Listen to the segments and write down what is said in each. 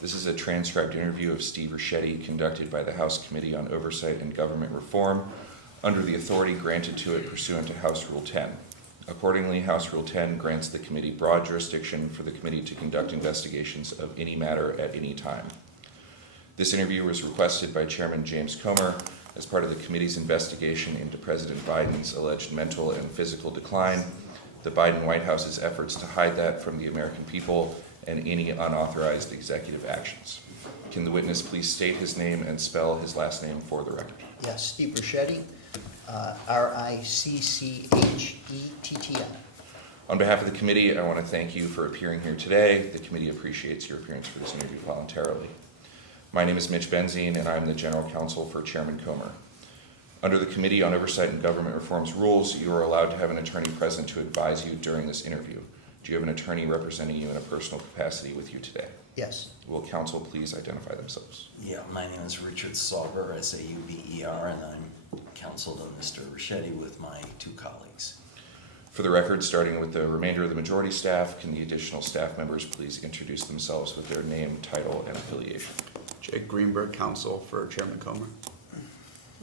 This is a transcribed interview of Steve Ricchetti conducted by the House Committee on Oversight and Government Reform under the authority granted to it pursuant to House Rule 10. Accordingly, House Rule 10 grants the committee broad jurisdiction for the committee to conduct investigations of any matter at any time. This interview was requested by Chairman James Comer as part of the committee's investigation into President Biden's alleged mental and physical decline, the Biden White House's efforts to hide that from the American people, and any unauthorized executive actions. Can the witness please state his name and spell his last name for the record? Yes, Steve Ricchetti, Ricchetti. On behalf of the committee, I want to thank you for appearing here today. The committee appreciates your appearance for this interview voluntarily. My name is Mitch Benzine, and I'm the General Counsel for Chairman Comer. Under the Committee on Oversight and Government Reform's rules, you are allowed to have an attorney present to advise you during this interview. Do you have an attorney representing you in a personal capacity with you today? Yes. Will counsel please identify themselves? Yeah, my name is Richard Sauber, S-A-U-B-E-R, and I'm counsel to Mr. Ricchetti with my two colleagues. For the record, starting with the remainder of the majority staff, can the additional staff members please introduce themselves with their name, title, and affiliation? Jake Greenberg, counsel for Chairman Comer.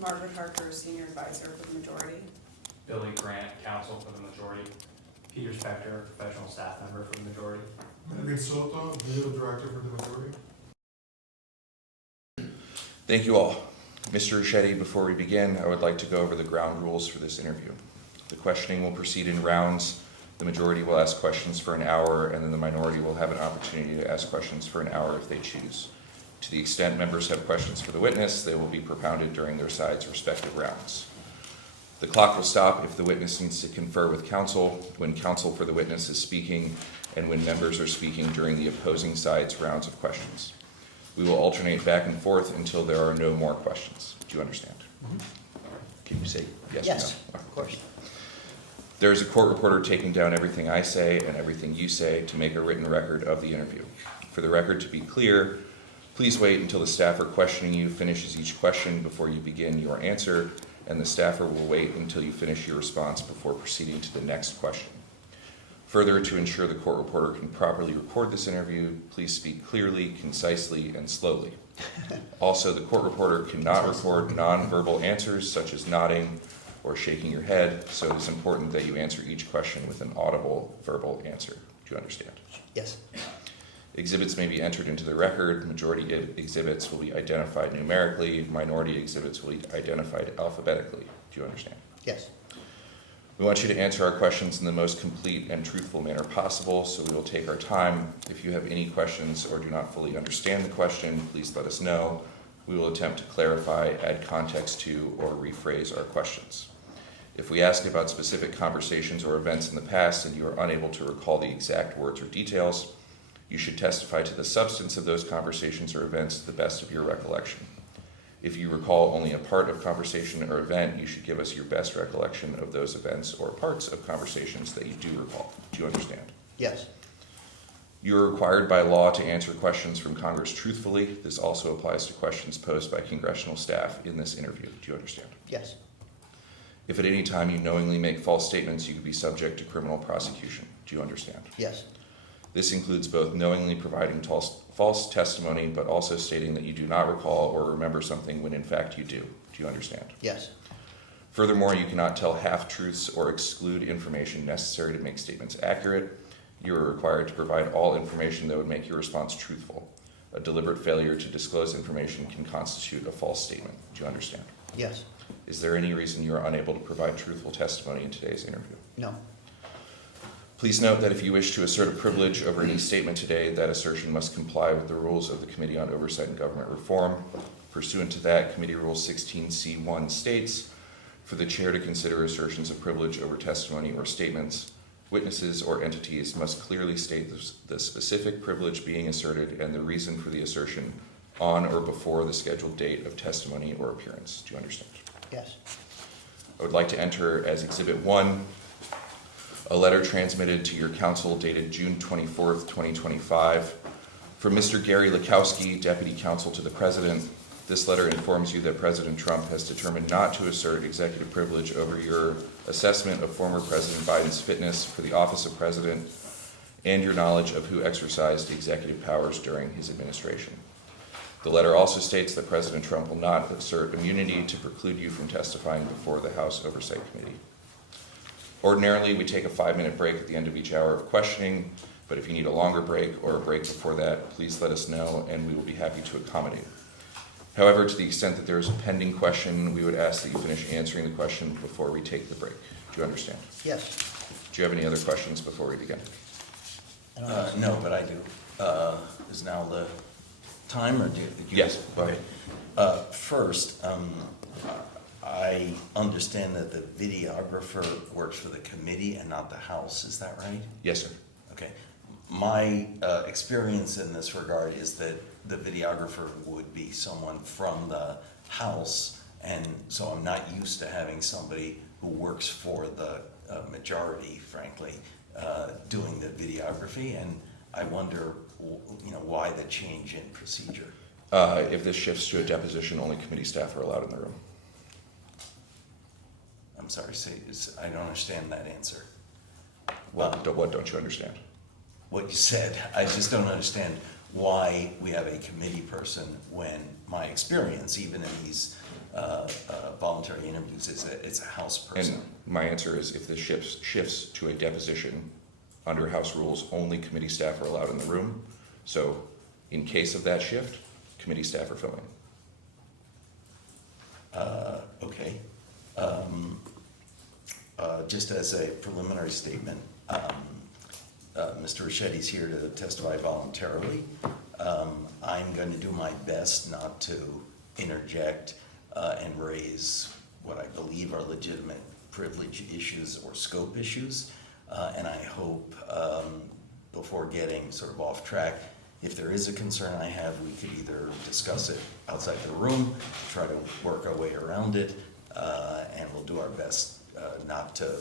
Margaret Harker, Senior Advisor for the majority. Billy Grant, counsel for the majority. Peter Spector, professional staff member for the majority. Henry Soto, legal director for the majority. Thank you all. Mr. Ricchetti, before we begin, I would like to go over the ground rules for this interview. The questioning will proceed in rounds. The majority will ask questions for an hour, and then the minority will have an opportunity to ask questions for an hour if they choose. To the extent members have questions for the witness, they will be propounded during their side's respective rounds. The clock will stop if the witness needs to confer with counsel, when counsel for the witness is speaking, and when members are speaking during the opposing side's rounds of questions. We will alternate back and forth until there are no more questions. Do you understand? Mm-hmm. Can you say yes, Yes, or no? of course. There is a court reporter taking down everything I say and everything you say to make a written record of the interview. For the record to be clear, please wait until the staffer questioning you finishes each question before you begin your answer, and the staffer will wait until you finish your response before proceeding to the next question. Further, to ensure the court reporter can properly record this interview, please speak clearly, concisely, and slowly. Also, the court reporter cannot record nonverbal answers such as nodding or shaking your head, so it is important that you answer each question with an audible verbal answer. Do you understand? Yes. Exhibits may be entered into the record. Majority exhibits will be identified numerically. Minority exhibits will be identified alphabetically. Do you understand? Yes. We want you to answer our questions in the most complete and truthful manner possible, so we will take our time. If you have any questions or do not fully understand the question, please let us know. We will attempt to clarify, add context to, or rephrase our questions. If we ask about specific conversations or events in the past and you are unable to recall the exact words or details, you should testify to the substance of those conversations or events to the best of your recollection. If you recall only a part of conversation or event, you should give us your best recollection of those events or parts of conversations that you do recall. Do you understand? Yes. You are required by law to answer questions from Congress truthfully. This also applies to questions posed by congressional staff in this interview. Do you understand? Yes. If at any time you knowingly make false statements, you could be subject to criminal prosecution. Do you understand? Yes. This includes both knowingly providing false testimony, but also stating that you do not recall or remember something when in fact you do. Do you understand? Yes. Furthermore, you cannot tell half-truths or exclude information necessary to make statements accurate. You are required to provide all information that would make your response truthful. A deliberate failure to disclose information can constitute a false statement. Do you understand? Yes. Is there any reason you are unable to provide truthful testimony in today's interview? No. Please note that if you wish to assert a privilege over any statement today, that assertion must comply with the rules of the Committee on Oversight and Government Reform. Pursuant to that, Committee Rule 16C1 states, for the chair to consider assertions of privilege over testimony or statements, witnesses or entities must clearly state the specific privilege being asserted and the reason for the assertion on or before the scheduled date of testimony or appearance. Do you understand? Yes. I would like to enter as Exhibit 1 a letter transmitted to your counsel dated June 24th, 2025, from Mr. Gary Lakowski, Deputy Counsel to the President. This letter informs you that President Trump has determined not to assert executive privilege over your assessment of former President Biden's fitness for the office of President and your knowledge of who exercised executive powers during his administration. The letter also states that President Trump will not assert immunity to preclude you from testifying before the House Oversight Committee. Ordinarily, we take a 5-minute break at the end of each hour of questioning, but if you need a longer break or a break before that, please let us know and we will be happy to accommodate. However, to the extent that there is a pending question, we would ask that you finish answering the question before we take the break. Do you understand? Yes. Do you have any other questions before we begin? I don't know. No, but I do. Is now the time, or do you? Yes, go ahead. First, I understand that the videographer works for the committee and not the House. Is that right? Yes, sir. Okay. My experience in this regard is that the videographer would be someone from the House, and so I'm not used to having somebody who works for the majority, frankly, doing the videography, and I wonder, why the change in procedure? If this shifts to a deposition, only committee staff are allowed in the room. I'm sorry, I don't understand that answer. What don't you understand? What you said, I just don't understand why we have a committee person when my experience, even in these voluntary interviews, is it's a House person. And my answer is, if this shifts to a deposition, under House rules, only committee staff are allowed in the room. So in case of that shift, committee staff are filming. Okay. Just as a preliminary statement, Mr. Richetti's here to testify voluntarily. I'm going to do my best not to interject and raise what I believe are legitimate privilege issues or scope issues. And I hope, before getting sort of off track, if there is a concern I have, we could either discuss it outside the room, try to work our way around it, and we'll do our best not to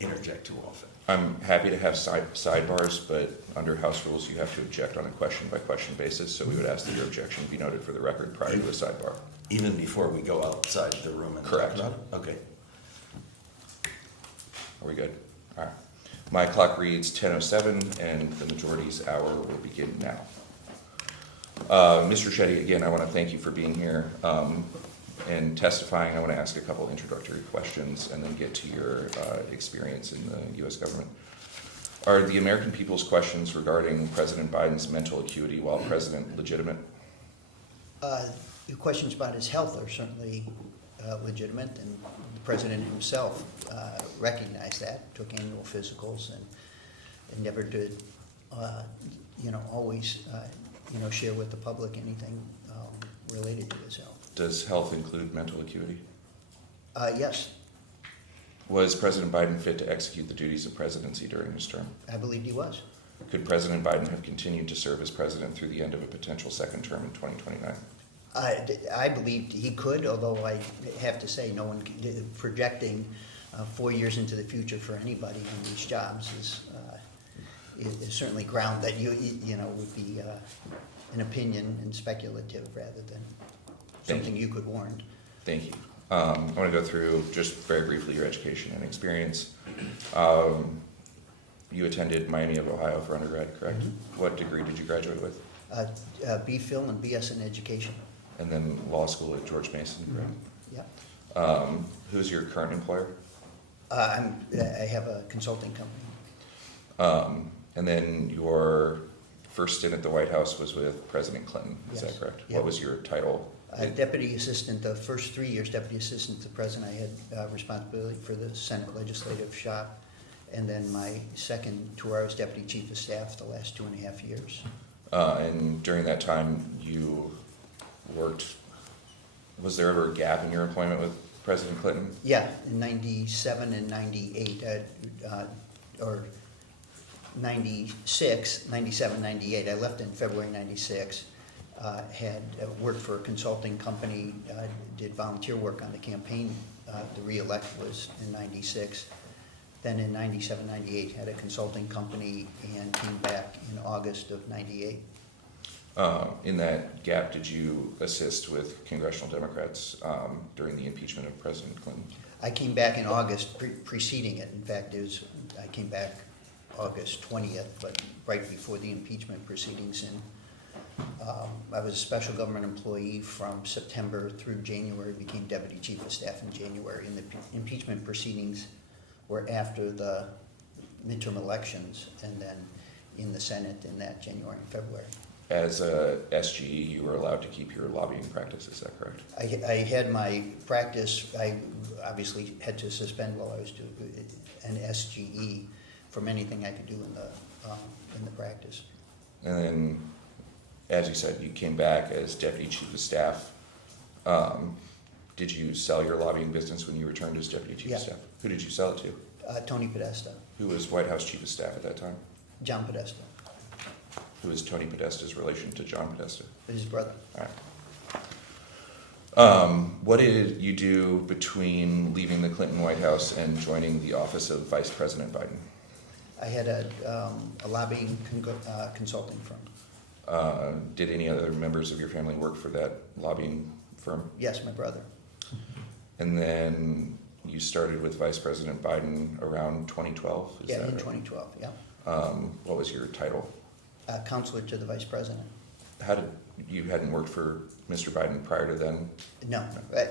interject too often. I'm happy to have sidebars, but under House rules, you have to object on a question-by-question basis, so we would ask that your objection be noted for the record prior to a sidebar. Even before we go outside the room and Correct. talk about it? Okay. Are we good? All right. My clock reads 10:07, and the majority's hour will begin now. Mr. Ricchetti, again, I want to thank you for being here and testifying. I want to ask a couple introductory questions and then get to your experience in the U.S. government. Are the American people's questions regarding President Biden's mental acuity while president legitimate? Your questions about his health are certainly legitimate, and the president himself recognized that, took annual physicals, and endeavored to, always, share with the public anything related to his health. Does health include mental acuity? Yes, Was President Biden fit to execute the duties of presidency during his term? I believed he was. Could President Biden have continued to serve as president through the end of a potential second term in 2029? I believed he could, although I have to say, no one projecting 4 years into the future for anybody in these jobs is certainly ground that would be an opinion and speculative rather than something you could warrant. Thank you. I want to go through just very briefly your education and experience. You attended Miami of Ohio for undergrad, correct? Mm-hmm. What degree did you graduate with? B.Phil and B.S. in education. And then law school at George Mason, correct? Yeah. Who's your current employer? I have a consulting company. And then your first stint at the White House was with President Clinton, is Yes. that correct? Yeah. What was your title? Deputy assistant, the first 3 years, deputy assistant to the president. I had responsibility for the Senate legislative shop. And then my second tour, I was deputy chief of staff the last 2.5 years. And during that time, you worked, was there ever a gap in your employment with President Clinton? Yeah, in 97 and 98, or 96, 97, 98. I left in February 96. Had worked for a consulting company, did volunteer work on the campaign. The re-elect was in 96. Then in 97, 98, had a consulting company and came back in August of 98. In that gap, did you assist with congressional Democrats during the impeachment of President Clinton? I came back in August preceding it. In fact, I came back August 20th, but right before the impeachment proceedings. And I was a special government employee from September through January, became deputy chief of staff in January. And the impeachment proceedings were after the midterm elections, and then in the Senate in that January and February. As a SGE, you were allowed to keep your lobbying practice, is that correct? I had my practice. I obviously had to suspend while I was doing an SGE from anything I could do in the practice. And then, as you said, you came back as deputy chief of staff. Did you sell your lobbying business when you returned as deputy chief of Yeah. staff? Who did you sell it to? Tony Podesta, Who was White House chief of staff at that time? John Podesta, Who is Tony Podesta's relation to John Podesta? his brother. All right. What did you do between leaving the Clinton White House and joining the office of Vice President Biden? I had a lobbying consulting firm. Did any other members of your family work for that lobbying firm? Yes, my brother. And then you started with Vice President Biden around 2012? Is Yeah, that in right? 2012, yeah. What was your title? Counselor to the vice president. You hadn't worked for Mr. Biden prior to then? No,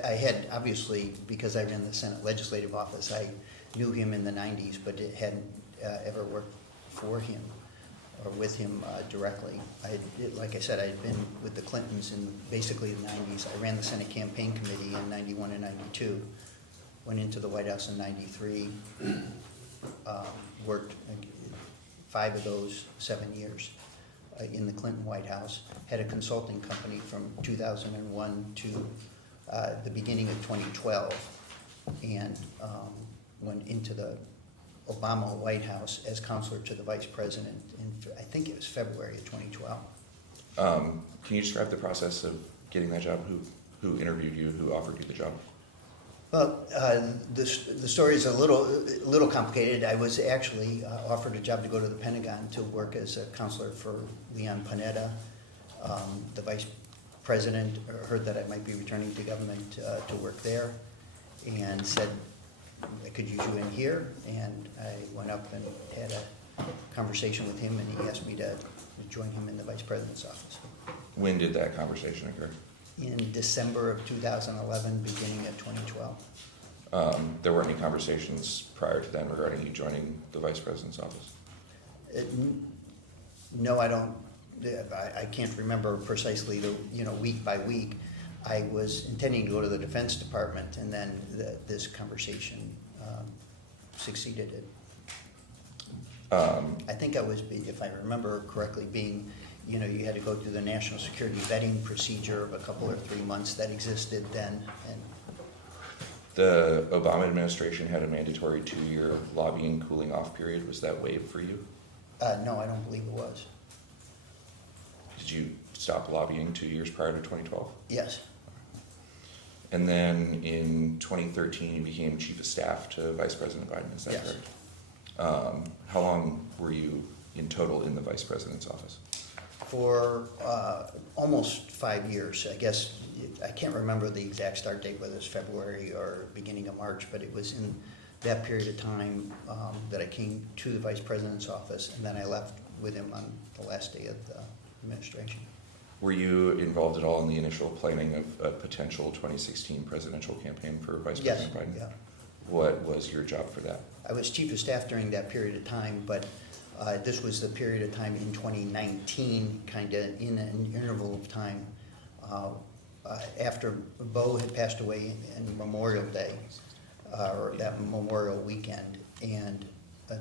I had, obviously, because I ran the Senate Legislative Office, I knew him in the 90s, but it hadn't ever worked for him or with him directly. Like I said, I had been with the Clintons in basically the 90s. I ran the Senate Campaign Committee in 91 and 92, went into the White House in 93, worked 5 of those 7 years in the Clinton White House, had a consulting company from 2001 to the beginning of 2012, and went into the Obama White House as counselor to the vice president in, I think it was February of 2012. Can you describe the process of getting that job? Who interviewed you? Who offered you the job? Well, the story is a little complicated. I was actually offered a job to go to the Pentagon to work as a counselor for Leon Panetta. The vice president heard that I might be returning to government to work there, and said I could use you in here. And I went up and had a conversation with him, and he asked me to join him in the vice president's office. When did that conversation occur? In December of 2011, beginning of 2012. There weren't any conversations prior to then regarding you joining the vice president's office? No, I don't. I can't remember precisely week by week. I was intending to go to the Defense Department, and then this conversation succeeded it. I think I was, if I remember correctly, you had to go through the national security vetting procedure of a couple or 3 months that existed then. And The Obama administration had a mandatory 2-year lobbying cooling off period. Was that waived for you? no, I don't believe it was. Did you stop lobbying 2 years prior to 2012? Yes, And then in 2013, you became chief of staff to Vice President Biden, is that Yes. correct? How long were you in total in the vice president's office? for almost 5 years. I guess, I can't remember the exact start date, whether it's February or beginning of March, but it was in that period of time that I came to the vice president's office, and then I left with him on the last day of the administration. Were you involved at all in the initial planning of a potential 2016 presidential campaign for Vice Yes, President Biden? yeah. What was your job for that? I was chief of staff during that period of time, but this was the period of time in 2019, kind of in an interval of time after Bo had passed away in Memorial Day, or that Memorial weekend, and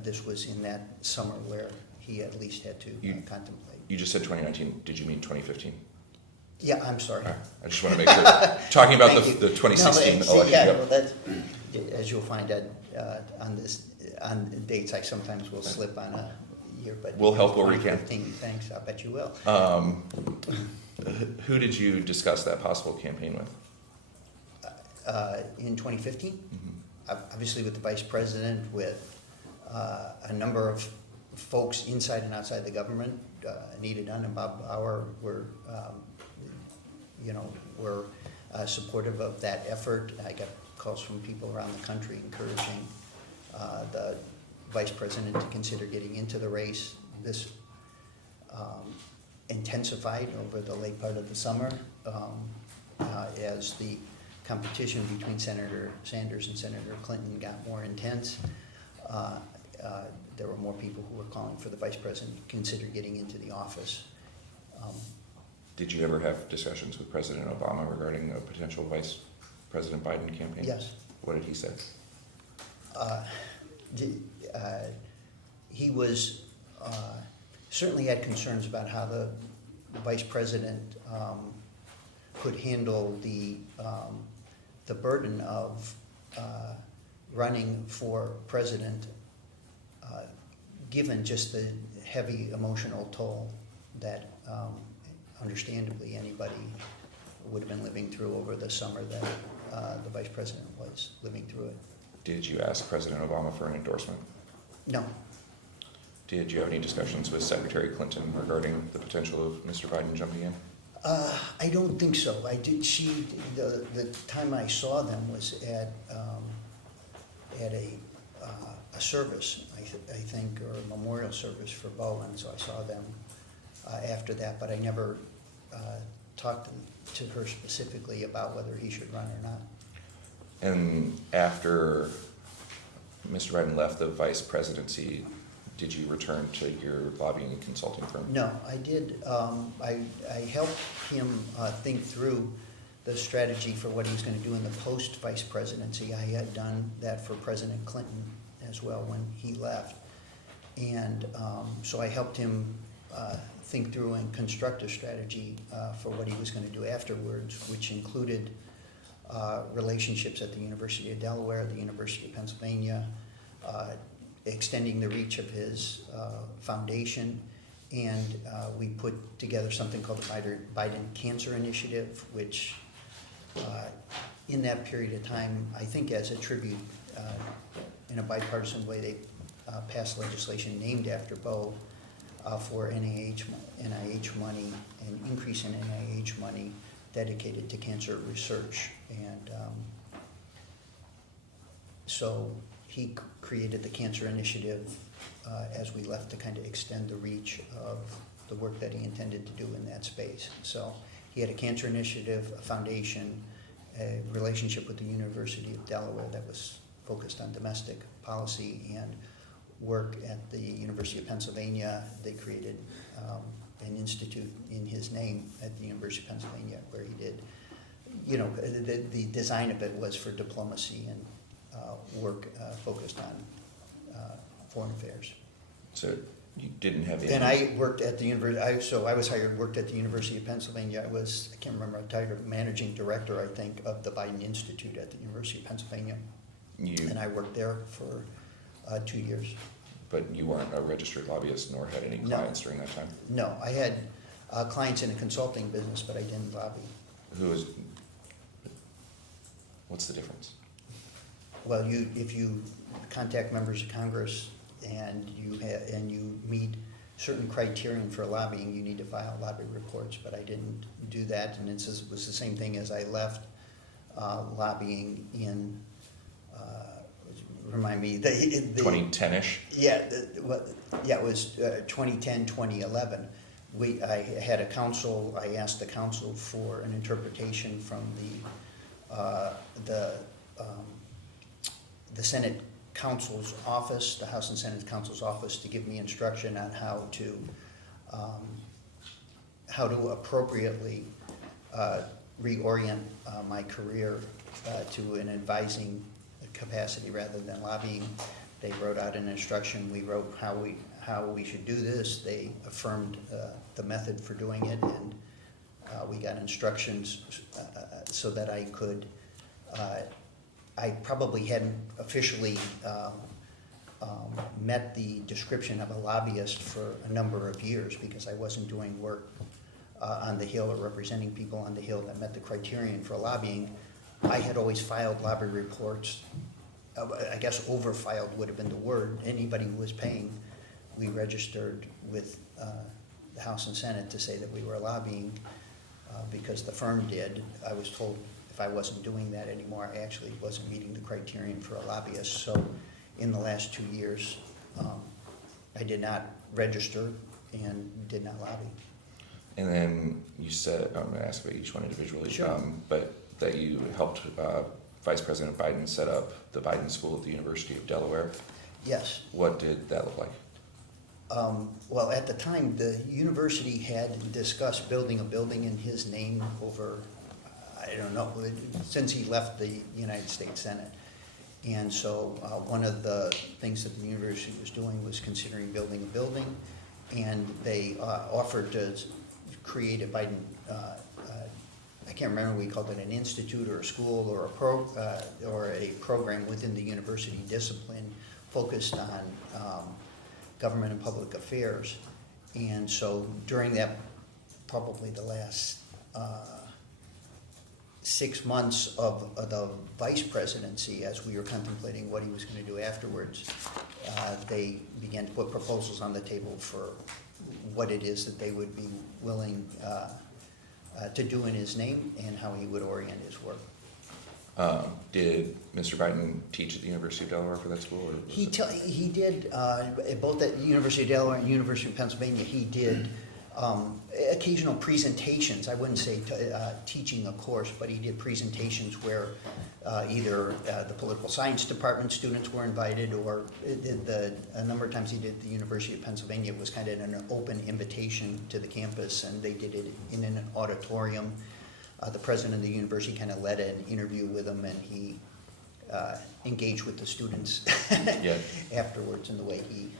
this was in that summer where he at least had to contemplate. You just said 2019. Did you mean 2015? Yeah, I'm sorry. All right. I just want to make sure. Talking about Thank you. the 2016 No, election. yeah, Yep. well, that's, as you'll find out on dates, I sometimes will slip on a year, but. We'll help where we can. 2015, thanks, I'll bet you will. Who did you discuss that possible campaign with? In 2015, Mm-hmm. obviously with the vice president, with a number of folks inside and outside the government. Anita Dunn and Bob Bauer were supportive of that effort. I got calls from people around the country encouraging the vice president to consider getting into the race. This intensified over the late part of the summer as the competition between Senator Sanders and Senator Clinton got more intense. There were more people who were calling for the vice president to consider getting into the office. Did you ever have discussions with President Obama regarding a potential Vice President Biden campaign? Yes. What did he say? He was certainly had concerns about how the vice president could handle the burden of running for president, given just the heavy emotional toll that understandably anybody would have been living through over the summer that the vice president was living through it. Did you ask President Obama for an endorsement? No. Did you have any discussions with Secretary Clinton regarding the potential of Mr. Biden jumping in? I don't think so. I did. The time I saw them was at a service, I think, or a memorial service for Bowen. So I saw them after that, but I never talked to her specifically about whether he should run or not. And after Mr. Biden left the vice presidency, did you return to your lobbying and consulting firm? No, I did. I helped him think through the strategy for what he was going to do in the post-vice presidency. I had done that for President Clinton as well when he left. And so I helped him think through and construct a strategy for what he was going to do afterwards, which included relationships at the University of Delaware, the University of Pennsylvania, extending the reach of his foundation, and we put together something called the Biden Cancer Initiative, which in that period of time, I think as a tribute, in a bipartisan way, they passed legislation named after Bo for NIH money, an increase in NIH money dedicated to cancer research. And so he created the Cancer Initiative as we left to kind of extend the reach of the work that he intended to do in that space. So he had a Cancer Initiative, a foundation, a relationship with the University of Delaware that was focused on domestic policy, and work at the University of Pennsylvania. They created an institute in his name at the University of Pennsylvania where he did, the design of it was for diplomacy and work focused on foreign affairs. So you didn't have any... And I worked at the university, so I was hired, worked at the University of Pennsylvania. I can't remember a title, managing director, I think, of the Biden Institute at the University of Pennsylvania. And I worked there for 2 years. But you weren't a registered lobbyist nor had any No. clients during that time? No, I had clients in a consulting business, but I didn't lobby. What's the difference? Well, if you contact members of Congress and you meet certain criterion for lobbying, you need to file lobby reports, but I didn't do that, and it was the same thing as I left lobbying in, remind me, the 2010-ish? Yeah, it was 2010, 2011. I had a council, I asked the council for an interpretation from the Senate Council's office, the House and Senate Council's office, to give me instruction on how to appropriately reorient my career to an advising capacity rather than lobbying. They wrote out an instruction. We wrote how we should do this. They affirmed the method for doing it, and we got instructions so that I could. I probably hadn't officially met the description of a lobbyist for a number of years because I wasn't doing work on the Hill or representing people on the Hill that met the criterion for lobbying. I had always filed lobby reports. I guess over-filed would have been the word. Anybody who was paying, we registered with the House and Senate to say that we were lobbying because the firm did. I was told if I wasn't doing that anymore, I actually wasn't meeting the criterion for a lobbyist. So in the last 2 years, I did not register and did not lobby. And then you said, I'm going to ask about each one individually, Sure. but that you helped Vice President Biden set up the Biden School at the University of Delaware. Yes. What did that look like? Well, at the time, the university had discussed building a building in his name over, I don't know, since he left the United States Senate. And so one of the things that the university was doing was considering building a building, and they offered to create a Biden, I can't remember, we called it an institute or a school or a program within the university discipline focused on government and public affairs. And so during that, probably the last 6 months of the vice presidency, as we were contemplating what he was going to do afterwards, they began to put proposals on the table for what it is that they would be willing to do in his name and how he would orient his work. Did Mr. Biden teach at the University of Delaware for that school? Or was He did, both at the University of Delaware and University of Pennsylvania, he did occasional presentations. I wouldn't say teaching a course, but he did presentations where either the political science department students were invited, or a number of times he did at the University of Pennsylvania. It was kind of an open invitation to the campus, and they did it in an auditorium. The president of the university kind of led an interview with him, and he engaged with the students Yeah. afterwards in the way he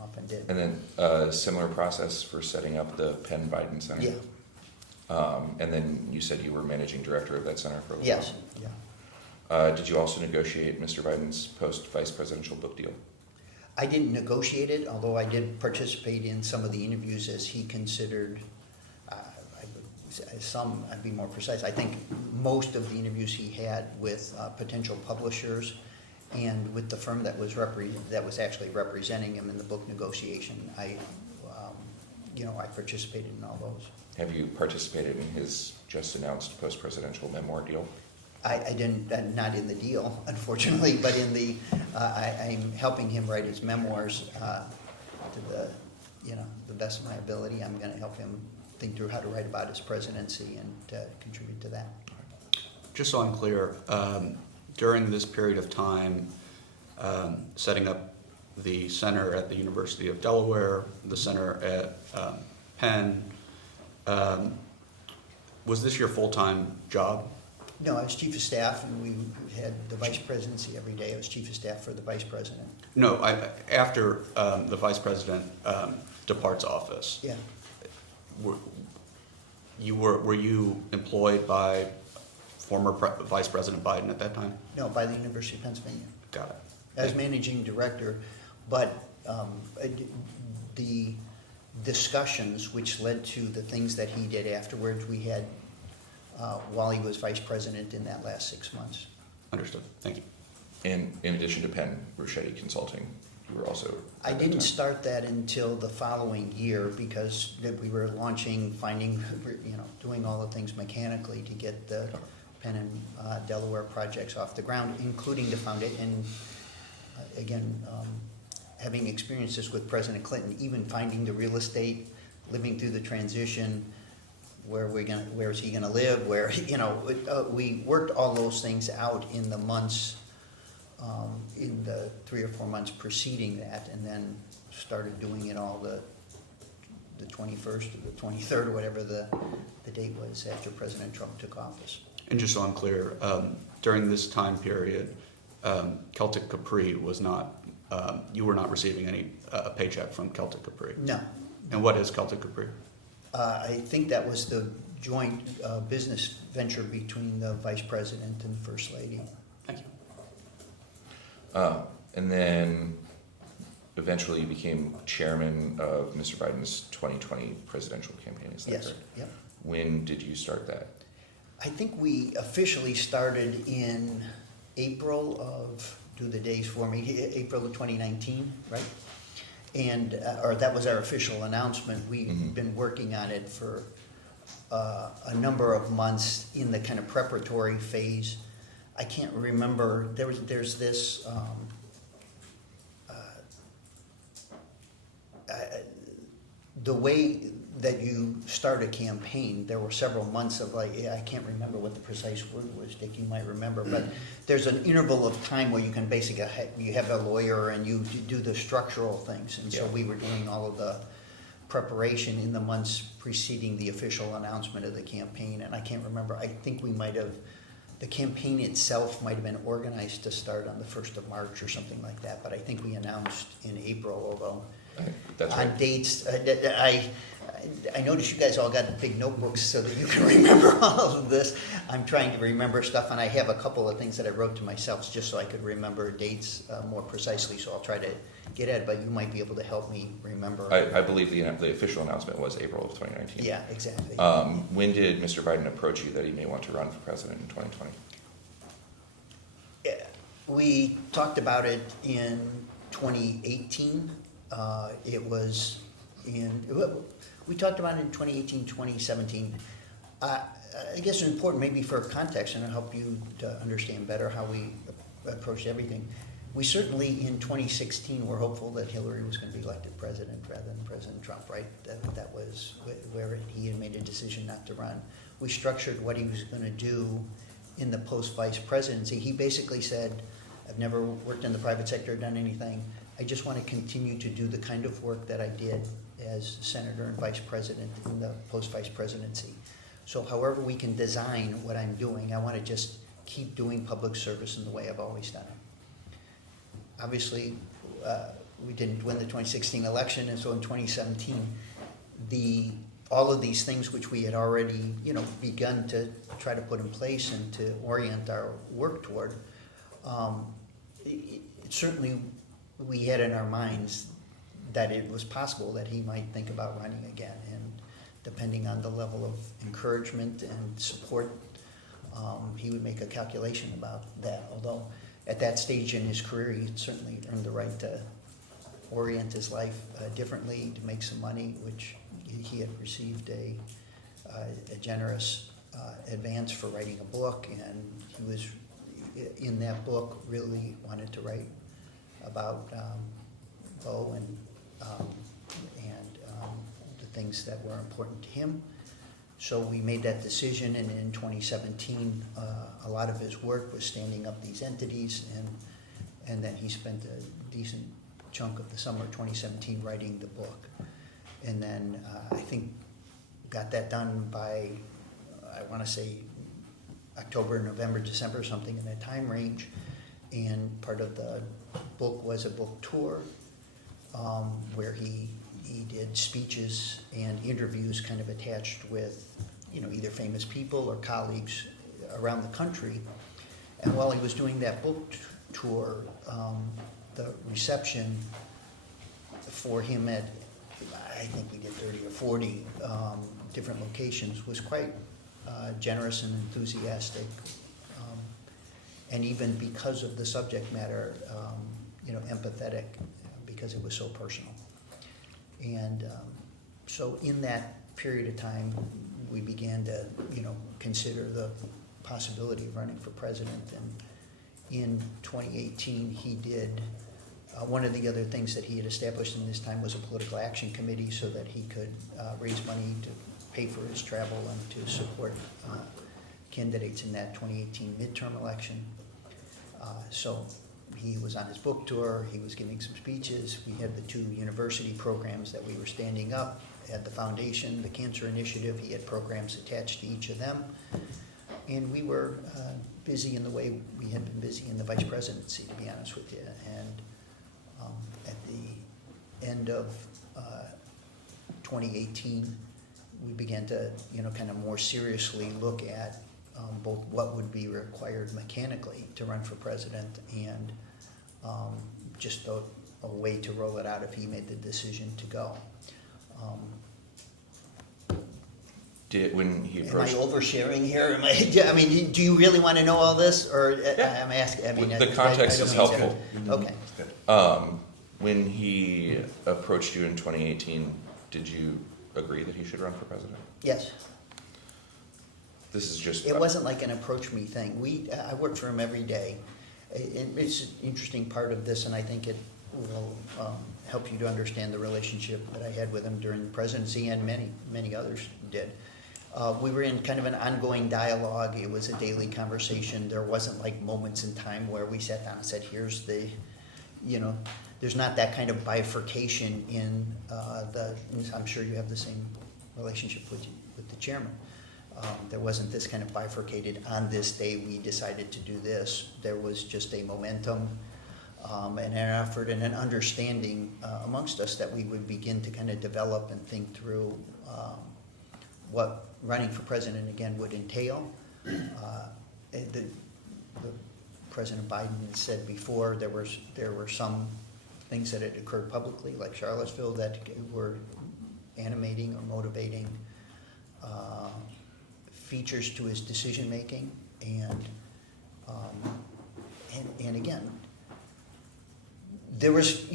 often did. And then a similar process for setting up the Penn Biden Center? Yeah. And then you said you were managing director of that center for a little Yes, while? yeah. Did you also negotiate Mr. Biden's post-vice presidential book deal? I didn't negotiate it, although I did participate in some of the interviews as he considered, I'd be more precise, I think most of the interviews he had with potential publishers and with the firm that was actually representing him in the book negotiation. I participated in all those. Have you participated in his just announced post-presidential memoir deal? I didn't, not in the deal, unfortunately, but in the, I'm helping him write his memoirs to the best of my ability. I'm gonna help him think through how to write about his presidency and contribute to that. Just so I'm clear, during this period of time, setting up the center at the University of Delaware, the center at Penn, was this your full-time job? No, I was chief of staff, and we had the vice presidency every day. I was chief of staff for the vice president. No, after the vice president departs office. Yeah. Were you employed by former Vice President Biden at that time? No, by the University of Pennsylvania. Got it. As managing director, but the discussions which led to the things that he did afterwards, we had while he was vice president in that last 6 months. Understood. Thank you. And in addition to Penn, Ricchetti Consulting, you were also... I at that didn't time. start that until the following year, because we were launching, doing all the things mechanically to get the Penn and Delaware projects off the ground, including the foundation. And again, having experienced this with President Clinton, even finding the real estate, living through the transition, where is he gonna live? We worked all those things out in the months. In the 3 or 4 months preceding that, and then started doing it all the 21st or the 23rd, or whatever the date was after President Trump took office. And just so I'm clear, during this time period, Celtic Capri was not, you were not receiving any paycheck from Celtic Capri? No. And what is Celtic Capri? I think that was the joint business venture between the vice president and the first lady. Thank you. And then eventually you became chairman of Mr. Biden's 2020 presidential campaign, is that Yes, correct? yep. When did you start that? I think we officially started in April of, do the days for me, April of 2019, right? And, or that was our official announcement. We've been working on it for a number of months in the kind of preparatory phase. I can't remember, there's this the way that you start a campaign, there were several months of like, I can't remember what the precise word was, Dick, you might remember, but there's an interval of time where you can basically, you have a lawyer and you do the structural things. And so Yeah. we were doing all of the preparation in the months preceding the official announcement of the campaign. And I can't remember, I think we might have, the campaign itself might have been organized to start on the 1st of March or something like that. But I think we announced in April, although That's on right. dates, I noticed you guys all got big notebooks so that you can remember all of this. I'm trying to remember stuff, and I have a couple of things that I wrote to myself just so I could remember dates more precisely, so I'll try to get at it, but you might be able to help me remember. I believe the official announcement was April of 2019. Yeah, exactly. When did Mr. Biden approach you that he may want to run for president in 2020? Yeah, we talked about it in 2018. It was we talked about it in 2018, 2017. I guess it's important maybe for context and to help you to understand better how we approached everything. We certainly in 2016 were hopeful that Hillary was going to be elected president rather than President Trump, right? That was where he had made a decision not to run. We structured what he was going to do in the post-vice presidency. He basically said, I've never worked in the private sector, done anything. I just want to continue to do the kind of work that I did as senator and vice president in the post-vice presidency. So however we can design what I'm doing, I want to just keep doing public service in the way I've always done it. Obviously, we didn't win the 2016 election, and so in 2017, all of these things which we had already, begun to try to put in place and to orient our work toward, certainly we had in our minds that it was possible that he might think about running again, and depending on the level of encouragement and support, he would make a calculation about that. Although at that stage in his career, he certainly earned the right to orient his life differently, to make some money, which he had received a generous advance for writing a book, and he was in that book really wanted to write about Bo and the things that were important to him. So we made that decision, and in 2017, a lot of his work was standing up these entities, and then he spent a decent chunk of the summer 2017 writing the book. And then I think got that done by, I want to say, October, November, December, something in that time range. And part of the book was a book tour where he did speeches and interviews kind of attached with, either famous people or colleagues around the country. And while he was doing that book tour, the reception for him at, I think we did 30 or 40 different locations, was quite generous and enthusiastic. And even because of the subject matter, empathetic, because it was so personal. And so in that period of time, we began to, consider the possibility of running for president. And in 2018, he did, one of the other things that he had established in this time was a political action committee so that he could raise money to pay for his travel and to support candidates in that 2018 midterm election. So he was on his book tour, he was giving some speeches. We had the 2 university programs that we were standing up, had the foundation, the cancer initiative. He had programs attached to each of them. And we were busy in the way we had been busy in the vice presidency, to be honest with you. And at the end of 2018, we began to, kind of more seriously look at both what would be required mechanically to run for president and just a way to roll it out if he made the decision to go. When he Am I approached, oversharing here? I mean, do you really want to know all this, or I'm asking? I mean, the I context don't is mean to- helpful. Okay. When he approached you in 2018, did you agree that he should run for president? Yes. This is just. It wasn't like an approach me thing. I worked for him every day. It's an interesting part of this, and I think it will help you to understand the relationship that I had with him during the presidency, and many others did. We were in kind of an ongoing dialogue. It was a daily conversation. There wasn't like moments in time where we sat down and said, here's the, there's not that kind of bifurcation in I'm sure you have the same relationship with the chairman. There wasn't this kind of bifurcated, on this day we decided to do this. There was just a momentum and an effort and an understanding amongst us that we would begin to kind of develop and think through what running for president again would entail. The President Biden had said before there were some things that had occurred publicly, like Charlottesville, that were animating or motivating features to his decision making, and again, there was,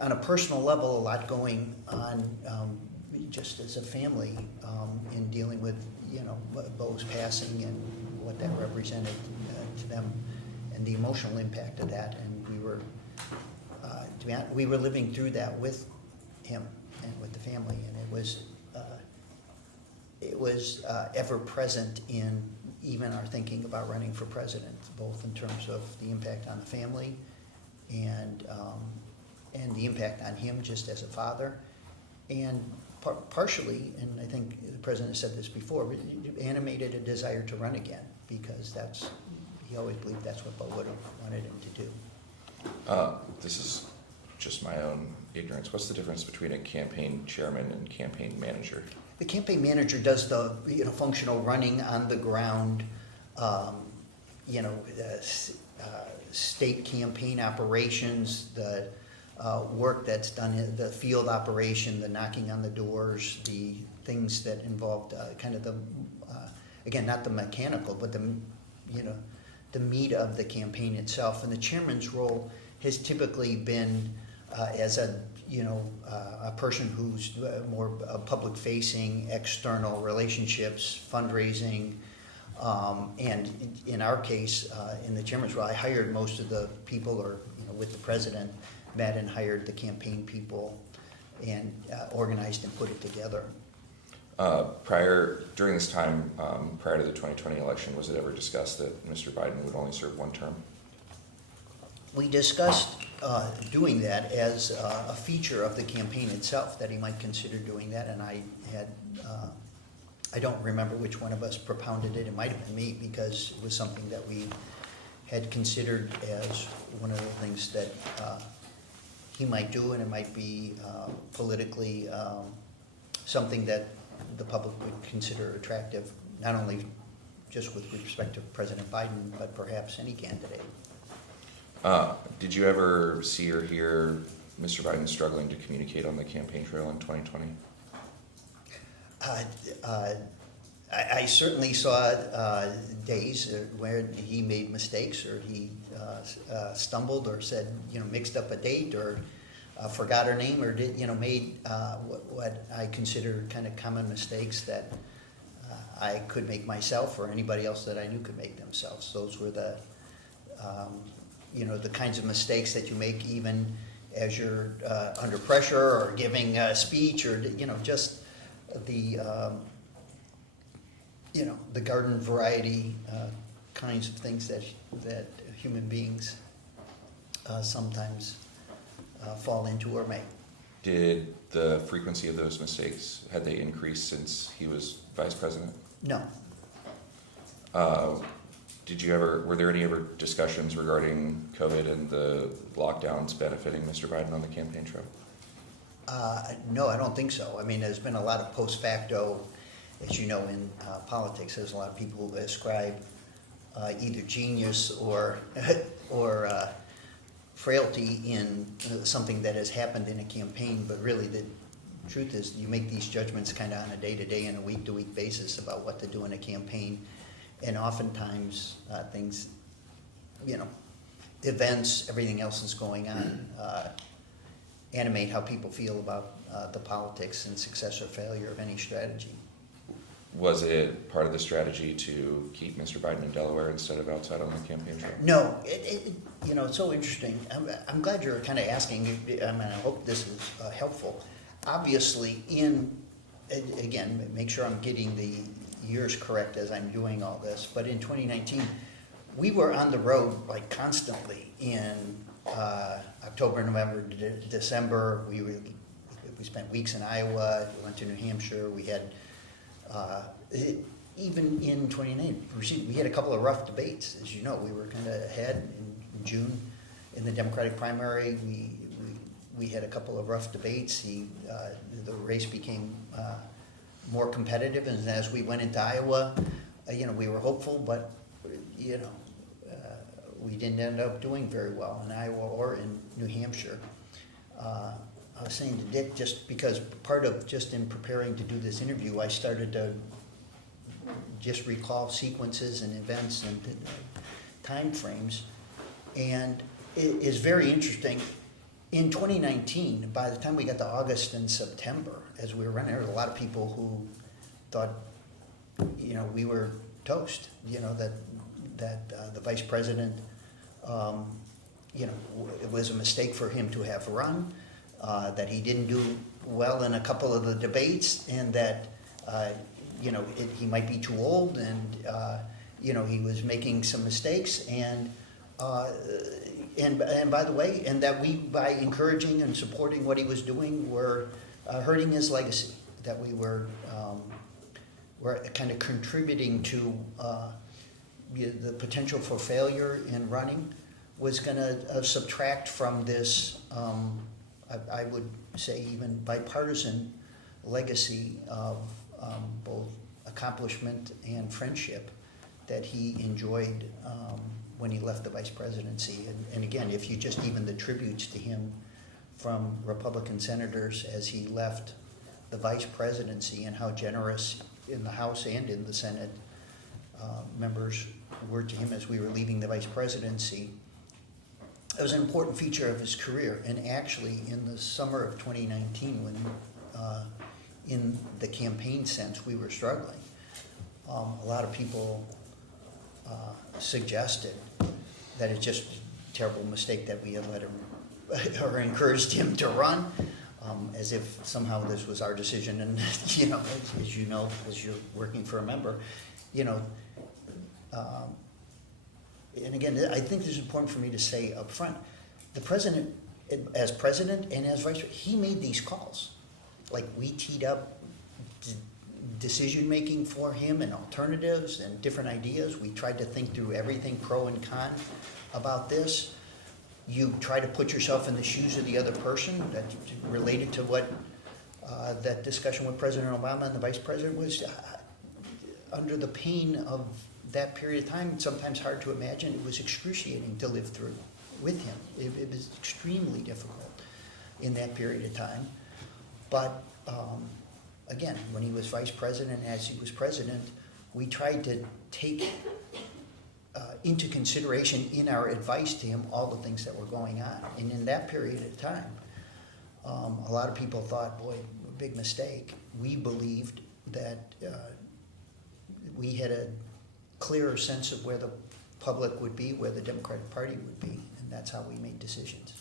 on a personal level, a lot going on just as a family in dealing with, Bo's passing and what that represented to them, and the emotional impact of that. And we were, to be honest, we were living through that with him and with the family, and it was ever present in even our thinking about running for president, both in terms of the impact on the family and the impact on him just as a father, and partially, and I think the president has said this before, animated a desire to run again, because he always believed that's what Bo would have wanted him to do. This is just my own ignorance. What's the difference between a campaign chairman and campaign manager? The campaign manager does the functional running on the ground, state campaign operations, the work that's done, the field operation, the knocking on the doors, the things that involved kind of the, again, not the mechanical, but the meat of the campaign itself. And the chairman's role has typically been as a person who's more public-facing, external relationships, fundraising, and in our case, in the chairman's role, I hired most of the people, or with the president, met and hired the campaign people, and organized and put it together. During this time, prior to the 2020 election, was it ever discussed that Mr. Biden would only serve one term? We discussed doing that as a feature of the campaign itself, that he might consider doing that, and I don't remember which one of us propounded it. It might have been me, because it was something that we had considered as one of the things that he might do, and it might be politically something that the public would consider attractive, not only just with respect to President Biden, but perhaps any candidate. Did you ever see or hear Mr. Biden struggling to communicate on the campaign trail in 2020? I certainly saw days where he made mistakes, or he stumbled, or said, mixed up a date, or forgot her name, or did, made what I consider kind of common mistakes that I could make myself, or anybody else that I knew could make themselves. Those were the the kinds of mistakes that you make even as you're under pressure, or giving a speech, or just the the garden variety kinds of things that human beings sometimes fall into or make. Did the frequency of those mistakes, had they increased since he was vice president? No. Were there any ever discussions regarding COVID and the lockdowns benefiting Mr. Biden on the campaign trail? No, I don't think so. I mean, there's been a lot of post facto, as you know, in politics. There's a lot of people who ascribe either genius or frailty in something that has happened in a campaign, but really the truth is you make these judgments kind of on a day-to-day and a week-to-week basis about what to do in a campaign, and oftentimes things, events, everything else that's going on animate how people feel about the politics and success or failure of any strategy. Was it part of the strategy to keep Mr. Biden in Delaware instead of outside on the campaign trail? No, it's so interesting. I'm glad you're kind of asking. I mean, I hope this is helpful. Obviously, again, make sure I'm getting the years correct as I'm doing all this, but in 2019, we were on the road like constantly in October, November, December. We spent weeks in Iowa, we went to New Hampshire, we had, even in 2019, we had a couple of rough debates, as you know. We were kind of ahead in June in the Democratic primary. We had a couple of rough debates. The race became more competitive, and as we went into Iowa, we were hopeful, but we didn't end up doing very well in Iowa or in New Hampshire. I was saying to Dick, just because part of just in preparing to do this interview, I started to just recall sequences and events and time frames, and it is very interesting. In 2019, by the time we got to August and September, as we were running, there were a lot of people who thought, we were toast. That the vice president, it was a mistake for him to have run. That he didn't do well in a couple of the debates, and that he might be too old, and he was making some mistakes, and by the way, and that we, by encouraging and supporting what he was doing, were hurting his legacy. That we were kind of contributing to the potential for failure in running was going to subtract from this. I would say even bipartisan legacy of both accomplishment and friendship that he enjoyed when he left the vice presidency. And again, if you just even the tributes to him from Republican senators as he left the vice presidency, and how generous in the House and in the Senate members were to him as we were leaving the vice presidency. It was an important feature of his career, and actually in the summer of 2019, when in the campaign sense we were struggling, a lot of people suggested that it's just a terrible mistake that we had let him or encouraged him to run, as if somehow this was our decision. And as you're working for a member, and again, I think this is important for me to say up front. The president, as president and as vice president, he made these calls. Like, we teed up decision-making for him and alternatives and different ideas. We tried to think through everything pro and con about this. You try to put yourself in the shoes of the other person. That related to what that discussion with President Obama and the vice president was. Under the pain of that period of time, sometimes hard to imagine. It was excruciating to live through with him. It was extremely difficult in that period of time. But again, when he was vice president, as he was president, we tried to take into consideration in our advice to him all the things that were going on. And in that period of time, a lot of people thought, boy, big mistake. We believed that we had a clearer sense of where the public would be, where the Democratic Party would be, and that's how we made decisions.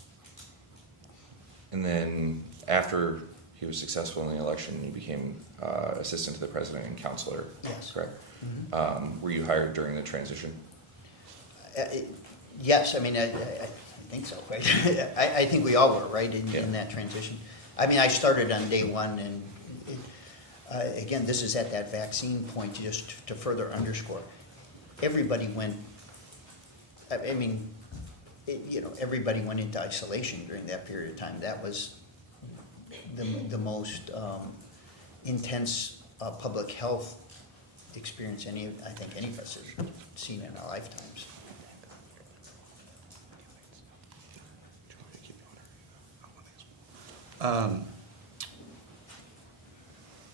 And then after he was successful in the election, he became assistant to the president and counselor. Yes. Correct. Mm-hmm. Were you hired during the transition? Yes, I mean, I think so, right? I think we all were, right, in that transition. I mean, I started on day one, and again, this is at that vaccine point, just to further underscore. Everybody went, everybody went into isolation during that period of time. That was the most intense public health experience I think any of us have seen in our lifetimes.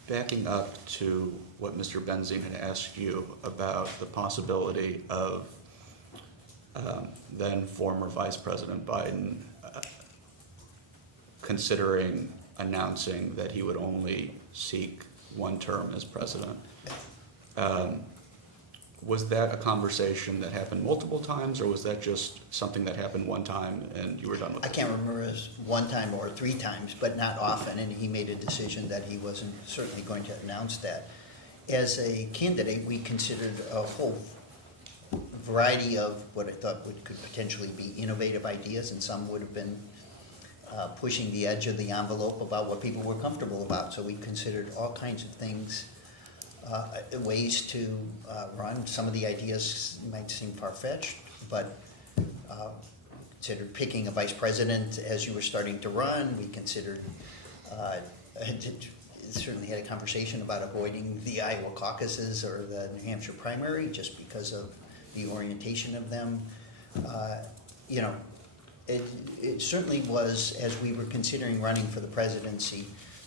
Backing up to what Mr. Benzine had asked you about the possibility of then former Vice President Biden considering announcing that he would only seek one term as president. Was that a conversation that happened multiple times, or was that just something that happened one time and you were done with I it? can't remember it was one time or 3 times, but not often, and he made a decision that he wasn't certainly going to announce that. As a candidate, we considered a whole variety of what I thought could potentially be innovative ideas, and some would have been pushing the edge of the envelope about what people were comfortable about. So we considered all kinds of things, ways to run. Some of the ideas might seem far-fetched, but considered picking a vice president as you were starting to run. We considered, certainly had a conversation about avoiding the Iowa caucuses or the New Hampshire primary just because of the orientation of them. You know, it certainly was, as we were considering running for the presidency,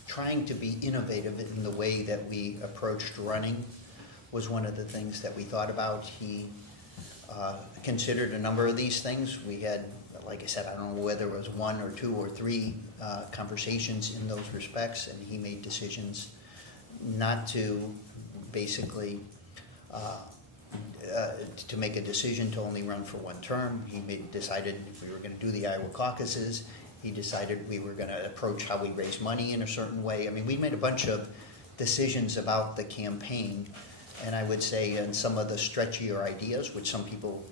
trying to be innovative in the way that we approached running was one of the things that we thought about. He considered a number of these things. We had, like I said, I don't know whether it was 1 or 2 or 3 conversations in those respects, and he made decisions not to basically to make a decision to only run for 1 term. He decided if we were going to do the Iowa caucuses. He decided we were going to approach how we raise money in a certain way. I mean, we made a bunch of decisions about the campaign, and I would say in some of the stretchier ideas, which some people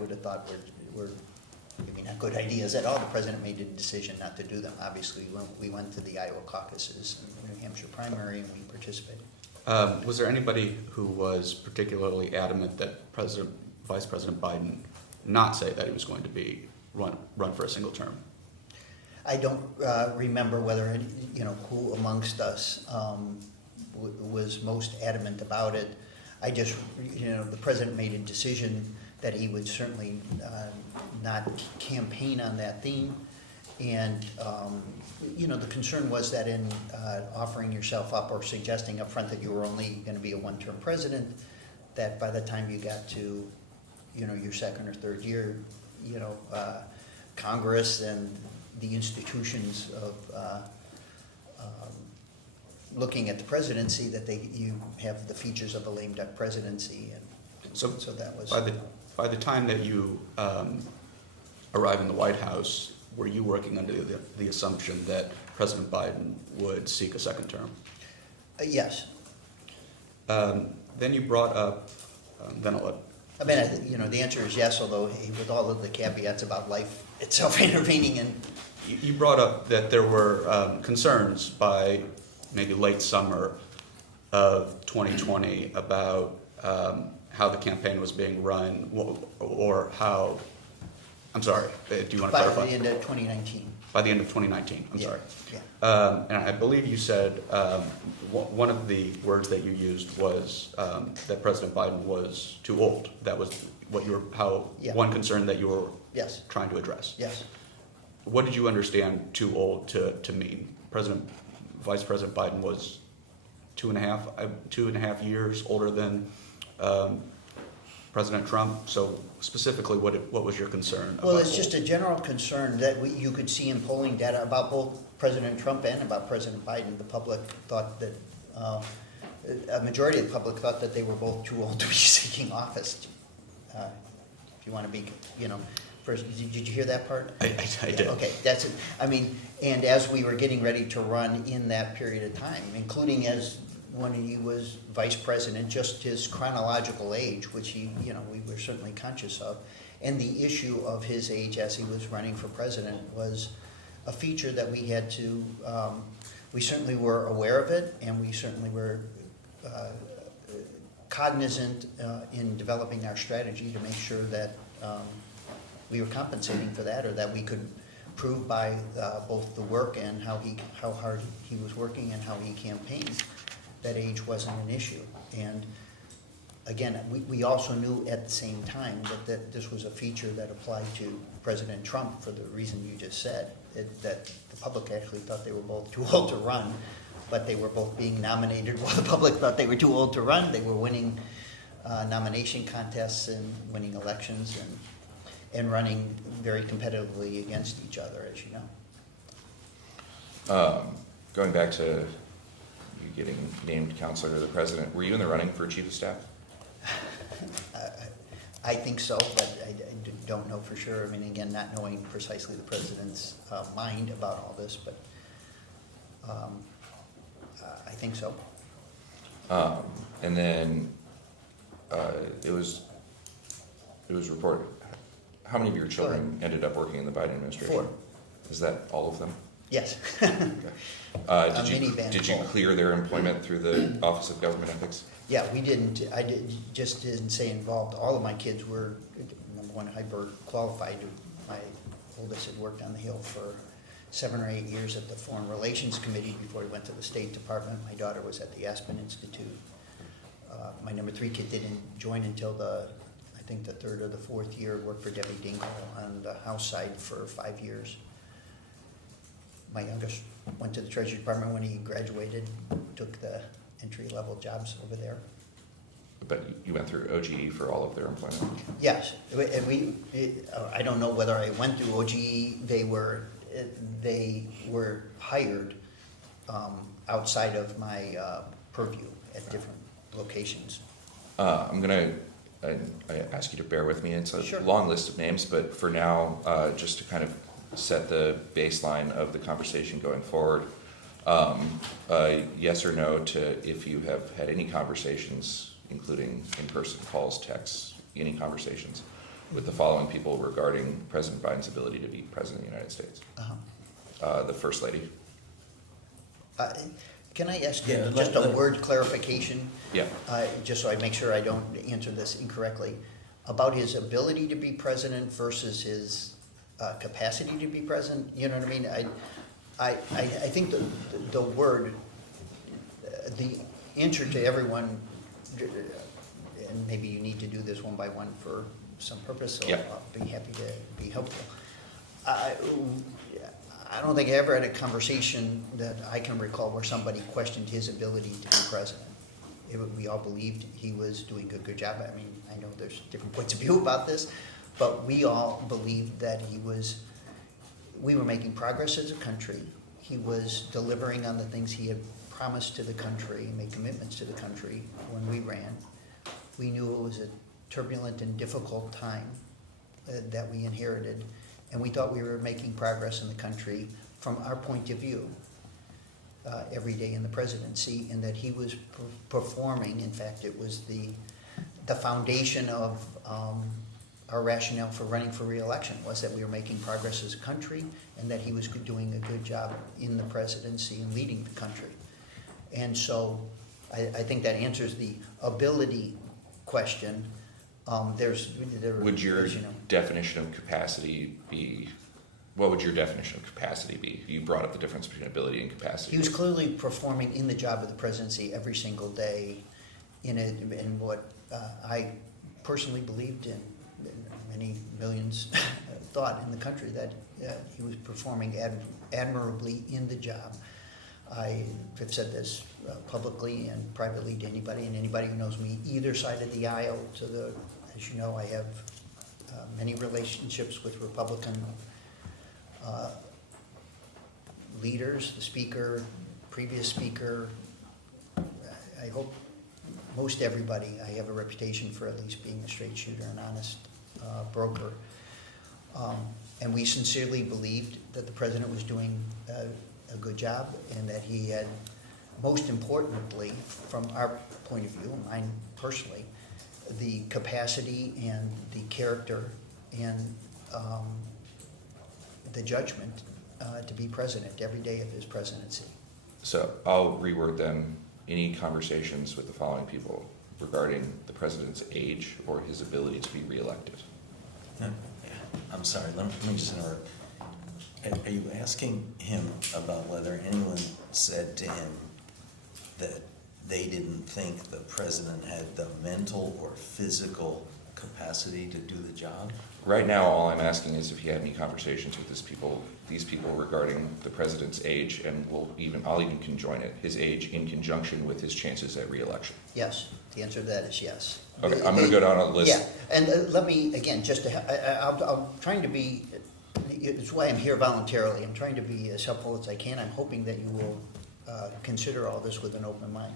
would have thought were maybe not good ideas at all, the president made a decision not to do them. Obviously, we went to the Iowa caucuses and the New Hampshire primary, and we participated. Was there anybody who was particularly adamant that Vice President Biden not say that he was going to be run for a single term? I don't remember whether who amongst us was most adamant about it. I just the president made a decision that he would certainly not campaign on that theme, and the concern was that in offering yourself up or suggesting up front that you were only going to be a 1-term president, that by the time you got to your 2nd or 3rd year, Congress and the institutions of looking at the presidency, that you have the features of a lame duck presidency, and so that was. By the time that you arrived in the White House, were you working under the assumption that President Biden would seek a 2nd term? Yes. Then you brought up, then I'll let. I mean, the answer is yes, although with all of the caveats about life itself intervening in. You brought up that there were concerns by maybe late summer of 2020 about how the campaign was being run, or how, I'm sorry, do you want to clarify? By the end of 2019. By the end of 2019, I'm Yeah, sorry. yeah. And I believe you said one of the words that you used was that President Biden was too old. That was what Yeah. one concern that you were Yes, trying to address. yes. What did you understand too old to mean? Vice President Biden was 2.5 years older than President Trump. So specifically, what was your concern? Well, about it's just a general concern that you could see in polling data about both President Trump and about President Biden. The public thought that, a majority of the public thought that they were both too old to be seeking office. If you want to be, first, did you hear that part? I did. Okay, that's it. I mean, and as we were getting ready to run in that period of time, including as when he was vice president, just his chronological age, which we were certainly conscious of, and the issue of his age as he was running for president was a feature that we had to, we certainly were aware of it, and we certainly were cognizant in developing our strategy to make sure that we were compensating for that, or that we could prove by both the work and how hard he was working and how he campaigned that age wasn't an issue. And again, we also knew at the same time that this was a feature that applied to President Trump for the reason you just said, that the public actually thought they were both too old to run, but they were both being nominated while the public thought they were too old to run. They were winning nomination contests and winning elections and running very competitively against each other, as you know. Going back to you getting named counselor to the president. Were you in the running for chief of staff? I think so, but I don't know for sure. I mean, again, not knowing precisely the president's mind about all this, but I think so. And then it was reported, how many of your children ended up working in the Biden administration? 4. Is that all of them? Yes. Did you clear their employment through the Office of Government Ethics? Yeah, we didn't, just didn't say involved. All of my kids were, number one, hyper qualified. My oldest had worked on the Hill for 7 or 8 years at the Foreign Relations Committee before he went to the State Department. My daughter was at the Aspen Institute. My number 3 kid didn't join until I think the 3rd or the 4th year, worked for Debbie Dingle on the House side for 5 years. My youngest went to the Treasury Department when he graduated, took the entry-level jobs over there. But you went through OGE for all of their employment? Yes, and I don't know whether I went through OGE, they were hired outside of my purview at different locations. I'm gonna I ask you to bear with me. It's a Sure. long list of names, but for now, just to kind of set the baseline of the conversation going forward, yes or no to if you have had any conversations, including in-person calls, texts, any conversations with the following people regarding President Biden's ability to be president of the United States. The First Lady. Can I ask Yeah, just let- a word clarification? Yeah. Just so I make sure I don't answer this incorrectly, about his ability to be president versus his capacity to be president, you know what I mean? I think the word, the answer to everyone, and maybe you need to do this one by one for some purpose, so Yeah. I'll be happy to be helpful. I don't think I ever had a conversation that I can recall where somebody questioned his ability to be president. We all believed he was doing a good job. I mean, I know there's different points of view about this, but we all believed that we were making progress as a country. He was delivering on the things he had promised to the country, made commitments to the country when we ran. We knew it was a turbulent and difficult time that we inherited, and we thought we were making progress in the country from our point of view every day in the presidency, and that he was performing. In fact, it was the foundation of our rationale for running for re-election, was that we were making progress as a country and that he was doing a good job in the presidency and leading the country. And so I think that answers the ability question. Would your as you know, definition of capacity be, what would your definition of capacity be? You brought up the difference between ability and capacity. he was clearly performing in the job of the presidency every single day in what I personally believed in, many millions thought in the country, that he was performing admirably in the job. I have said this publicly and privately to anybody, and anybody who knows me either side of the aisle as you know, I have many relationships with Republican leaders, the speaker, previous speaker. I hope most everybody. I have a reputation for at least being a straight shooter, an honest broker. And we sincerely believed that the president was doing a good job, and that he had, most importantly, from our point of view, mine personally, the capacity and the character and the judgment to be president every day of his presidency. So I'll reword them. Any conversations with the following people regarding the president's age or his ability to be reelected? Yeah, I'm sorry, let me just interrupt. Are you asking him about whether anyone said to him that they didn't think the president had the mental or physical capacity to do the job? Right now, all I'm asking is if he had any conversations with these people regarding the president's age, and I'll even conjoin it, his age in conjunction with his chances at reelection. Yes, the answer to that is yes. Okay, I'm gonna go down a list. Yeah, and let me, again, just to, I'm trying to be, it's why I'm here voluntarily, I'm trying to be as helpful as I can. I'm hoping that you will consider all this with an open mind.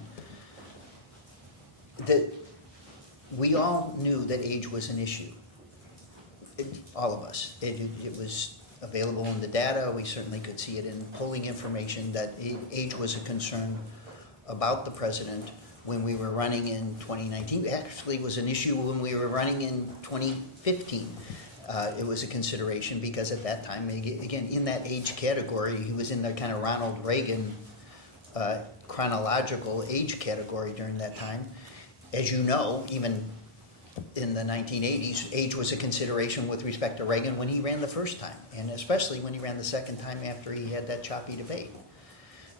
That we all knew that age was an issue. All of us. It was available in the data. We certainly could see it in polling information that age was a concern about the president when we were running in 2019. It actually was an issue when we were running in 2015. It was a consideration because at that time, again, in that age category, he was in the kind of Ronald Reagan chronological age category during that time. As you know, even in the 1980s, age was a consideration with respect to Reagan when he ran the first time, and especially when he ran the second time after he had that choppy debate.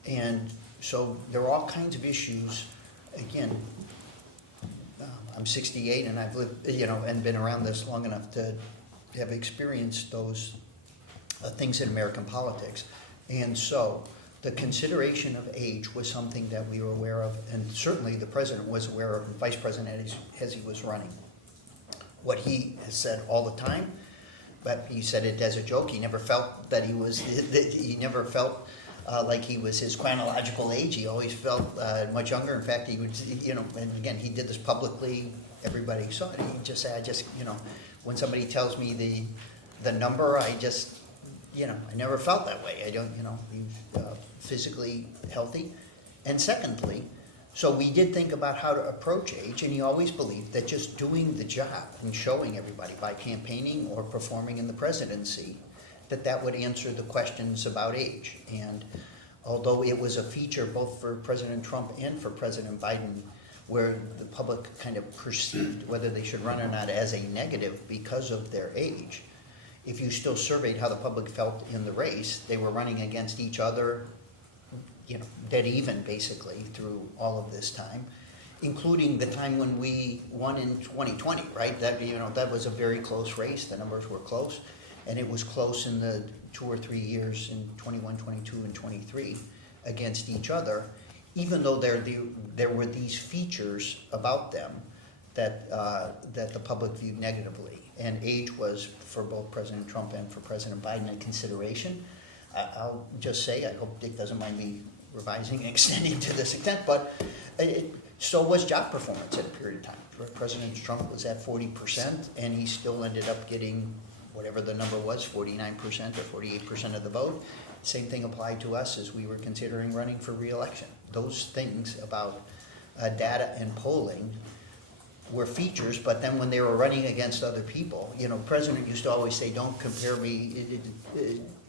And so there are all kinds of issues. Again, I'm 68 and I've lived, and been around this long enough to have experienced those things in American politics. And so the consideration of age was something that we were aware of, and certainly the president was aware of, and vice president as he was running. What he has said all the time, but he said it as a joke. He never felt that he never felt like he was his chronological age. He always felt much younger. In fact, he would, and again, he did this publicly. Everybody saw it. He'd just say, when somebody tells me the number, I just, I never felt that way. I don't, he's physically healthy. And secondly, so we did think about how to approach age, and he always believed that just doing the job and showing everybody by campaigning or performing in the presidency, that would answer the questions about age. And although it was a feature both for President Trump and for President Biden, where the public kind of perceived whether they should run or not as a negative because of their age, if you still surveyed how the public felt in the race, they were running against each other, dead even basically through all of this time, including the time when we won in 2020, right? That was a very close race. The numbers were close, and it was close in the 2 or 3 years in 21, 22, and 23 against each other, even though there were these features about them that the public viewed negatively. And age was, for both President Trump and for President Biden, a consideration. I'll just say, I hope Dick doesn't mind me revising and extending to this extent, but so was job performance at a period of time. President Trump was at 40%, and he still ended up getting whatever the number was, 49% or 48% of the vote. Same thing applied to us as we were considering running for re-election. Those things about data and polling were features, but then when they were running against other people, President used to always say, don't compare me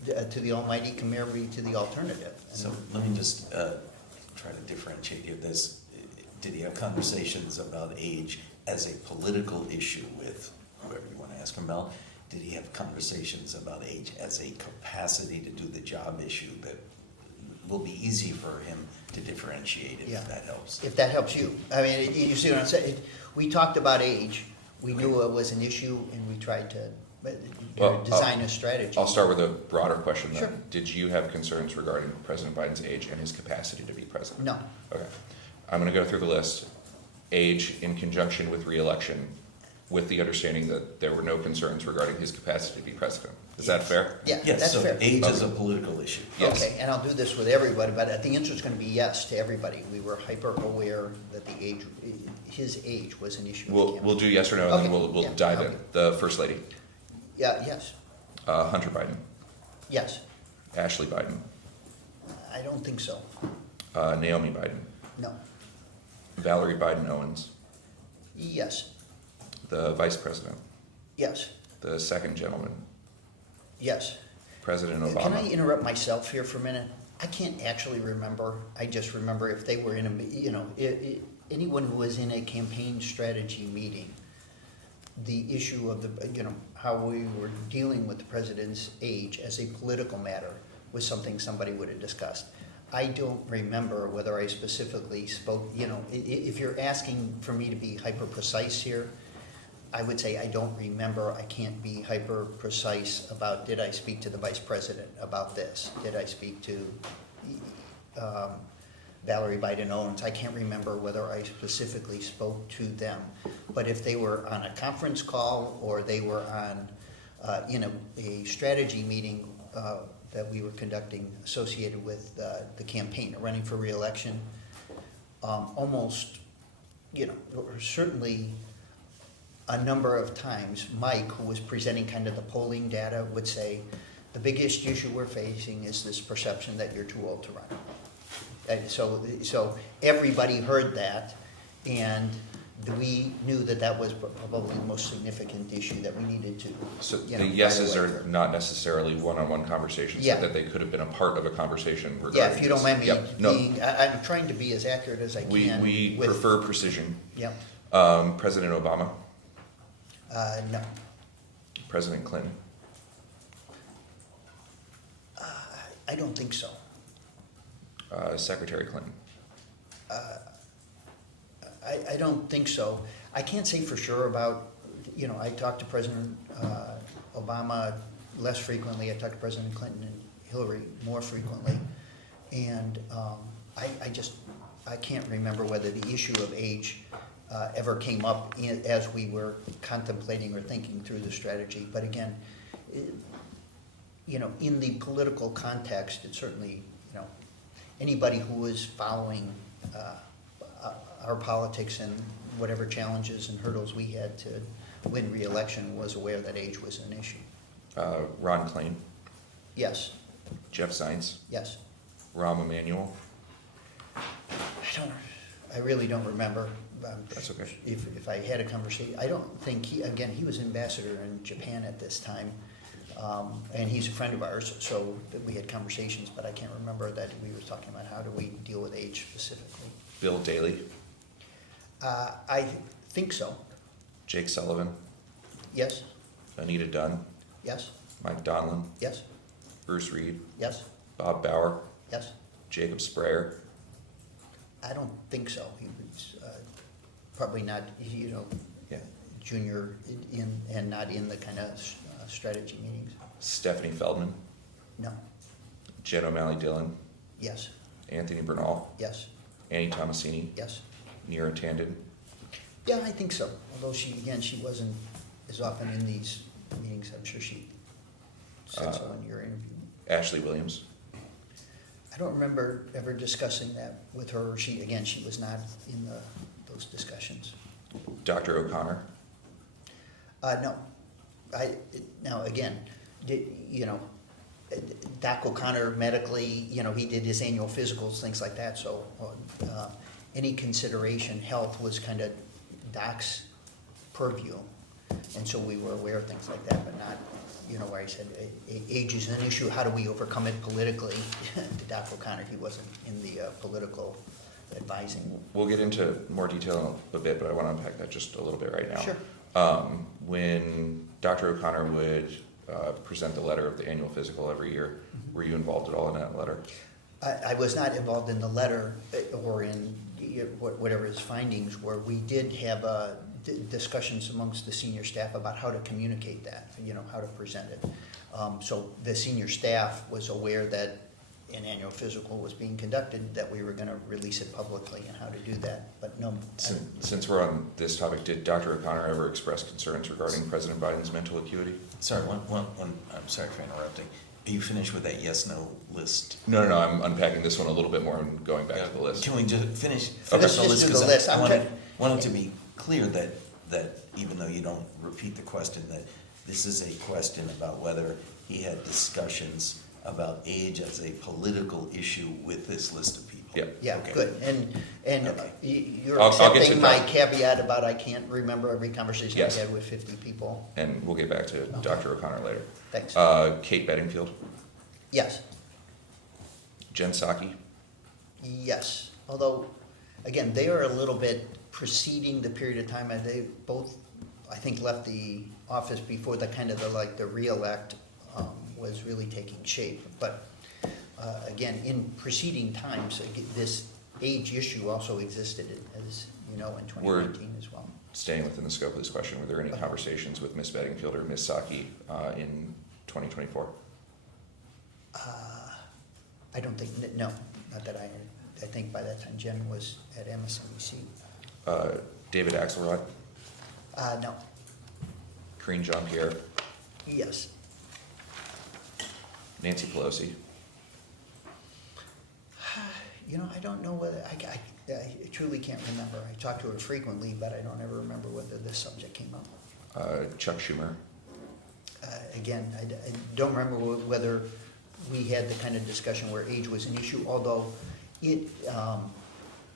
to the almighty, compare me to the alternative. So let me just try to differentiate here. Did he have conversations about age as a political issue with whoever you want to ask him about? Did he have conversations about age as a capacity to do the job issue that will be easy for him to differentiate if that helps? If that helps you. I mean, you see what I'm saying? We talked about age. We knew it was an issue, and we tried to design a strategy. I'll start with a broader question then. Sure. Did you have concerns regarding President Biden's age and his capacity to be president? No. Okay. I'm going to go through the list. Age in conjunction with re-election, with the understanding that there were no concerns regarding his capacity to be president. Is that fair? Yeah, Yes, that's so fair. age is a political issue. Yes. Okay, and I'll do this with everybody, but the answer is going to be yes to everybody. We were hyper aware that his age was an issue. We'll do yes or no, and then Okay, we'll yeah, dive okay. in. The First Lady, Yeah, yes, Hunter Biden, yes. Ashley Biden, I don't think so. Naomi Biden, No. Valerie Biden Owens, Yes, the Vice President, yes, the second gentleman, yes. President Obama. Can I interrupt myself here for a minute? I can't actually remember. I just remember if they were in anyone who was in a campaign strategy meeting, the issue of how we were dealing with the president's age as a political matter was something somebody would have discussed. I don't remember whether I specifically spoke, if you're asking for me to be hyper precise here, I would say I don't remember. I can't be hyper precise about, did I speak to the vice president about this? Did I speak to Valerie Biden Owens? I can't remember whether I specifically spoke to them. But if they were on a conference call or they were on, in a strategy meeting that we were conducting associated with the campaign, running for reelection. Almost, or certainly a number of times, Mike, who was presenting kind of the polling data, would say, the biggest issue we're facing is this perception that you're too old to run. So everybody heard that, and we knew that that was probably the most significant issue that we needed to. So you the know, yeses right away. are not necessarily one-on-one conversations, Yeah. but that they could have been a part of a conversation regarding Yeah, if you don't this. mind me Yep. No, being, I'm trying to be as accurate as I can. we with- prefer precision. Yep, President Obama, no. President Clinton, I don't think so. Secretary Clinton. I don't think so. I can't say for sure about, I talked to President Obama less frequently. I talked to President Clinton and Hillary more frequently. And I can't remember whether the issue of age ever came up as we were contemplating or thinking through the strategy. But again, in the political context, it certainly, anybody who was following our politics and whatever challenges and hurdles we had to win re-election was aware that age was an issue. Ron Klain, Yes, Jeff Zients, yes. Rahm Emanuel. I really don't remember. That's okay. If I had a conversation, I don't think he was ambassador in Japan at this time. And he's a friend of ours, so we had conversations, but I can't remember that we were talking about how do we deal with age specifically. Bill Daley, I think so. Jake Sullivan, Yes, Anita Dunn, yes, Mike Donlin, yes, Bruce Reed, yes, Bob Bauer, yes. Jacob Sprayer, I don't think so. He was probably not, yeah, junior and not in the kind of strategy meetings. Stephanie Feldman, No, Jen O'Malley Dillon, yes, Anthony Bernal, yes, Annie Tomasini, yes. Neera Tanden, Yeah, I think so. Although she wasn't as often in these meetings. I'm sure she said so in your interview. Ashley Williams, I don't remember ever discussing that with her. She was not in those discussions. Dr. O'Connor, No. Now, again, Doc O'Connor medically, he did his annual physicals, things like that, so any consideration, health was kind of Doc's purview, and so we were aware of things like that, but not, where I said, age is an issue, how do we overcome it politically? To Doc O'Connor, he wasn't in the political advising. we'll get into more detail in a bit, but I want to unpack that just a little bit right now. Sure. When Dr. O'Connor would present the letter of the annual physical every year, were you involved at all in that letter? I was not involved in the letter or in whatever his findings were. We did have discussions amongst the senior staff about how to communicate that, how to present it. So the senior staff was aware that an annual physical was being conducted, that we were going to release it publicly and how to do that, but no. Since we're on this topic, did Dr. O'Connor ever express concerns regarding President Biden's mental acuity? Sorry, I'm sorry for interrupting. Are you finished with that yes/no list? No, I'm unpacking this one a little bit more and going back to the list. Can we just finish Let's the just list? do 'Cause the list. I I'm wanted to be clear that even though you don't repeat the question, that this is a question about whether he had discussions about age as a political issue with this list of people. Yeah. Yeah, Okay. good, and Okay. you're I'll get to accepting my Doc. caveat about I can't remember every conversation I Yes. had with 50 people. And we'll get back to Dr. O'Connor later. Thanks. Kate Bedingfield, Yes. Jen Psaki, Yes, although, again, they are a little bit preceding the period of time, and they both, I think, left the office before the re-elect was really taking shape. But again, in preceding times, this age issue also existed, as you know, in 2019 as well. staying within the scope of this question, were there any conversations with Ms. Bedingfield or Ms. Psaki in 2024? I don't think, no, not that I think by that time Jen was at MSNBC. David Axelrod, No, Karine Jean-Pierre, yes. Nancy Pelosi. You know, I don't know whether, I truly can't remember. I talk to her frequently, but I don't ever remember whether this subject came up. Chuck Schumer. Again, I don't remember whether we had the kind of discussion where age was an issue, although it,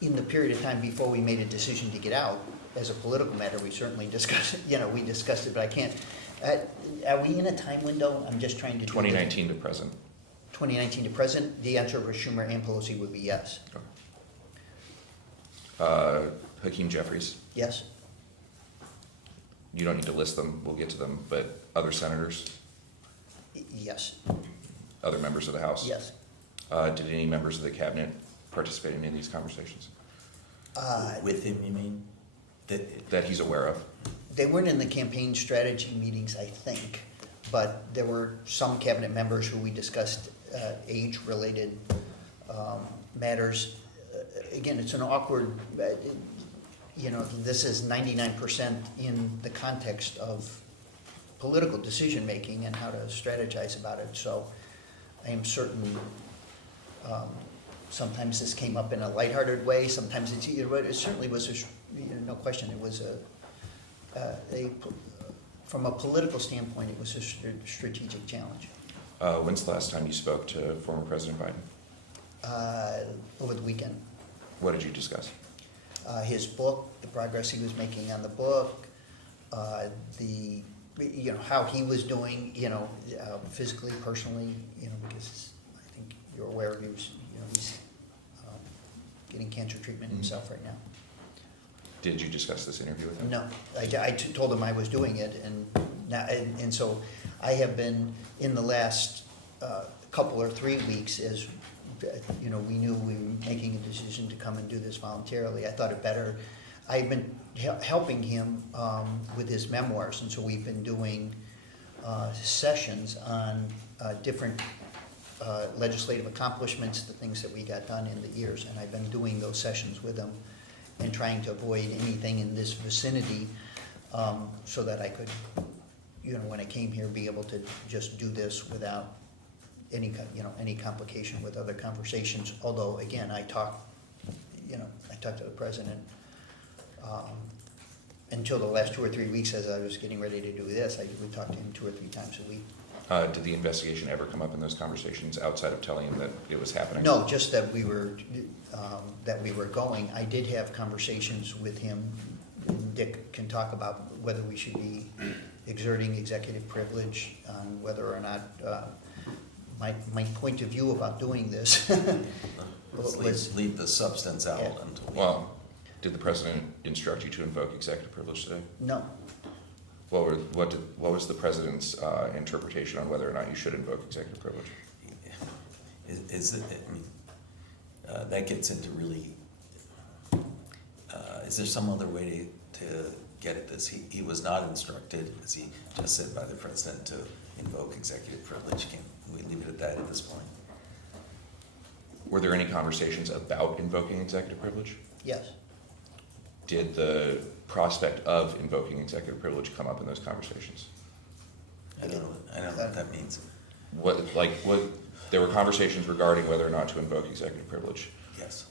in the period of time before we made a decision to get out, as a political matter, we certainly discussed it, you know, we discussed it, but I can't, are we in a time window? I'm just trying to do this. 2019 to present. 2019 to present, the answer for Schumer and Pelosi would be yes. Hakeem Jeffries. Yes? You don't need to list them, we'll get to them, but other senators, Yes. other members of the House? Yes. Did any members of the cabinet participate in any of these conversations With him, you mean? that he's aware of? They weren't in the campaign strategy meetings, I think, but there were some cabinet members who we discussed age-related matters. Again, it's an awkward, you know, this is 99% in the context of political decision-making and how to strategize about it. So I am certain sometimes this came up in a lighthearted way, sometimes it's, it certainly was, no question, it was from a political standpoint, it was a strategic challenge. When's the last time you spoke to former President Biden? Over the weekend. What did you discuss? His book, the progress he was making on the book, you know, how he was doing, you know, physically, personally, you know, because I think you're aware he was, you know, he's getting cancer treatment himself right now. Did you discuss this interview with him? No, I told him I was doing it, and now, and so I have been in the last couple or 3 weeks, as you know, we knew we were making a decision to come and do this voluntarily. I thought it better. I've been helping him with his memoirs, and so we've been doing sessions on different legislative accomplishments, the things that we got done in the years, and I've been doing those sessions with him and trying to avoid anything in this vicinity, so that I could, you know, when I came here, be able to just do this without any, you know, any complication with other conversations. Although, again, I talked to the president until the last 2 or 3 weeks as I was getting ready to do this. We talked to him 2 or 3 times a week. Did the investigation ever come up in those conversations outside of telling him that it was happening? No, just that we were going. I did have conversations with him. Dick can talk about whether we should be exerting executive privilege, on whether or not, my point of view about doing this Let's leave the substance out Yeah. until we. Well, did the president instruct you to invoke executive privilege today? No. What was the president's interpretation on whether or not you should invoke executive privilege? That gets into really, is there some other way to get at this? He was not instructed, as he just said, by the president to invoke executive privilege. Can we leave it at that at this point? Were there any conversations about invoking executive privilege? Yes. Did the prospect of invoking executive privilege come up in those conversations? I don't know what that means. There were conversations regarding whether or not to invoke executive privilege. Yes.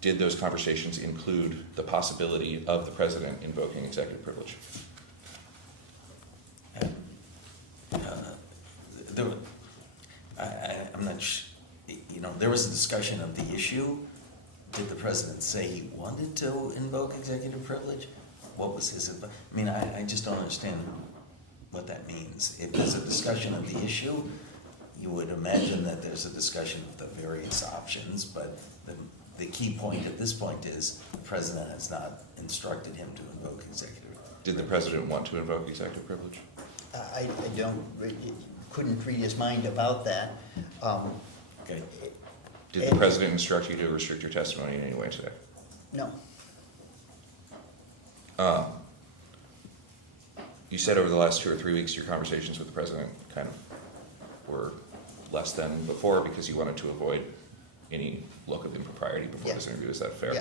Did those conversations include the possibility of the president invoking executive privilege? I'm not you know, there was a discussion of the issue. Did the president say he wanted to invoke executive privilege? What was his advice? I mean, I just don't understand what that means. If there's a discussion of the issue, you would imagine that there's a discussion of the various options, but the key point at this point is the president has not instructed him to invoke executive. Did the president want to invoke executive privilege? I couldn't read his mind about that. Okay. Did the president instruct you to restrict your testimony in any way today? No. You said over the last 2 or 3 weeks your conversations with the president kind of were less than before because you wanted to avoid any look of impropriety before Yeah. this interview. Is that fair?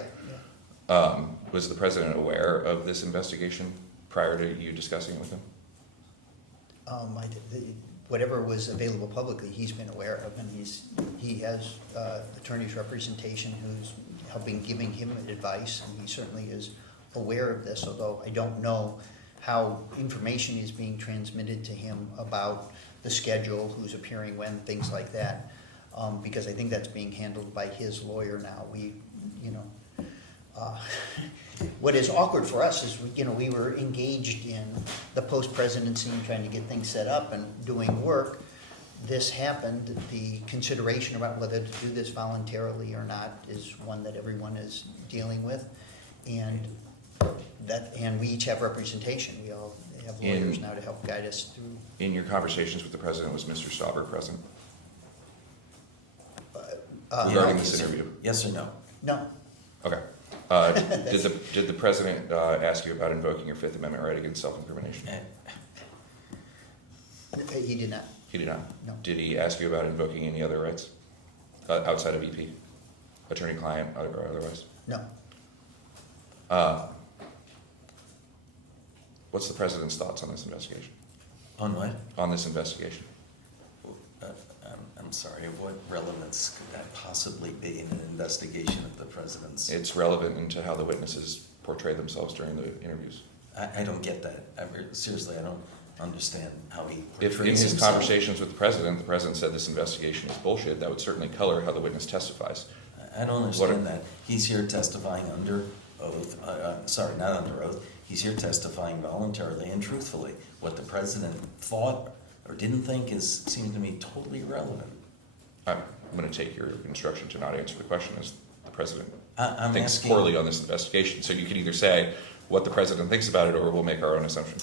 Yeah. Was the president aware of this investigation prior to you discussing it with him? whatever was available publicly, he's been aware of, and he has attorney's representation who's helping giving him advice, and he certainly is aware of this, although I don't know how information is being transmitted to him about the schedule, who's appearing when, things like that, because I think that's being handled by his lawyer now. What is awkward for us is, we were engaged in the post-presidency and trying to get things set up and doing work. This happened. The consideration about whether to do this voluntarily or not is one that everyone is dealing with. And we each have representation. We all have lawyers now to help guide us through. In your conversations with the president, was Mr. Stauber present regarding this interview? Yes or no? No, Okay. Did the president ask you about invoking your Fifth Amendment right against self-incrimination? he did not. He did not? No. Did he ask you about invoking any other rights outside of EP? Attorney-client or otherwise? No. What's the president's thoughts on this investigation? On what? On this investigation? I'm sorry, what relevance could that possibly be in an investigation of the president's? It's relevant into how the witnesses portray themselves during the interviews. I don't get that. Seriously, I don't understand how he If in portrays his himself. conversations with the president said this investigation is bullshit, that would certainly color how the witness testifies. I don't understand that. He's here testifying under oath, sorry, not under oath. He's here testifying voluntarily and truthfully. What the president thought or didn't think seems to me totally irrelevant. I'm going to take your instruction to not answer the question as the president I'm thinks asking- poorly on this investigation. So you can either say what the president thinks about it, or we'll make our own assumption.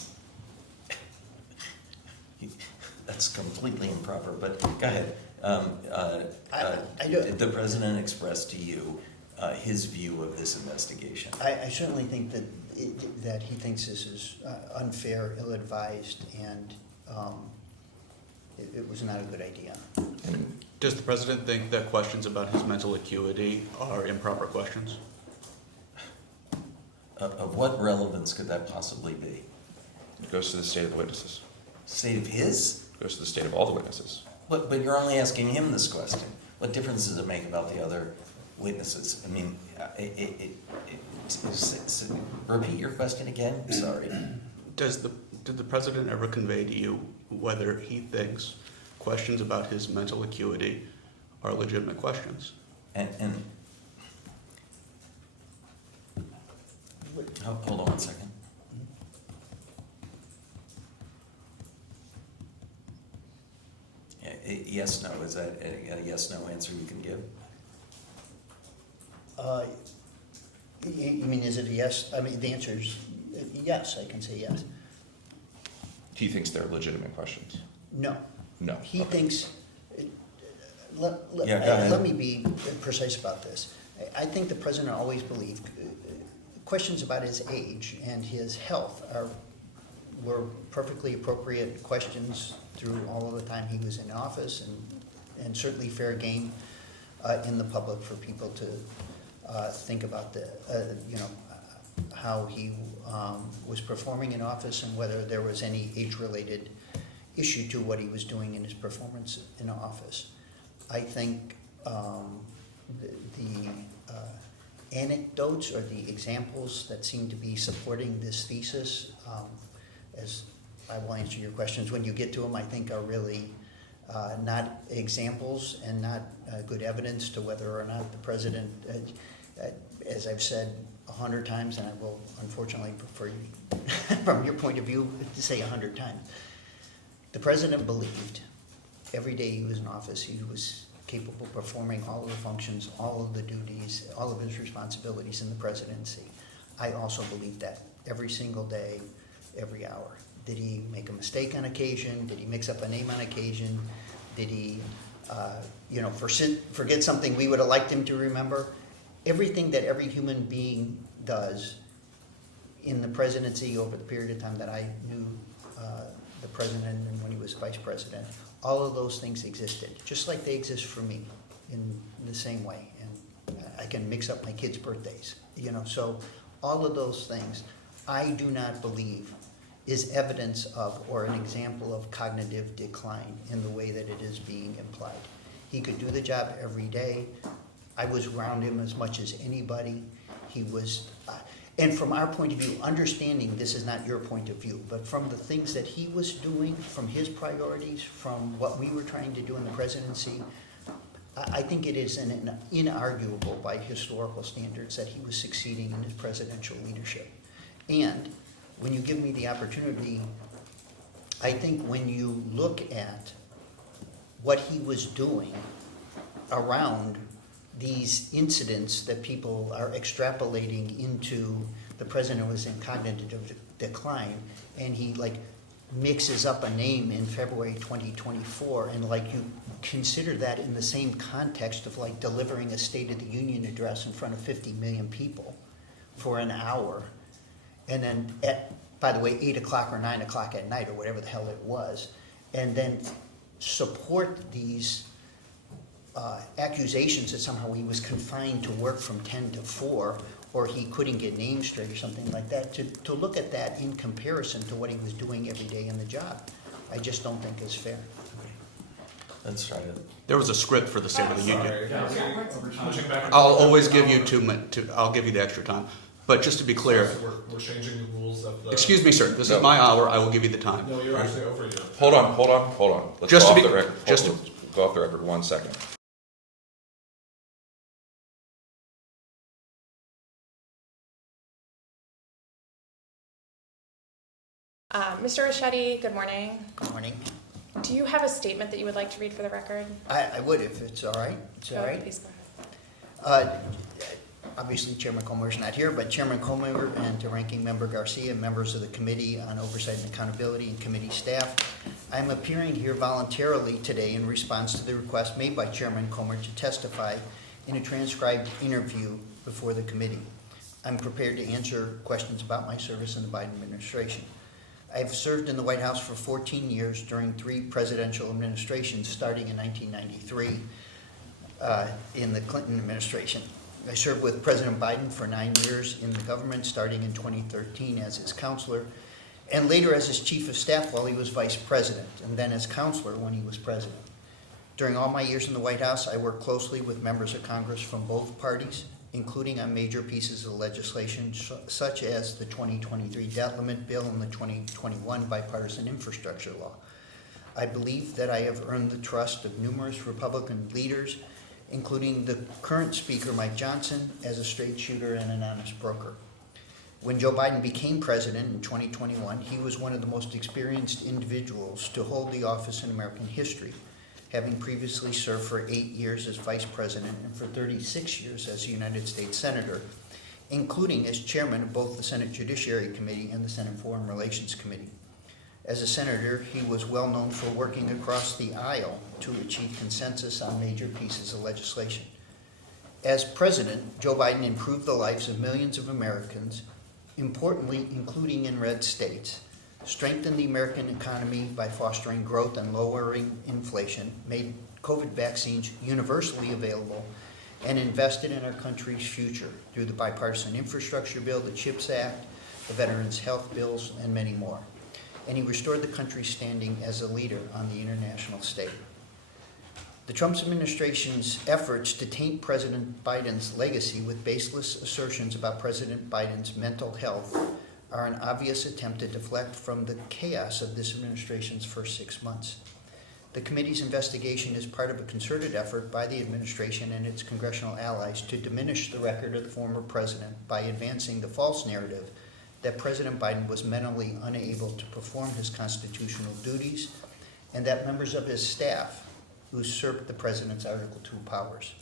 That's completely improper, but go ahead. I don't- Did the president express to you his view of this investigation? I certainly think that he thinks this is unfair, ill-advised, and it was not a good idea. And Does the president think that questions about his mental acuity are improper questions? Of what relevance could that possibly be? it goes to the state of the witnesses. State of his? It goes to the state of all the witnesses. But you're only asking him this question. What difference does it make about the other witnesses? I mean, repeat your question again? Sorry. Did the president ever convey to you whether he thinks questions about his mental acuity are legitimate questions? And hold on one second. Yes, no, is that a yes, no answer you can give? You mean, is it a yes? I mean, the answer is yes, I can say yes. He thinks they're legitimate questions. No. No. He Okay. thinks, Yeah, go ahead. let me be precise about this. I think the president always believed questions about his age and his health were perfectly appropriate questions through all of the time he was in office, and certainly fair game in the public for people to think about how he was performing in office and whether there was any age-related issue to what he was doing in his performance in office. I think the anecdotes or the examples that seem to be supporting this thesis, as I will answer your questions when you get to them, I think are really not examples and not good evidence to whether or not the president, as I've said 100 times, and I will unfortunately prefer you, from your point of view, to say 100 times. The president believed every day he was in office he was capable of performing all of the functions, all of the duties, all of his responsibilities in the presidency. I also believe that every single day, every hour. Did he make a mistake on occasion? Did he mix up a name on occasion? Did he, forget something we would have liked him to remember? Everything that every human being does in the presidency over the period of time that I knew the president and when he was vice president, all of those things existed, just like they exist for me in the same way. And I can mix up my kids' birthdays, so all of those things. I do not believe is evidence of or an example of cognitive decline in the way that it is being implied. He could do the job every day. I was around him as much as anybody. He was, and from our point of view, understanding this is not your point of view, but from the things that he was doing, from his priorities, from what we were trying to do in the presidency, I think it is an inarguable by historical standards that he was succeeding in his presidential leadership. And when you give me the opportunity, I think when you look at what he was doing around these incidents that people are extrapolating into the president was in cognitive decline, and he like mixes up a name in February 2024, and like you consider that in the same context of like delivering a State of the Union address in front of 50 million people for an hour, and then at, by the way, 8 o'clock or 9 o'clock at night or whatever the hell it was, and then support these accusations that somehow he was confined to work from 10 to 4, or he couldn't get names straight or something like that, to look at that in comparison to what he was doing every day in the job, I just don't think is fair. Let's try to, There was a script for the State of the Union. Switching back and I'll forth. always give you 2 minutes, I'll give you the extra time. But just to be clear, So we're changing the rules of the. excuse me, sir, this No. is my hour, I will give you the time. No, you're actually over here. Hold on. Let's Just go to off be- the record. just to- Go off the record 1 second. Mr. Ricchetti, good morning. Good morning. Do you have a statement that you would like to read for the record? I would if it's all right. It's all right. Please go ahead. Obviously, Chairman Comer is not here, but Chairman Comer and to Ranking Member Garcia, members of the Committee on Oversight and Accountability and committee staff, I'm appearing here voluntarily today in response to the request made by Chairman Comer to testify in a transcribed interview before the committee. I'm prepared to answer questions about my service in the Biden administration. I've served in the White House for 14 years during 3 presidential administrations, starting in 1993 in the Clinton administration. I served with President Biden for 9 years in the government, starting in 2013 as his counselor, and later as his chief of staff while he was vice president, and then as counselor when he was president. During all my years in the White House, I worked closely with members of Congress from both parties, including on major pieces of legislation such as the 2023 debt limit bill and the 2021 bipartisan infrastructure law. I believe that I have earned the trust of numerous Republican leaders, including the current Speaker, Mike Johnson, as a straight shooter and an honest broker. When Joe Biden became president in 2021, he was one of the most experienced individuals to hold the office in American history, having previously served for 8 years as vice president and for 36 years as a United States Senator, including as chairman of both the Senate Judiciary Committee and the Senate Foreign Relations Committee. As a senator, he was well known for working across the aisle to achieve consensus on major pieces of legislation. As president, Joe Biden improved the lives of millions of Americans, importantly, including in red states, strengthened the American economy by fostering growth and lowering inflation, made COVID vaccines universally available, and invested in our country's future through the bipartisan infrastructure bill, the CHIPS Act, the Veterans Health Bills, and many more. And he restored the country's standing as a leader on the international stage. The Trump administration's efforts to taint President Biden's legacy with baseless assertions about President Biden's mental health are an obvious attempt to deflect from the chaos of this administration's first 6 months. The committee's investigation is part of a concerted effort by the administration and its congressional allies to diminish the record of the former president by advancing the false narrative that President Biden was mentally unable to perform his constitutional duties and that members of his staff usurped the president's Article II powers.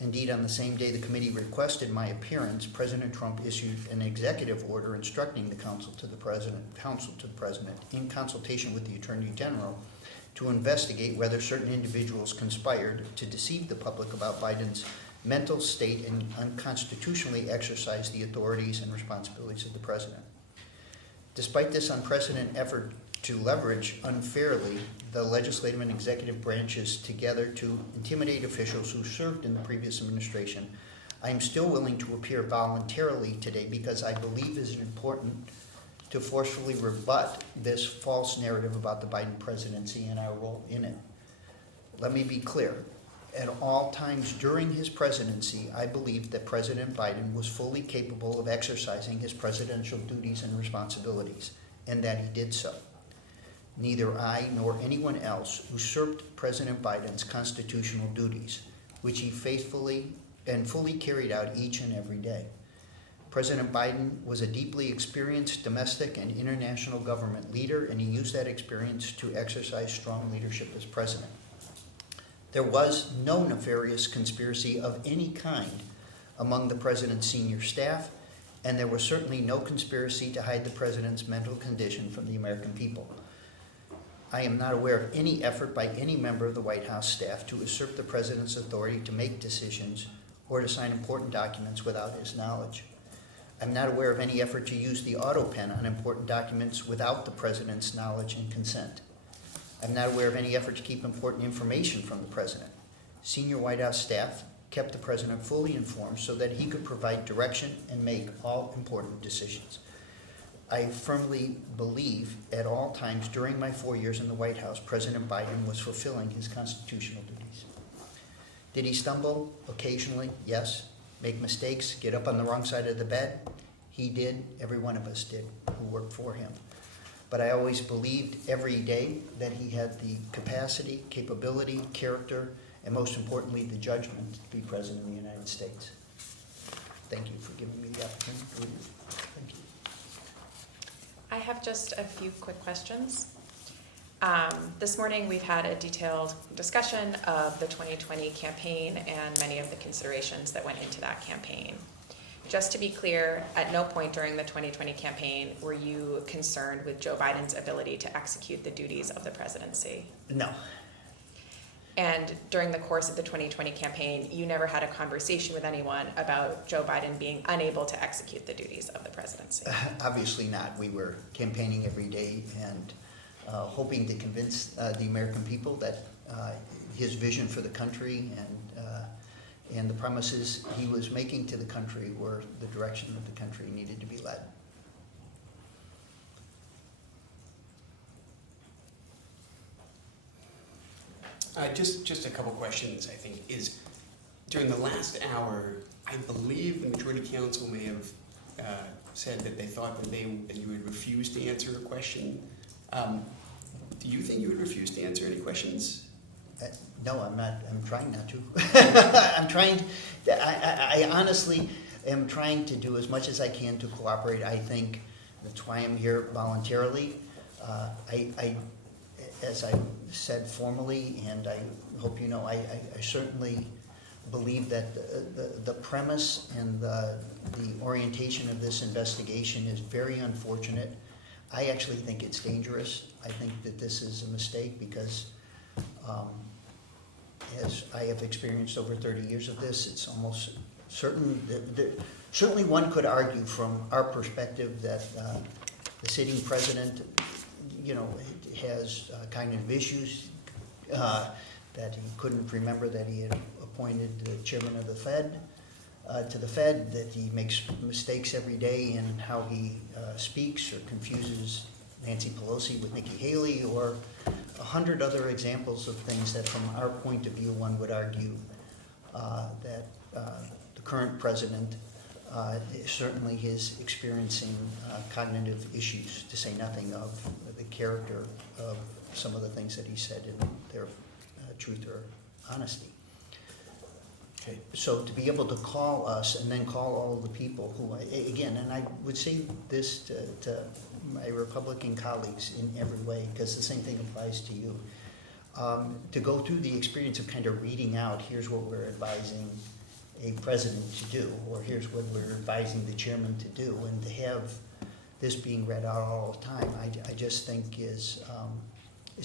Indeed, on the same day the committee requested my appearance, President Trump issued an executive order instructing the counsel to the president, in consultation with the Attorney General, to investigate whether certain individuals conspired to deceive the public about Biden's mental state and unconstitutionally exercise the authorities and responsibilities of the president. Despite this unprecedented effort to leverage unfairly the legislative and executive branches together to intimidate officials who served in the previous administration, I am still willing to appear voluntarily today because I believe it is important to forcefully rebut this false narrative about the Biden presidency and our role in it. Let me be clear. At all times during his presidency, I believed that President Biden was fully capable of exercising his presidential duties and responsibilities, and that he did so. Neither I nor anyone else usurped President Biden's constitutional duties, which he faithfully and fully carried out each and every day. President Biden was a deeply experienced domestic and international government leader, and he used that experience to exercise strong leadership as president. There was no nefarious conspiracy of any kind among the president's senior staff, and there was certainly no conspiracy to hide the president's mental condition from the American people. I am not aware of any effort by any member of the White House staff to usurp the president's authority to make decisions or to sign important documents without his knowledge. I'm not aware of any effort to use the Autopen on important documents without the president's knowledge and consent. I'm not aware of any effort to keep important information from the president. Senior White House staff kept the president fully informed so that he could provide direction and make all important decisions. I firmly believe at all times during my 4 years in the White House, President Biden was fulfilling his constitutional duties. Did he stumble occasionally? Yes. Make mistakes, get up on the wrong side of the bed? He did. Every one of us did who worked for him. But I always believed every day that he had the capacity, capability, character, and most importantly, the judgment to be president of the United States. Thank you for giving me the opportunity to read it. Thank you. I have just a few quick questions. This morning, we've had a detailed discussion of the 2020 campaign and many of the considerations that went into that campaign. Just to be clear, at no point during the 2020 campaign were you concerned with Joe Biden's ability to execute the duties of the presidency? No. And during the course of the 2020 campaign, you never had a conversation with anyone about Joe Biden being unable to execute the duties of the presidency? Obviously not. We were campaigning every day and hoping to convince the American people that his vision for the country and the promises he was making to the country were the direction that the country needed to be led. Just a couple questions, I think, is during the last hour, I believe the majority council may have said that they thought that you would refuse to answer a question. Do you think you would refuse to answer any questions? No, I'm not. I'm trying not to. I honestly am trying to do as much as I can to cooperate. I think that's why I'm here voluntarily. As I said formally, and I hope you know, I certainly believe that the premise and the orientation of this investigation is very unfortunate. I actually think it's dangerous. I think that this is a mistake because as I have experienced over 30 years of this, it's almost certain that certainly one could argue from our perspective that the sitting president, you know, has cognitive issues, that he couldn't remember that he had appointed the chairman of the Fed, to the Fed, that he makes mistakes every day in how he speaks or confuses Nancy Pelosi with Nikki Haley, or 100 other examples of things that from our point of view one would argue that the current president certainly is experiencing cognitive issues, to say nothing of the character of some of the things that he said in their truth or honesty. Okay. So to be able to call us and then call all of the people who, again, and I would say this to my Republican colleagues in every way, because the same thing applies to you, to go through the experience of kind of reading out, here's what we're advising a president to do, or here's what we're advising the chairman to do, and to have this being read out all the time, I just think is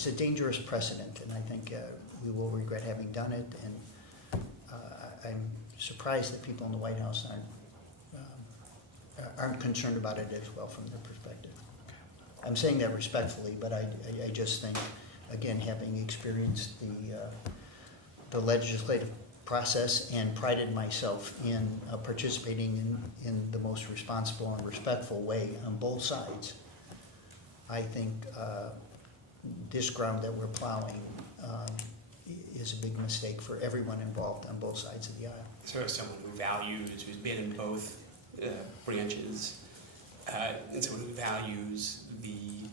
a dangerous precedent, and I think we will regret having done it, and I'm surprised that people in the White House aren't concerned about it as well from their perspective. I'm saying that respectfully, but I just think, again, having experienced the legislative process and prided myself in participating in the most responsible and respectful way on both sides, I think this ground that we're plowing is a big mistake for everyone involved on both sides of the aisle. So as someone who values, who's been in both branches, and someone who values the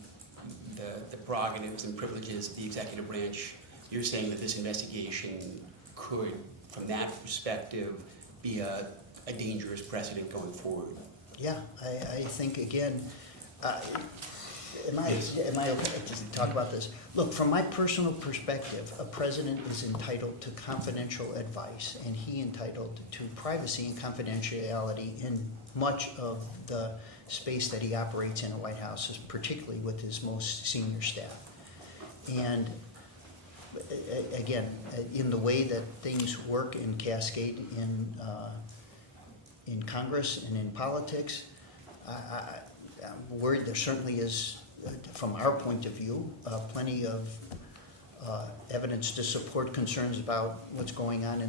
prerogatives and privileges of the executive branch, you're saying that this investigation could, from that perspective, be a dangerous precedent going forward? Yeah, I think, again, am I okay to talk about this? Look, from my personal perspective, a president is entitled to confidential advice, and he entitled to privacy and confidentiality in much of the space that he operates in a White House, particularly with his most senior staff. And again, in the way that things work and cascade in Congress and in politics, I'm worried there certainly is, from our point of view, plenty of evidence to support concerns about what's going on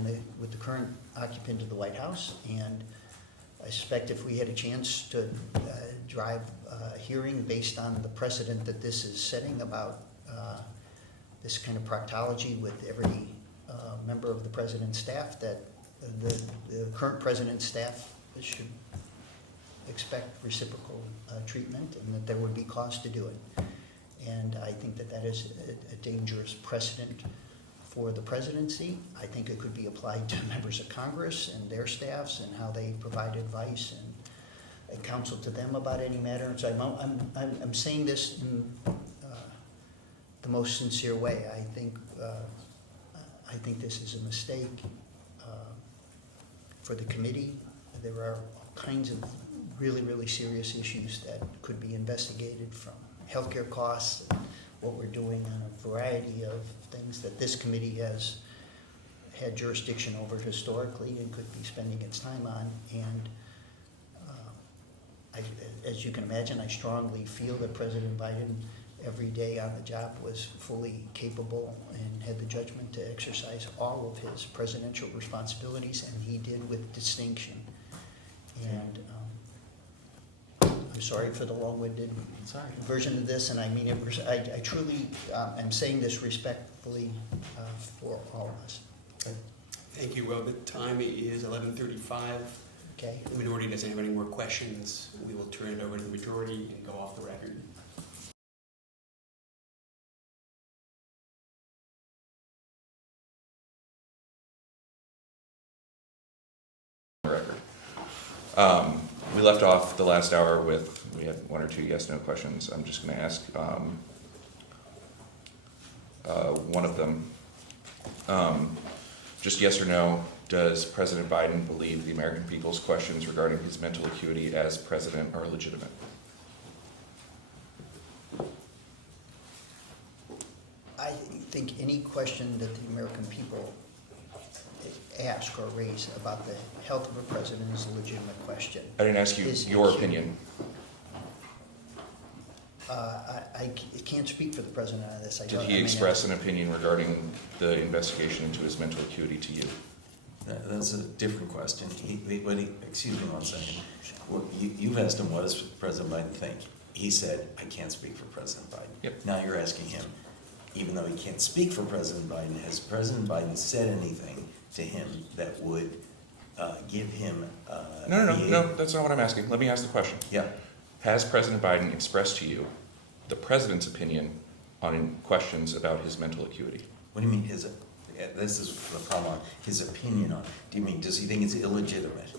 with the current occupant of the White House. And I suspect if we had a chance to drive a hearing based on the precedent that this is setting about this kind of proctology with every member of the president's staff, that the current president's staff should expect reciprocal treatment, and that there would be cause to do it. And I think that that is a dangerous precedent for the presidency. I think it could be applied to members of Congress and their staffs and how they provide advice and counsel to them about any matter. And so I'm saying this in the most sincere way. I think this is a mistake for the committee. There are all kinds of really, really serious issues that could be investigated, from healthcare costs, and what we're doing on a variety of things that this committee has had jurisdiction over historically and could be spending its time on. And as you can imagine, I strongly feel that President Biden, every day on the job, was fully capable and had the judgment to exercise all of his presidential responsibilities, and he did with distinction. And I'm sorry for the long-winded version of this, and I mean, I truly am saying this respectfully for all of us. Thank you. Well, the time is 11:35. Okay? The minority doesn't have any more questions. We will turn it over to the majority and go off the record. Record. We left off the last hour with, we had one or two yes/no questions. I'm just going to ask one of them. Just yes or no, does President Biden believe the American people's questions regarding his mental acuity as president are legitimate? I think any question that the American people ask or raise about the health of a president is a legitimate question. I didn't ask you your opinion. I can't speak for the president on this. Did he express an opinion regarding the investigation into his mental acuity to you? That's a different question. Excuse me one second. Well, you've asked him, what does President Biden think? He said, I can't speak for President Biden. Yep. Now you're asking him, even though he can't speak for President Biden, has President Biden said anything to him that would give him... No, that's not what I'm asking. Let me ask the question. Yeah. Has President Biden expressed to you the president's opinion on questions about his mental acuity? What do you mean this is the problem, his opinion on it? Do you mean, does he think it's illegitimate?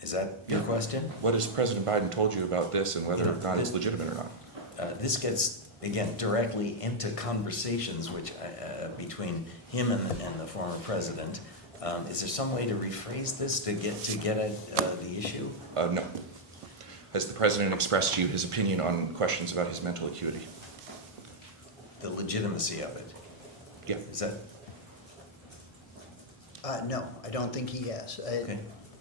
Is that your question? What has President Biden told you about this and whether or not it's legitimate or not? This gets, again, directly into conversations which between him and the former president. Is there some way to rephrase this to get at the issue? No. Has the president expressed to you his opinion on questions about his mental acuity? The legitimacy of it? Yeah. Is that? No, I don't think he has. Okay,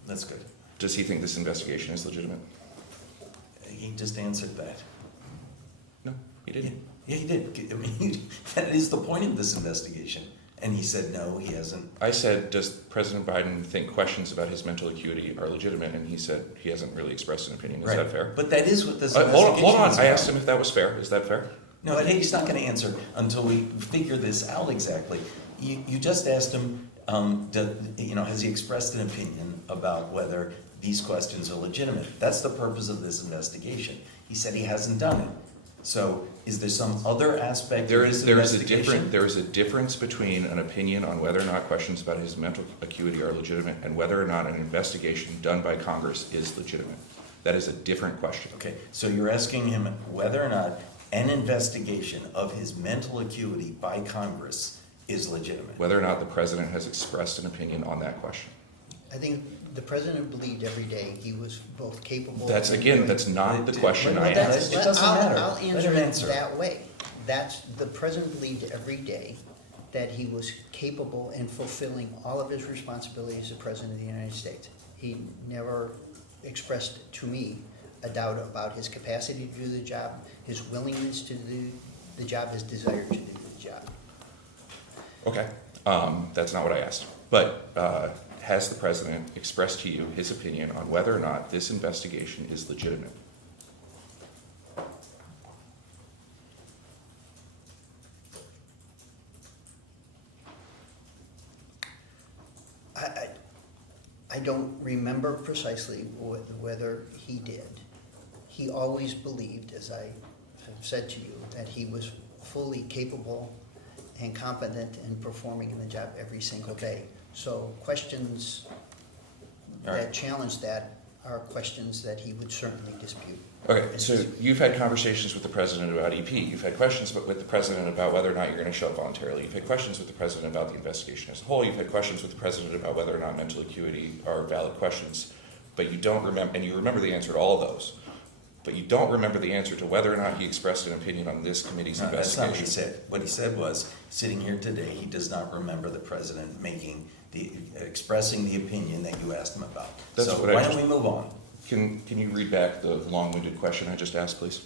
that's good. Does he think this investigation is legitimate? He just answered that. No, he didn't. Yeah, he did. I mean, that is the point of this investigation. And he said, no, he hasn't. I said, does President Biden think questions about his mental acuity are legitimate? And he said he hasn't really expressed an opinion. Is Right. that fair? But that is what this Hold investigation on. is I about. asked him if that was fair. Is that fair? No, he's not going to answer until we figure this out exactly. You just asked him, has he expressed an opinion about whether these questions are legitimate? That's the purpose of this investigation. He said he hasn't done it. So is there some other aspect There of is this a investigation? difference between an opinion on whether or not questions about his mental acuity are legitimate and whether or not an investigation done by Congress is legitimate. That is a different question. Okay, so you're asking him whether or not an investigation of his mental acuity by Congress is legitimate. Whether or not the president has expressed an opinion on that question. I think the president believed every day he was both capable. That's not the question Well, I that's- asked. it doesn't matter. I'll Let answer him it answer. that way. The president believed every day that he was capable and fulfilling all of his responsibilities as president of the United States. He never expressed to me a doubt about his capacity to do the job, his willingness to do the job, his desire to do the job. Okay, that's not what I asked. But has the president expressed to you his opinion on whether or not this investigation is legitimate? I don't remember precisely whether he did. He always believed, as I have said to you, that he was fully capable and competent in performing in the job every single day. So questions All right. that challenge that are questions that he would certainly dispute. Okay, so you've had conversations with the president about EP. You've had questions with the president about whether or not you're going to show up voluntarily. You've had questions with the president about the investigation as a whole. You've had questions with the president about whether or not mental acuity are valid questions. But you don't remember, and you remember the answer to all of those. But you don't remember the answer to whether or not he expressed an opinion on this committee's No, that's not what he investigation. said. What he said was, sitting here today, he does not remember the president expressing the opinion that you asked him about. That's So what I why just- don't we move on? Can you read back the long-winded question I just asked, please?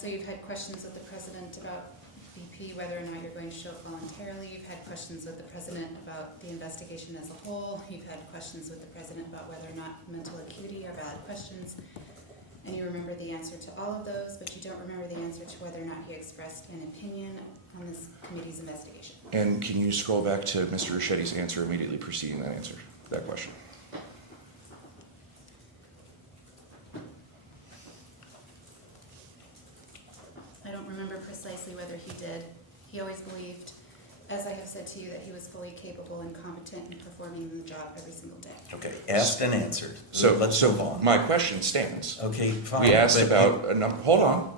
So you've had questions with the president about BP, whether or not you're going to show up voluntarily. You've had questions with the president about the investigation as a whole. You've had questions with the president about whether or not mental acuity are valid questions. And you remember the answer to all of those, but you don't remember the answer to whether or not he expressed an opinion on this committee's investigation. And can you scroll back to Mr. Richetti's answer immediately preceding that answer, that question? I don't remember precisely whether he did. He always believed, as I have said to you, that he was fully capable and competent in performing the job every single day. Okay, asked and answered. So Let's move on. my question stands. Okay, fine. We asked but about hold on.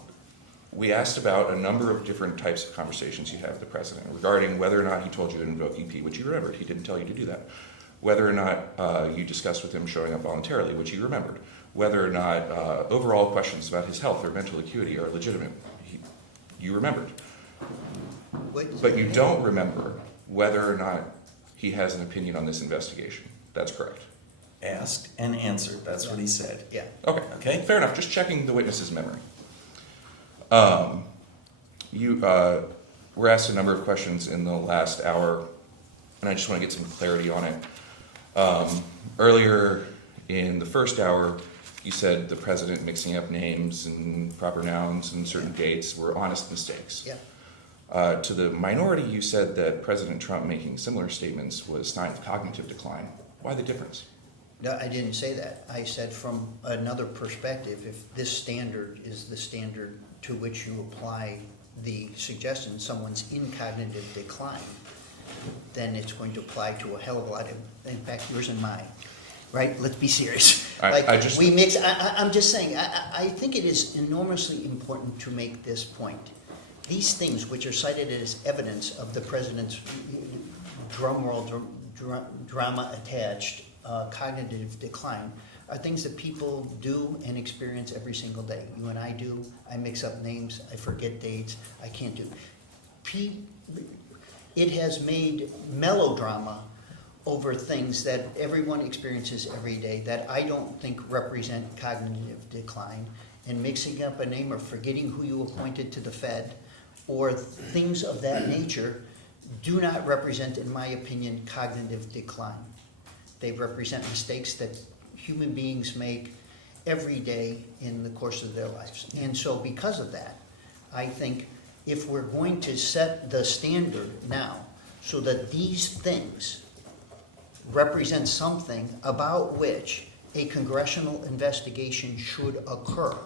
We asked about a number of different types of conversations you had with the president regarding whether or not he told you to invoke EP, which you remembered. He didn't tell you to do that. Whether or not you discussed with him showing up voluntarily, which you remembered. Whether or not overall questions about his health or mental acuity are legitimate, you remembered. But you don't remember whether or not he has an opinion on this investigation. That's correct. Asked and answered, that's what he said. Yeah. Okay. Okay. Fair enough. Just checking the witness's memory. You were asked a number of questions in the last hour, and I just want to get some clarity on it. Earlier in the first hour, you said the president mixing up names and proper nouns and certain dates were honest mistakes. Yeah. To the minority, you said that President Trump making similar statements was a sign of cognitive decline. Why the difference? No, I didn't say that. I said from another perspective, if this standard is the standard to which you apply the suggestion someone's in cognitive decline, then it's going to apply to a hell of a lot of, in fact, yours and mine, right? Let's be serious. I just- We mix, I'm just saying, I think it is enormously important to make this point. These things which are cited as evidence of the president's drumroll drama attached cognitive decline are things that people do and experience every single day. You and I do. I mix up names. I forget dates. I can't do. It has made melodrama over things that everyone experiences every day that I don't think represent cognitive decline. and mixing up a name or forgetting who you appointed to the Fed or things of that nature do not represent, in my opinion, cognitive decline. They represent mistakes that human beings make every day in the course of their lives. And so because of that, I think if we're going to set the standard now so that these things represent something about which a congressional investigation should occur,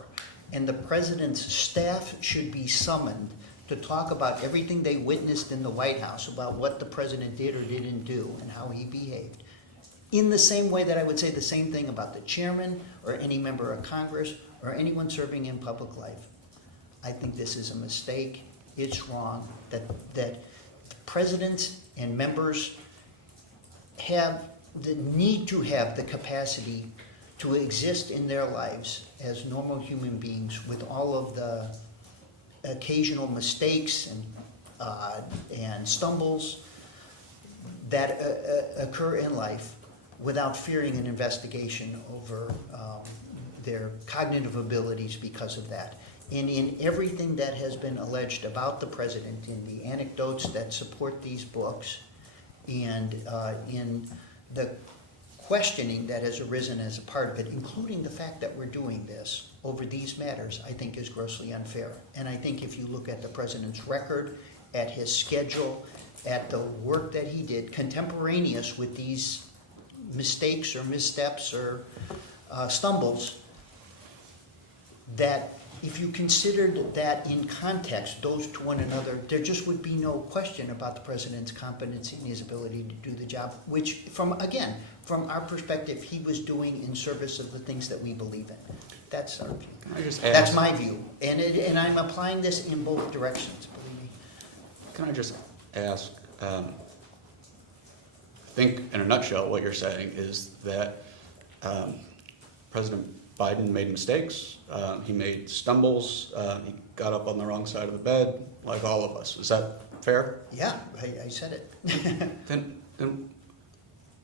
and the president's staff should be summoned to talk about everything they witnessed in the White House, about what the president did or didn't do and how he behaved, in the same way that I would say the same thing about the chairman or any member of Congress or anyone serving in public life. I think this is a mistake. It's wrong that presidents and members have the need to have the capacity to exist in their lives as normal human beings with all of the occasional mistakes and stumbles that occur in life without fearing an investigation over their cognitive abilities because of that. And in everything that has been alleged about the president, in the anecdotes that support these books, and in the questioning that has arisen as a part of it, including the fact that we're doing this over these matters, I think is grossly unfair. And I think if you look at the president's record, at his schedule, at the work that he did, contemporaneous with these mistakes or missteps or stumbles, that if you considered that in context, those to one another, there just would be no question about the president's competency and his ability to do the job, which from our perspective, he was doing in service of the things that we believe in. That's our view. Can I just That's ask, my view. And I'm applying this in both directions, believe me. can I just ask, I think in a nutshell, what you're saying is that President Biden made mistakes, he made stumbles, he got up on the wrong side of the bed, like all of us. Is that fair? Yeah, I said it. Then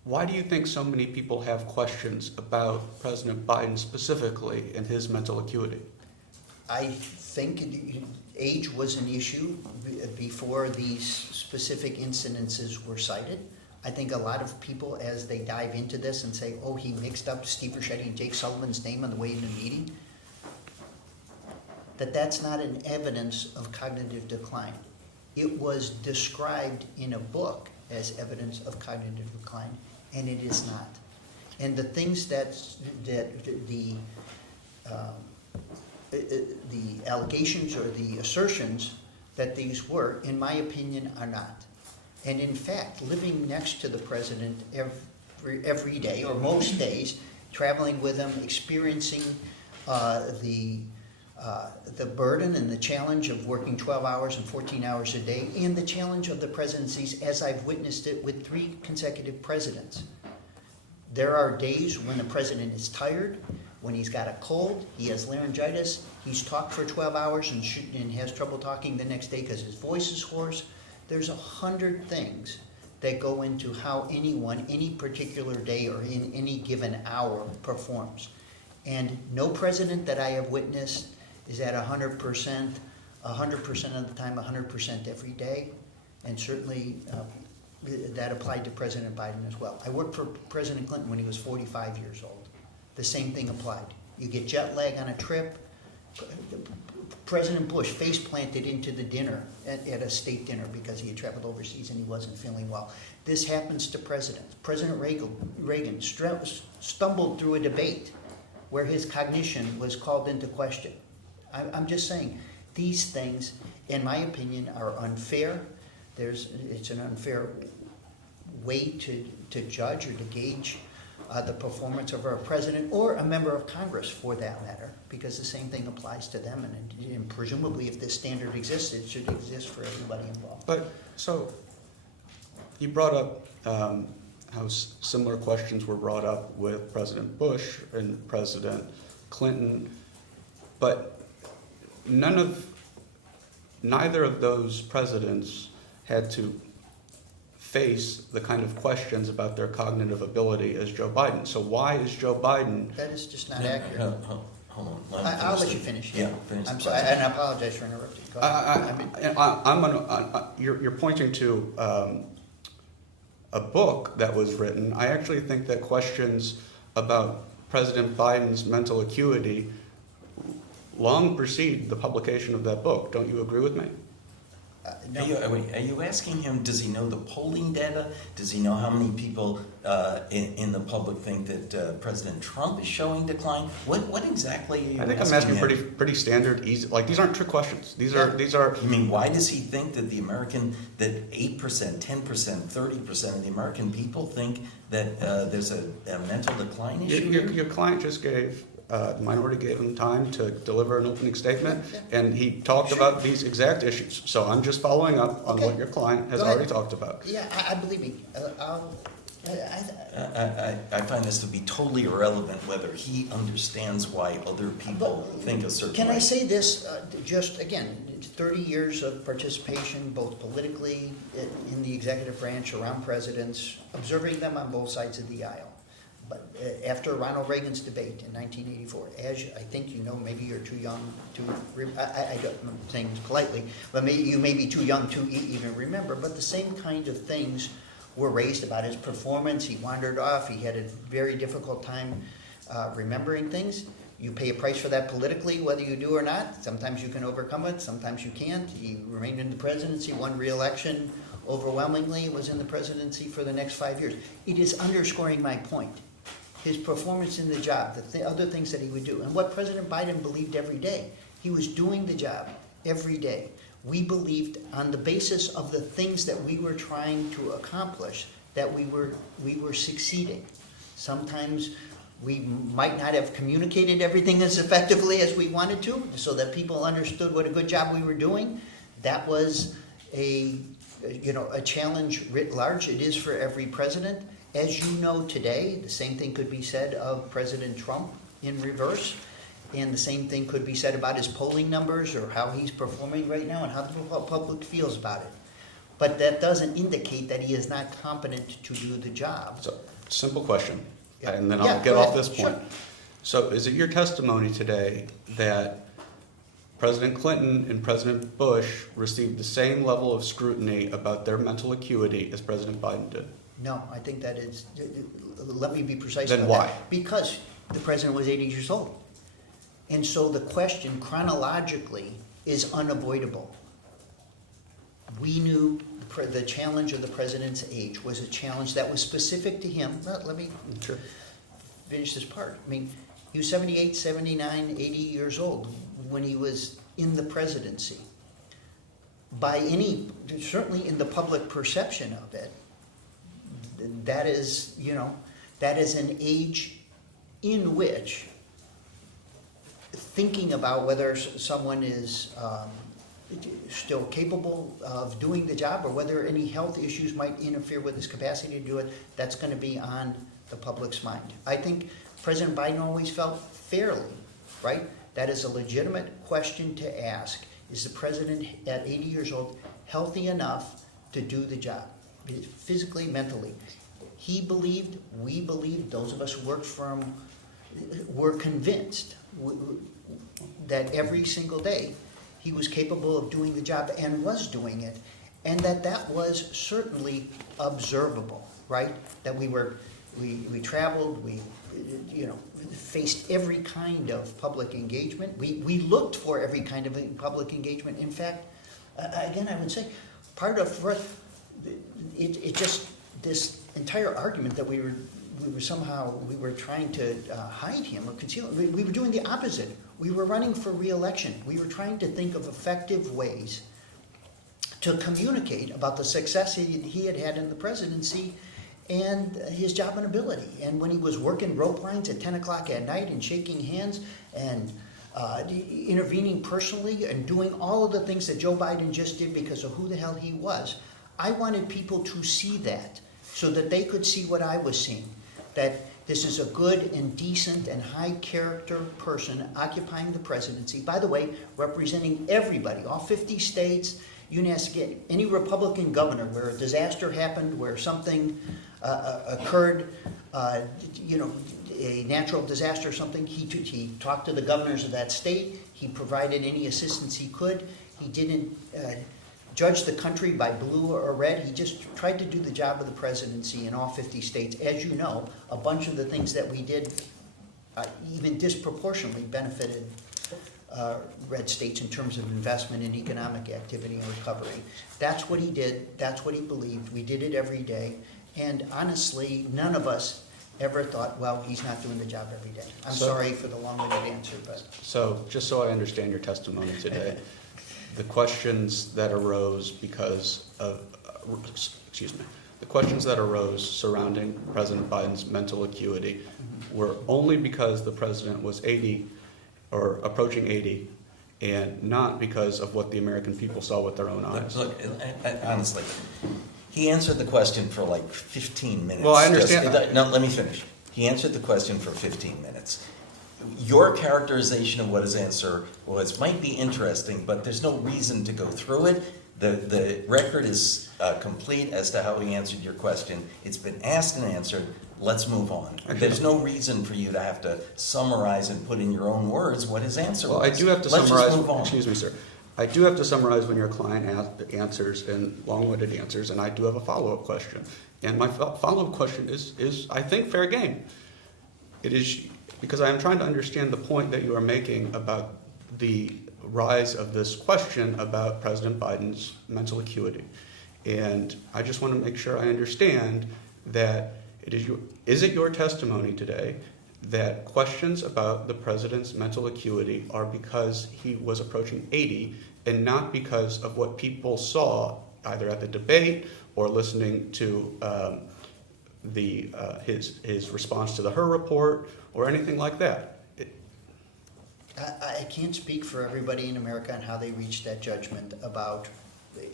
why do you think so many people have questions about President Biden specifically and his mental acuity? I think age was an issue before these specific incidences were cited. I think a lot of people, as they dive into this and say, oh, he mixed up Steve Ricchetti and Jake Sullivan's name on the way to the meeting, that's not an evidence of cognitive decline. It was described in a book as evidence of cognitive decline, and it is not. And the things that the allegations or the assertions that these were, in my opinion, are not. And in fact, living next to the president every day, or most days, traveling with him, experiencing the burden and the challenge of working 12 hours and 14 hours a day, and the challenge of the presidencies as I've witnessed it with 3 consecutive presidents. There are days when the president is tired, when he's got a cold, he has laryngitis, he's talked for 12 hours and has trouble talking the next day because his voice is hoarse. There's 100 things that go into how anyone, any particular day or in any given hour performs. And no president that I have witnessed is at 100% of the time, 100% every day. And certainly that applied to President Biden as well. I worked for President Clinton when he was 45 years old. The same thing applied. You get jet lag on a trip. President Bush face planted into the dinner at a state dinner because he had traveled overseas and he wasn't feeling well. This happens to presidents. President Reagan stumbled through a debate where his cognition was called into question. I'm just saying, these things, in my opinion, are unfair. It's an unfair way to judge or to gauge the performance of our president or a member of Congress for that matter, because the same thing applies to them, and presumably if this standard exists, it should exist for everybody involved. But, so, you brought up how similar questions were brought up with President Bush and President Clinton, but neither of those presidents had to face the kind of questions about their cognitive ability as Joe Biden. So why is Joe Biden... That is just not accurate. hold on. Let me I'll finish let you the- finish. Yeah, finish I'm the sorry, question. and I apologize for interrupting. Go ahead. I'm gonna, you're pointing to a book that was written. I actually think that questions about President Biden's mental acuity long precede the publication of that book. Don't you agree with me? No. Are you asking him, does he know the polling data? Does he know how many people in the public think that President Trump is showing decline? What exactly are you asking I think I'm asking him? pretty standard, easy, like, these aren't trick questions. These Yeah. are, I mean, why does he think that that 8%, 10%, 30% of the American people think that there's a mental decline issue here? your client just gave, the minority gave him time to deliver an opening statement, and he talked about these exact issues. So I'm just following up on Okay. what your client has Go ahead. already talked about. Yeah, I believe me. I find this to be totally irrelevant whether he understands why other people think a certain way. Can I say this, just again, it's 30 years of participation, both politically, in the executive branch, around presidents, observing them on both sides of the aisle. But after Ronald Reagan's debate in 1984, as I think you know, maybe you're too young to, I don't, I'm saying this politely, but you may be too young to even remember, but the same kind of things were raised about his performance. He wandered off. He had a very difficult time remembering things. You pay a price for that politically, whether you do or not. Sometimes you can overcome it, sometimes you can't. He remained in the presidency, won re-election overwhelmingly, was in the presidency for the next 5 years. It is underscoring my point. His performance in the job, the other things that he would do, and what President Biden believed every day. He was doing the job every day. We believed, on the basis of the things that we were trying to accomplish, that we were succeeding. Sometimes we might not have communicated everything as effectively as we wanted to, so that people understood what a good job we were doing. That was a challenge writ large. It is for every president. As you know today, the same thing could be said of President Trump in reverse. And the same thing could be said about his polling numbers or how he's performing right now and how the public feels about it. But that doesn't indicate that he is not competent to do the job. So, simple question, Yeah. and then Yeah, I'll get go off ahead. this point. Sure. So is it your testimony today that President Clinton and President Bush received the same level of scrutiny about their mental acuity as President Biden did? No, I think that is, let me be precise Then about why? that. Because the president was 80 years old. And so the question chronologically is unavoidable. We knew the challenge of the president's age was a challenge that was specific to him. Well, let me Sure. finish this part. I mean, he was 78, 79, 80 years old when he was in the presidency. By any, certainly in the public perception of it, that is, that is an age in which thinking about whether someone is still capable of doing the job or whether any health issues might interfere with his capacity to do it, that's going to be on the public's mind. I think President Biden always felt fairly, right? That is a legitimate question to ask. Is the president at 80 years old healthy enough to do the job, physically, mentally? He believed, we believed, those of us who worked for him were convinced that every single day he was capable of doing the job and was doing it, and that was certainly observable, right? That we traveled, we faced every kind of public engagement. We looked for every kind of public engagement. In fact, again, I would say, part of it just, this entire argument that we were trying to hide him or conceal him. We were doing the opposite. We were running for re-election. We were trying to think of effective ways to communicate about the success he had had in the presidency and his job and ability. And when he was working rope lines at 10 o'clock at night and shaking hands and intervening personally and doing all of the things that Joe Biden just did because of who the hell he was, I wanted people to see that so that they could see what I was seeing, that this is a good and decent and high character person occupying the presidency. By the way, representing everybody, all 50 states. You can ask any Republican governor where a disaster happened, where something occurred, a natural disaster or something, he talked to the governors of that state, he provided any assistance he could, he didn't judge the country by blue or red, he just tried to do the job of the presidency in all 50 states. As you know, a bunch of the things that we did even disproportionately benefited red states in terms of investment in economic activity and recovery. That's what he did, that's what he believed, we did it every day, and honestly, none of us ever thought, well, he's not doing the job every day. I'm sorry for the long-winded answer, but. So, just so I understand your testimony today, the questions that arose because of, the questions that arose surrounding President Biden's mental acuity were only because the president was 80 or approaching 80, and not because of what the American people saw with their own eyes. Look, honestly, he answered the question for like 15 minutes. Well, I understand. No, let me finish. He answered the question for 15 minutes. Your characterization of what his answer was might be interesting, but there's no reason to go through it. The record is complete as to how he answered your question. It's been asked and answered. Let's move on. There's no reason for you to have to summarize and put in your own words what his answer was. Well, I do have to Let's summarize. just move on. Excuse me, sir. I do have to summarize when your client answers in long-winded answers, and I do have a follow-up question. And my follow-up question is, I think, fair game. It is because I am trying to understand the point that you are making about the rise of this question about President Biden's mental acuity. And I just want to make sure I understand that is it your testimony today that questions about the president's mental acuity are because he was approaching 80 and not because of what people saw either at the debate or listening to his response to the Her report or anything like that? I can't speak for everybody in America on how they reached that judgment about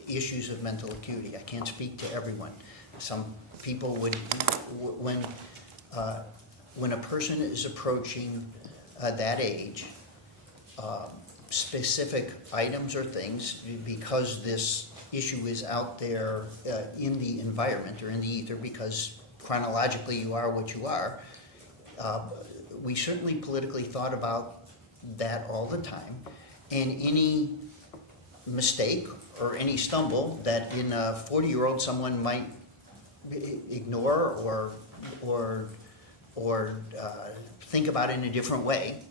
issues of mental acuity. I can't speak to everyone. Some people would, when a person is approaching that age, specific items or things, because this issue is out there in the environment or in the ether, because chronologically you are what you are, we certainly politically thought about that all the time, and any mistake or any stumble that in a 40-year-old someone might ignore or think about it in a different way.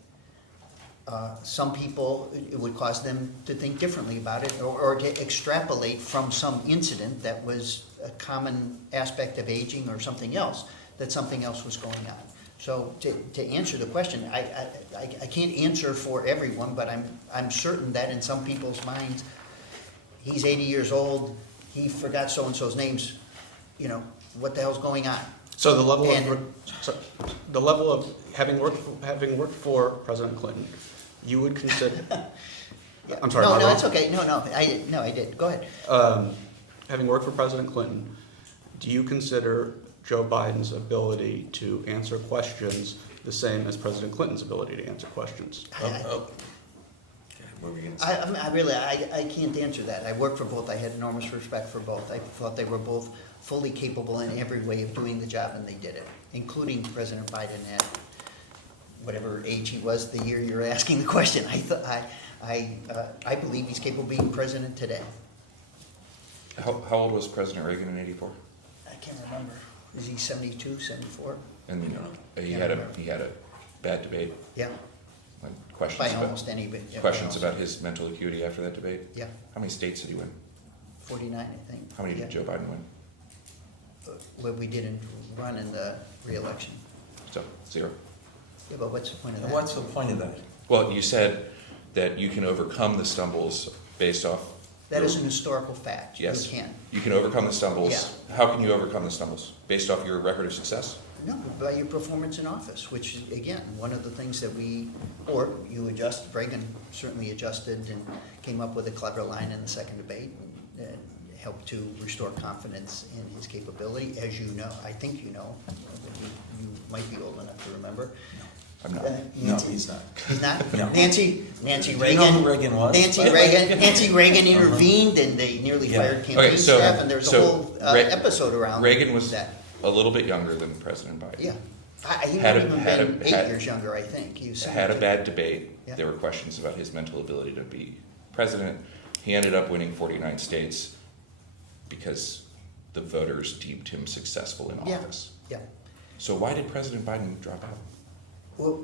Some people, it would cause them to think differently about it or to extrapolate from some incident that was a common aspect of aging or something else, that something else was going on. So to answer the question, I can't answer for everyone, but I'm certain that in some people's minds, he's 80 years old, he forgot so-and-so's names, what the hell's going on? So the level of having worked for President Clinton, you would consider. Yeah. I'm sorry. No, it's okay. No, I did. Go ahead. Having worked for President Clinton, do you consider Joe Biden's ability to answer questions the same as President Clinton's ability to answer questions? What were you going to say? I can't answer that. I worked for both. I had enormous respect for both. I thought they were both fully capable in every way of doing the job, and they did it, including President Biden at whatever age he was the year you're asking the question. I believe he's capable of being president today. How old was President Reagan in '84? I can't remember. Is he 72, 74? And he had a bad debate. Yeah, Like questions by about, almost anybody. Yeah, questions by about his mental acuity after that debate. Yeah, How many states did he win? 49, I think. How many Yeah. did Joe Biden win? Well, we didn't run in the re-election. So 0. Yeah, but what's the point of that? What's the point of that? Well, you said that you can overcome the stumbles based off. That is an historical fact. Yes. You can. You can overcome the stumbles. Yeah. How can you overcome the stumbles? Based off your record of success? No, by your performance in office, which is, again, one of the things that Reagan certainly adjusted and came up with a clever line in the second debate and helped to restore confidence in his capability, as you know, I think you know, you might be old enough to remember. I'm not. No, he's not. He's not? No. Nancy Do you Reagan. know who Reagan was? Nancy Reagan intervened and they nearly Yeah. fired campaign Okay, so- staff, and there's a so whole episode around Reagan was that. a little bit younger than President Biden. Yeah. He Had might a- even had a- been 8 had- years younger, I think. He was Had a 72. bad debate. Yeah. There were questions about his mental ability to be president. He ended up winning 49 states because the voters deemed him successful in Yeah. office. Yeah. So why did President Biden drop out? Well,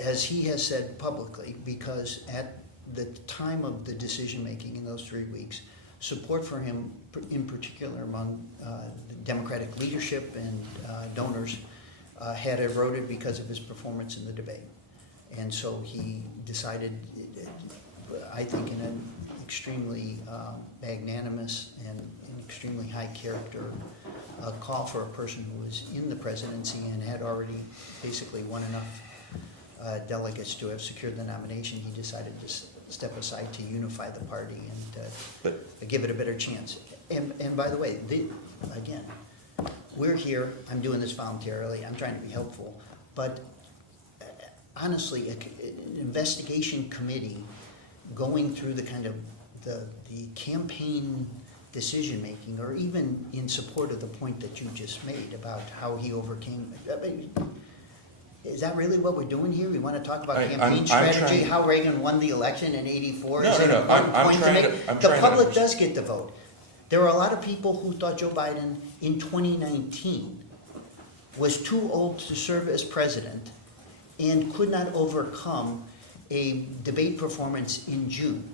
as he has said publicly, because at the time of the decision-making in those 3 weeks, support for him, in particular among the Democratic leadership and donors, had eroded because of his performance in the debate. And so he decided, I think in an extremely magnanimous and an extremely high character call for a person who was in the presidency and had already basically won enough delegates to have secured the nomination, he decided to step aside to unify the party and But give it a better chance. And by the way, again, we're here, I'm doing this voluntarily, I'm trying to be helpful, but honestly, an investigation committee going through the kind of the campaign decision-making, or even in support of the point that you just made about how he overcame, I mean, is that really what we're doing here? We want to talk about I'm campaign strategy, trying- how Reagan won the election in '84? No, Is no, it no, a fun I'm point trying make? to- I'm The trying to public understand. does get the vote. There were a lot of people who thought Joe Biden in 2019 was too old to serve as president and could not overcome a debate performance in June.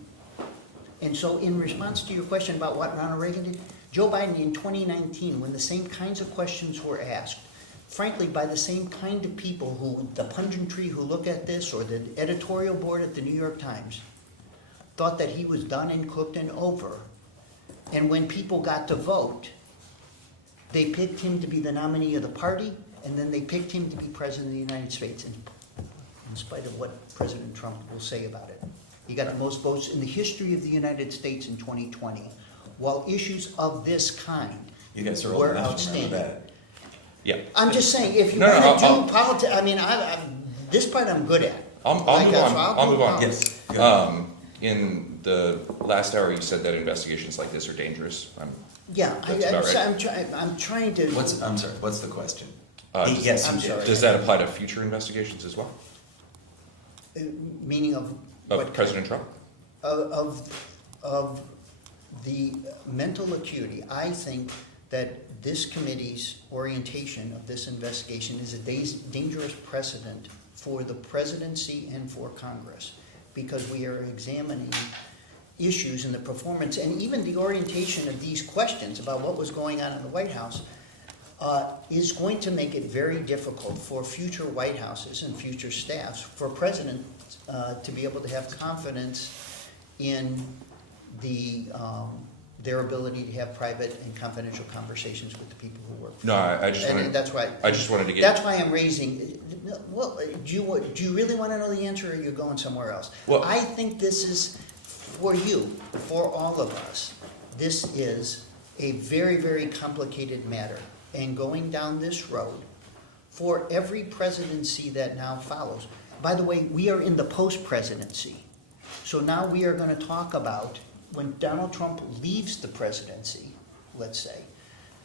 And so in response to your question about what Ronald Reagan did, Joe Biden in 2019, when the same kinds of questions were asked, frankly, by the same kind of people who, the punditry who look at this, or the editorial board at the New York Times, thought that he was done and cooked and over. And when people got to vote, they picked him to be the nominee of the party, and then they picked him to be president of the United States, in spite of what President Trump will say about it. He got the most votes in the history of the United States in 2020, while issues of this kind You guys are old were enough to remember outstanding. that. yeah, I'm just saying, if you No, no, want to I'll- do politics, I mean, this part I'm good at. I'll Like move that, on. so I'll move on. Yes. go. In the last hour, you said that investigations like this are dangerous. Yeah, That's about right. I'm trying to. I'm sorry, what's the question? Does- Yes, I'm you did. sorry. Does that apply to future investigations as well? Meaning of Of what? President Trump? Of the mental acuity, I think that this committee's orientation of this investigation is a dangerous precedent for the presidency and for Congress, because we are examining issues in the performance and even the orientation of these questions about what was going on in the White House is going to make it very difficult for future White Houses and future staffs, for presidents to be able to have confidence in their ability to have private and confidential conversations with the people who work. No, I just And wanted, that's why. I just wanted to get. That's why I'm raising, well, do you really want to know the answer, or you're going somewhere else? Well- I think this is, for you, for all of us, this is a very, very complicated matter. And going down this road, for every presidency that now follows, by the way, we are in the post-presidency. So now we are going to talk about, when Donald Trump leaves the presidency, let's say,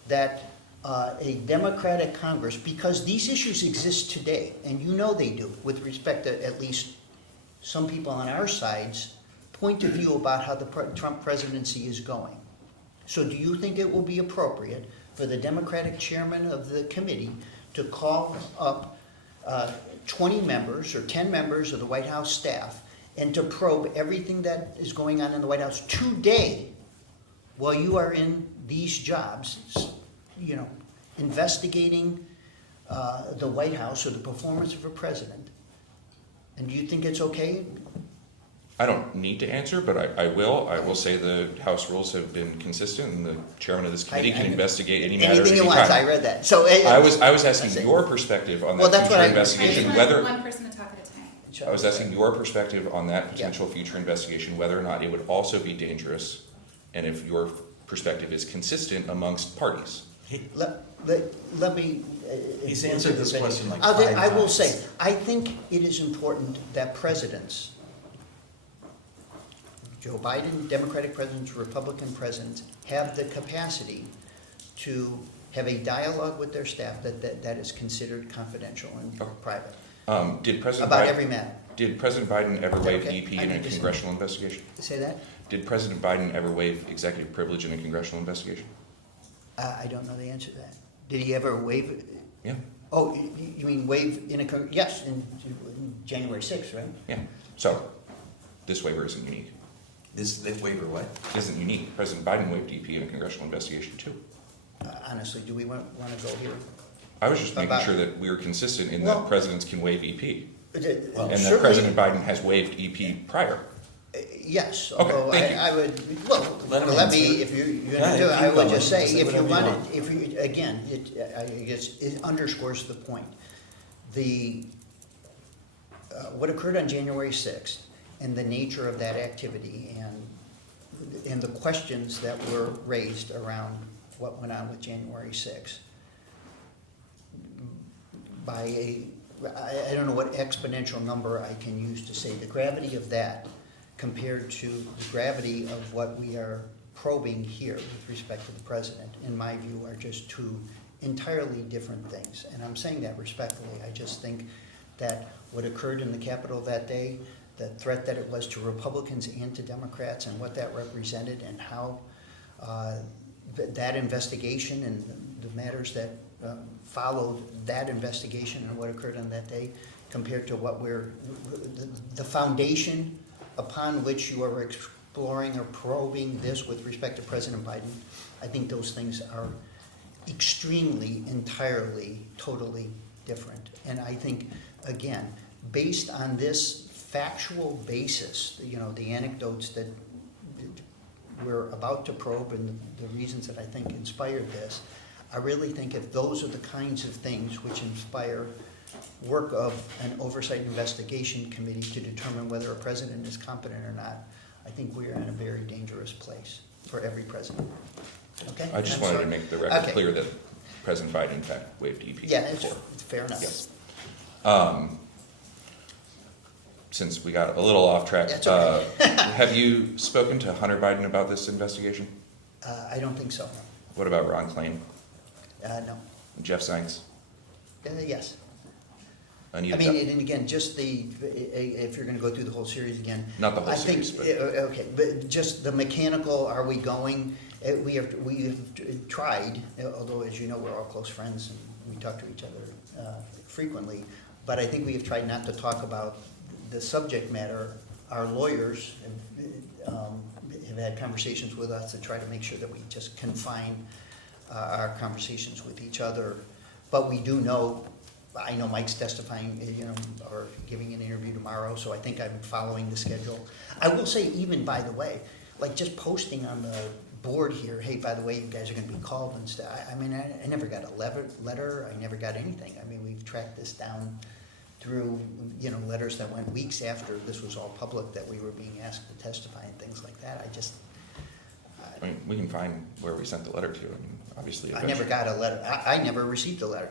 that a Democratic Congress, because these issues exist today, and you know they do, with respect to at least some people on our side's point of view about how the Trump presidency is going. So do you think it will be appropriate for the Democratic chairman of the committee to call up 20 members or 10 members of the White House staff and to probe everything that is going on in the White House today while you are in these jobs, you know, investigating the White House or the performance of a president? And do you think it's okay? I don't need to answer, but I will. I will say the House rules have been consistent, and the chairman of this committee I- can investigate any matter at Anything any he wants, I time. read that. So I was asking that's it. your perspective on Well, that that's what future I- I investigation, just whether, want one person to talk at a time. I was asking your perspective on that potential future investigation, whether or not it would also be dangerous, and if your perspective is consistent amongst parties. Let me. He's answered this question like I 5 will times. say, I think it is important that presidents, Joe Biden, Democratic presidents, Republican presidents, have the capacity to have a dialogue with their staff that is considered confidential and Okay. private, Did President about Biden, every matter. did President Biden ever waive Okay. EP I in a need to see. congressional investigation? Say that? Did President Biden ever waive executive privilege in a congressional investigation? I don't know the answer to that. Did he ever waive it? Yeah, Oh, you mean waive in a, yes, in January 6th, right? yeah. So, this waiver isn't unique. This waiver what? It isn't unique. President Biden waived EP in a congressional investigation too. Honestly, do we want to go here? I was just making About- sure that we were consistent in Well- that presidents can waive EP. And that Certainly- President Biden has waived EP prior. Yes, Okay, although thank you. I would, well, Let him let me, answer. if you're Yeah, gonna do it, I keep would going. just say, Say if you whatever you wanted, want. if you, again, I guess, it underscores the point. What occurred on January 6th and the nature of that activity and the questions that were raised around what went on with January 6th by I don't know what exponential number I can use to say the gravity of that compared to the gravity of what we are probing here with respect to the president, in my view, are just two entirely different things. And I'm saying that respectfully. I just think that what occurred in the Capitol that day, the threat that it was to Republicans and to Democrats, and what that represented, and how that investigation and the matters that followed that investigation and what occurred on that day, compared to what the foundation upon which you are exploring or probing this with respect to President Biden, I think those things are extremely, entirely, totally different. And I think, again, based on this factual basis, the anecdotes that we're about to probe and the reasons that I think inspired this, I really think if those are the kinds of things which inspire work of an oversight investigation committee to determine whether a president is competent or not, I think we are in a very dangerous place for every president. Okay? I just I'm wanted sorry. to make the record Okay. clear that President Biden in fact waived EP Yeah, it's before. fair enough. Yes. Since we got a little off track, That's okay. have you spoken to Hunter Biden about this investigation? I don't think so. What about Ron Klain, No. Jeff Zients, Yes. Anita? I mean, and again, just if you're gonna go through the whole series again. Not the whole I think, series, but- okay, but just the mechanical, are we going, we have tried, although as you know, we're all close friends and we talk to each other frequently, but I think we have tried not to talk about the subject matter. Our lawyers have had conversations with us to try to make sure that we just confine our conversations with each other. But we do know, I know Mike's testifying, or giving an interview tomorrow, so I think I'm following the schedule. I will say, even by the way, like just posting on the board here, hey, by the way, you guys are gonna be called and stuff. I mean, I never got a letter, I never got anything. I mean, we've tracked this down through, letters that went weeks after this was all public, that we were being asked to testify and things like that. I mean, we can find where we sent the letter to. I mean, obviously. I never got a letter. I never received a letter.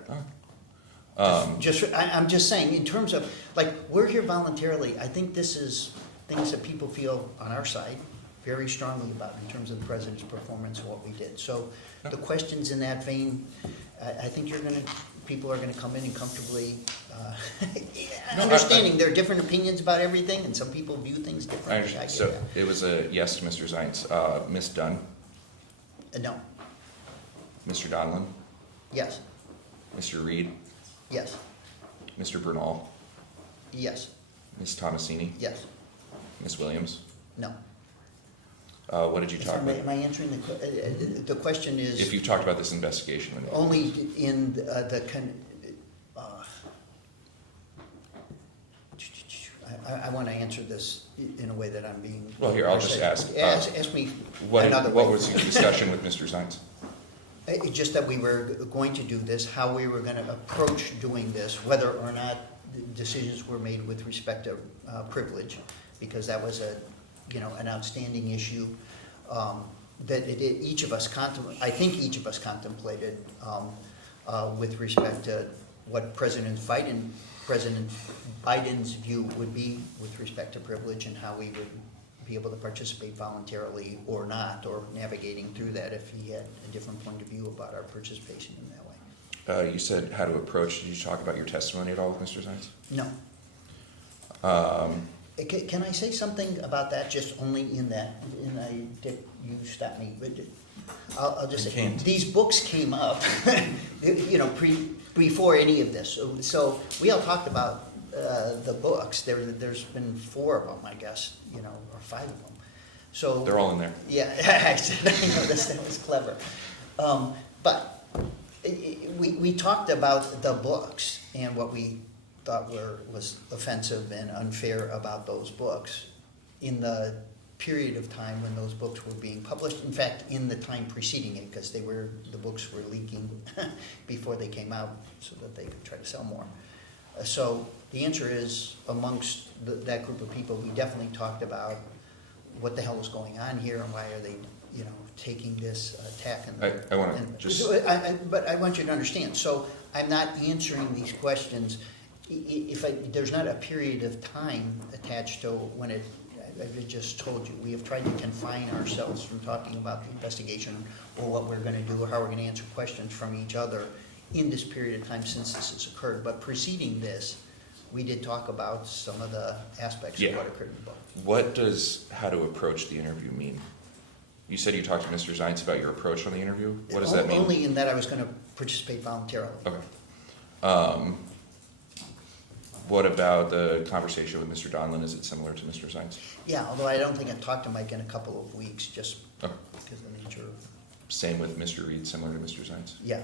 Oh. I'm just saying, in terms of, like, we're here voluntarily. I think this is things that people feel on our side very strongly about in terms of the president's performance and what we did. So the questions in that vein, I think people are gonna come in and comfortably, understanding there are different opinions about everything, and some people view things I differently. I understand. get So that. it was a yes to Mr. Zients. Ms. Dunn, No, Mr. Donlin, yes, Mr. Reed, yes, Mr. Bernal, yes, Ms. Thomasini, yes, Ms. Williams. no. What did you talk Am about? I answering the question is? If you've talked about this investigation. Only in I want to answer this in a way that I'm being. Well, here, I'll just ask. Ask me What another way. what was your discussion with Mr. Zients? It's just that we were going to do this, how we were going to approach doing this, whether or not decisions were made with respect to privilege, because that was an outstanding issue that each of us I think each of us contemplated with respect to what President Biden's view would be with respect to privilege, and how we would be able to participate voluntarily or not, or navigating through that if he had a different point of view about our participation in that way. You said how to approach. Did you talk about your testimony at all with Mr. Zines? No. Can I say something about that, just only in that, and you stopped me, but I'll just You say, can't. these books came up, before any of this. So we all talked about the books. There's been 4 of them, I guess, or 5 of them. So They're all in there. yeah, I know that was clever. But we talked about the books and what we thought was offensive and unfair about those books in the period of time when those books were being published. In fact, in the time preceding it, because the books were leaking before they came out so that they could try to sell more. So the answer is, amongst that group of people, we definitely talked about what the hell is going on here and why are they, taking this attack. I want to just. But I want you to understand. So I'm not answering these questions if there's not a period of time attached to when I've just told you. We have tried to confine ourselves from talking about the investigation or what we're going to do or how we're going to answer questions from each other in this period of time since this has occurred. But preceding this, we did talk about some of the aspects of what occurred in the book. What does how to approach the interview mean? You said you talked to Mr. Zines about your approach on the interview. What does that mean? Only in that I was going to participate voluntarily. Okay. What about the conversation with Mr. Donlin? Is it similar to Mr. Zines? Yeah, although I don't think I've talked to Mike in a couple of weeks, just Okay. because of the nature of, Same with Mr. Reed, similar to Mr. Zines? yeah.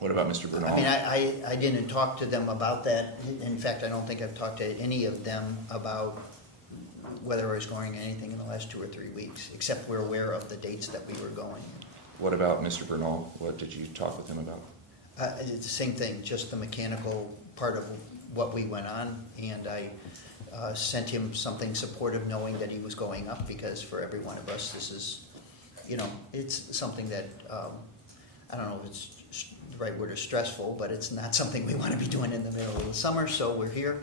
What about Mr. Bernal? I mean, I didn't talk to them about that. In fact, I don't think I've talked to any of them about whether I was going anything in the last 2 or 3 weeks, except we're aware of the dates that we were going. What about Mr. Bernal? What did you talk with him about? It's the same thing, just the mechanical part of what we went on, and I sent him something supportive knowing that he was going up, because for every one of us, this is, it's something that, I don't know if it's the right word is stressful, but it's not something we want to be doing in the middle of the summer, so we're here,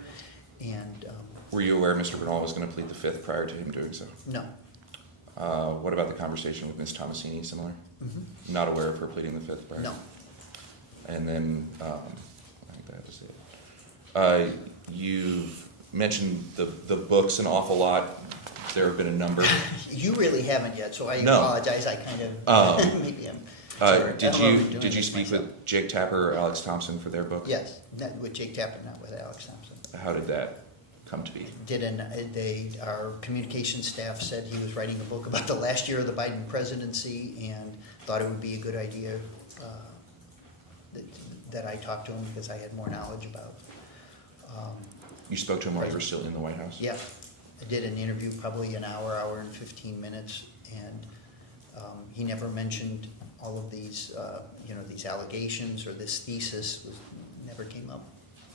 and Were you aware Mr. Bernal was going to plead the 5th prior to him doing so? no. What about the conversation with Ms. Tomasini, similar? Mhm. Not aware of her pleading the 5th prior? No. And then, I think I have to say it. You've mentioned the books an awful lot. There have been a number. You really haven't yet, so I No. apologize, I kind of, maybe I'm. sorry. I Did don't know if I'm you doing this speak myself. with Jake Tapper or Alex Thompson for their book? Yes, not with Jake Tapper, not with Alex Thompson. How did that come to be? Our communication staff said he was writing a book about the last year of the Biden presidency and thought it would be a good idea that I talk to him because I had more knowledge about. You spoke to him while you were still in the White House? Yeah, I did an interview, probably an hour and 15 minutes, and he never mentioned all of these, these allegations or this thesis never came up.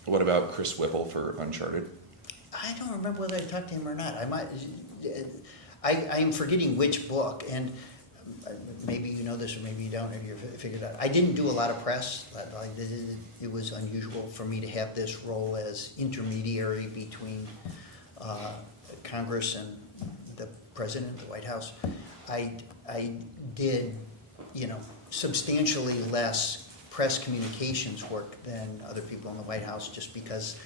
What about Chris Whipple for Uncharted? I don't remember whether I talked to him or not. I'm forgetting which book, and maybe you know this or maybe you don't, if you figured it out. I didn't do a lot of press. It was unusual for me to have this role as intermediary between Congress and the President, the White House. I did, substantially less press communications work than other people in the White House, just because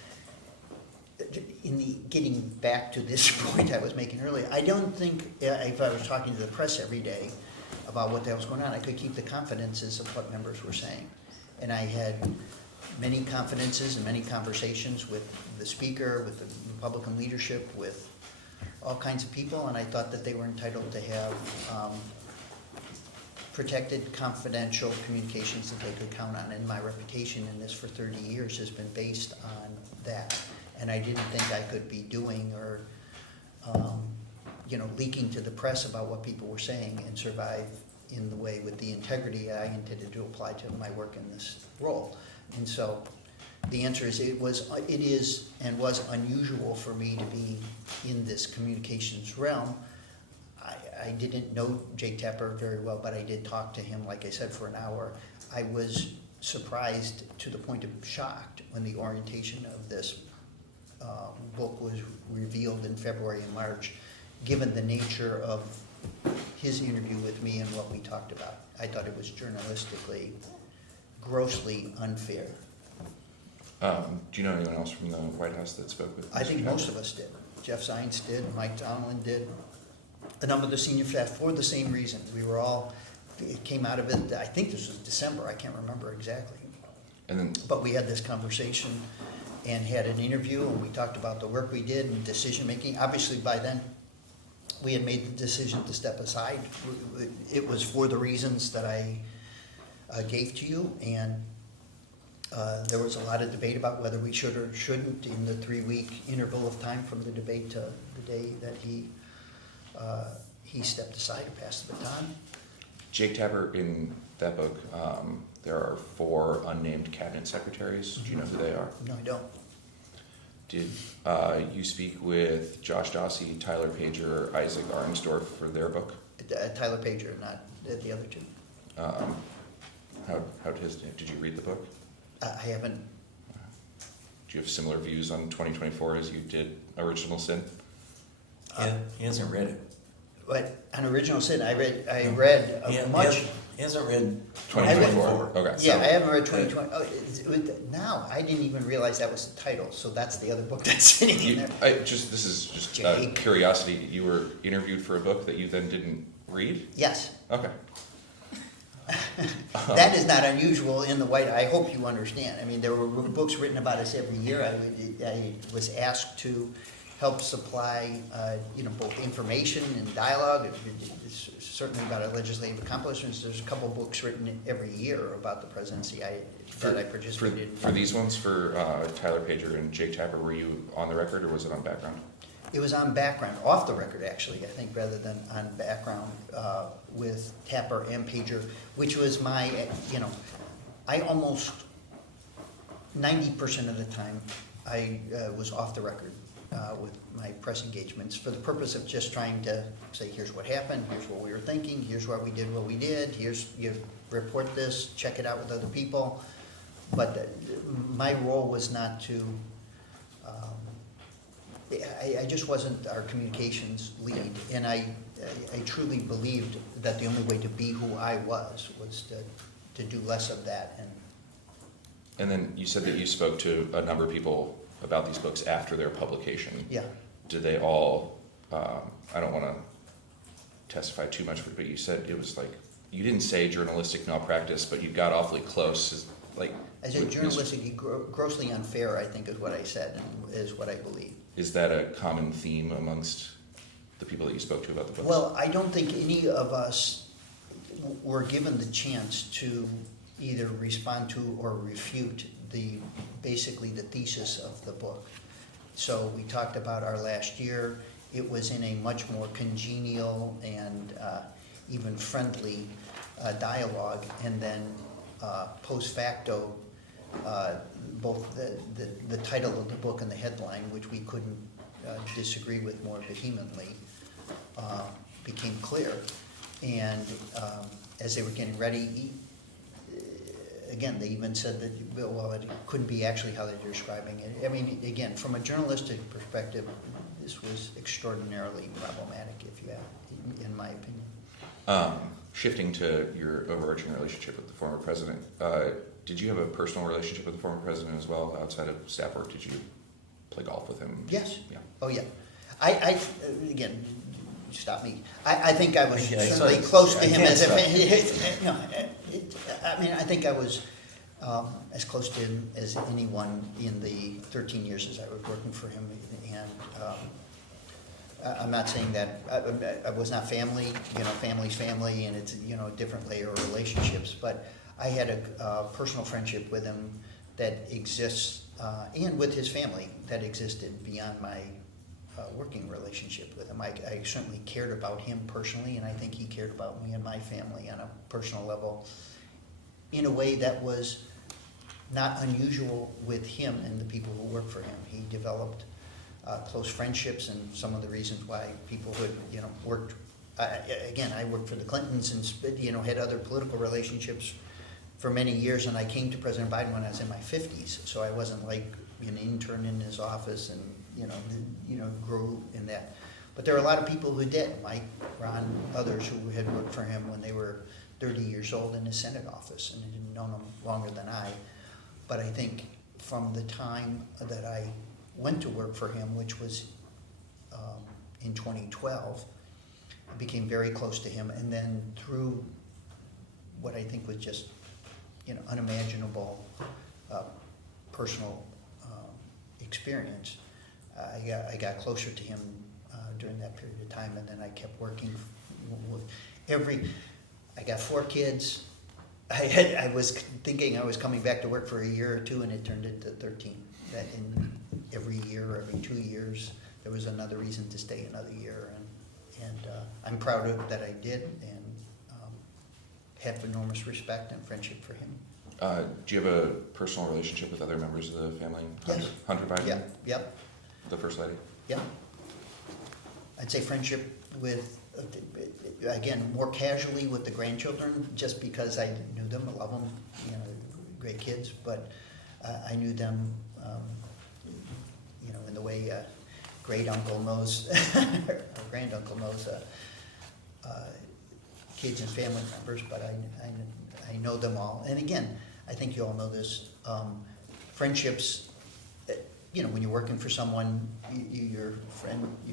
in the getting back to this point I was making earlier, I don't think if I was talking to the press every day about what the hell was going on, I could keep the confidences of what members were saying. And I had many confidences and many conversations with the Speaker, with the Republican leadership, with all kinds of people, and I thought that they were entitled to have protected, confidential communications that they could count on. And my reputation in this for 30 years has been based on that. And I didn't think I could be doing or, leaking to the press about what people were saying and survive in the way with the integrity I intended to apply to my work in this role. And so the answer is it is and was unusual for me to be in this communications realm. I didn't know Jake Tapper very well, but I did talk to him, like I said, for an hour. I was surprised to the point of shocked when the orientation of this book was revealed in February and March, given the nature of his interview with me and what we talked about. I thought it was journalistically grossly unfair. Do you know anyone else from the White House that spoke with? I think Mr. most Tucker? of us did. Jeff Zients did, Mike Donlin did, a number of the senior staff for the same reason. We were all, it came out of it, I think this was December, I can't remember exactly. And then, But we had this conversation and had an interview, and we talked about the work we did and decision-making. Obviously, by then, we had made the decision to step aside. It was for the reasons that I gave to you, and there was a lot of debate about whether we should or shouldn't in the 3-week interval of time from the debate to the day that he stepped aside and passed the baton. Jake Tapper, in that book, there are 4 unnamed cabinet secretaries. Do you know who they are? No, I don't. Did you speak with Josh Dossie, Tyler Pager, Isaac Arnsdorf for their book? Tyler Pager, not the other two. Did you read the book? I haven't. Do you have similar views on 2024 as you did Original Sin? He hasn't read it. But on Original Sin, I read much. He hasn't read 2024. Okay. Yeah, so- I haven't read 2020. Oh, now, I didn't even realize that was the title, so that's the other book that's sitting in there. This is just Jake. curiosity. You were interviewed for a book that you then didn't read? Yes, Okay. that is not unusual in the White, I hope you understand. I mean, there were books written about us every year. I was asked to help supply, both information and dialogue. It's certainly about our legislative accomplishments. There's a couple books written every year about the presidency that I participated in. For these ones, for Tyler Pager and Jake Tapper, were you on the record or was it on background? It was on background, off the record actually, I think, rather than on background with Tapper and Pager, which was my, I almost 90% of the time I was off the record with my press engagements for the purpose of just trying to say, here's what happened, here's what we were thinking, here's why we did what we did, here's, you report this, check it out with other people. But my role was not to, I just wasn't our communications lead, and I truly believed that the only way to be who I was to do less of that. And then you said that you spoke to a number of people about these books after their publication. Yeah, Did they all, I don't want to testify too much, but you said it was like, you didn't say journalistic malpractice, but you got awfully close, I said journalistically grossly unfair, I think is what I said, and is what I believe. Is that a common theme amongst the people that you spoke to about the books? Well, I don't think any of us were given the chance to either respond to or refute basically the thesis of the book. So we talked about our last year. It was in a much more congenial and even friendly dialogue, and then post facto, both the title of the book and the headline, which we couldn't disagree with more vehemently, became clear. And as they were getting ready, again, they even said that, well, it couldn't be actually how they're describing it. I mean, again, from a journalistic perspective, this was extraordinarily problematic, if you have, in my opinion. Shifting to your overarching relationship with the former president, did you have a personal relationship with the former president as well, outside of staff work? Did you play golf with him? Yes. Yeah. Oh, yeah. I again, stop me. I think I was Yeah, I certainly saw- close to I him can't as a, stop. I mean, I think I was as close to him as anyone in the 13 years as I was working for him. And I'm not saying that, I was not family, family's family, and it's, a different layer of relationships, but I had a personal friendship with him that exists, and with his family, that existed beyond my working relationship with him. I certainly cared about him personally, and I think he cared about me and my family on a personal level in a way that was not unusual with him and the people who work for him. He developed close friendships, and some of the reasons why people would, worked. Again, I worked for the Clintons and had other political relationships for many years, and I came to President Biden when I was in my 50s, so I wasn't like an intern in his office and grew in that. But there are a lot of people who did, Mike, Ron, others who had worked for him when they were 30 years old in his Senate office and had known him longer than I. But I think from the time that I went to work for him, which was in 2012, I became very close to him. And then through what I think was just, unimaginable personal experience, I got closer to him during that period of time, and then I kept working with I got 4 kids. I was thinking I was coming back to work for a year or two, and it turned into 13. That in every year, every 2 years, there was another reason to stay another year, and I'm proud that I did, and have enormous respect and friendship for him. Do you have a personal relationship with other members of the family? Yes. Hunter Biden? Yeah, yep, The First Lady? yep. I'd say friendship with, again, more casually with the grandchildren, just because I knew them, I love them, great kids, but I knew them, in the way a great uncle knows, or grand uncle knows kids and family members, but I know them all. And again, I think you all know this, friendships, when you're working for someone, your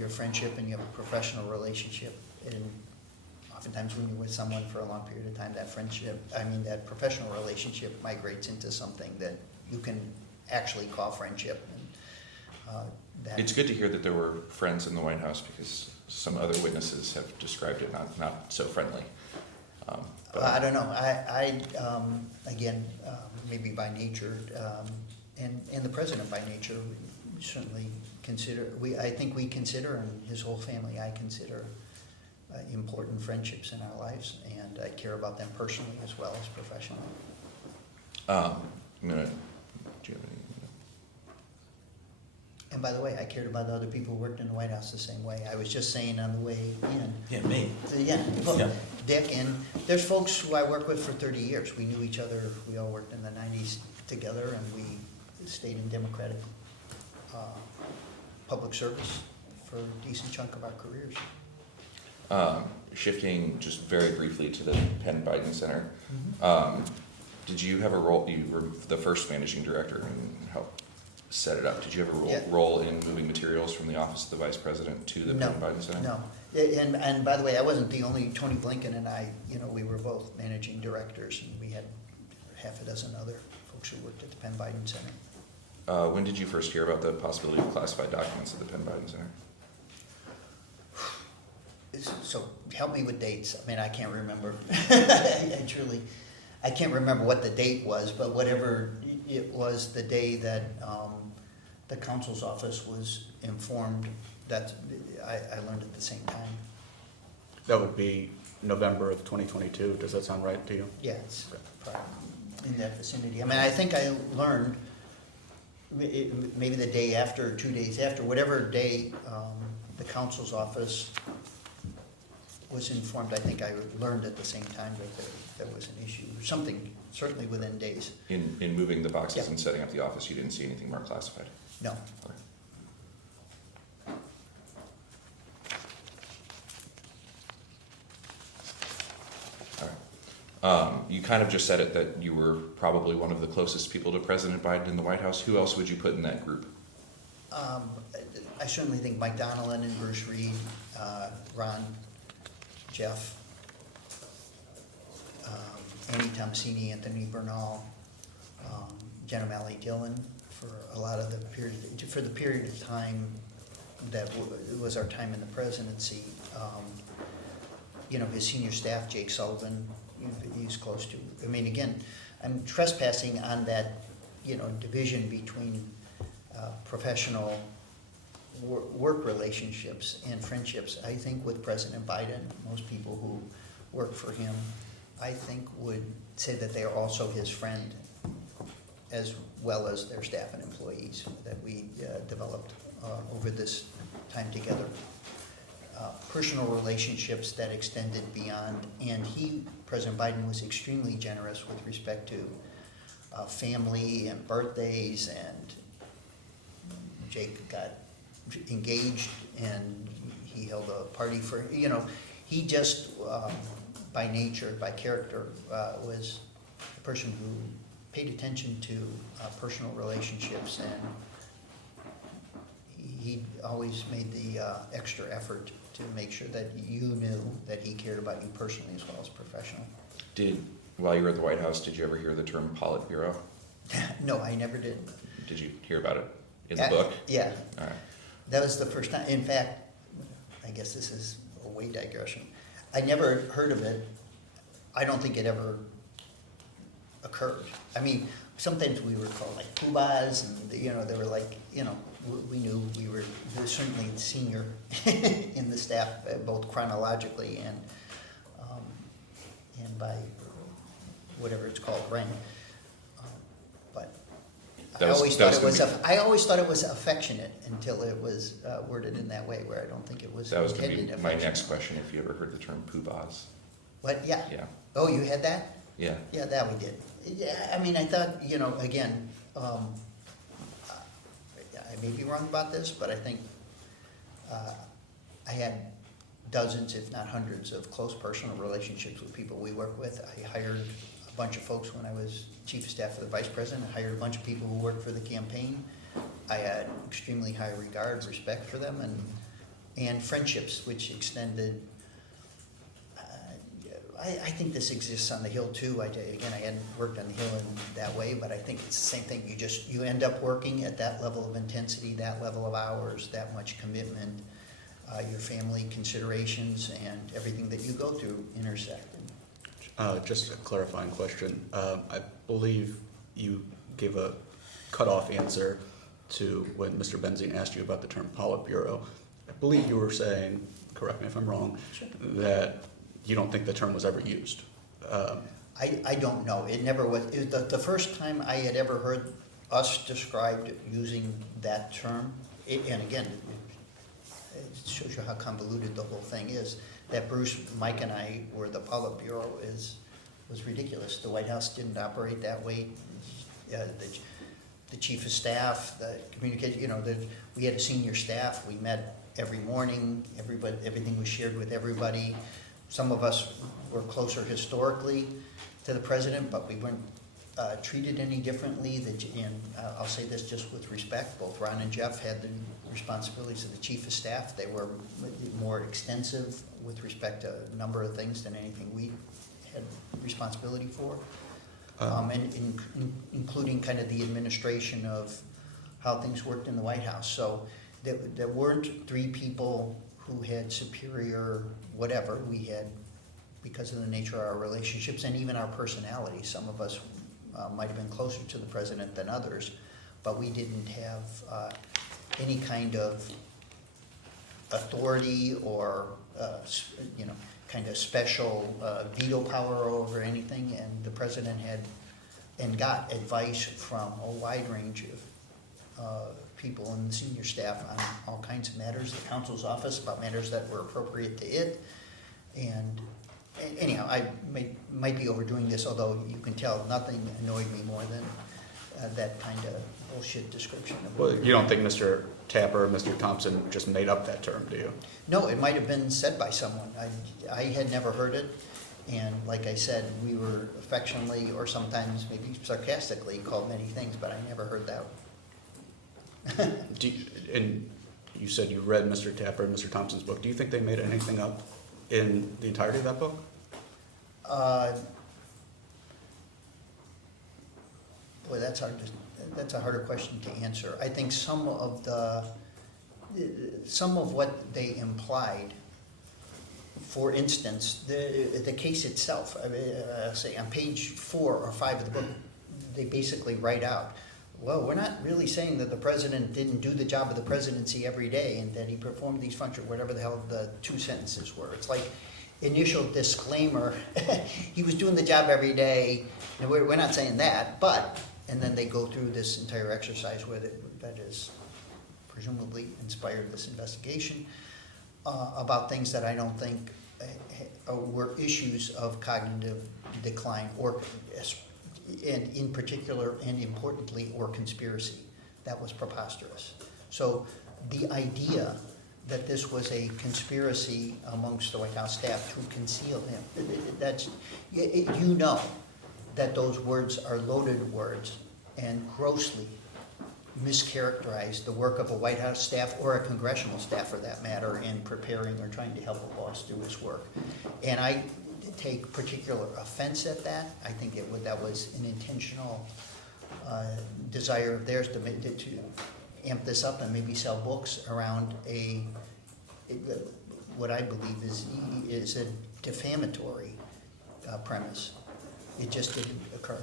friendship and you have a professional relationship, and oftentimes when you're with someone for a long period of time, that professional relationship migrates into something that you can actually call friendship. And It's good to hear that there were friends in the White House, because some other witnesses have described it not so friendly. I don't know. Again, maybe by nature, and the president by nature, we certainly consider. I think we consider, and his whole family, I consider important friendships in our lives, and I care about them personally as well as professionally. Do you have any? And by the way, I cared about the other people who worked in the White House the same way. I was just saying on the way in. Yeah, me. Yeah, look, Yeah. Dick, and there's folks who I worked with for 30 years. We knew each other, we all worked in the 90s together, and we stayed in Democratic public service for a decent chunk of our careers. Shifting just very briefly to the Penn Biden Center, did you have a role? You were the first managing director and helped set it up. Did you have a Yeah. role in moving materials from the office of the vice president to the No, Penn Biden Center? No, and by the way, I wasn't the only, Tony Blinken and I, we were both managing directors, and we had half a dozen other folks who worked at the Penn Biden Center. When did you first hear about the possibility of classified documents at the Penn Biden Center? So help me with dates. I mean, I can't remember. I can't remember what the date was, but whatever it was, the day that the counsel's office was informed, that I learned at the same time. That would be November of 2022. Does that sound right to you? Yeah, it's probably in that vicinity. I mean, I think I learned maybe the day after, or 2 days after, whatever day the counsel's office was informed. I think I learned at the same time that there was an issue, something certainly within days. In moving the boxes Yeah. and setting up the office, you didn't see anything marked classified? No. Okay. All right. You kind of just said it, that you were probably one of the closest people to President Biden in the White House. Who else would you put in that group? I certainly think Mike Donilon and Bruce Reed, Ron, Jeff, Annie Tomsini, Anthony Bernal, Jen O'Malley Dillon, for a lot of the period of time that was our time in the presidency. His senior staff, Jake Sullivan, he's close to. I mean, again, I'm trespassing on that, division between professional work relationships and friendships. I think with President Biden, most people who work for him, I think would say that they are also his friend, as well as their staff and employees that we developed over this time together. Personal relationships that extended beyond, and President Biden was extremely generous with respect to family and birthdays, and Jake got engaged, and he he held a party for, he just, by nature, by character, was a person who paid attention to personal relationships, and he always made the extra effort to make sure that you knew that he cared about you personally as well as professionally. While you were at the White House, did you ever hear the term Politburo? No, I never did. Did you hear about it in the book? Yeah. All right. That was the first time. In fact, I guess this is a way digression. I never heard of it. I don't think it ever occurred. I mean, sometimes we were called like poobahs, and they were like, we knew we were certainly senior in the staff, both chronologically and by whatever it's called, rank. But I always thought it was affectionate until it was worded in that way, where I don't think it was That was going to intended be my affectionate. next question, if you ever heard the term poobahs. What? Yeah. Yeah. Oh, you had that? Yeah. Yeah, that we did. Yeah, I mean, I thought, again, I may be wrong about this, but I think I had dozens, if not hundreds, of close personal relationships with people we work with. I hired a bunch of folks when I was chief of staff for the vice president. I hired a bunch of people who worked for the campaign. I had extremely high regard, respect for them, and friendships, which extended. I think this exists on the Hill too. I hadn't worked on the Hill in that way, but I think it's the same thing. You end up working at that level of intensity, that level of hours, that much commitment. Your family considerations and everything that you go through intersect. Just a clarifying question. I believe you gave a cutoff answer to when Mr. Benzine asked you about the term Politburo. I believe you were saying, correct me if I'm wrong, that you don't think the term was ever used. I don't know. It never was. It was the first time I had ever heard us described using that term, and again, it shows you how convoluted the whole thing is, that Bruce, Mike, and I were the Politburo was ridiculous. The White House didn't operate that way. The chief of staff, the communication, we had a senior staff. We met every morning. Everything was shared with everybody. Some of us were closer historically to the president, but we weren't treated any differently. And I'll say this just with respect, both Ron and Jeff had the responsibilities of the chief of staff. They were more extensive with respect to a number of things than anything we had responsibility for. And including kind of the administration of how things worked in the White House. So there weren't three people who had superior whatever. We had, because of the nature of our relationships and even our personality, some of us might have been closer to the president than others, but we didn't have any kind of authority or kind of special veto power over anything. And the president had and got advice from a wide range of people in the senior staff on all kinds of matters, the counsel's office about matters that were appropriate to it. And anyhow, I might be overdoing this, although you can tell nothing annoyed me more than that kind of bullshit description of Well, you don't think Mr. Tapper or Mr. Thompson just made up that term, do you? No, it might have been said by someone. I had never heard it, and like I said, we were affectionately or sometimes maybe sarcastically called many things, but I never heard that. And you said you read Mr. Tapper and Mr. Thompson's book. Do you think they made anything up in the entirety of that book? Boy, that's a harder question to answer. I think some of what they implied, for instance, the case itself, say on page 4 or 5 of the book, they basically write out, well, we're not really saying that the president didn't do the job of the presidency every day and that he performed these functions, whatever the hell the 2 sentences were. It's like initial disclaimer, he was doing the job every day, and we're not saying that, but, and then they go through this entire exercise with it that has presumably inspired this investigation about things that I don't think were issues of cognitive decline or, and in particular and importantly, or conspiracy. That was preposterous. So the idea that this was a conspiracy amongst the White House staff to conceal him. That's, you know that those words are loaded words and grossly mischaracterize the work of a White House staff or a congressional staff for that matter in preparing or trying to help a boss do his work. And I take particular offense at that. I think that was an intentional desire of theirs to amp this up and maybe sell books around what I believe is a defamatory premise. It just didn't occur.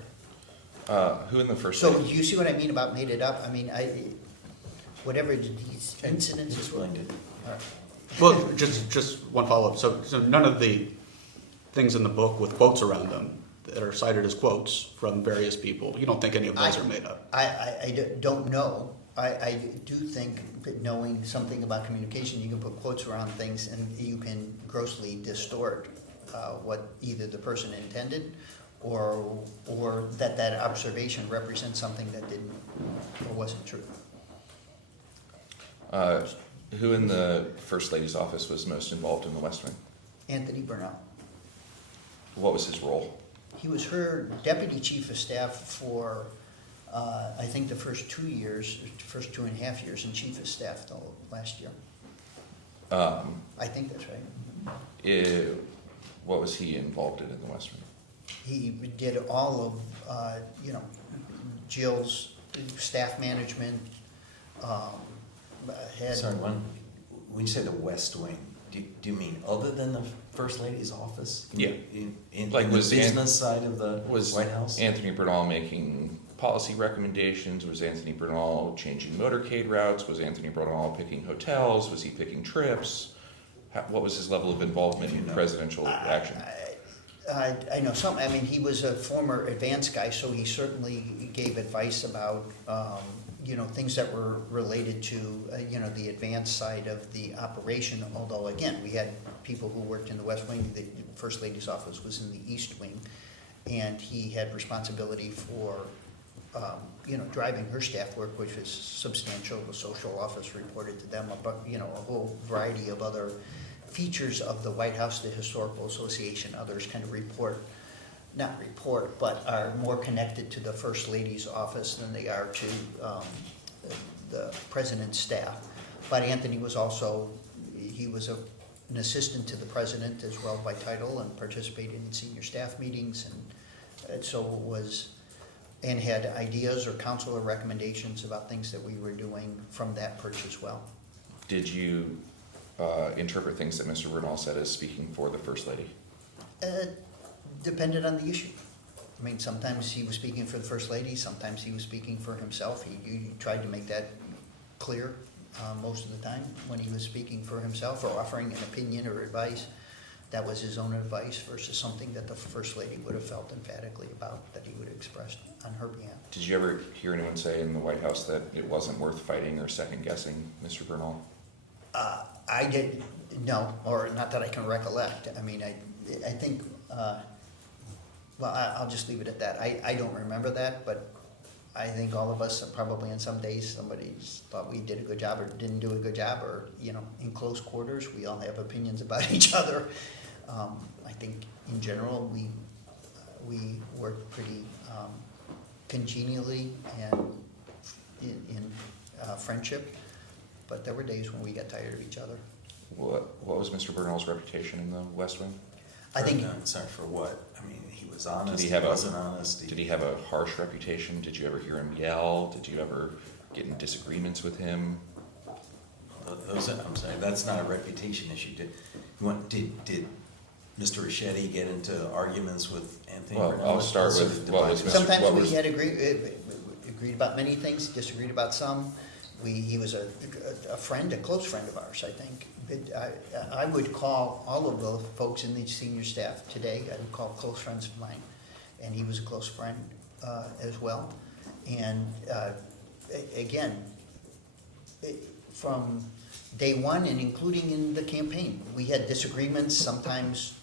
Who in the first? So do you see what I mean about made it up? I mean, whatever these incidents is Explained it. All right. Well, just one follow-up. So none of the things in the book with quotes around them that are cited as quotes from various people, you don't think any of those are made up? I don't know. I do think that knowing something about communication, you can put quotes around things and you can grossly distort what either the person intended or that observation represents something that didn't or wasn't true. Who in the First Lady's office was most involved in the West Wing? Anthony Burnell. What was his role? He was her deputy chief of staff for, I think, the first 2 years, first 2.5 years, and chief of staff the last year. I think that's right. What was he involved in the West Wing? He did all of, Jill's staff management, had. Sorry, when you say the West Wing, do you mean other than the First Lady's office? Yeah. In Like the was business side of the Was White House? Anthony Bernal making policy recommendations? Was Anthony Bernal changing motorcade routes? Was Anthony Bernal picking hotels? Was he picking trips? What was his level of involvement in presidential action? I know some. I mean, he was a former advance guy, so he certainly gave advice about, things that were related to, the advance side of the operation. Although, again, we had people who worked in the West Wing. The First Lady's office was in the East Wing, and he had responsibility for, driving her staff work, which was substantial. The social office reported to them about, a whole variety of other features of the White House, the Historical Association, others kind of but are more connected to the First Lady's office than they are to the President's staff. But Anthony was also, he was an assistant to the President as well by title and participated in senior staff meetings and so was, and had ideas or counsel or recommendations about things that we were doing from that perch as well. Did you interpret things that Mr. Bernal said as speaking for the First Lady? Depended on the issue. I mean, sometimes he was speaking for the First Lady, sometimes he was speaking for himself. He tried to make that clear most of the time when he was speaking for himself or offering an opinion or advice. That was his own advice versus something that the First Lady would have felt emphatically about that he would have expressed on her behalf. Did you ever hear anyone say in the White House that it wasn't worth fighting or second guessing Mr. Bernal? I did, no, or not that I can recollect. I mean, I think, I'll just leave it at that. I don't remember that, but I think all of us, probably in some days, somebody thought we did a good job or didn't do a good job, or, in close quarters, we all have opinions about each other. I think in general, we worked pretty congenially and in friendship, but there were days when we got tired of each other. What was Mr. Bernal's reputation in the West Wing? I think. Sorry, for what? I mean, he was honest, Did he he have wasn't honest. Did he have a harsh reputation? Did you ever hear him yell? Did you ever get in disagreements with him? I'm sorry, that's not a reputation issue. Did Mr. Ricchetti get into arguments with Anthony Well, Bernal? I'll start with what was Mr. Sometimes what we was- had agreed about many things, disagreed about some. He was a friend, a close friend of ours, I think. I would call all of the folks in the senior staff today, I would call close friends of mine, and he was a close friend as well. And again, from day one and including in the campaign, we had disagreements, sometimes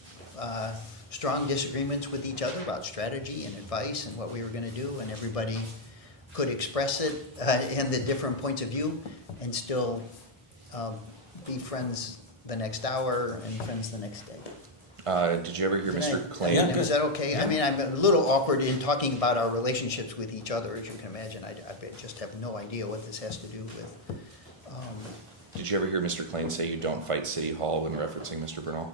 strong disagreements with each other about strategy and advice and what we were going to do, and everybody could express it and the different points of view and still be friends the next hour and friends the next day. Did you ever hear Can Mr. I- Klain? Yeah. Is that okay? I mean, I'm a little awkward in talking about our relationships with each other, as you can imagine. I just have no idea what this has to do with. Did you ever hear Mr. Klain say you don't fight City Hall when referencing Mr. Bernal?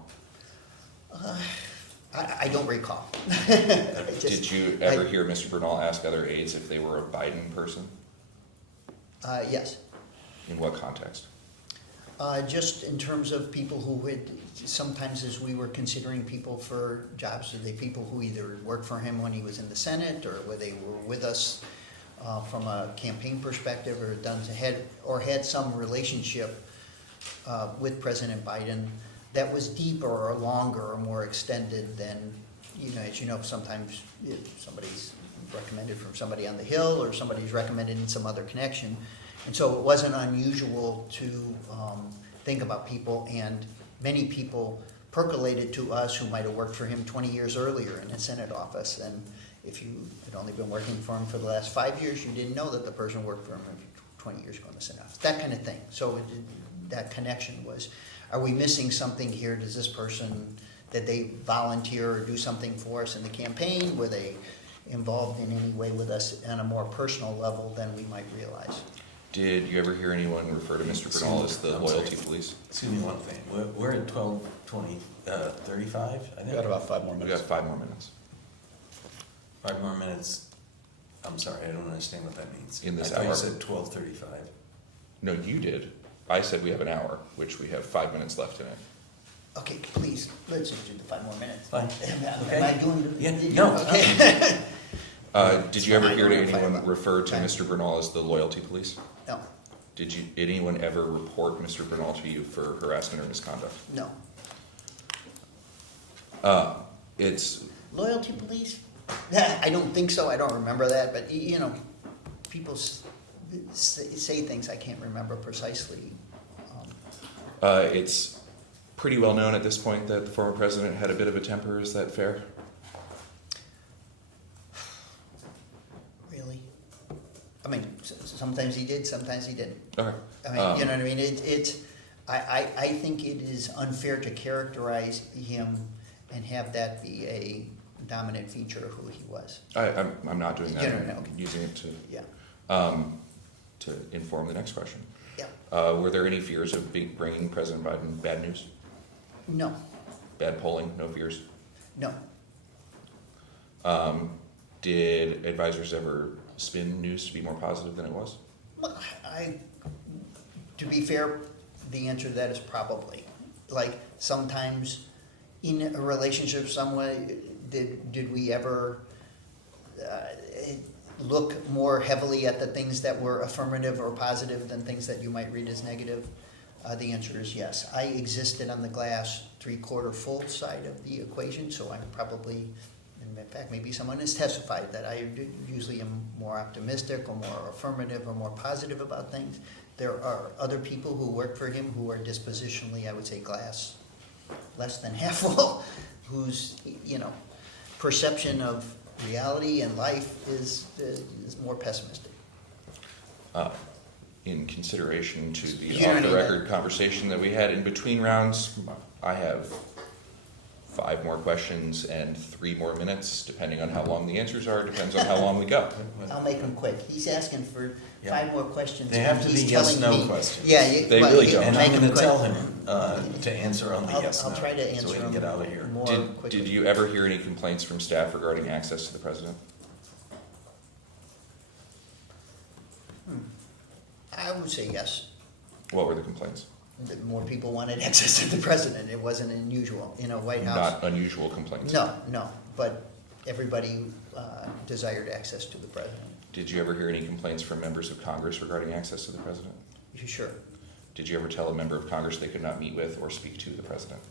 I don't recall. I just- Did you ever hear Mr. Bernal ask other aides if they were a Biden person? Yes. In what context? Just in terms of people who would, sometimes as we were considering people for jobs, are they people who either worked for him when he was in the Senate, or where they were with us from a campaign perspective, or had some relationship with President Biden that was deeper or longer or more extended than, as you know, sometimes if somebody's recommended from somebody on the Hill, or somebody's recommended in some other connection. And so it wasn't unusual to think about people, and many people percolated to us who might have worked for him 20 years earlier in a Senate office. And if you had only been working for him for the last 5 years, you didn't know that the person worked for him 20 years ago in the Senate office. That kind of thing. So that connection was, are we missing something here? Does this person, did they volunteer or do something for us in the campaign? Were they involved in any way with us on a more personal level than we might realize? Did you ever hear anyone refer to Mr. Bernal as the I'm loyalty sorry. police? Excuse me one thing, we're at 12:20, 35, I We think? got about 5 more We got minutes. 5 more minutes. 5 more minutes. I'm sorry, I don't understand what that means. In this I thought hour. you said 12:35. No, you did. I said we have an hour, which we have 5 minutes left in it. Okay, please, let's just do the 5 more minutes. Fine. Am I doing? Yeah, no. Okay. Did you ever I hear don't know if I anyone have- refer to Okay. Mr. Bernal as the loyalty police? No, Did anyone ever report Mr. Bernal to you for harassment or misconduct? no. It's, Loyalty police? I don't think so, I don't remember that, but people say things I can't remember precisely. it's pretty well known at this point that the former president had a bit of a temper. Is that fair? Really? I mean, sometimes he did, sometimes he didn't. Okay. I mean, you know what I mean? I think it is unfair to characterize him and have that be a dominant feature of who he was. I'm not doing that. You don't know. I'm using it Yeah, to inform the next question. yeah. Were there any fears of bringing President Biden bad news? No, Bad polling? No fears? no. Did advisors ever spin news to be more positive than it was? Well, to be fair, the answer to that is probably. Like, sometimes in a relationship some way, did we ever look more heavily at the things that were affirmative or positive than things that you might read as negative? The answer is yes. I existed on the glass 3/4 full side of the equation, so I'm probably, in fact, maybe someone has testified that I usually am more optimistic or more affirmative or more positive about things. There are other people who work for him who are dispositionally, I would say, glass less than half full, whose, perception of reality and life is more pessimistic. In consideration to the You don't need off-the-record conversation that we had in between rounds, I have 5 more questions and 3 more minutes, depending on how long the answers are, depends on how long we go. I'll make him quick. He's asking for Yeah. 5 more questions. They have and to he's be yes, telling no me- questions. Yeah. They really don't. And Make I'm him gonna quick. tell him to answer on the yes, no. I'll try to So answer we can them get out of here. more quickly. Did you ever hear any complaints from staff regarding access to the president? I would say yes. What were the complaints? That more people wanted access to the president. It wasn't unusual in a White House. Not unusual complaints? No, but everybody desired access to the president. Did you ever hear any complaints from members of Congress regarding access to the president? You sure? Did you ever tell a member of Congress they could not meet with or speak to the president?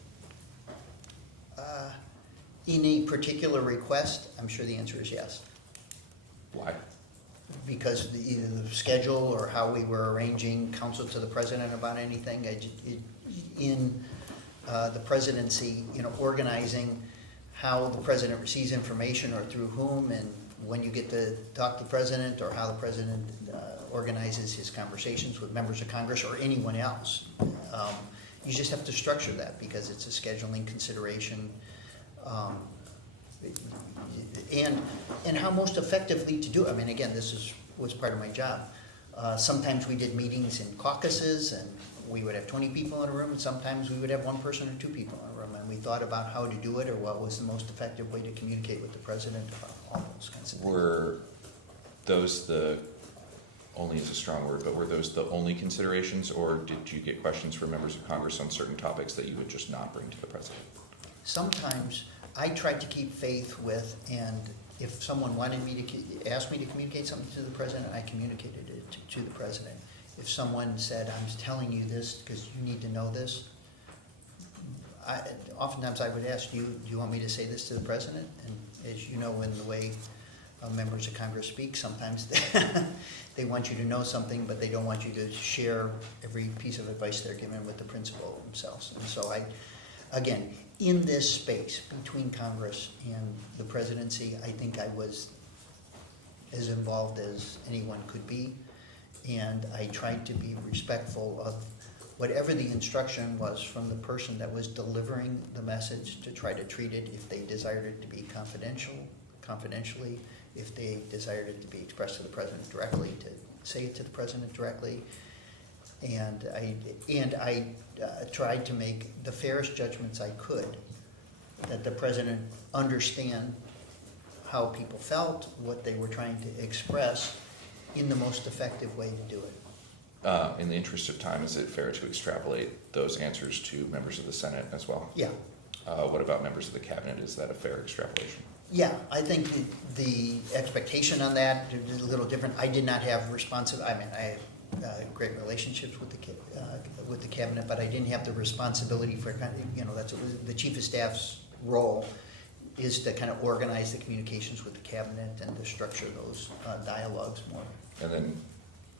In a particular request, I'm sure the answer is yes. Why? Because either the schedule or how we were arranging counsel to the president about anything, in the presidency, organizing how the president receives information or through whom, and when you get to talk to the president, or how the president organizes his conversations with members of Congress or anyone else. You just have to structure that because it's a scheduling consideration. And how most effectively to do it. I mean, again, was part of my job. Sometimes we did meetings in caucuses and we would have 20 people in a room, and sometimes we would have 1 person or 2 people in a room, and we thought about how to do it or what was the most effective way to communicate with the president about all those kinds of things. Were those only is a strong word, but were those the only considerations, or did you get questions from members of Congress on certain topics that you would just not bring to the president? Sometimes I tried to keep faith with, and if someone wanted me to, asked me to communicate something to the president, I communicated it to the president. If someone said, I'm telling you this because you need to know this, oftentimes I would ask, do you want me to say this to the president? And as you know, in the way members of Congress speak, sometimes they want you to know something, but they don't want you to share every piece of advice they're given with the principal themselves. And so again, in this space between Congress and the presidency, I think I was as involved as anyone could be. And I tried to be respectful of whatever the instruction was from the person that was delivering the message, to try to treat it, if they desired it to be confidentially, if they desired it to be expressed to the president directly, to say it to the president directly. And I tried to make the fairest judgments I could, that the president understand how people felt, what they were trying to express, in the most effective way to do it. In the interest of time, is it fair to extrapolate those answers to members of the Senate as well? Yeah. What about members of the cabinet? Is that a fair extrapolation? Yeah, I think the expectation on that is a little different. I did not have I have great relationships with the cabinet, but I didn't have the responsibility for, that's the chief of staff's role, is to kind of organize the communications with the cabinet and to structure those dialogues more. And then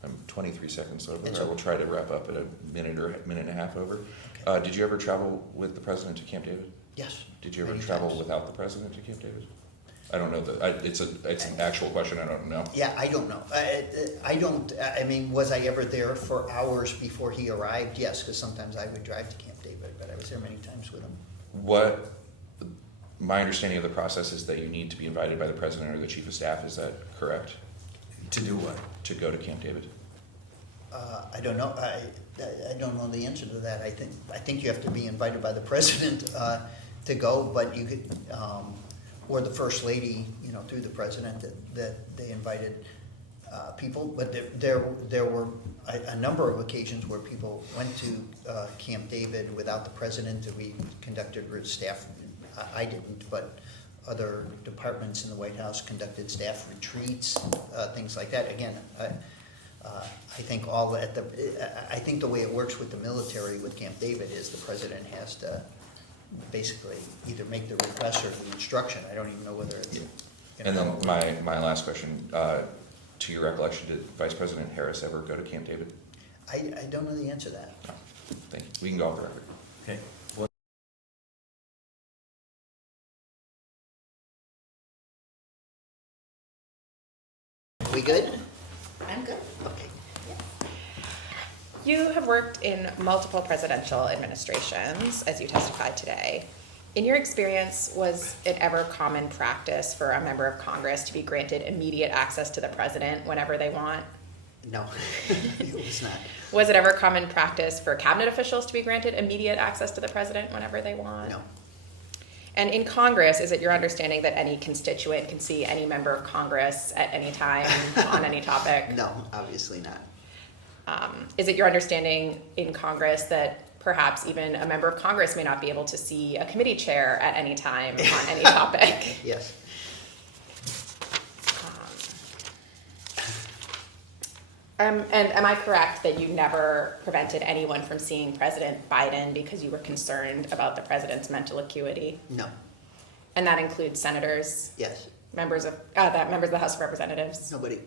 I'm 23 seconds over. It's I will try to wrap up at a minute or a minute and a half over. Okay. Did you ever travel with the president to Camp David? Yes. Did you ever many travel times. without the president to Camp David? I don't know it's an actual question. I don't know. Yeah, I don't know. Was I ever there for hours before he arrived? Yes, because sometimes I would drive to Camp David, but I was there many times with him. My understanding of the process is that you need to be invited by the president or the chief of staff. Is that correct? To do what? To go to Camp David? I don't know. I don't know the answer to that. I think you have to be invited by the president to go, but you could, or the first lady, through the president, that they invited people. But there were a number of occasions where people went to Camp David without the president, and we conducted staff. I didn't, but other departments in the White House conducted staff retreats, things like that. Again, I think I think the way it works with the military with Camp David is the president has to basically either make the request or the instruction. I don't even know whether it's. And then my last question, to your recollection, did Vice President Harris ever go to Camp David? I don't know the answer to that. No. Thank you. We can go off the record. Okay. We good? I'm good. Okay. You have worked in multiple presidential administrations, as you testified today. In your experience, was it ever common practice for a member of Congress to be granted immediate access to the president whenever they want? No, it was not. Was it ever common practice for cabinet officials to be granted immediate access to the president whenever they want? No. And in Congress, is it your understanding that any constituent can see any member of Congress at any time on any topic? No, obviously not. Is it your understanding in Congress that perhaps even a member of Congress may not be able to see a committee chair at any time on any topic? Yes. And am I correct that you never prevented anyone from seeing President Biden because you were concerned about the president's mental acuity? No. And that includes senators, Yes. members of the House of Representatives, Nobody.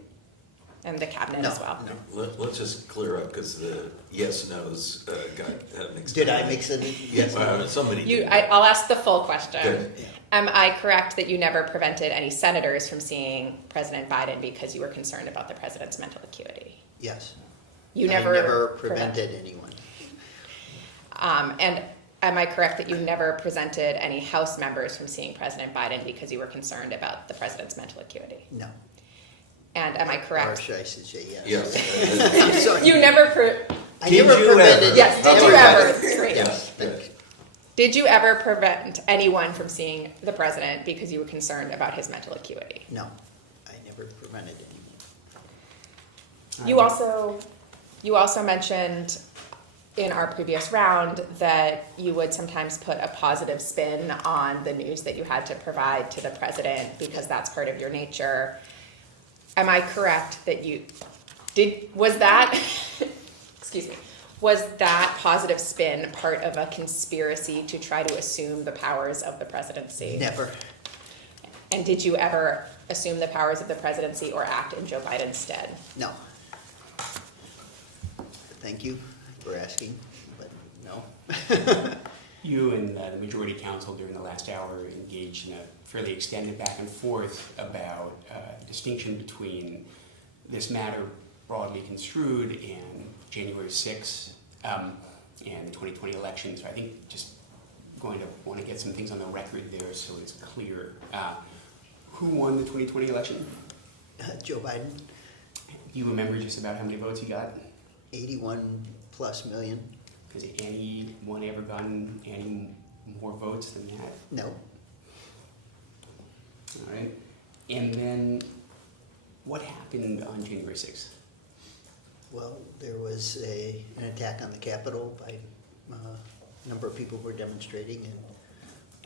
and the cabinet No. as well? No. Let's just clear up, because the yes/nos got mixed. Did I mix it? Yes, somebody did. I'll ask the full question. Good. Yeah. Am I correct that you never prevented any senators from seeing President Biden because you were concerned about the president's mental acuity? Yes. You I never. never prevented anyone. And am I correct that you never presented any House members from seeing President Biden because you were concerned about the president's mental acuity? No. And am I Or correct? should I say yes? Yes. I'm sorry. You never, I Did never you prevented. ever? yes, did you ever? Great. Yes. thank you. Did you ever prevent anyone from seeing the president because you were concerned about his mental acuity? No, I never prevented anyone. You also mentioned in our previous round that you would sometimes put a positive spin on the news that you had to provide to the president because that's part of your nature. Am I correct that was that positive spin part of a conspiracy to try to assume the powers of the presidency? Never. And did you ever assume the powers of the presidency or act in Joe Biden's stead? No. Thank you for asking, but no. You and the majority council during the last hour engaged in a fairly extended back and forth about the distinction between this matter broadly construed and January 6th and the 2020 election. So I think just going to want to get some things on the record there so it's clear. Who won the 2020 election? Joe Biden, Do you remember just about how many votes he got? 81+ million. Has anyone ever gotten any more votes than that? No. All right. And then what happened on January 6th? Well, there was an attack on the Capitol by a number of people who were demonstrating,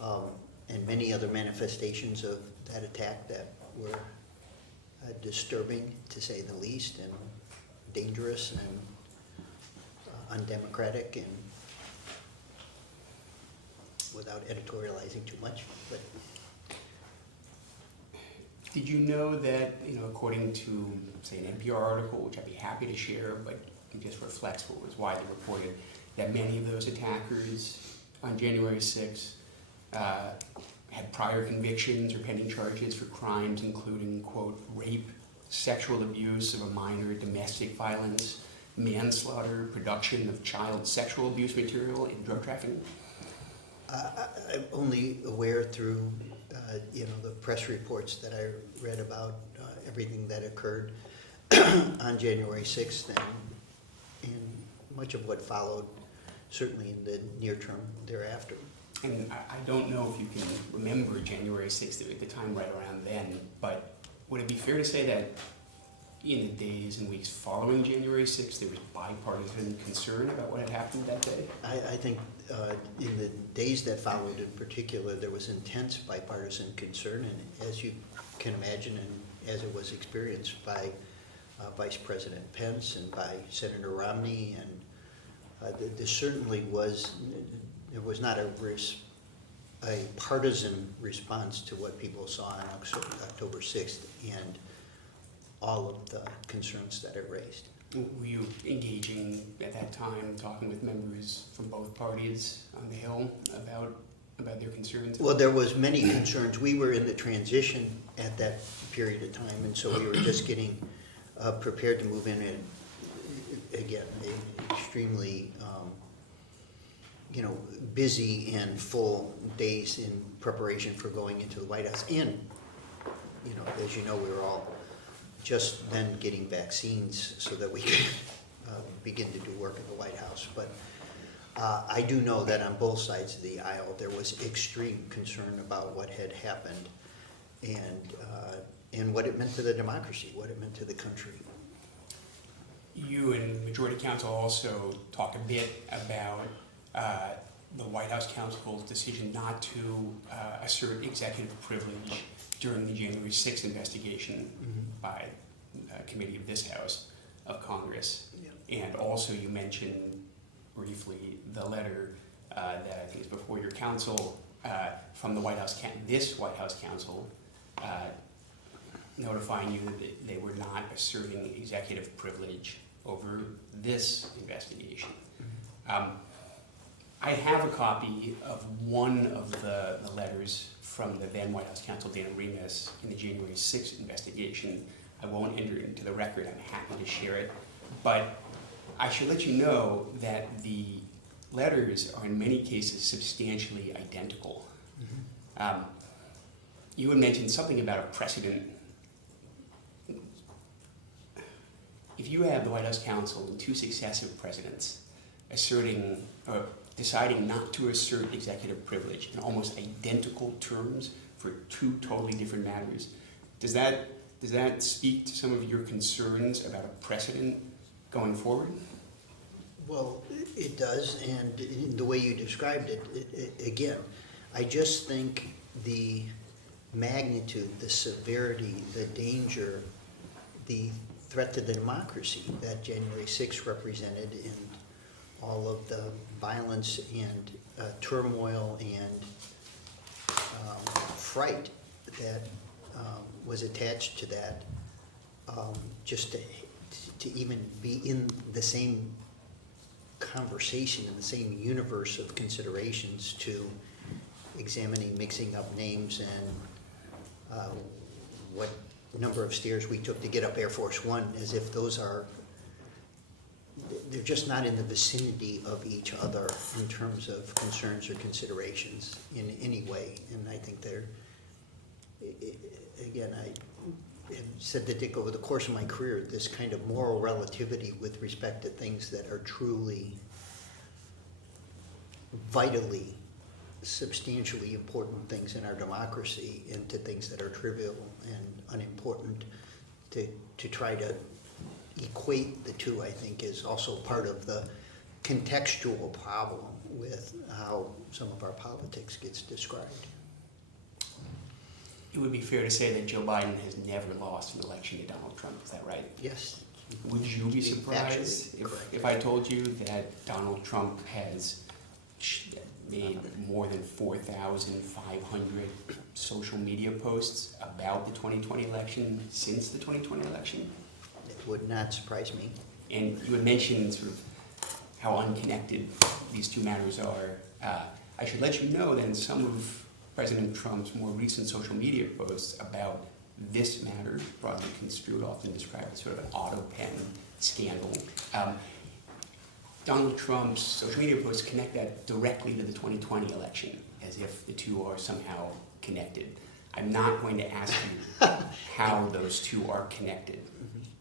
and many other manifestations of that attack that were disturbing, to say the least, and dangerous and undemocratic, and without editorializing too much, but Did you know that, according to, say, an NPR article, which I'd be happy to share, but it just reflects what was widely reported, that many of those attackers on January 6th had prior convictions or pending charges for crimes including, quote, rape, sexual abuse of a minor, domestic violence, manslaughter, production of child sexual abuse material, and drug trafficking? I'm only aware through the press reports that I read about everything that occurred on January 6th and much of what followed, certainly in the near term thereafter. And I don't know if you can remember January 6th at the time right around then, but would it be fair to say that in the days and weeks following January 6th, there was bipartisan concern about what had happened that day? I think in the days that followed in particular, there was intense bipartisan concern, and as you can imagine, and as it was experienced by Vice President Pence and by Senator Romney, and there certainly was, there was not a partisan response to what people saw on October 6th and all of the concerns that it raised. Were you engaging at that time, talking with members from both parties on the Hill about their concerns? Well, there was many concerns. We were in the transition at that period of time, and so we were just getting prepared to move in, and again, extremely busy and full days in preparation for going into the White House. And as you know, we were all just then getting vaccines so that we could begin to do work in the White House. But I do know that on both sides of the aisle there was extreme concern about what had happened and what it meant to the democracy, what it meant to the country. You and Majority Counsel also talked a bit about the White House counsel's decision not to assert executive privilege during the January 6th investigation by a committee of this House of Congress. Yeah. And also you mentioned briefly the letter that I think is before your counsel from the White House, this White House counsel, notifying you that they were not asserting executive privilege over this investigation. I have a copy of one of the letters from the then White House counsel, Dana Remus, in the January 6th investigation. I won't enter it into the record. I'm happy to share it. But I should let you know that the letters are in many cases substantially identical. You had mentioned something about a precedent. If you have the White House counsel and two successive presidents asserting or deciding not to assert executive privilege in almost identical terms for two totally different matters, does that speak to some of your concerns about a precedent going forward? Well, it does, and in the way you described it, again, I just think the magnitude, the severity, the danger, the threat to the democracy that January 6th represented in all of the violence and turmoil and fright that was attached to that, just to even be in the same conversation, in the same universe of considerations to examining, mixing up names and what number of stairs we took to get up Air Force One, as if those are, they're just not in the vicinity of each other in terms of concerns or considerations in any way. And I think they're, again, I have said to Dick over the course of my career, this kind of moral relativity with respect to things that are truly vitally, substantially important things in our democracy, and to things that are trivial and unimportant, to try to equate the two, I think, is also part of the contextual problem with how some of our politics gets described. It would be fair to say that Joe Biden has never lost an election to Donald Trump, is that right? Yes. Would you be surprised Factually correct. if I told you that Donald Trump has made more than 4,500 social media posts about the 2020 election since the 2020 election? It would not surprise me. And you had mentioned sort of how unconnected these two matters are. I should let you know that in some of President Trump's more recent social media posts about this matter, broadly construed, often described as sort of an Autopen scandal, Donald Trump's social media posts connect that directly to the 2020 election, as if the two are somehow connected. I'm not going to ask you how those two are connected,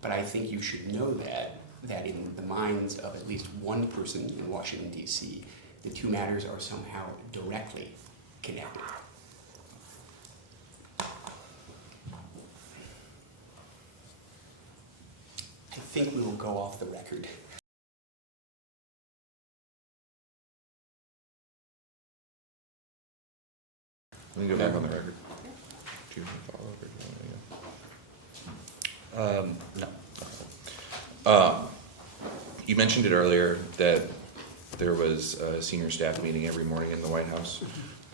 but I think you should know that in the minds of at least one person in Washington, D.C., the two matters are somehow directly connected. I think we will go off the record. Let me go back on the record. Do you want to follow or do you want to No. You mentioned it earlier that there was a senior staff meeting every morning in the White House.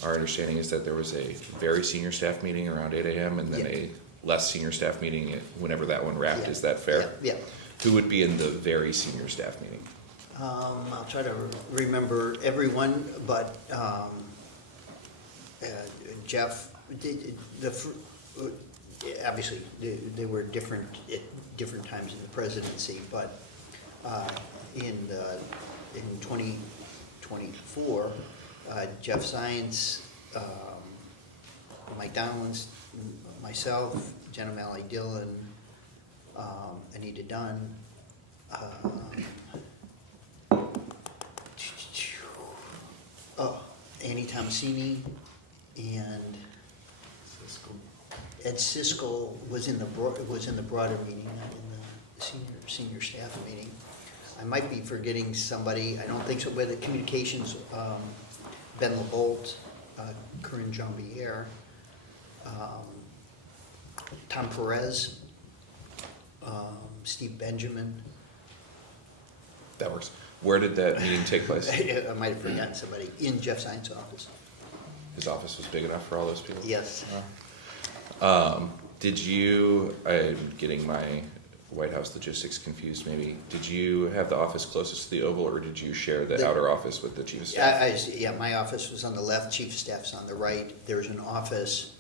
Our understanding is that there was a very senior staff meeting around 8 a.m. and then Yeah. a less senior staff meeting whenever that one wrapped. Yeah. Is that fair? Yeah. Who would be in the very senior staff meeting? I'll try to remember everyone, but Jeff, obviously, they were different at different times in the presidency, but in 2024, Jeff Zients, Mike Donalds, myself, Jenna Malley Dillon, Anita Dunn, Annie Tomasini, and Ed Siskel was in the broader meeting, not in the senior staff meeting. I might be forgetting somebody. I don't think so. With the communications, Ben LeBolt, Corinne Jean-Pierre, Tom Perez, Steve Benjamin. That works. Where did that meeting take place? I might have forgotten somebody in Jeff Zients' office. His office was big enough for all those people? Yes. Did you, I'm getting my White House logistics confused maybe, did you have the office closest to the Oval or did you share the outer office with the Chief of Staff? Yeah, my office was on the left, Chief of Staff's on the right. There's an office,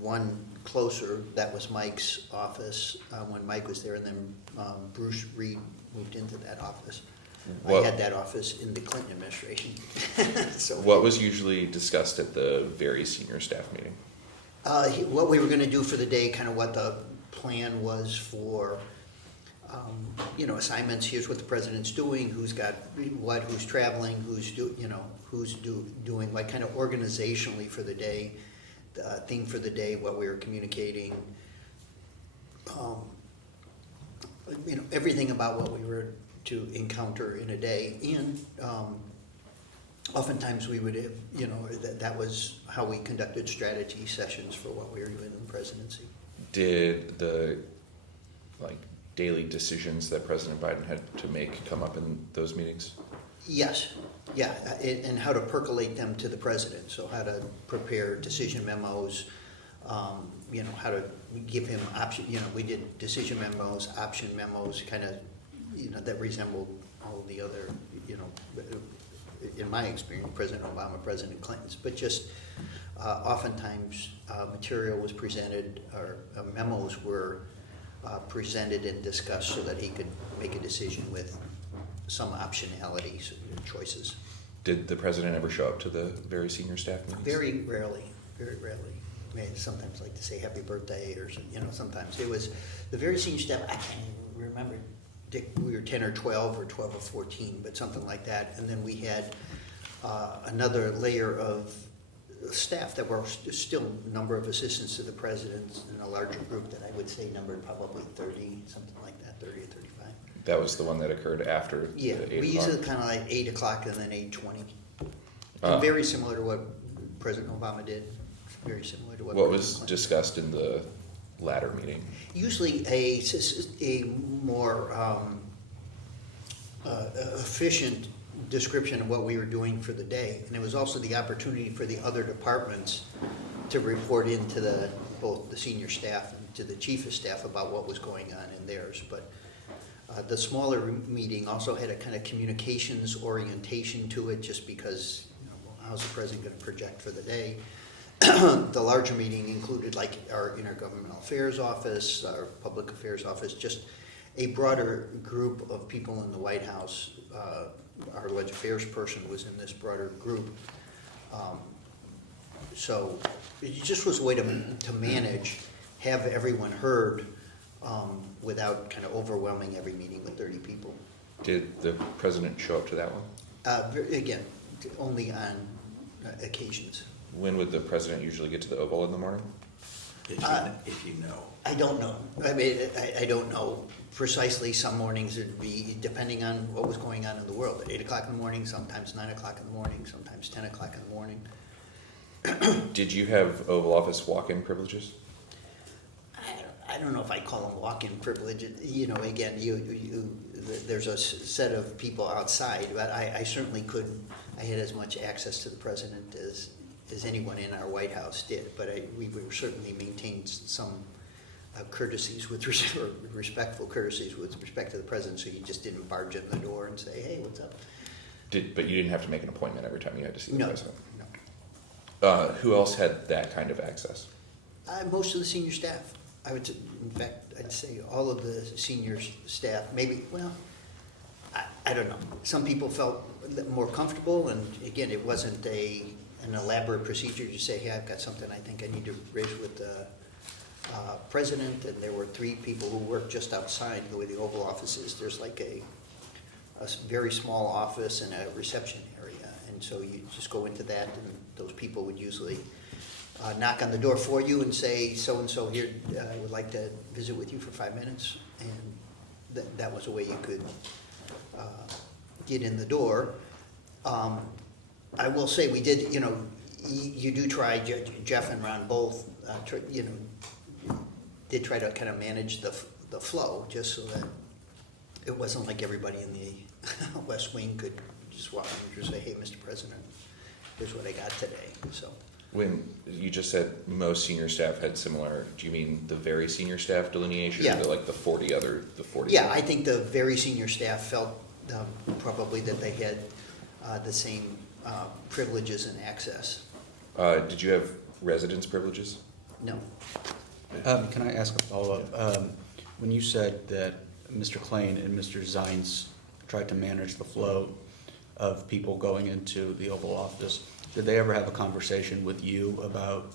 one closer, that was Mike's office when Mike was there, and then Bruce Reed moved into that office. What- I had that office in the Clinton administration. So What was usually discussed at the very senior staff meeting? what we were gonna do for the day, kind of what the plan was for, assignments. Here's what the president's doing, who's got what, who's traveling, who's doing, like, kind of organizationally for the day, the theme for the day, what we were communicating. Everything about what we were to encounter in a day. And oftentimes we would have, that was how we conducted strategy sessions for what we were doing in the presidency. Did the daily decisions that President Biden had to make come up in those meetings? Yes, yeah, and how to percolate them to the president. So how to prepare decision memos, how to give him option, we did decision memos, option memos, kind of, that resembled all the other, in my experience, President Obama, President Clinton's, but just oftentimes material was presented, or memos were presented and discussed so that he could make a decision with some optionality choices. Did the president ever show up to the very senior staff meetings? Very rarely, very rarely. I mean, sometimes like to say happy birthday or, sometimes. It was the very senior staff, I can't even remember, Dick, we were 10 or 12 or 12 or 14, but something like that. And then we had another layer of staff that were still a number of assistants to the president in a larger group that I would say numbered probably 30, something like that, 30 or 35. That was the one that occurred after Yeah, the 8 we o'clock? usually kind of like 8 o'clock and then 8:20. Uh, Very similar to what President Obama did, very similar to what. What President was Clinton did. discussed in the latter meeting? Usually a more efficient description of what we were doing for the day. And it was also the opportunity for the other departments to report into both the senior staff and to the chief of staff about what was going on in theirs. But the smaller meeting also had a kind of communications orientation to it, just because, how's the president going to project for the day? The larger meeting included like our intergovernmental affairs office, our public affairs office, just a broader group of people in the White House. Our legislative affairs person was in this broader group. So it just was a way to manage, have everyone heard without kind of overwhelming every meeting with 30 people. Did the president show up to that one? Again, only on occasions. When would the president usually get to the Oval in the morning? If you know. I don't know. I mean, I don't know precisely. Some mornings it'd be depending on what was going on in the world. At 8 o'clock in the morning, sometimes 9 o'clock in the morning, sometimes 10 o'clock in the morning. Did you have Oval Office walk-in privileges? I don't know if I call them walk-in privilege. Again, there's a set of people outside, but I certainly couldn't. I had as much access to the president as anyone in our White House did, but we certainly maintained some courtesies respectful courtesies with respect to the president, so you just didn't barge in the door and say, hey, what's up? But you didn't have to make an appointment every time you had to see the No, president? no. Who else had that kind of access? Most of the senior staff. In fact, I'd say all of the senior staff, maybe, I don't know. Some people felt more comfortable, and again, it wasn't an elaborate procedure to say, hey, I've got something I think I need to raise with the president, and there were 3 people who worked just outside the way the Oval Office is. There's like a very small office and a reception area, and so you just go into that, and those people would usually knock on the door for you and say, so-and-so here would like to visit with you for 5 minutes, and that was a way you could get in the door. I will say we did, you do try, Jeff and Ron both, did try to kind of manage the flow, just so that it wasn't like everybody in the West Wing could just walk in and say, hey, Mr. President, here's what I got today, so. When you just said most senior staff had similar, do you mean the very senior staff delineation? Yeah. Or the 40? Yeah, I think the very senior staff felt probably that they had the same privileges and access. Did you have residence privileges? No. Can I ask a follow-up? When you said that Mr. Klain and Mr. Zines tried to manage the flow of people going into the Oval Office. Did they ever have a conversation with you about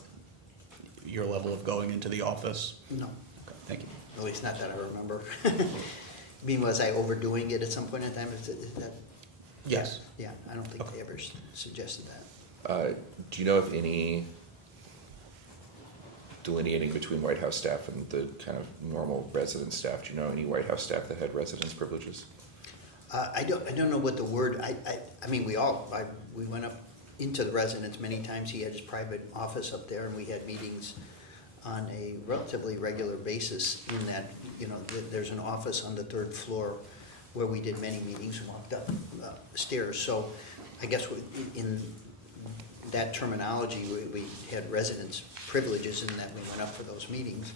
your level of going into the office? No, Okay, thank you. at least not that I remember. I mean, was I overdoing it at some point in time? Is that? Yes. Yeah, I don't think Okay. they ever suggested that. Do you know of any delineating between White House staff and the kind of normal resident staff? Do you know any White House staff that had residence privileges? I don't know what the word, I mean, we went up into the residence many times. He had his private office up there, and we had meetings on a relatively regular basis in that, you know, there's an office on the third floor where we did many meetings and walked up stairs. So I guess in that terminology, we had residence privileges in that we went up for those meetings.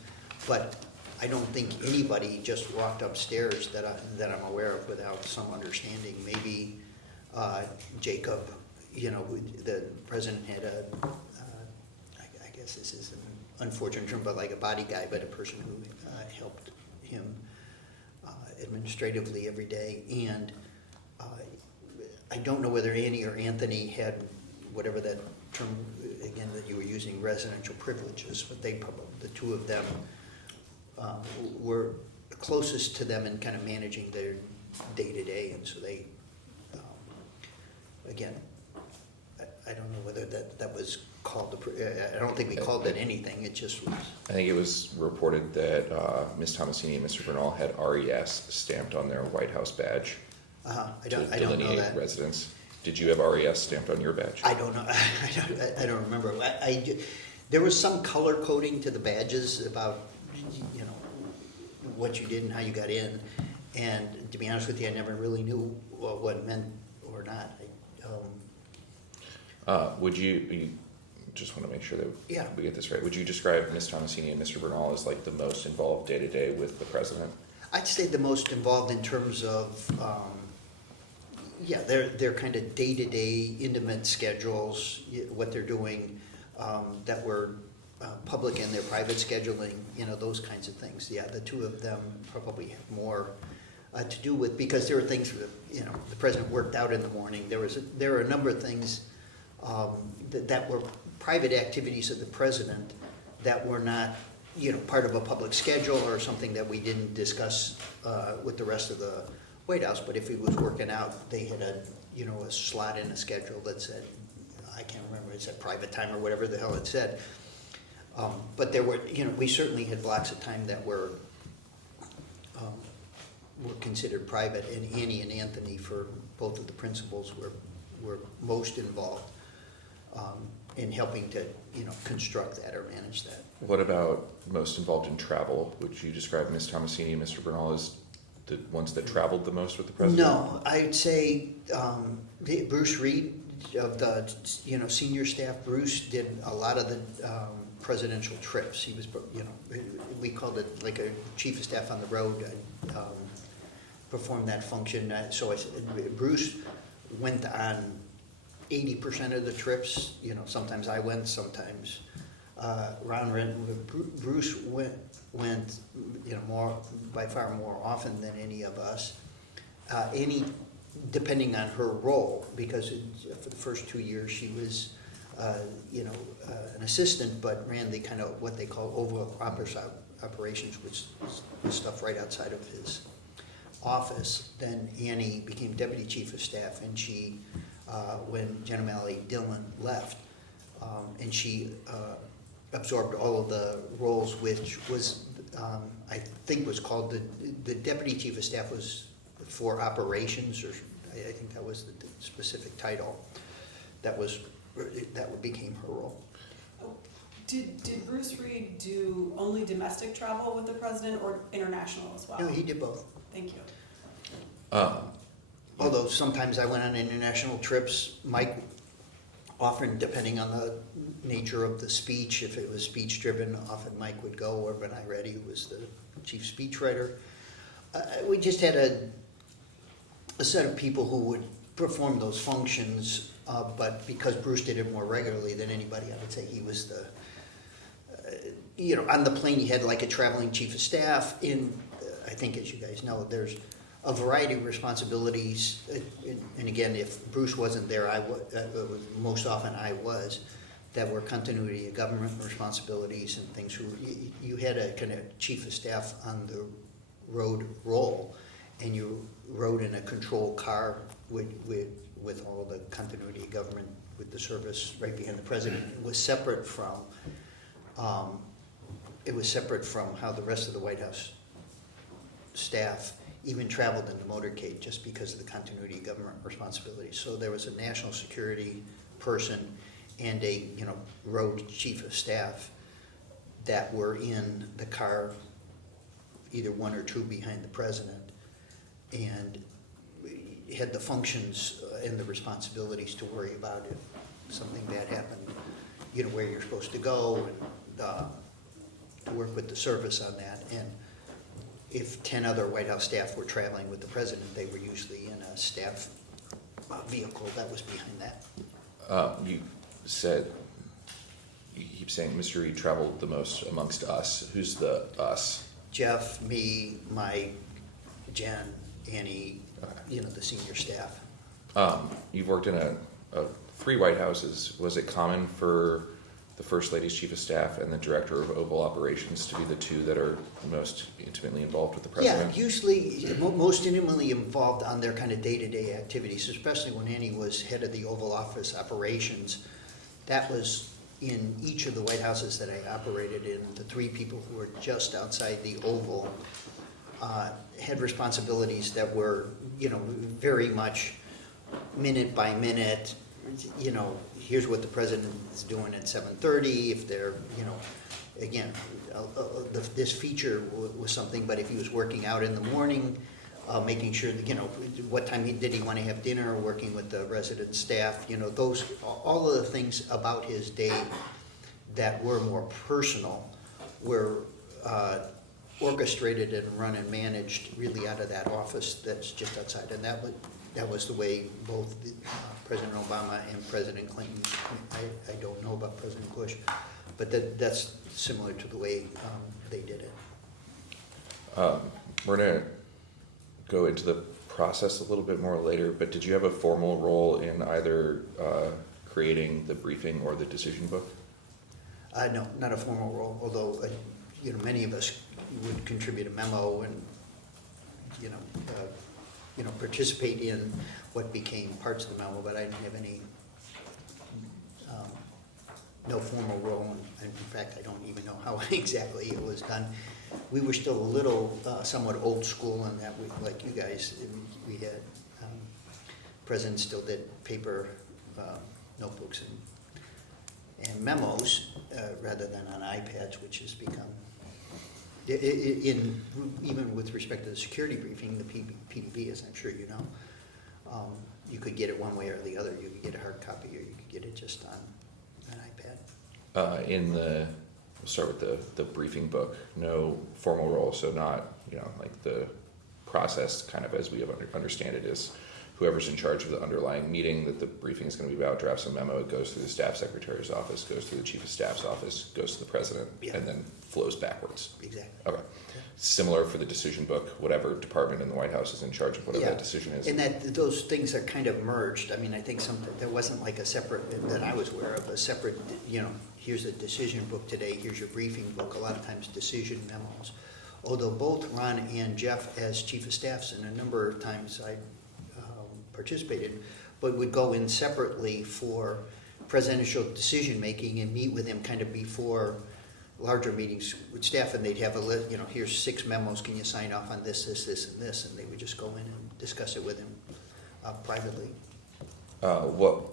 But I don't think anybody just walked upstairs that I'm aware of without some understanding. Maybe Jacob, you know, the president had I guess this is an unfortunate term, but like a body guy, but a person who helped him administratively every day. And I don't know whether Annie or Anthony had whatever that term, again, that you were using, residential privileges, but they probably, the two of them were closest to them in kind of managing their day-to-day, and so they, again, I don't know whether that was called, I don't think we called it anything, it just was. I think it was reported that Ms. Tomasini and Mr. Bernal had RES stamped on their White House badge I to don't know delineate that. residence. Did you have RES stamped on your badge? I don't know, I don't remember. There was some color coding to the badges about, you know, what you did and how you got in. And to be honest with you, I never really knew what it meant or not. Would you just want to make sure that Yeah. we get this right, would you describe Ms. Tomasini and Mr. Bernal as like the most involved day-to-day with the president? I'd say the most involved in terms of, yeah, their kind of day-to-day intimate schedules, what they're doing, that were public and their private scheduling, you know, those kinds of things. Yeah, the two of them probably have more to do with, because there were things that, you know, the president worked out in the morning. There were a number of things that were private activities of the president that were not, you know, part of a public schedule or something that we didn't discuss with the rest of the White House. But if he was working out, they had a slot in a schedule that said, I can't remember, it said private time or whatever the hell it said. But there were, you know, we certainly had blocks of time that were considered private, and Annie and Anthony, for both of the principals, were most involved in helping to, you know, construct that or manage that. What about most involved in travel? Would you describe Ms. Tomasini and Mr. Bernal as the ones that traveled the most with the president? No, I'd say Bruce Reed of the, you know, senior staff. Bruce did a lot of the presidential trips. He was, you know, we called it like a chief of staff on the road. Performed that function. So I said, Bruce went on 80% of the trips. You know, sometimes I went, sometimes Ron went. Bruce went, you know, by far more often than any of us. Any, depending on her role, because for the first 2 years she was, you know, an assistant, but ran the kind of what they call overall operations, which was stuff right outside of his office. Then Annie became deputy chief of staff, and she, when Jen O'Malley Dillon left, and she absorbed all of the roles, which was, I think was called, the deputy chief of staff was for operations, or I think that was the specific title. That became her role. Did Bruce Reed do only domestic travel with the president or international as well? No, he did both. Thank you. Although sometimes I went on international trips, Mike often, depending on the nature of the speech, if it was speech driven, often Mike would go, or Benai Reddy, who was the chief speechwriter. We just had a set of people who would perform those functions, but because Bruce did it more regularly than anybody, I would say he was the, you know, on the plane he had like a traveling chief of staff. In I think as you guys know, there's a variety of responsibilities. And again, if Bruce wasn't there, most often I was, that were continuity of government responsibilities and things. You had a kind of chief of staff on the road role, and you rode in a control car with all the continuity of government, with the service right behind the president. It was separate from how the rest of the White House staff even traveled in the motorcade, just because of the continuity of government responsibilities. So there was a national security person and a road chief of staff that were in the car, either one or two behind the president, and had the functions and the responsibilities to worry about if something bad happened, where you're supposed to go, and to work with the service on that. And if 10 other White House staff were traveling with the president, they were usually in a staff vehicle that was behind that. You keep saying Mr. Reed traveled the most amongst us. Who's the us? Jeff, me, Mike, Jen, Annie, the senior staff. You've worked in 3 White Houses. Was it common for the First Lady's Chief of Staff and the Director of Oval Operations to be the two that are most intimately involved with the President? Yeah, usually most intimately involved on their kind of day-to-day activities, especially when Annie was head of the Oval Office operations. That was in each of the White Houses that I operated in. The 3 people who were just outside the Oval had responsibilities that were, very much minute by minute. Here's what the president is doing at 7:30. If they're, again, this feature was something. But if he was working out in the morning, making sure that, what time did he want to have dinner, working with the resident staff, all of the things about his day that were more personal were orchestrated and run and managed really out of that office that's just outside. And that was the way both President Obama and President Clinton, I don't know about President Bush, but that's similar to the way they did it. We're going to go into the process a little bit more later, but did you have a formal role in either creating the briefing or the decision book? No, not a formal role, although, many of us would contribute a memo and, participate in what became parts of the memo, but I didn't have any, no formal role. And in fact, I don't even know how exactly it was done. We were still a little, somewhat old school in that, like you guys, we had, presidents still did paper notebooks and memos rather than on iPads, which has become, even with respect to the security briefing, the PDB, as I'm sure you know, you could get it one way or the other. You could get a hard copy, or you could get it just on an iPad. We'll start with the briefing book. No formal role, so not, like the process kind of as we understand it is whoever's in charge of the underlying meeting that the briefing is going to be about drafts a memo, it goes through the staff secretary's office, goes through the chief of staff's office, goes to the president, Yeah. and then flows backwards. Exactly. Okay. Similar for the decision book, whatever department in the White House is in charge of whatever that decision is. And those things are kind of merged. I mean, I think there wasn't like a separate, that I was aware of, a separate, here's the decision book today, here's your briefing book, a lot of times decision memos. Although both Ron and Jeff, as chief of staffs, and a number of times I participated, but would go in separately for presidential decision-making and meet with him kind of before larger meetings with staff, and they'd have a list, here's 6 memos, can you sign off on this, this, and this, and they would just go in and discuss it with him privately. What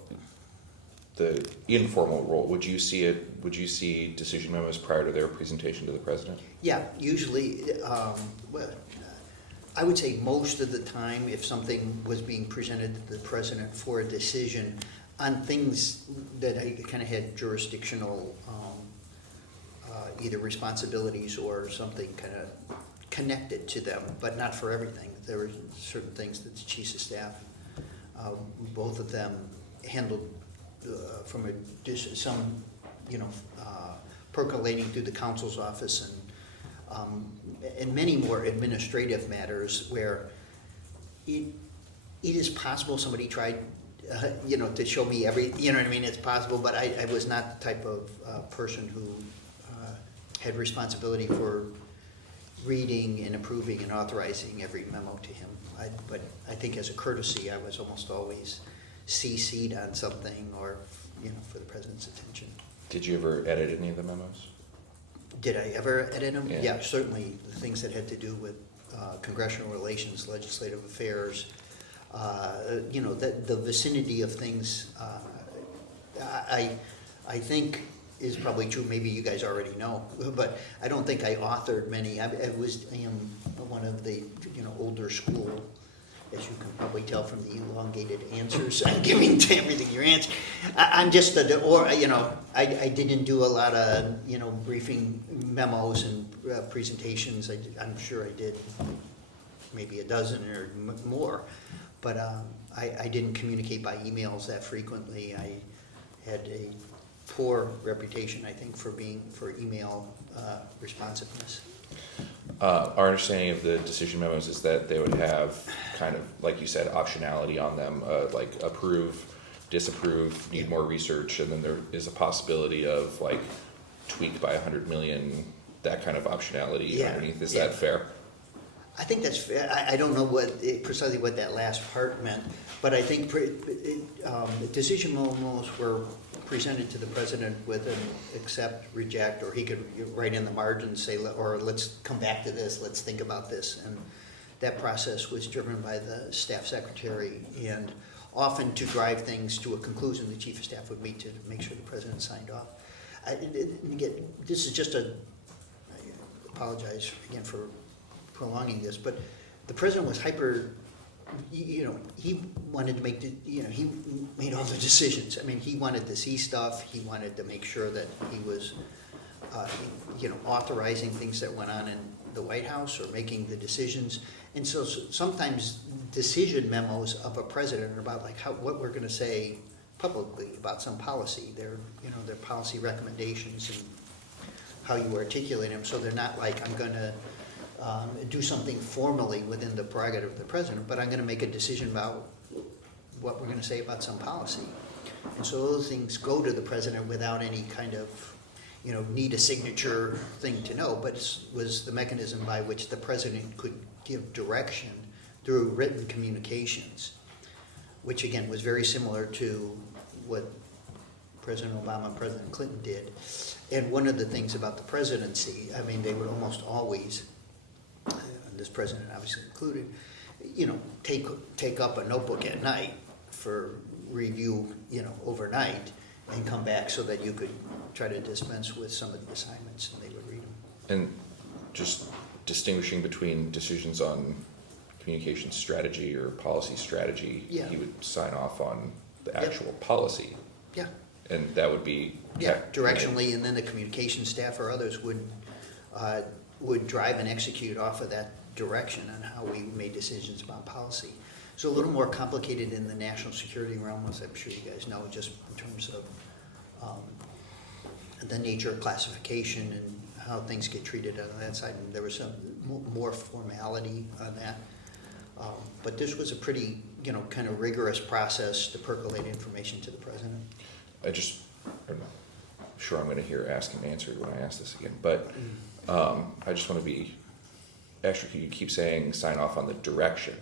the informal role, would you see decision memos prior to their presentation to the president? Yeah, usually, I would say most of the time, if something was being presented to the president for a decision on things that I kind of had jurisdictional either responsibilities or something kind of connected to them, but not for everything. There were certain things that the chiefs of staff, both of them handled from some percolating through the counsel's office, and many more administrative matters where it is possible somebody tried, to show me you know what I mean, it's possible, but I was not the type of person who had responsibility for reading and approving and authorizing every memo to him. But I think as a courtesy, I was almost always CC'd on something or, for the president's attention. Did you ever edit any of the memos? Did I ever edit them? Yeah. Yeah, certainly the things that had to do with congressional relations, legislative affairs, the vicinity of things, I think is probably true, maybe you guys already know, but I don't think I authored many. I am one of the, older school, as you can probably tell from the elongated answers I'm giving to everything you answer. I'm just I didn't do a lot of, briefing memos and presentations. I'm sure I did maybe a dozen or more, but I didn't communicate by emails that frequently. I had a poor reputation, I think, for email responsiveness. Our understanding of the decision memos is that they would have kind of, like you said, optionality on them, like approve, disapprove, need more research, and then there is a possibility of like tweak by 100 million, that kind of optionality underneath. Is that fair? I think that's fair. I don't know precisely what that last part meant, but I think the decision memos were presented to the president with an accept, reject, or he could write in the margin, say, or let's come back to this, let's think about this. And that process was driven by the staff secretary, and often to drive things to a conclusion, the chief of staff would meet to make sure the president signed off. This is just I apologize again for prolonging this, but the president was hyper, he wanted to make, he made all the decisions. I mean, he wanted to see stuff, he wanted to make sure that he was, authorizing things that went on in the White House or making the decisions. And so sometimes decision memos of a president are about what we're gonna say publicly about some policy. They're policy recommendations and how you articulate them, so they're not like, I'm gonna do something formally within the prerogative of the president, but I'm going to make a decision about what we're going to say about some policy. And so those things go to the president without any kind of, need a signature thing to know, but it was the mechanism by which the president could give direction through written communications, which again was very similar to what President Obama and President Clinton did. And one of the things about the presidency, I mean, they would almost always, this president obviously included, take up a notebook at night for review, overnight, and come back so that you could try to dispense with some of the assignments and they would read them. And just distinguishing between decisions on communication strategy or policy strategy, he would sign off on the actual policy. Yeah. And that would be... directionally, and then the communication staff or others would drive and execute off of that direction on how we made decisions about policy. So a little more complicated in the national security realm, as I'm sure you guys know, just in terms of the nature of classification and how things get treated on that side. And there was some more formality on that. But this was a pretty, kind of rigorous process to percolate information to the president. I'm not sure I'm going to hear asked and answered when I ask this again, but I just want to be extra. You keep saying sign off on the direction,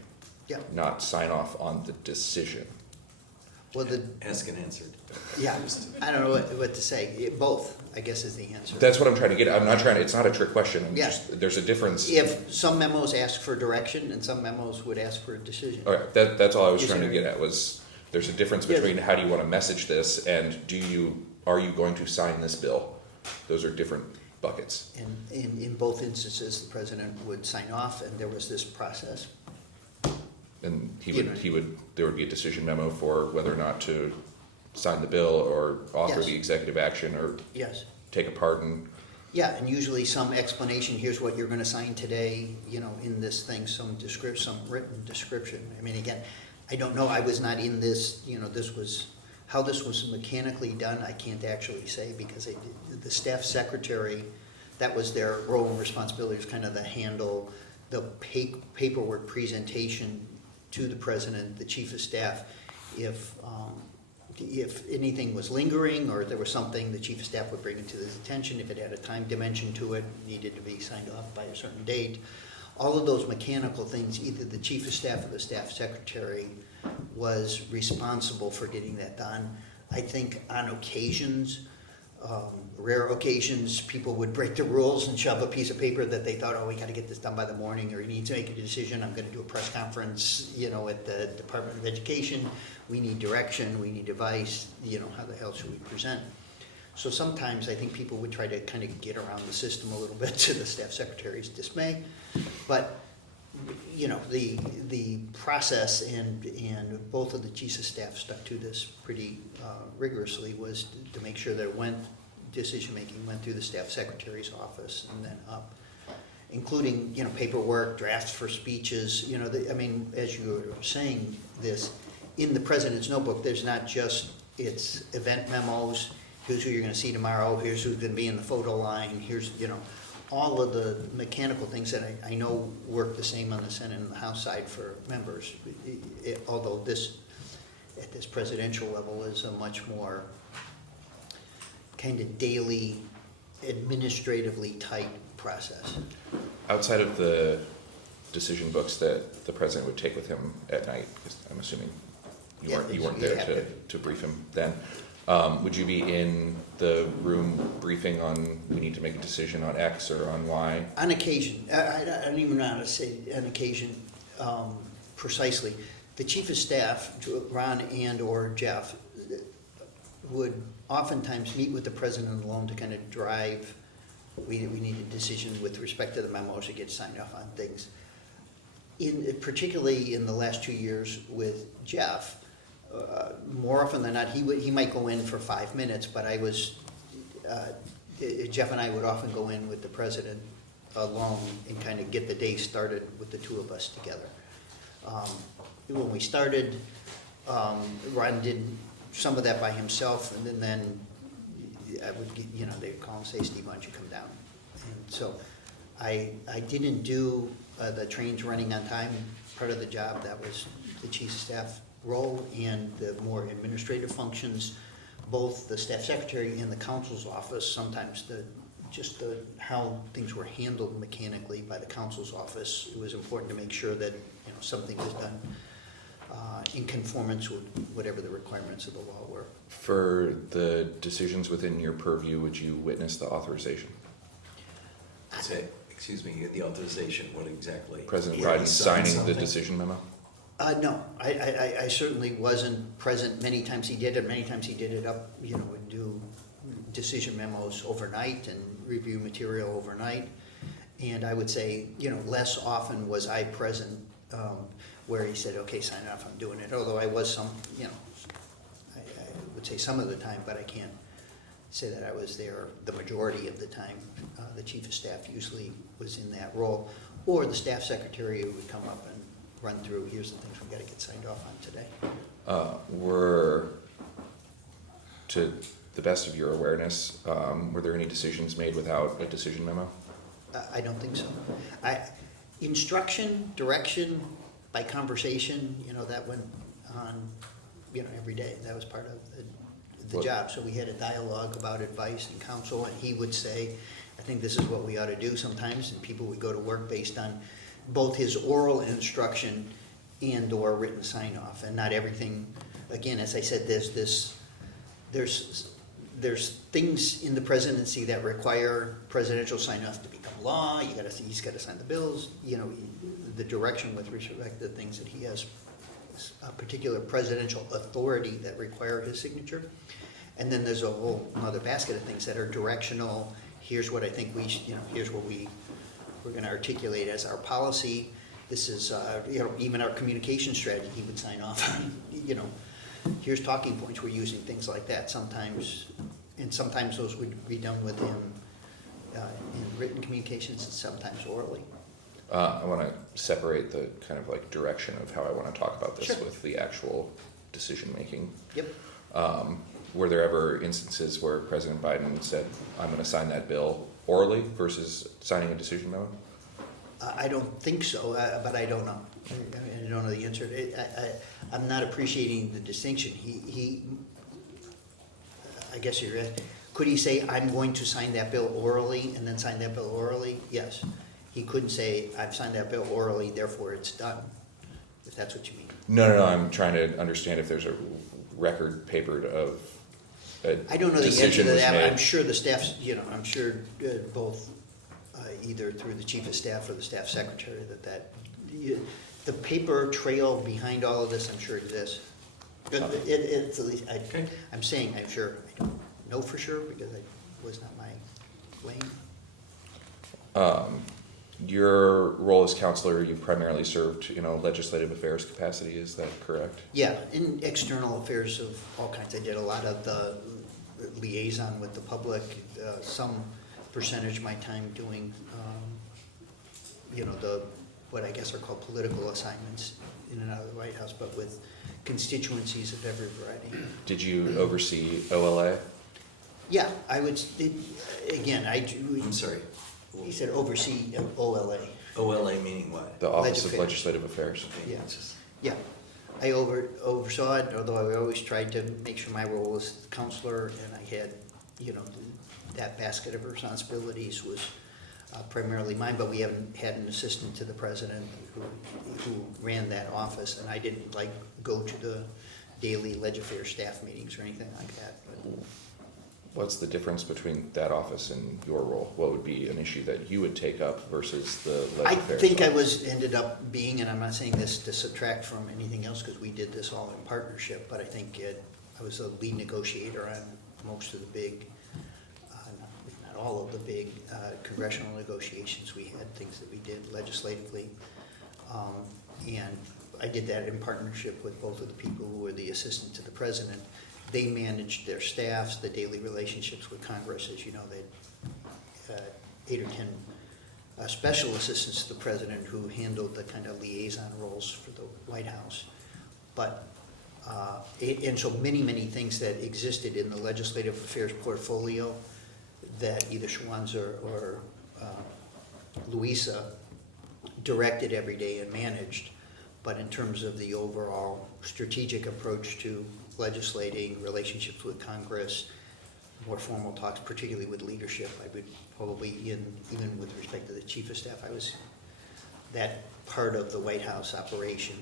not sign off on the decision. Well, Asked and answered. Yeah, I don't know what to say. Both, I guess, is the answer. That's what I'm trying to get at. I'm not trying to, it's not a trick question. There's a difference. If some memos ask for direction and some memos would ask for a decision. Okay, that's all I was trying to get at, was there's a difference between how do you want to message this and are you going to sign this bill? Those are different buckets. And in both instances, the president would sign off and there was this process. And there would be a decision memo for whether or not to sign the bill or author the executive action or take a pardon. Yeah, and usually some explanation, here's what you're gonna sign today, in this thing, some written description. I mean, again, I don't know, I was not in this, how this was mechanically done, I can't actually say, because the staff secretary that was their role and responsibility, was kind of the handle, the paperwork presentation to the president, the chief of staff. If anything was lingering or there was something, the chief of staff would bring it to his attention. If it had a time dimension to it, needed to be signed off by a certain date. All of those mechanical things, either the chief of staff or the staff secretary was responsible for getting that done. I think on occasions, rare occasions, people would break the rules and shove a piece of paper that they thought, oh, we gotta get this done by the morning, or you need to make a decision, I'm gonna do a press conference, at the Department of Education. We need direction, we need advice, how the hell should we present? So sometimes I think people would try to kind of get around the system a little bit to the staff secretary's dismay. But, the process and both of the chiefs of staff stuck to this pretty rigorously was to make sure that decision-making went through the staff secretary's office and then up, including, paperwork, drafts for speeches, as you were saying this, in the president's notebook, there's not just its event memos, here's who you're gonna see tomorrow, here's who's gonna be in the photo line, here's, all of the mechanical things that I know work the same on the Senate and the House side for members. Although at this presidential level is a much more kind of daily, administratively tight process. Outside of the decision books that the president would take with him at night, because I'm assuming you weren't there to brief him then, would you be in the room briefing on, we need to make a decision on X or on Y? On occasion, I don't even know how to say on occasion precisely. The chief of staff, Ron and or Jeff, would oftentimes meet with the president alone to kind of drive, we need a decision with respect to the memos to get signed off on things. Particularly in the last 2 years with Jeff, more often than not, he might go in for 5 minutes, but Jeff and I would often go in with the president alone and kind of get the day started with the two of us together. When we started, Ron did some of that by himself, and then I would get, they'd call and say, Steve, why don't you come down? And so I didn't do the trains running on time part of the job. That was the chief of staff role, and the more administrative functions, both the staff secretary and the counsel's office, sometimes how things were handled mechanically by the counsel's office. It was important to make sure that something was done in conformance with whatever the requirements of the law were. For the decisions within your purview, would you witness the authorization? Excuse me, the authorization, what exactly? President Yeah, Biden he signed signing the something? decision memo? No, I certainly wasn't present. Many times he did it. Many times he did it up, and do decision memos overnight and review material overnight. And I would say, less often was I present where he said, okay, sign it off, I'm doing it. Although I was I would say some of the time, but I can't say that I was there the majority of the time. The chief of staff usually was in that role, or the staff secretary who would come up and run through, here's the things we've got to get signed off on today. Were, to the best of your awareness, were there any decisions made without a decision memo? I don't think so. Instruction, direction, by conversation, that went on, every day. That was part of the job. So we had a dialogue about advice and counsel, and he would say, I think this is what we ought to do sometimes, and people would go to work based on both his oral instruction and or written sign off. And not everything, again, as I said, there's things in the presidency that require presidential sign off to become law. He's got to sign the bills, the direction with respect to things that he has a particular presidential authority that require his signature. And then there's a whole other basket of things that are directional. Here's what I think here's what we're going to articulate as our policy. This is, even our communication strategy, he would sign off on, here's talking points, we're using things like that sometimes, and sometimes those would be done with him in written communications and sometimes orally. I want to separate the kind of like direction of how I want to talk about this Sure. with the actual decision making. Yep. were there ever instances where President Biden said, I'm going to sign that bill orally versus signing a decision memo? I don't think so, but I don't know. I don't know the answer. I'm not appreciating the distinction. I guess you're right. Could he say, I'm going to sign that bill orally and then sign that bill orally? Yes. He couldn't say, I've signed that bill orally, therefore it's done, if that's what you mean. No, I'm trying to understand if there's a record papered of a I don't know the answer decision to was that. made. I'm sure the staff's, I'm sure both, either through the chief of staff or the staff secretary, the paper trail behind all of this, I'm sure exists. It's at least, I'm saying I'm sure. I don't know for sure because it was not my lane. Your role as counselor, you primarily served, legislative affairs capacity, is that correct? Yeah, in external affairs of all kinds. I did a lot of the liaison with the public, some percentage of my time doing, what I guess are called political assignments in and out of the White House, but with constituencies of every variety. Did you oversee OLA? Yeah, I would, again, I'm sorry, he said oversee OLA. OLA meaning what? The Office of Legislative. Legislative Affairs? Okay, Yeah. it's just- Yeah, I oversaw it, although I always tried to make sure my role was counselor, and I had, that basket of responsibilities was primarily mine, but we haven't had an assistant to the president who ran that office, and I didn't go to the daily leg affairs staff meetings or anything like that. But What's the difference between that office and your role? What would be an issue that you would take up versus the I leg affairs think I office? ended up being, and I'm not saying this to subtract from anything else, because we did this all in partnership, but I think I was a lead negotiator on most of the big, if not all of the big congressional negotiations we had, things that we did legislatively. And I did that in partnership with both of the people who were the assistant to the president. They managed their staffs, the daily relationships with Congress. As you know, they had 8 or 10 special assistants to the president who handled the kind of liaison roles for the White House. But, and so many things that existed in the legislative affairs portfolio that either Schwanza or Louisa directed every day and managed. But in terms of the overall strategic approach to legislating, relationships with Congress, more formal talks, particularly with leadership, I would probably, even with respect to the chief of staff, that part of the White House operation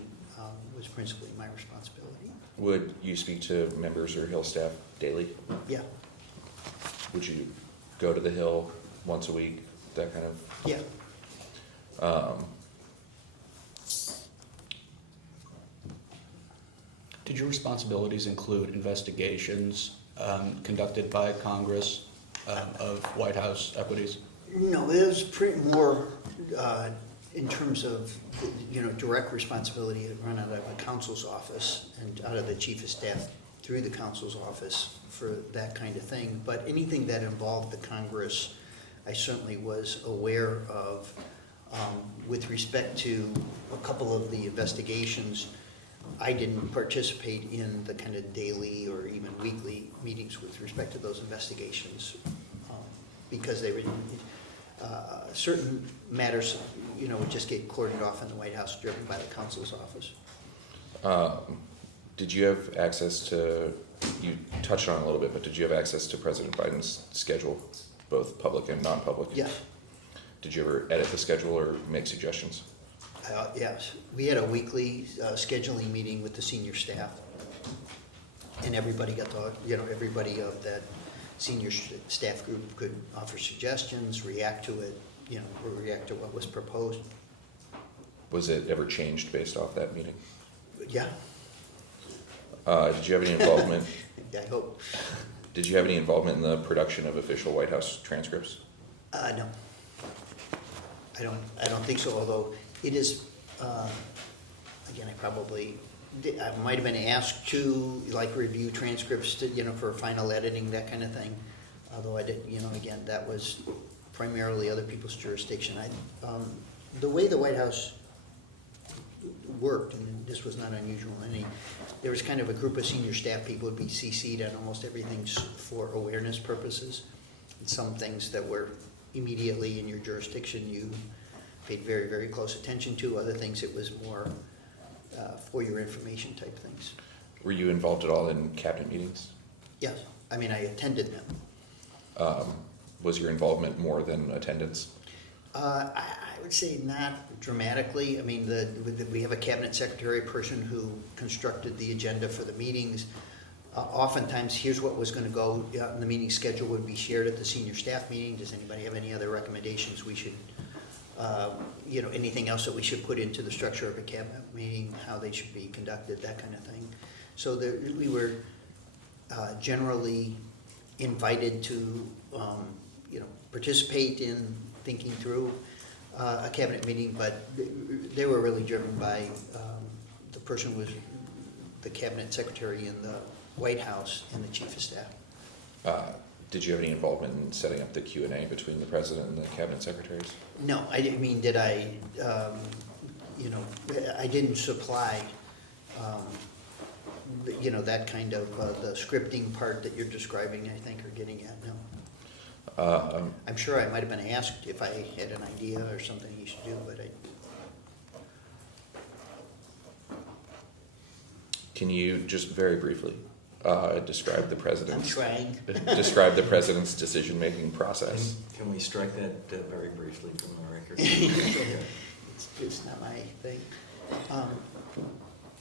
was principally my responsibility. Would you speak to members or Hill staff daily? Yeah, Would you go to the Hill once a week, that kind of? yeah. Did your responsibilities include investigations conducted by Congress of White House equities? No, it was pretty more in terms of, direct responsibility run out of a counsel's office and out of the chief of staff through the counsel's office for that kind of thing. But anything that involved the Congress, I certainly was aware of. With respect to a couple of the investigations, I didn't participate in the kind of daily or even weekly meetings with respect to those investigations because they were certain matters, would just get cordoned off in the White House, driven by the counsel's office. Did you have access to, you touched on it a little bit, but did you have access to President Biden's schedule, both public and non-public? Yes. Did you ever edit the schedule or make suggestions? Yes, we had a weekly scheduling meeting with the senior staff, and everybody got to, everybody of that senior staff group could offer suggestions, react to it, or react to what was proposed. Was it ever changed based off that meeting? Yeah, Did you have any involvement? I hope. Did you have any involvement in the production of official White House transcripts? No, I don't think so. Although it is, again, I might have been asked to review transcripts to, for final editing, that kind of thing. Although I did, again, that was primarily other people's jurisdiction. The way the White House worked, and this was not unusual. There was kind of a group of senior staff people would be CC'd on almost everything for awareness purposes. And some things that were immediately in your jurisdiction, you paid very, very close attention to. Other things, it was more for your information type things. Were you involved at all in cabinet meetings? Yes, I mean, I attended them. Was your involvement more than attendance? I would say not dramatically. I mean, we have a cabinet secretary person who constructed the agenda for the meetings. Oftentimes, here's what was going to go, the meeting schedule would be shared at the senior staff meeting. Does anybody have any other recommendations we should, anything else that we should put into the structure of a cabinet meeting, how they should be conducted, that kind of thing. So we were generally invited to, participate in thinking through a cabinet meeting, but they were really driven by the person who was the cabinet secretary in the White House and the chief of staff. Did you have any involvement in setting up the Q&A between the president and the cabinet secretaries? No, I mean, did I, I didn't supply, that kind of, the scripting part that you're describing, I think, or getting at, no. I'm sure I might have been asked if I had an idea or something you should do, but Can you just very briefly describe the president's... I'm trying. Describe the president's decision-making process. Can we strike that very briefly from the record? It's not my thing.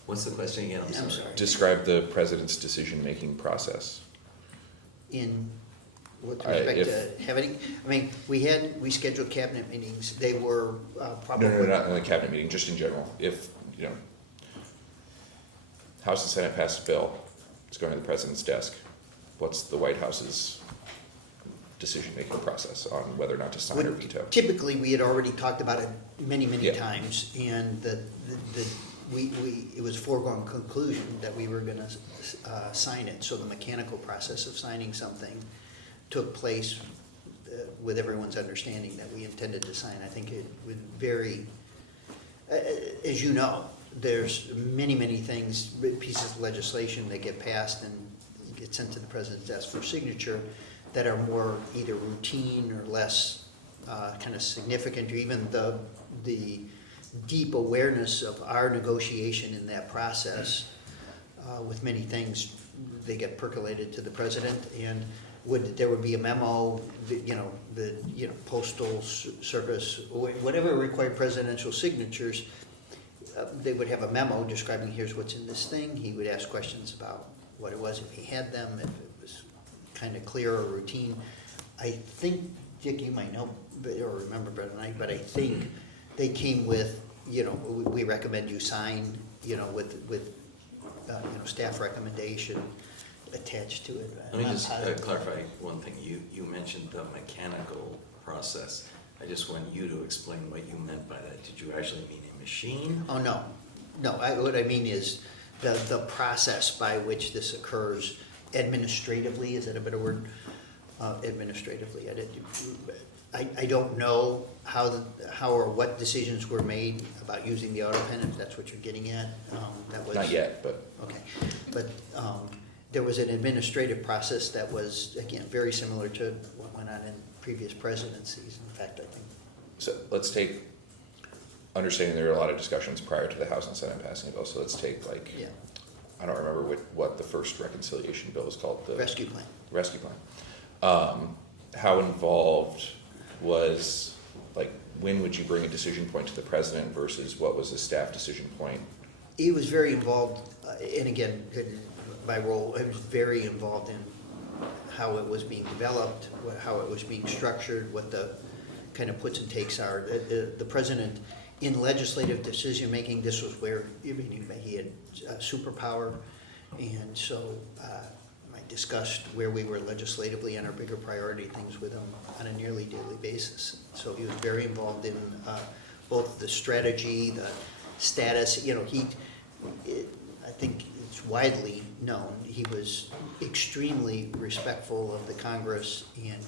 What's the question again? I'm sorry. Describe the president's decision-making process. With respect to having, I mean, we scheduled cabinet meetings. They were probably. No, not in the cabinet meeting, just in general. If, House and Senate passed a bill, it's going to the president's desk. What's the White House's decision-making process on whether or not to sign or veto? Typically, we had already talked about it many Yeah. times, and it was a foregone conclusion that we were going to sign it. So the mechanical process of signing something took place with everyone's understanding that we intended to sign. I think it would vary, as you know, there's many things, pieces of legislation that get passed and get sent to the president's desk for signature that are more either routine or less kind of significant, or even the deep awareness of our negotiation in that process. With many things, they get percolated to the president, and there would be a memo, the postal service, whatever required presidential signatures, they would have a memo describing here's what's in this thing. He would ask questions about what it was if he had them, if it was kind of clear or routine. I think, Dick, you might know or remember better than I, but I think they came with, we recommend you sign, with staff recommendation attached to it. Let me just clarify one thing. You mentioned the mechanical process. I just want you to explain what you meant by that. Did you actually mean a machine? Oh, no. What I mean is the process by which this occurs administratively. Is that a better word? Administratively. I don't know how or what decisions were made about using the Autopen, if that's what you're getting at. Not yet, but... Okay. But there was an administrative process that was, again, very similar to what went on in previous presidencies. In fact, I think. So let's take, understanding there were a lot of discussions prior to the House and Senate passing a bill, so let's take Yeah. I don't remember what the first reconciliation bill was called. The Rescue plan. Rescue plan. How involved was, when would you bring a decision point to the president versus what was a staff decision point? He was very involved, and again, my role, I was very involved in how it was being developed, how it was being structured, what the kind of puts and takes are. The president, in legislative decision-making, this was where he had superpower, and so I discussed where we were legislatively and our bigger priority things with him on a nearly daily basis. So he was very involved in both the strategy, the status, I think it's widely known, he was extremely respectful of the Congress and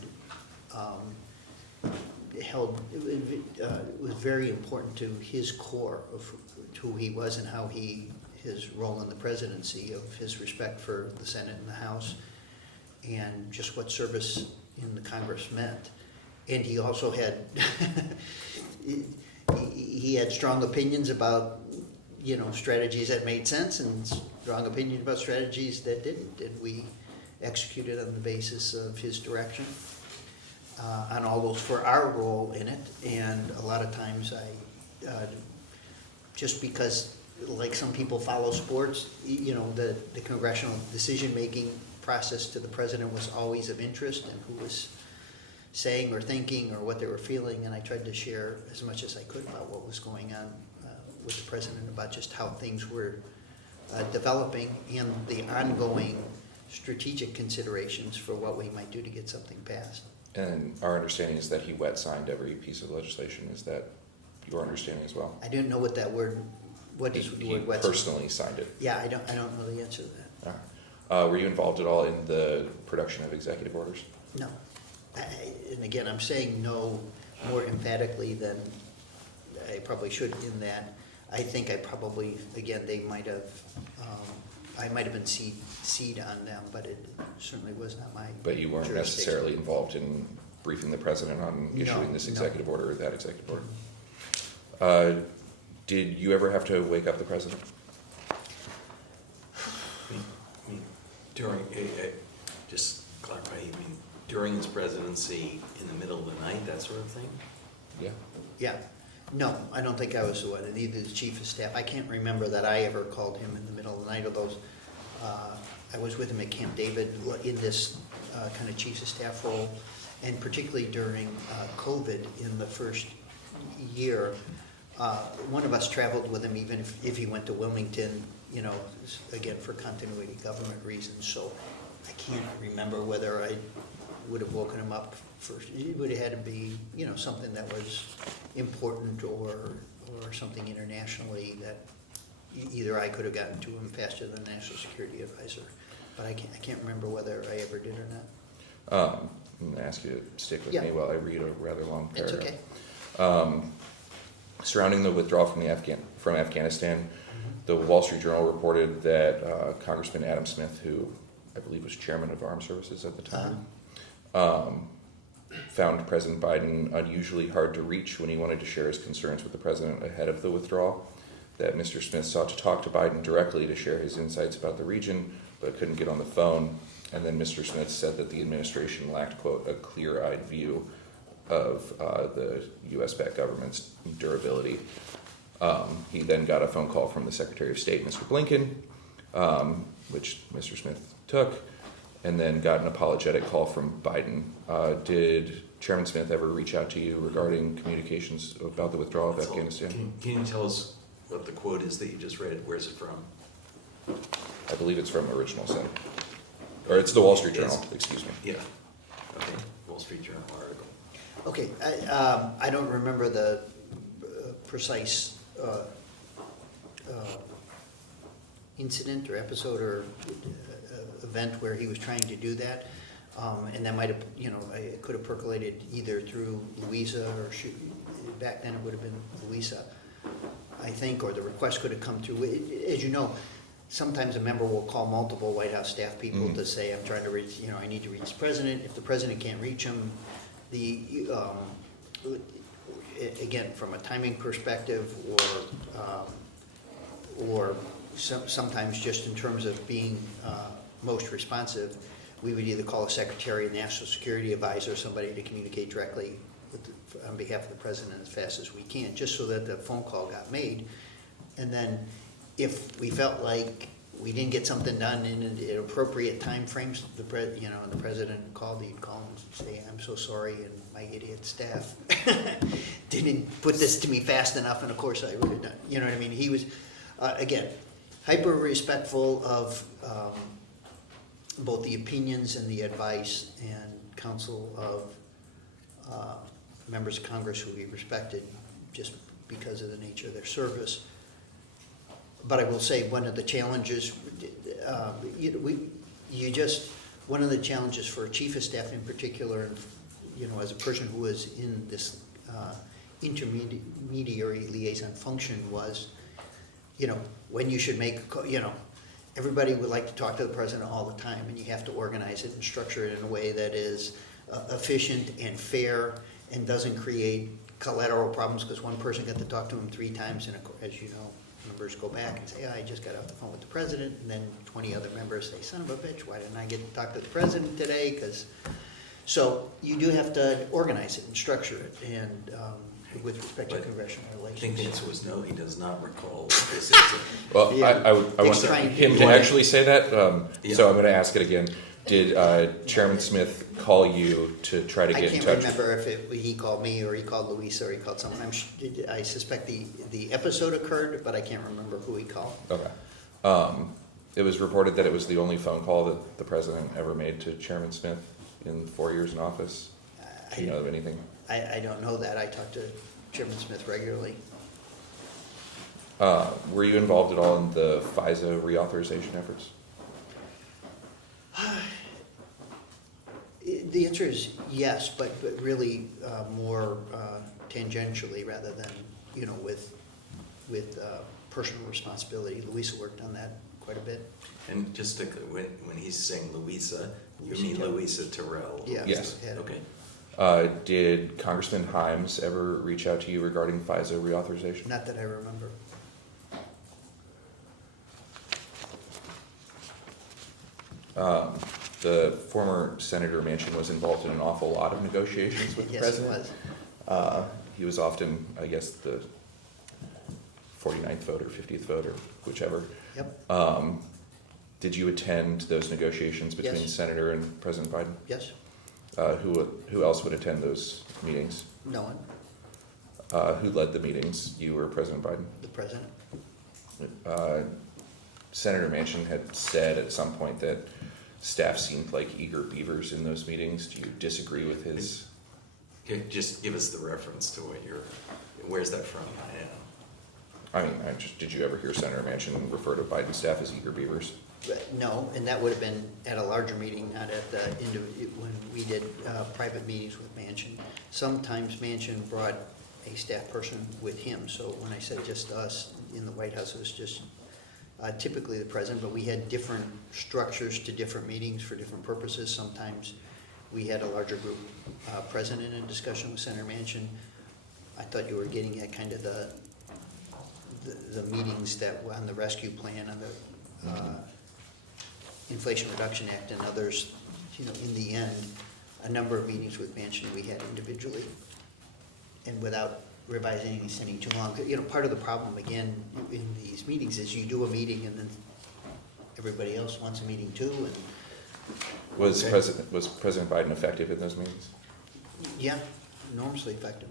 was very important to his core of who he was and how his role in the presidency, of his respect for the Senate and the House, and just what service in the Congress meant. And he also had, he had strong opinions about, strategies that made sense and strong opinions about strategies that didn't. And we executed on the basis of his direction on all those for our role in it. And a lot of times just because, like some people follow sports, the congressional decision-making process to the president was always of interest, and who was saying or thinking or what they were feeling, and I tried to share as much as I could about what was going on with the president, about just how things were developing and the ongoing strategic considerations for what we might do to get something passed. And our understanding is that he wet signed every piece of legislation. Is that your understanding as well? I didn't know what that word, what is the He word wet sign? personally signed it. Yeah, I don't know the answer to that. All right. Were you involved at all in the production of executive orders? No. And again, I'm saying no more emphatically than I probably should in that. I think I probably, again, they might have, I might have been seed on them, but it certainly was not my But you weren't jurisdiction. necessarily involved in briefing the president on issuing this No. executive order or that executive order? Did you ever have to wake up the president? During, just clarify, you mean during his presidency, in the middle of the night, that sort of thing? Yeah. Yeah. No, I don't think I was the one, and neither the chief of staff. I can't remember that I ever called him in the middle of the night, although I was with him at Camp David in this kind of chief of staff role, and particularly during COVID in the first year. One of us traveled with him even if he went to Wilmington, again, for continuity government reasons. So I can't remember whether I would have woken him up first. It would have had to be, something that was important or something internationally that either I could have gotten to him faster than the National Security Advisor. But I can't remember whether I ever did or not. I'm going to ask you to stick with Yeah. me while I read a rather long It's paragraph. okay. Surrounding the withdrawal from Afghanistan, the Wall Street Journal reported that Congressman Adam Smith, who I believe was chairman of Armed Services at the time, found President Biden unusually hard to reach when he wanted to share his concerns with the president ahead of the withdrawal, that Mr. Smith sought to talk to Biden directly to share his insights about the region, but couldn't get on the phone, and then Mr. Smith said that the administration lacked, quote, a clear-eyed view of the U.S.-backed government's durability. He then got a phone call from the Secretary of State, Mr. Blinken, which Mr. Smith took, and then got an apologetic call from Biden. Did Chairman Smith ever reach out to you regarding communications about the withdrawal of Afghanistan? Can you tell us what the quote is that you just read? Where's it from? I believe it's from Original Sin. Or it's the Wall Street Journal, excuse me. Yeah. Okay, Wall Street Journal article. Okay, I don't remember the precise incident or episode or event where he was trying to do that. And that might have, it could have percolated either through Louisa or back then it would have been Louisa, I think, or the request could have come through. As you know, sometimes a member will call multiple White House staff people to say, I'm trying to reach, I need to reach the president. If the president can't reach him, again, from a timing perspective or sometimes just in terms of being most responsive, we would either call a secretary, a national security advisor, somebody to communicate directly on behalf of the president as fast as we can, just so that the phone call got made. And then if we felt like we didn't get something done in an appropriate time frames, and the president called, he'd call and say, I'm so sorry, and my idiot staff didn't put this to me fast enough, and of course I would have done. You know what I mean? He was, again, hyper respectful of both the opinions and the advice and counsel of members of Congress who he respected just because of the nature of their service. But I will say one of the challenges, one of the challenges for a chief of staff in particular, as a person who was in this intermediary liaison function was, when you should make, everybody would like to talk to the president all the time, and you have to organize it and structure it in a way that is efficient and fair and doesn't create collateral problems because one person got to talk to him 3 times, and as you know, members go back and say, I just got off the phone with the president, and then 20 other members say, son of a bitch, why didn't I get to talk to the president today? So you do have to organize it and structure it, and with respect to But congressional I relations. think the answer was no, he does not recall what this is. Well, Yeah. I want Explain. him to actually say that, Yeah. so I'm going to ask it again. Did Chairman Smith call you to try to I get in can't touch? remember if he called me or he called Louisa or he called someone. I suspect the episode occurred, but I can't remember who he called. Okay. It was reported that it was the only phone call that the president ever made to Chairman Smith in 4 years in office. Do you know of anything? I don't know that. I talk to Chairman Smith regularly. Were you involved at all in the FISA reauthorization efforts? The answer is yes, but really more tangentially rather than, with personal responsibility. Louisa worked on that quite a bit. And just to, when he's saying Louisa, you Louisa mean Terrell. Louisa Terrell? Yeah. Yes. Yeah. Okay. Did Congressman Himes ever reach out to you regarding FISA reauthorization? Not that I remember. The former Senator Manchin was involved in an awful lot of negotiations with the Yes, he president. was. He was often, I guess, the 49th vote or 50th vote or whichever. Yep, Did you attend those negotiations between Yes. Senator and President Biden? yes, Who else would attend those meetings? no one, Who led the meetings? You or President Biden? the president. Senator Manchin had said at some point that staff seemed like eager beavers in those meetings. Do you disagree with his? Just give us the reference to where's that from? Did you ever hear Senator Manchin refer to Biden staff as eager beavers? No, and that would have been at a larger meeting, not at the when we did private meetings with Manchin. Sometimes Manchin brought a staff person with him, so when I said just us in the White House, it was just typically the president, but we had different structures to different meetings for different purposes. Sometimes we had a larger group present in a discussion with Senator Manchin. I thought you were getting at kind of the meetings that were on the rescue plan, on the Inflation Reduction Act and others. In the end, a number of meetings with Manchin we had individually, and without revising and sending too long. Part of the problem, again, in these meetings is you do a meeting and then everybody else wants a meeting too, and Was Okay. President Biden effective in those meetings? yeah, enormously effective.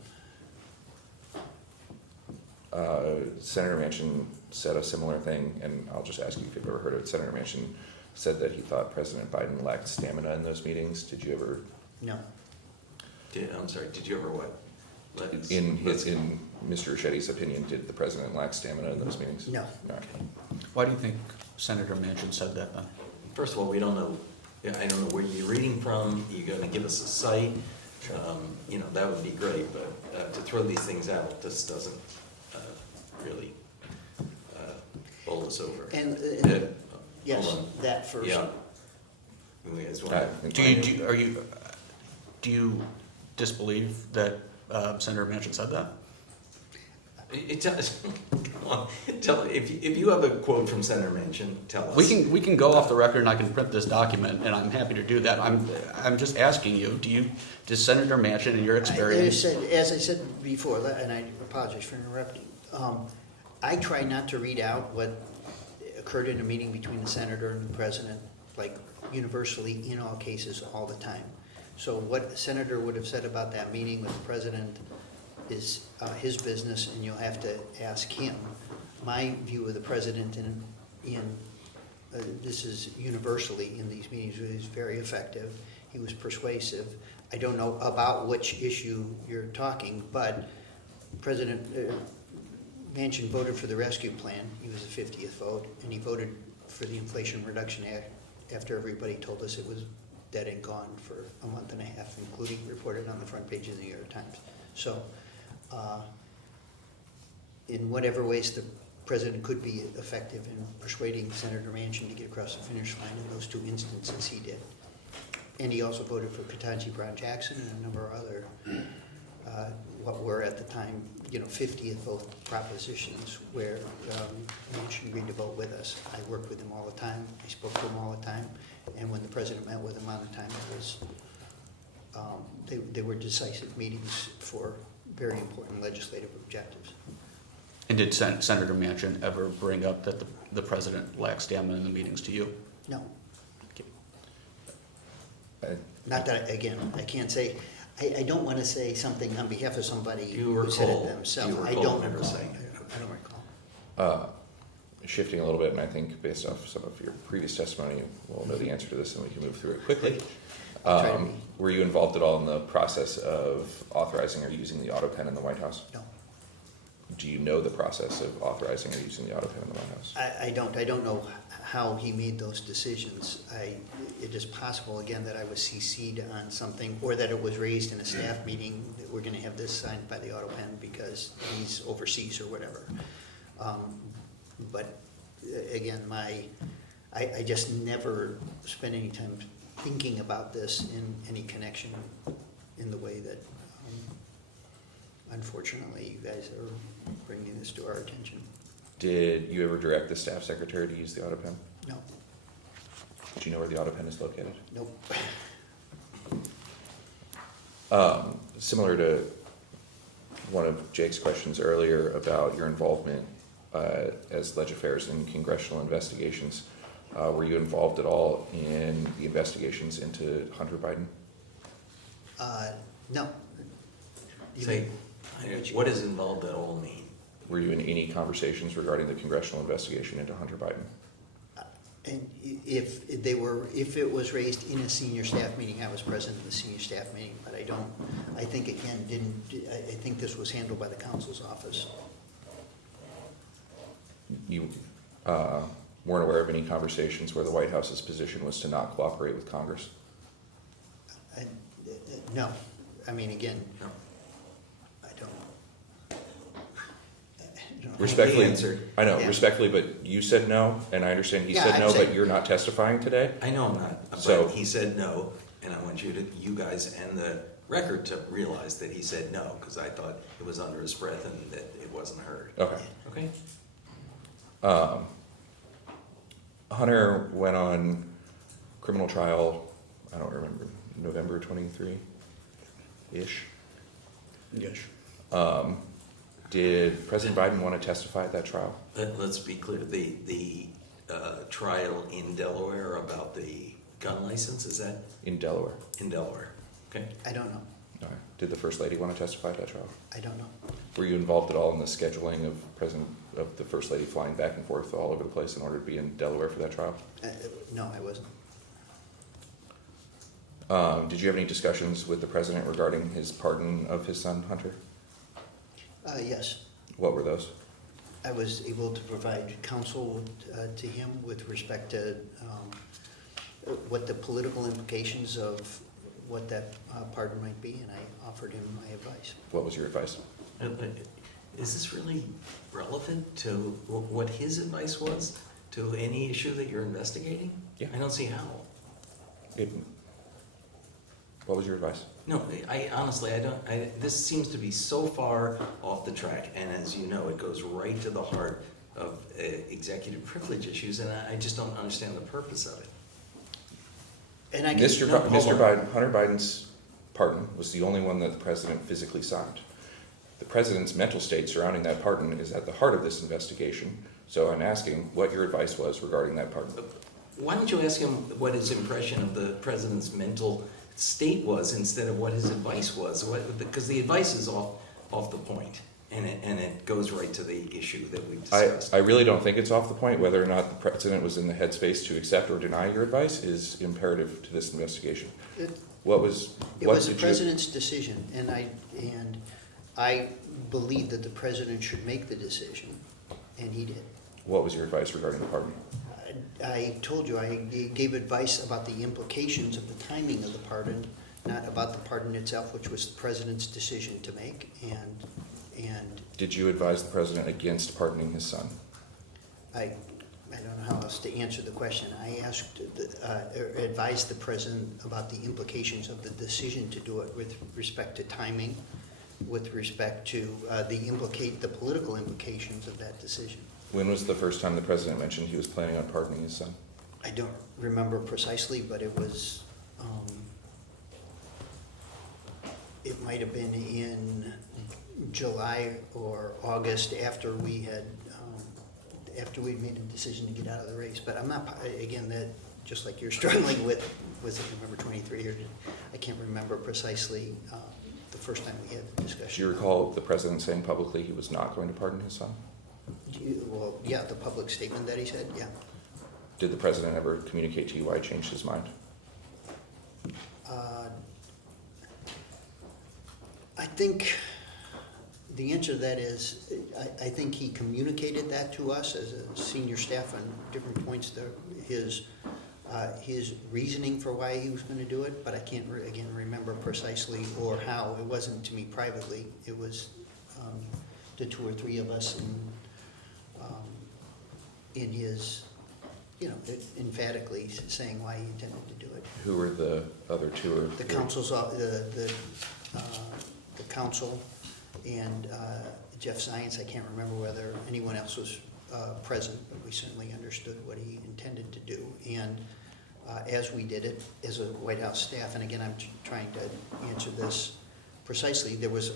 Senator Manchin said a similar thing, and I'll just ask you if you've ever heard of it. Senator Manchin said that he thought President Biden lacked stamina in those meetings. Did you ever? No, I'm sorry, did you ever what? In Mr. Richetti's opinion, did the president lack stamina in those meetings? no. No. Why do you think Senator Manchin said that then? First of all, we don't know, I don't know where you're reading from. You're gonna give us a site. That would be great, but to throw these things out, this doesn't really bowl us over. And yes, Hold on. that first. Yeah. You guys want- Do you disbelieve that Senator Manchin said that? It does. Come on, if you have a quote from Senator Manchin, tell us. We can go off the record and I can print this document, and I'm happy to do that. I'm just asking you, does Senator Manchin, in your experience? As I said before, and I apologize for interrupting, I try not to read out what occurred in a meeting between the senator and the president, like universally in all cases all the time. So what the senator would have said about that meeting with the president is his business, and you'll have to ask him. My view of the president this is universally in these meetings, he was very effective. He was persuasive. I don't know about which issue you're talking, but President Manchin voted for the rescue plan. He was the 50th vote, and he voted for the Inflation Reduction Act after everybody told us it was dead and gone for a month and a half, including reported on the front page of the New York Times. So, in whatever ways the president could be effective in persuading Senator Manchin to get across the finish line, in those two instances he did. And he also voted for Ketanji Brown Jackson and a number of other, what were at the time, 50th vote propositions where Manchin agreed to vote with us. I worked with him all the time, I spoke to him all the time, and when the president met with him on the time, it was, they were decisive meetings for very important legislative objectives. And did Senator Manchin ever bring up that the president lacked stamina in the meetings to you? No, I- not that, again, I can't say, I don't want to say something on behalf of somebody Do you who said recall- it themselves. do you I recall don't ever recall. saying that? I don't recall. Shifting a little bit, and I think based off some of your previous testimony, we'll know the answer to this and we can move through it quickly. I'll try to be. Were you involved at all in the process of authorizing or using the Autopen in the White House? No, Do you know the process of authorizing or using the Autopen in the White House? I don't know how he made those decisions. It is possible, again, that I was CC'd on something, or that it was raised in a staff meeting, that we're gonna have this signed by the Autopen because he's overseas or whatever. But again, I just never spent any time thinking about this in any connection in the way that, unfortunately, you guys are bringing this to our attention. Did you ever direct the staff secretary to use the Autopen? No, Do you know where the Autopen is located? nope. Similar to one of Jake's questions earlier about your involvement as leg affairs in congressional investigations, were you involved at all in the investigations into Hunter Biden? No. You Say, mean- what does involved at all mean? Were you in any conversations regarding the congressional investigation into Hunter Biden? And if it was raised in a senior staff meeting, I was present in the senior staff meeting, but I think again, I think this was handled by the counsel's office. You weren't aware of any conversations where the White House's position was to not cooperate with Congress? No, I mean, again, No. I don't. Respectfully, answered. I know, Yeah. respectfully, but you said no, and I understand he Yeah, said I'm no, but saying- you're not testifying today? I know I'm not, So- but he said no, and I want you guys and the record to realize that he said no, because I thought it was under his breath and that it wasn't heard. Okay. Okay? Hunter went on criminal trial, I don't remember, November 23-ish. Yes. Did President Biden want to testify at that trial? Let's be clear, the trial in Delaware about the gun license, is that In Delaware? in Delaware? Okay? I don't know. All right. Did the First Lady want to testify at that trial? I don't know. Were you involved at all in the scheduling of the First Lady flying back and forth all over the place in order to be in Delaware for that trial? No, I wasn't. Did you have any discussions with the President regarding his pardon of his son, Hunter? Yes, What were those? I was able to provide counsel to him with respect to what the political implications of what that pardon might be, and I offered him my advice. What was your advice? Is this really relevant to what his advice was to any issue that you're investigating? Yeah. I don't see how. What was your advice? No, I honestly, this seems to be so far off the track, and as you know, it goes right to the heart of executive privilege issues, and I just don't understand the purpose of it. And I can, Mr. no, hold on. Biden, Hunter Biden's pardon was the only one that the President physically signed. The President's mental state surrounding that pardon is at the heart of this investigation, so I'm asking what your advice was regarding that pardon. Why don't you ask him what his impression of the president's mental state was instead of what his advice was? Because the advice is off the point, and it goes right to the issue that we've discussed. I really don't think it's off the point. Whether or not the President was in the headspace to accept or deny your advice is imperative to this investigation. it What was it what was the did you- president's decision, and I believe that the president should make the decision, and he did. What was your advice regarding the pardon? I told you, I gave advice about the implications of the timing of the pardon not about the pardon itself, which was the president's decision to make, and Did you advise the president against pardoning his son? I don't know how else to answer the question. I asked, advised the president about the implications of the decision to do it with respect to timing, with respect to the political implications of that decision. When was the first time the president mentioned he was planning on pardoning his son? I don't remember precisely, but it was, it might have been in July or August after we had, after we'd made a decision to get out of the race. But I'm not, again, that, just like you're struggling with, was it November 23, or I can't remember precisely the first time we had the discussion. Do you recall the president saying publicly he was not going to pardon his son? Well, yeah, the public statement that he said, yeah. Did the president ever communicate to you why he changed his mind? I think the answer to that is, I think he communicated that to us as a senior staff on different points, his reasoning for why he was going to do it, but I can't, again, remember precisely or how. It wasn't to me privately. It was the two or three of us in his, emphatically saying why he intended to do it. Who were the other two or The three? council's, the council and Jeff Zients. I can't remember whether anyone else was present, but we certainly understood what he intended to do. And as we did it, as a White House staff, and again, I'm trying to answer this precisely, there was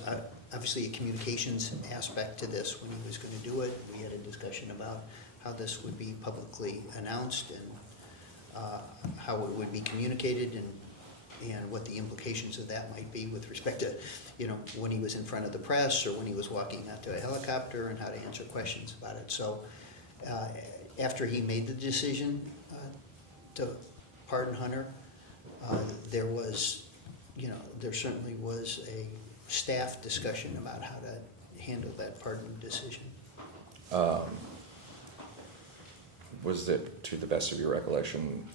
obviously a communications aspect to this when he was going to do it. We had a discussion about how this would be publicly announced and how it would be communicated and what the implications of that might be with respect to, when he was in front of the press or when he was walking out to a helicopter, and how to answer questions about it. So after he made the decision to pardon Hunter, there was, there certainly was a staff discussion about how to handle that pardon decision. Was it, to the best of your recollection,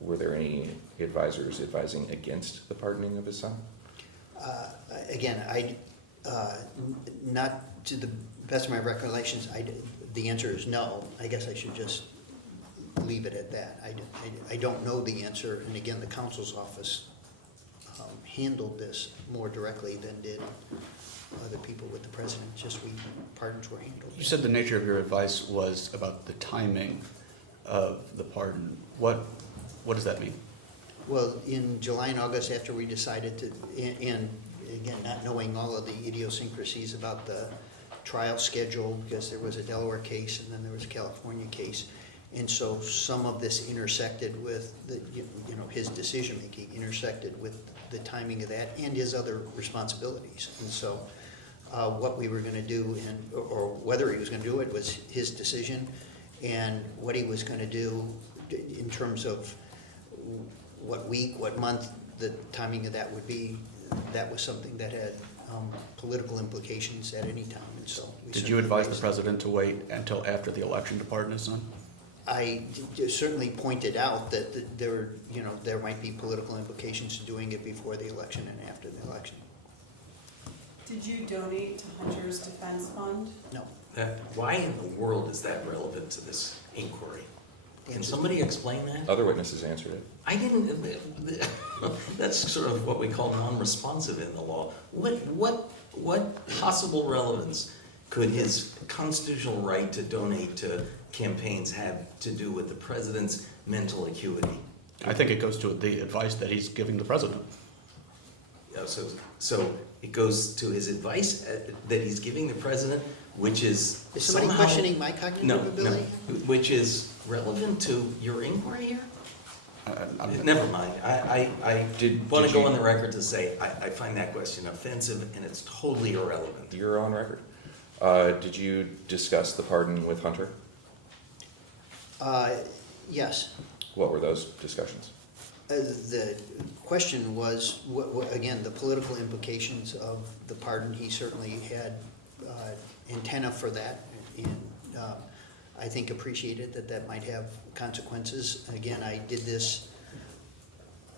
were there any advisors advising against the pardoning of his son? Again, not to the best of my recollections, the answer is no. I guess I should just leave it at that. I don't know the answer, and again, the counsel's office handled this more directly than did other people with the president. Just pardons were handled. You said the nature of your advice was about the timing of the pardon. What does that mean? Well, in July and August, after we decided to, and again, not knowing all of the idiosyncrasies about the trial schedule, because there was a Delaware case and then there was a California case, and so some of this intersected with his decision-making, intersected with the timing of that and his other responsibilities. And so what we were going to do, or whether he was going to do it, was his decision, and what he was going to do in terms of what week, what month, the timing of that would be, that was something that had political implications at any time. And so Did you advise the president to wait until after the election to pardon his son? I certainly pointed out that there might be political implications to doing it before the election and after the election. Did you donate to Hunter's Defense Fund? No. Why in the world is that relevant to this inquiry? Can somebody explain that? Other witnesses answered it. I didn't, that's sort of what we call non-responsive in the law. What possible relevance could his constitutional right to donate to campaigns have to do with the president's mental acuity? I think it goes to the advice that he's giving the president. So it goes to his advice that he's giving the president, which is Is somebody somehow- questioning my cognitive ability? No, which is relevant to your inquiry here? I'm- Never mind. I want did to go you- on the record to say I find that question offensive and it's totally irrelevant. You're on record. Did you discuss the pardon with Hunter? Yes. What were those discussions? The question was, again, the political implications of the pardon. He certainly had antenna for that, and I think appreciated that might have consequences. Again, I did this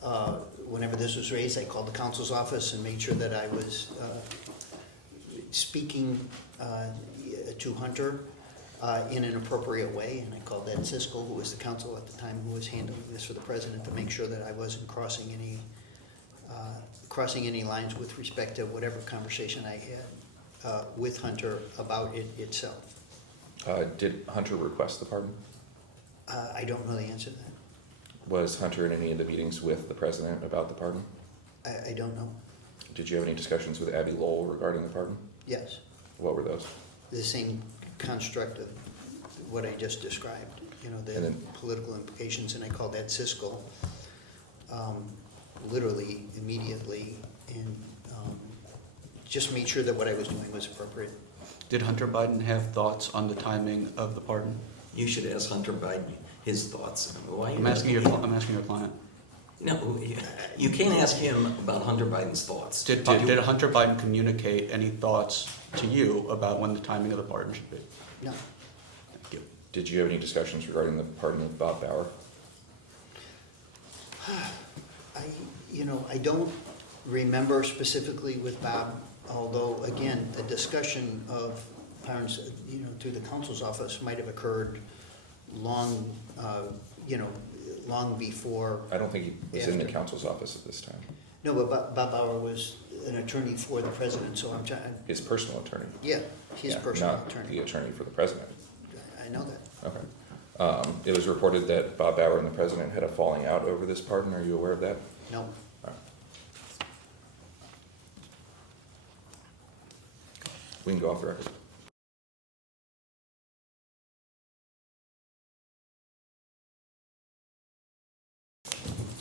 whenever this was raised, I called the counsel's office and made sure that I was speaking to Hunter in an appropriate way, and I called Ed Siskel, who was the counsel at the time, who was handling this for the president, to make sure that I wasn't crossing any lines with respect to whatever conversation I had with Hunter about it itself. Did Hunter request the pardon? I don't know the answer to that. Was Hunter in any of the meetings with the president about the pardon? I don't know. Did you have any discussions with Abby Lowell regarding the pardon? Yes, What were those? the same construct of what I just described, you know, the And then- political implications, and I called Ed Siskel literally immediately, and just made sure that what I was doing was appropriate. Did Hunter Biden have thoughts on the timing of the pardon? You should ask Hunter Biden his thoughts. Why I'm asking your client. No, you can't ask him about Hunter Biden's thoughts. Did Hunter Biden communicate any thoughts to you about when the timing of the pardon should be? No, Thank you. Did you have any discussions regarding the pardon of Bob Bauer? I don't remember specifically with Bob, although, again, a discussion of parents, through the counsel's office might have occurred long before. I don't think he was in the After. counsel's office at this time. No, but Bob Bauer was an attorney for the president, so I'm trying, His personal attorney. yeah, his Yeah, personal not attorney. the attorney for the president. I know that. Okay. It was reported that Bob Bauer and the president had a falling out over this pardon. Are you aware of that? No, All right. We can go off the record.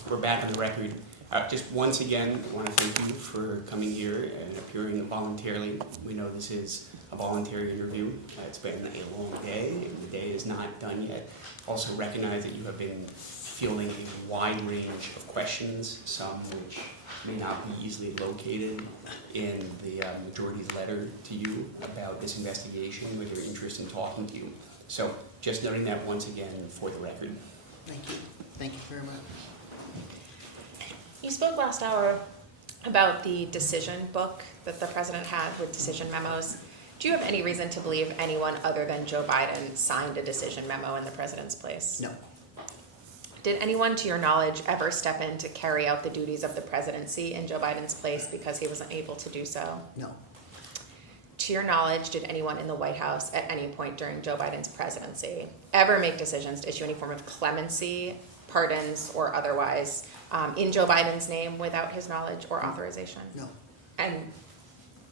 We're back on the record. Just once again, I want to thank you for coming here and appearing voluntarily. We know this is a voluntary interview. It's been a long day, and the day is not done yet. Also recognize that you have been fielding a wide range of questions, some which may not be easily located in the majority's letter to you about this investigation, with their interest in talking to you. So just noting that once again for the record. thank you. Thank you very much. You spoke last hour about the decision book that the president had with decision memos. Do you have any reason to believe anyone other than Joe Biden signed a decision memo in the president's place? No, Did anyone, to your knowledge, ever step in to carry out the duties of the presidency in Joe Biden's place because he wasn't able to do so? no, To your knowledge, did anyone in the White House at any point during Joe Biden's presidency ever make decisions to issue any form of clemency, pardons, or otherwise in Joe Biden's name without his knowledge or authorization? no, And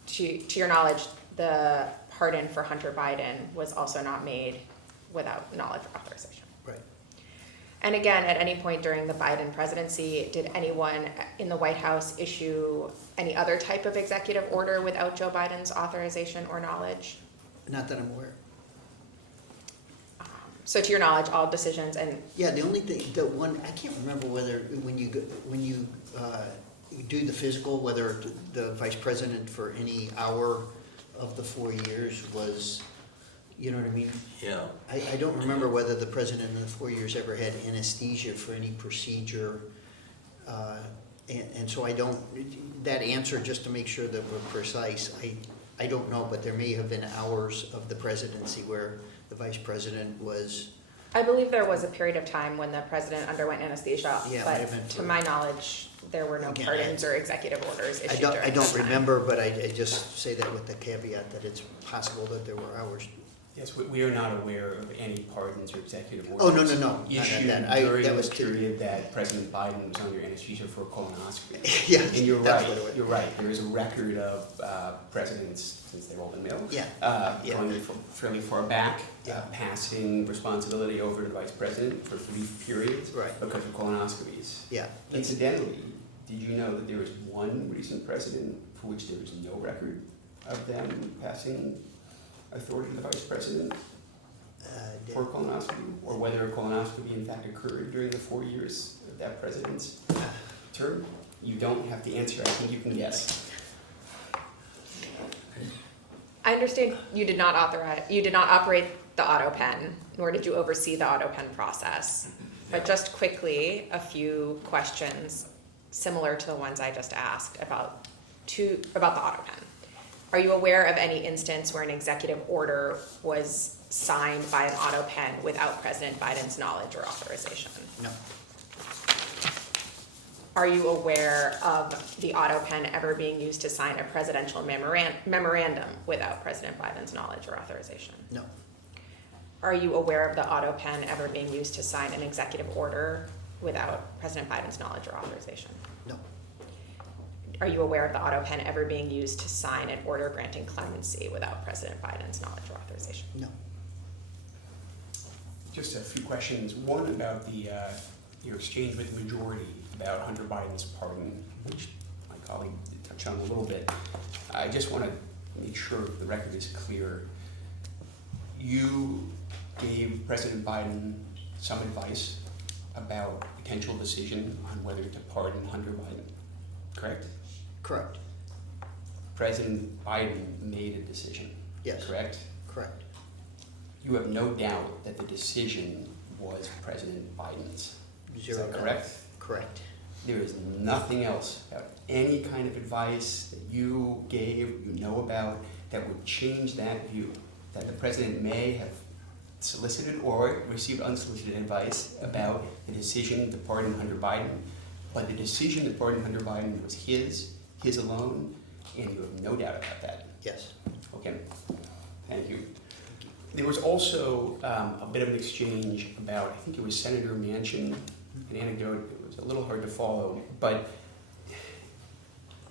to your knowledge, the pardon for Hunter Biden was also not made without knowledge or authorization. right. And again, at any point during the Biden presidency, did anyone in the White House issue any other type of executive order without Joe Biden's authorization or knowledge? Not that I'm aware. So to your knowledge, all decisions and Yeah, the only thing, I can't remember whether, when you do the physical, whether the vice president for any hour of the 4 years was, you know what I mean? Yeah. I don't remember whether the president in the 4 years ever had anesthesia for any procedure. And so I don't, that answer, just to make sure that we're precise, I don't know, but there may have been hours of the presidency where the vice president was, I believe there was a period of time when the president underwent anesthesia, Yeah, it might have been but to for- my knowledge, there were no Again, pardons or executive orders I issued don't, during I don't that time. remember, but I just say that with the caveat that it's possible that there were hours. Yes, we are not aware of any pardons or executive Oh, orders. no, not Issued that. during That the was period that President Biden was under anesthesia for a colonoscopy. Yeah, And you're that's right, what it was. you're right, there is a record of presidents, since they've all been male, Yeah, yeah. going fairly far back, Yeah. passing responsibility over to the vice president for brief periods Right. because of colonoscopies. Yeah. Incidentally, did you know that there is one recent president for which there is no record of them passing authority to the vice president for a colonoscopy, or whether a colonoscopy in fact occurred during the 4 years of that president's term? You don't have to answer, I think you can guess. I understand you did not operate the Autopen, nor did you oversee the Autopen process. But just quickly, a few questions. similar to the ones I just asked about the Autopen. Are you aware of any instance where an executive order was signed by an Autopen without President Biden's knowledge or authorization? No, Are you aware of the Autopen ever being used to sign a presidential memorandum without President Biden's knowledge or authorization? no, Are you aware of the Autopen ever being used to sign an executive order without President Biden's knowledge or authorization? no, Are you aware of the Autopen ever being used to sign an order granting clemency without President Biden's knowledge or authorization? no. Just a few questions. One about your exchange with the majority about Hunter Biden's pardon, which my colleague did touch on a little bit. I just want to make sure the record is clear. You gave President Biden some advice about potential decision on whether to pardon Hunter Biden, correct? Correct, President Biden made a decision, yes, correct? correct, You have no doubt that the decision was President Biden's. zero Is that doubt. correct? Correct, There is nothing else about any kind of advice that you gave, you know about, that would change that view. That the president may have solicited or received unsolicited advice about the decision to pardon Hunter Biden, but the decision to pardon Hunter Biden was his alone, and you have no doubt about that. yes, Okay, thank you. There was also a bit of an exchange about, I think it was Senator Manchin, an anecdote that was a little hard to follow, but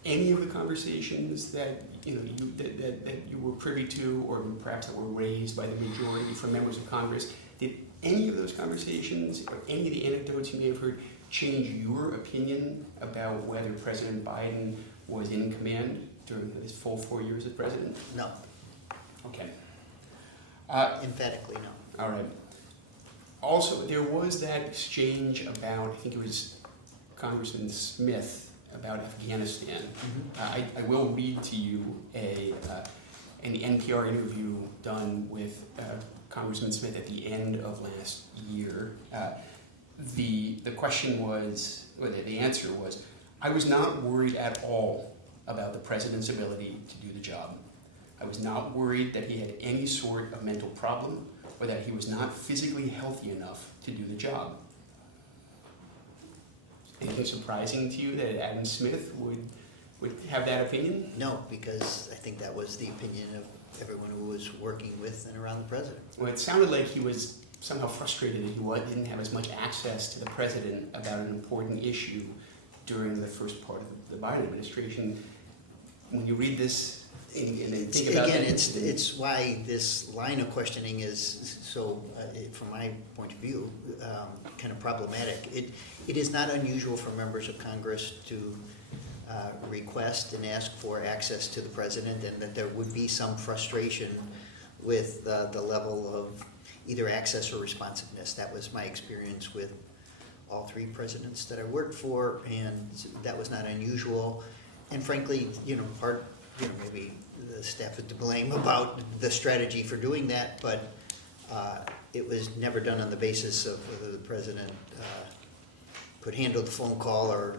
any of the conversations that that you were privy to, or perhaps that were raised by the majority from members of Congress, did any of those conversations or any of the anecdotes you may have heard change your opinion about whether President Biden was in command during his full 4 years as president? no, Okay. emphatically no. All right. Also, there was that exchange about, I think it was Congressman Smith, about Afghanistan. I will read to you an NPR interview done with Congressman Smith at the end of last year. The question was, or the answer was, I was not worried at all about the president's ability to do the job. I was not worried that he had any sort of mental problem or that he was not physically healthy enough to do the job. Anything surprising to you that Adam Smith would have that opinion? No, because I think that was the opinion of everyone who was working with and around the president. Well, it sounded like he was somehow frustrated that he didn't have as much access to the president about an important issue during the first part of the Biden administration. When you read this and then think about Again, it, it's why this line of questioning is so, from my point of view, kind of problematic. It is not unusual for members of Congress to request and ask for access to the president, and that there would be some frustration with the level of either access or responsiveness. That was my experience with all three presidents that I worked for, and that was not unusual. And frankly, maybe the staff is to blame about the strategy for doing that, but it was never done on the basis of whether the president could handle the phone call or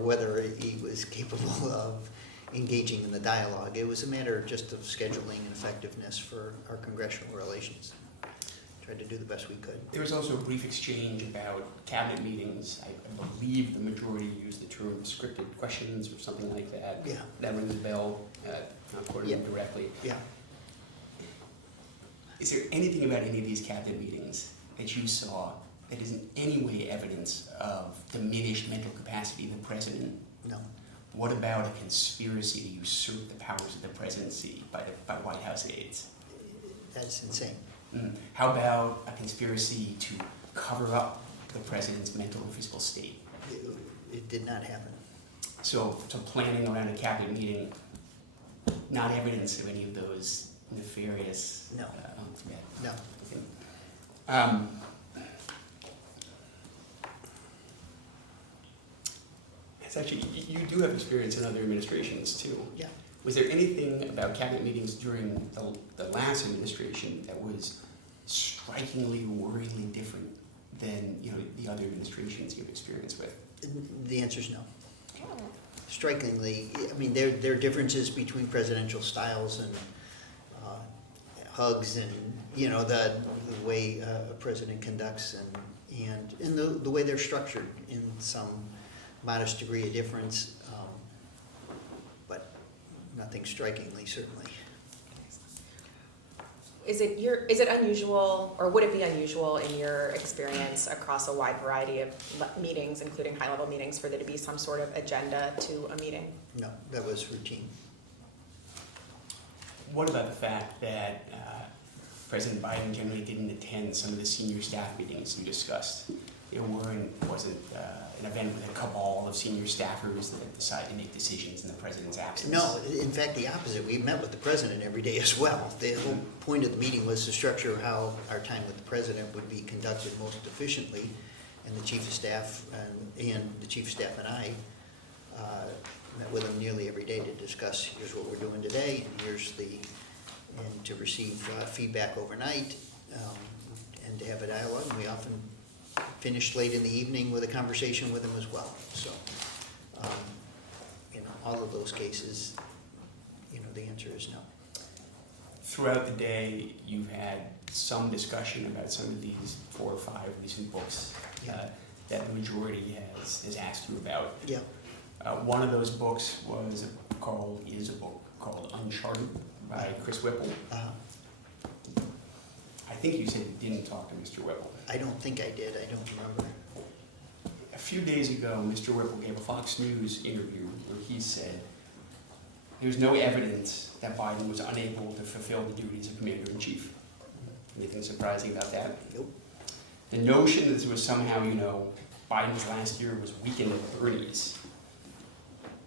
whether he was capable of engaging in the dialogue. It was a matter just of scheduling and effectiveness for our congressional relations. Tried to do the best we could. there was also a brief exchange about cabinet meetings. I believe the majority used the term scripted questions or something like that. Yeah. That rings a bell, not quoting Yeah. him directly. Yeah. Is there anything about any of these cabinet meetings that you saw that is in any way evidence of diminished mental capacity of the president? No. What about a conspiracy to usurp the powers of the presidency by White House aides? That's insane. How about a conspiracy to cover up the president's mental and physical state? It did not happen. So planning around a cabinet meeting, not evidence of any of those nefarious. No. Yeah. No. Okay. It's actually, you do have experience in other administrations too. Yeah. Was there anything about cabinet meetings during the last administration that was strikingly, worryingly different than the other administrations you've experienced with? The answer is no. strikingly, I mean, there are differences between presidential styles and hugs and, you know, the way a president conducts and the way they're structured in some modest degree of difference, but nothing strikingly, certainly. Is it unusual, or would it be unusual in your experience across a wide variety of meetings, including high-level meetings, for there to be some sort of agenda to a meeting? No, that was routine. What about the fact that President Biden generally didn't attend some of the senior staff meetings you discussed? Wasn't an event with a cabal of senior staffers that decided to make decisions in the president's absence? No, in fact, the opposite. We met with the president every day as well. The whole point of the meeting was to structure how our time with the president would be conducted most efficiently. And the chief of staff and the chief of staff and I met with him nearly every day to discuss, here's what we're doing today, and to receive feedback overnight, and to have a dialogue. And we often finished late in the evening with a conversation with him as well. So, all of those cases, the answer is no. Throughout the day, you've had some discussion about some of these 4 or 5 recent books that the majority has asked you about. Yeah. One of those books is a book called Uncharted by Chris Whipple. I think you said you didn't talk to Mr. Whipple. I don't think I did. I don't remember. A few days ago, Mr. Whipple gave a Fox News interview where he said there's no evidence that Biden was unable to fulfill the duties of commander-in-chief. Anything surprising about that? Nope. The notion that this was somehow, Biden's last year was weakened at Bernie's,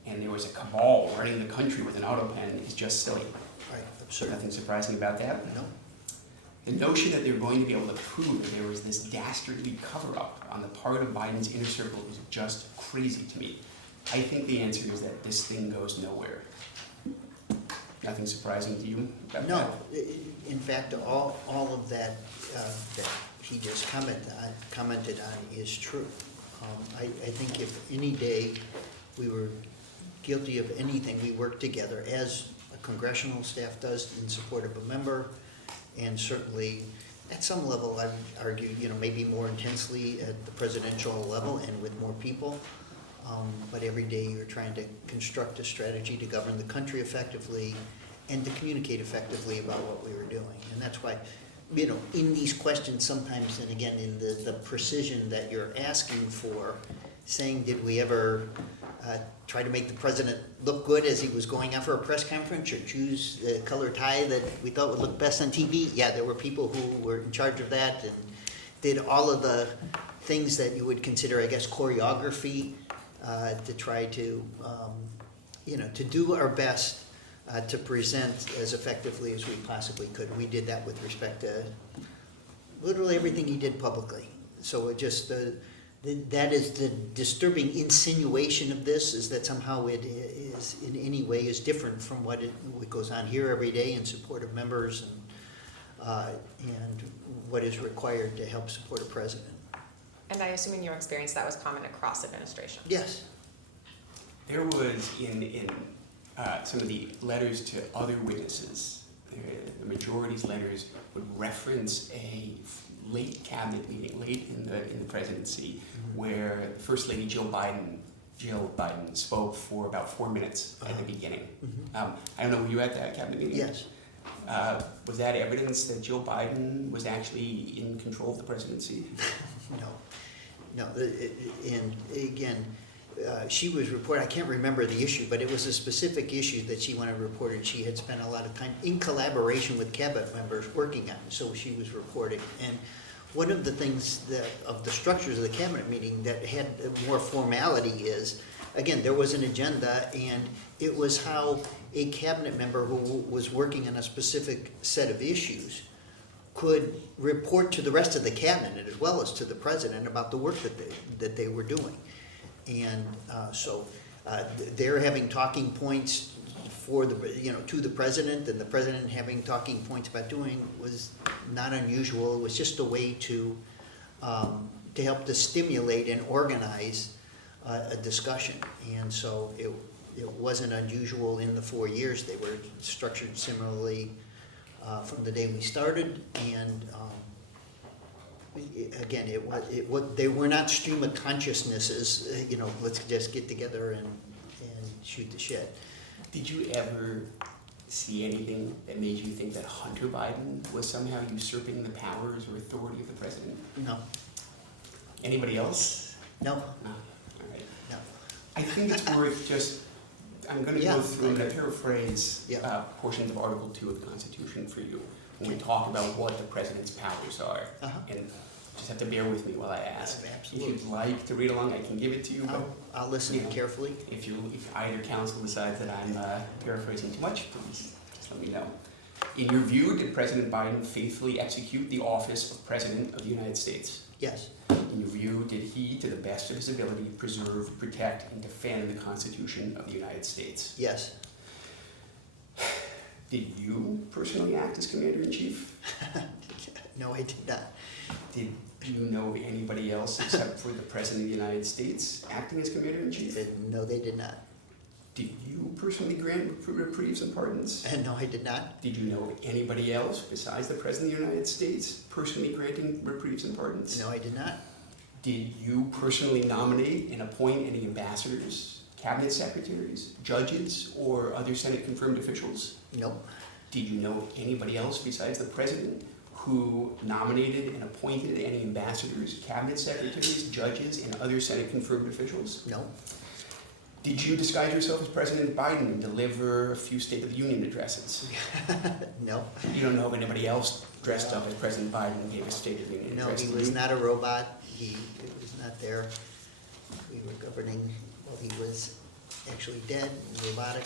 and there was a cabal running the country with an Autopen is just silly. Right, absurd. Nothing surprising about that? No. The notion that they're going to be able to prove that there was this dastardly cover-up on the part of Biden's inner circle is just crazy to me. I think the answer is that this thing goes nowhere. Nothing surprising to you about No, that? in fact, all of that that he just commented on is true. I think if any day we were guilty of anything, we worked together as a congressional staff does in support of a member, and certainly at some level, I would argue, maybe more intensely at the presidential level and with more people. But every day you're trying to construct a strategy to govern the country effectively and to communicate effectively about what we were doing. And that's why, in these questions sometimes, and again, in the precision that you're asking for, saying, did we ever try to make the president look good as he was going out for a press conference, or choose the color tie that we thought would look best on TV? Yeah, there were people who were in charge of that and did all of the things that you would consider, I guess, choreography to try to, to do our best to present as effectively as we possibly could. We did that with respect to literally everything he did publicly. So it just, that is the disturbing insinuation of this, is that somehow it is in any way is different from what goes on here every day in support of members and what is required to help support a president. And I assume in your experience that was common across administration? Yes. There was in some of the letters to other witnesses, the majority's letters would reference a late cabinet meeting, late in the presidency, where First Lady Jill Biden spoke for about 4 minutes at the beginning. I don't know, were you at that cabinet meeting? Yes. Was that evidence that Jill Biden was actually in control of the presidency? No, and again, she was reporting, I can't remember the issue, but it was a specific issue that she wanted reported. She had spent a lot of time in collaboration with cabinet members working on, so she was reporting. And one of the things of the structures of the cabinet meeting that had more formality is, again, there was an agenda, and it was how a cabinet member who was working on a specific set of issues could report to the rest of the cabinet as well as to the president about the work that they were doing. And so they're having talking points for to the president, and the president having talking points about doing was not unusual. It was just a way to help to stimulate and organize a discussion. And so it wasn't unusual in the 4 years. They were structured similarly from the day we started. And again, they were not stream of consciousnesses, let's just get together and shoot the shit. Did you ever see anything that made you think that Hunter Biden was somehow usurping the powers or authority of the president? No, Anybody else? no, No. All right. no. I think it's worth just, I'm going to Yeah. go through, I'm going to paraphrase Yeah. portions of Article 2 of the Constitution for you when we talk about what the president's powers are. Uh-huh. And just have to bear with me while I ask. Absolutely. If you'd like to read along, I can give it to you, but I'll listen Yeah. carefully. if either council decides that I'm paraphrasing too much, please just let me know. In your view, did President Biden faithfully execute the office of President of the United States? Yes, In your view, did he, to the best of his ability, preserve, protect, and defend the Constitution of the United States? yes. Did you personally act as Commander-in-Chief? No, I did not. Did you know of anybody else except for the President of the United States acting as Commander-in-Chief? No, they did not. Did you personally grant reprieves and pardons? And no, I did not. Did you know of anybody else besides the President of the United States personally granting reprieves and pardons? No, I did not. Did you personally nominate and appoint any ambassadors, cabinet secretaries, judges, or other Senate-confirmed officials? No, Did you know of anybody else besides the President who nominated and appointed any ambassadors, cabinet secretaries, judges, and other Senate-confirmed officials? no, Did you disguise yourself as President Biden and deliver a few State of the Union addresses? no. You don't know of anybody else dressed up as President Biden and gave a State of the Union No, address? he do was you? not a robot. He was not there. We were governing, well, he was actually dead, robotic.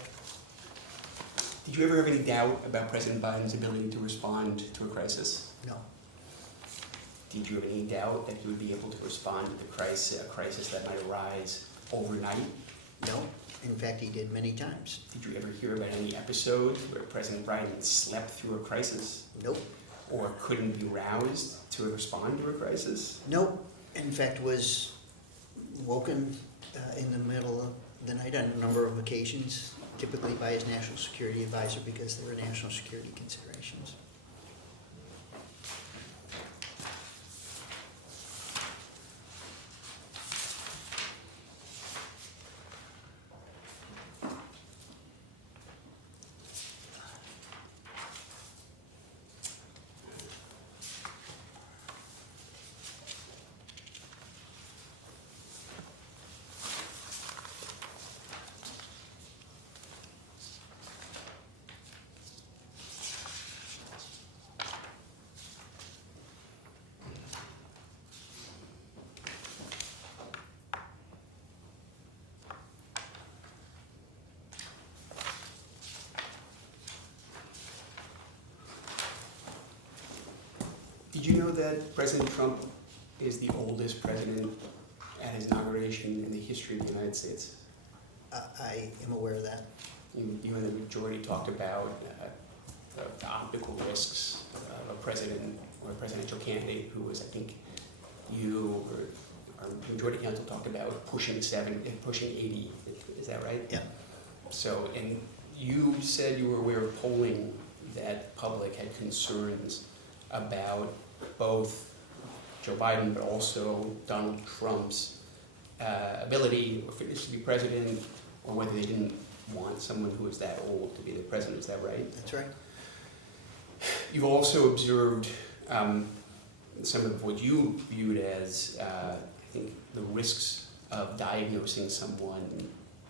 Did you ever have any doubt about President Biden's ability to respond to a crisis? No, Did you have any doubt that he would be able to respond to the crisis that might arise overnight? no. In fact, he did many times. Did you ever hear about any episode where President Biden slept through a crisis Nope, or couldn't be roused to respond to a crisis? nope. In fact, was woken in the middle of the night on a number of occasions, typically by his national security advisor because there were national security considerations. Did you know that President Trump is the oldest president at his inauguration in the history of the United States? I am aware of that. You and the majority talked about the optical risks of a president or a presidential candidate who was, I think, you or our majority council talked about pushing 80. Is that right? Yeah. So, and you said you were aware of polling that public had concerns about both Joe Biden but also Donald Trump's ability or fitness to be president, or whether they didn't want someone who was that old to be the president. Is that right? That's right. You've also observed some of what you viewed as, I think, the risks of diagnosing someone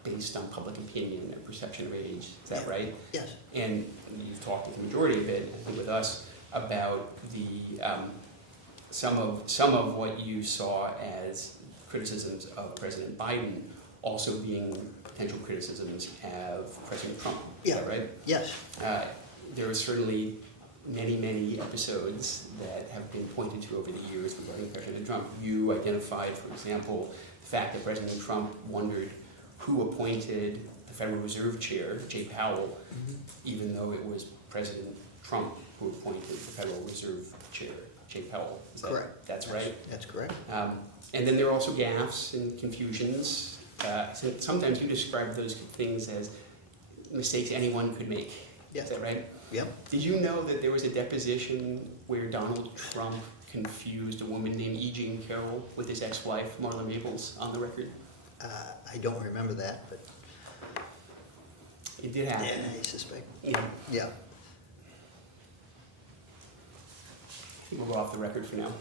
based on public opinion and perception of age. Is that right? Yes. And you've talked with the majority of it, I think with us, about the some of what you saw as criticisms of President Biden also being potential criticisms of President Trump. Is that right? Yes. There are certainly many episodes that have been pointed to over the years regarding President Trump. You identified, for example, the fact that President Trump wondered who appointed the Federal Reserve Chair, Jay Powell, even though it was President Trump who appointed the Federal Reserve Chair, Jay Powell. Correct. That's right? That's correct. And then there are also gaffes and confusions So sometimes you describe those things as mistakes anyone could make. Yeah. Is that right? Yep. Did you know that there was a deposition where Donald Trump confused a woman named E. Jean Carroll with his ex-wife, Marla Maples, on the record? I don't remember that, but It did happen. I suspect. Yeah. Yeah. We'll go off the record for now.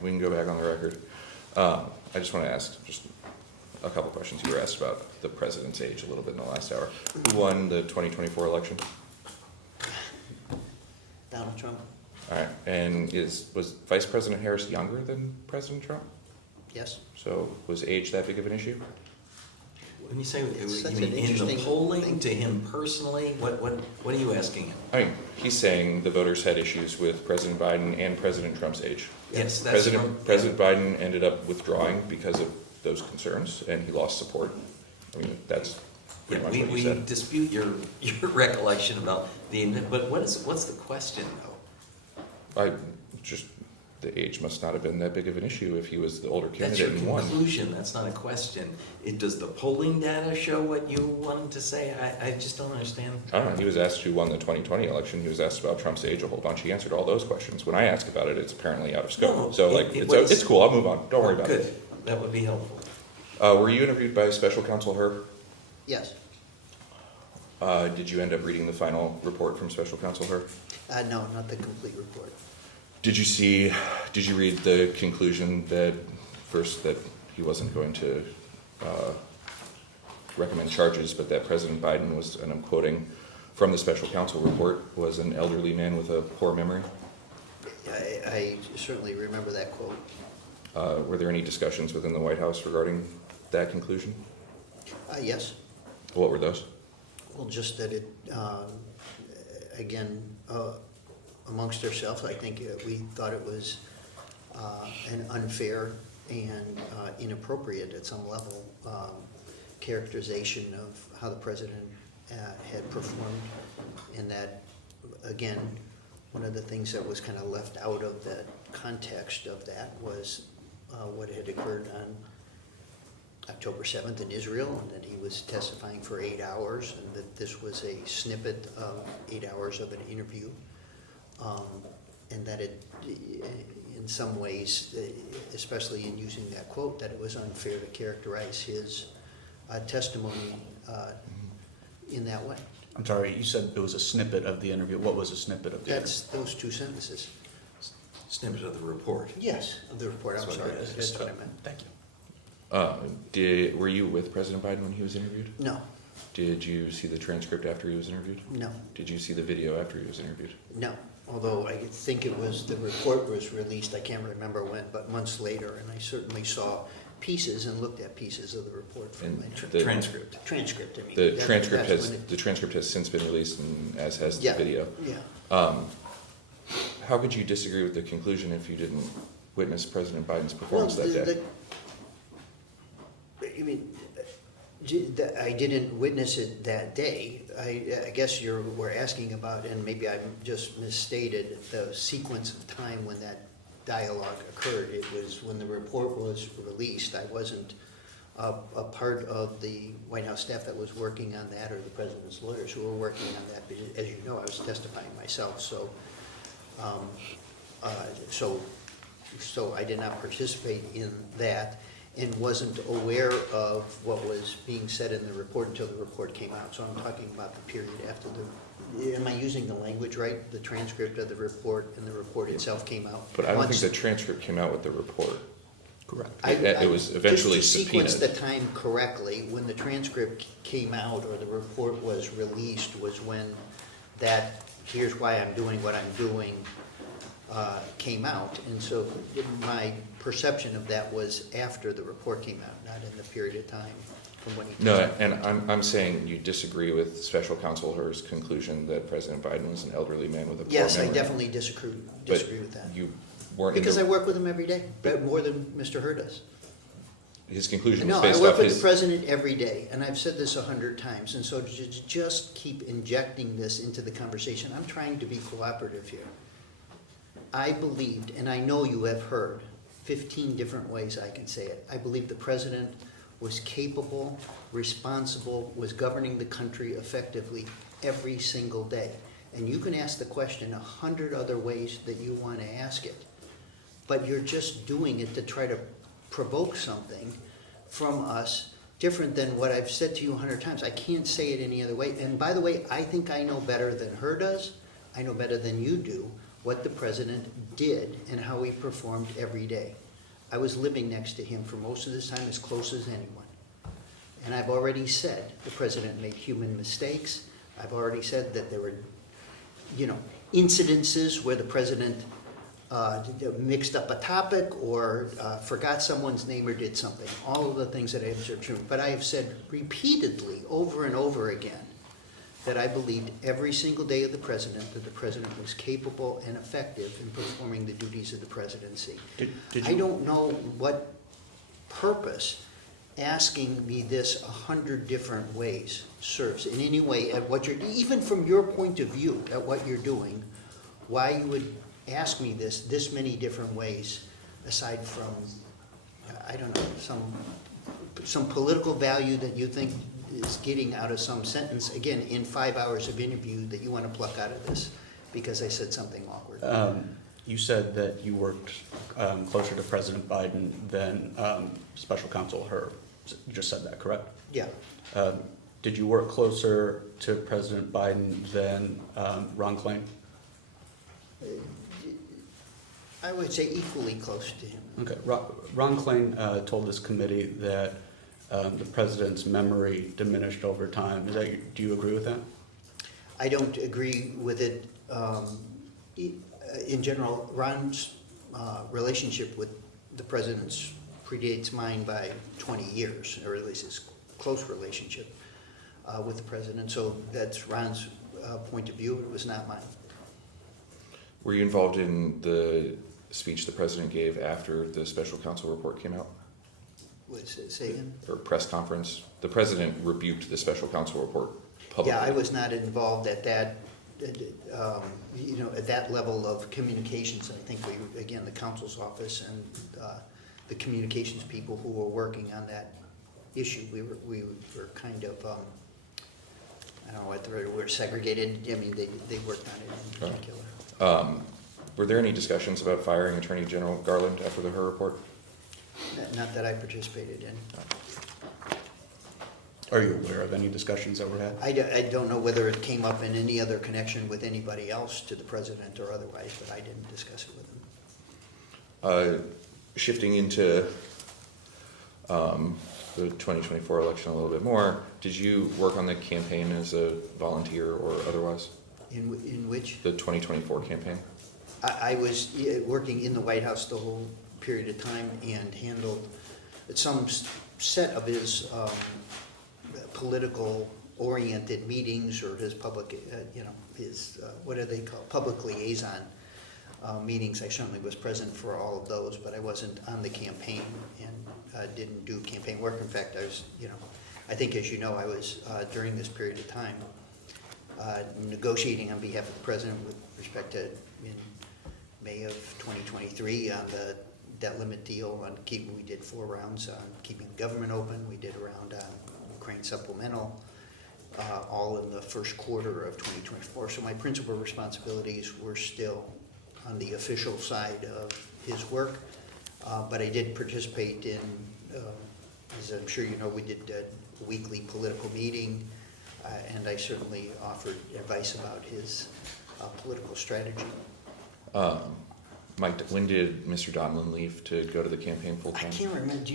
We can go back on the record. I just want to ask just a couple questions. You were asked about the president's age a little bit in the last hour. Who won the 2024 election? Donald Trump? All right, and was Vice President Harris younger than President Trump? Yes. So was age that big of an issue? When you say, It's such you mean an in the interesting polling, thing. to him personally, what are you asking him? I mean, he's saying the voters had issues with President Biden and President Trump's age. Yes, that's from. President Biden ended up withdrawing because of those concerns, and he lost support. I mean, that's Yeah, pretty much what he we said. dispute your recollection about but what's the question though? The age must not have been that big of an issue if he was the older That's your candidate and won. conclusion, that's not a question. Does the polling data show what you wanted to say? I just don't understand. I don't know, he was asked who won the 2020 election, he was asked about Trump's age a whole bunch, he answered all those questions. When I ask about it, it's apparently out of scope. No, So was- it's cool, I'll move on, don't worry about Good, it. that would be helpful. Were you interviewed by Special Counsel Herb? Yes. Did you end up reading the final report from Special Counsel Herb? No, not the complete report. Did you read the conclusion that he wasn't going to recommend charges, but that President Biden was, and I'm quoting from the special counsel report, was an elderly man with a poor memory? I certainly remember that quote. Were there any discussions within the White House regarding that conclusion? Yes. What were those? Well, just that it, again, amongst ourselves, I think we thought it was an unfair and inappropriate at some level characterization of how the president had performed, and that, again, one of the things that was kind of left out of the context of that was what had occurred on October 7th in Israel, and that he was testifying for 8 hours, and that this was a snippet of 8 hours of an interview. And that it, in some ways, especially in using that quote, that it was unfair to characterize his testimony in that way. I'm sorry, you said it was a snippet of the interview. What was a snippet of the That's those two sentences. Snippet of the report. Yes, of the report, I'm That's what sorry, it is. that's what I meant. Thank you. Were you with President Biden when he was interviewed? No, Did you see the transcript after he was interviewed? no, Did you see the video after he was interviewed? no. Although I think it was, the report was released, I can't remember when, but months later, and I certainly saw pieces and looked at pieces of the report from And later. the Transcript. Transcript, I mean. The that's transcript has since been released, and as has the Yeah, video. yeah. How could you disagree with the conclusion if you didn't witness President Biden's Well, performance that day? I mean, I didn't witness it that day. I guess we're asking about, and maybe I just misstated, the sequence of time when that dialogue occurred. It was when the report was released. I wasn't a part of the White House staff that was working on that, or the president's lawyers who were working on that. But as you know, I was testifying myself, so I did not participate in that, and wasn't aware of what was being said in the report until the report came out. So I'm talking about the period after am I using the language right? The transcript of the report and the report itself came out. But I don't think Once- the transcript came out with the report. Correct. It was eventually Just to sequence the subpoenaed. time correctly, when the transcript came out or the report was released was when that, here's why I'm doing what I'm doing, came out. And so my perception of that was after the report came out, not in the period of time from when he. No, and I'm saying you disagree with Special Counsel Herr's conclusion that President Biden was an elderly man with a poor Yes, I memory. definitely disagree with that. But you weren't in Because I the, work with him every day, but more than Mr. Hur does. his conclusion was No, I based work off with the his, president every day, and I've said this 100 times, and so to just keep injecting this into the conversation, I'm trying to be cooperative here. I believed, and I know you have heard 15 different ways I can say it, I believe the president was capable, responsible, was governing the country effectively every single day. And you can ask the question 100 other ways that you want to ask it, but you're just doing it to try to provoke something from us different than what I've said to you 100 times. I can't say it any other way. And by the way, I think I know better than her does, I know better than you do, what the president did and how he performed every day. I was living next to him for most of this time, as close as anyone. And I've already said the president made human mistakes. I've already said that there were, incidences where the president mixed up a topic or forgot someone's name or did something. All of the things that I have said are true. But I have said repeatedly, over and over again, that I believed every single day of the president that the president was capable and effective in performing the duties of the presidency. I don't know what purpose asking me this 100 different ways serves in any way at what you're, even from your point of view at what you're doing, why you would ask me this many different ways aside from, I don't know, some political value that you think is getting out of some sentence, again, in 5 hours of interview that you want to pluck out of this because I said something awkward. You said that you worked closer to President Biden than Special Counsel Herb. You just said that, correct? Yeah, Did you work closer to President Biden than Ron Klain? I would say equally close to him. Okay. Ron Klain told this committee that the president's memory diminished over time. Do you agree with that? I don't agree with it. In general, Ron's relationship with the president's predates mine by 20 years, or at least his close relationship with the president. So that's Ron's point of view. It was not mine. Were you involved in the speech the president gave after the special counsel report came out? Say again? Or press conference? The president rebuked the special counsel report publicly. Yeah, I was not involved at that, at that level of communications. I think again, the counsel's office and the communications people who were working on that issue, we were kind of, I don't know what the right word, segregated. I mean, they worked on it in particular. Were there any discussions about firing Attorney General Garland after her report? Not that I participated in. Are you aware of any discussions that were had? I don't know whether it came up in any other connection with anybody else to the president or otherwise, but I didn't discuss it with him. Shifting into the 2024 election a little bit more, did you work on the campaign as a volunteer or otherwise? In which? The 2024 campaign? I was working in the White House the whole period of time and handled some set of his political oriented meetings or his public, his, what are they called, public liaison meetings. I certainly was present for all of those, but I wasn't on the campaign and didn't do campaign work. In fact, I was, I think as you know, I was during this period of time negotiating on behalf of the president with respect to in May of 2023 on the debt limit deal on keeping, we did 4 rounds on keeping the government open. We did a round on Ukraine supplemental, all in the first quarter of 2024. So my principal responsibilities were still on the official side of his work, but I did participate in, as I'm sure you know, we did a weekly political meeting, and I certainly offered advice about his political strategy. Mike, when did Mr. Donlin leave to go to the campaign full time? I can't remember. Do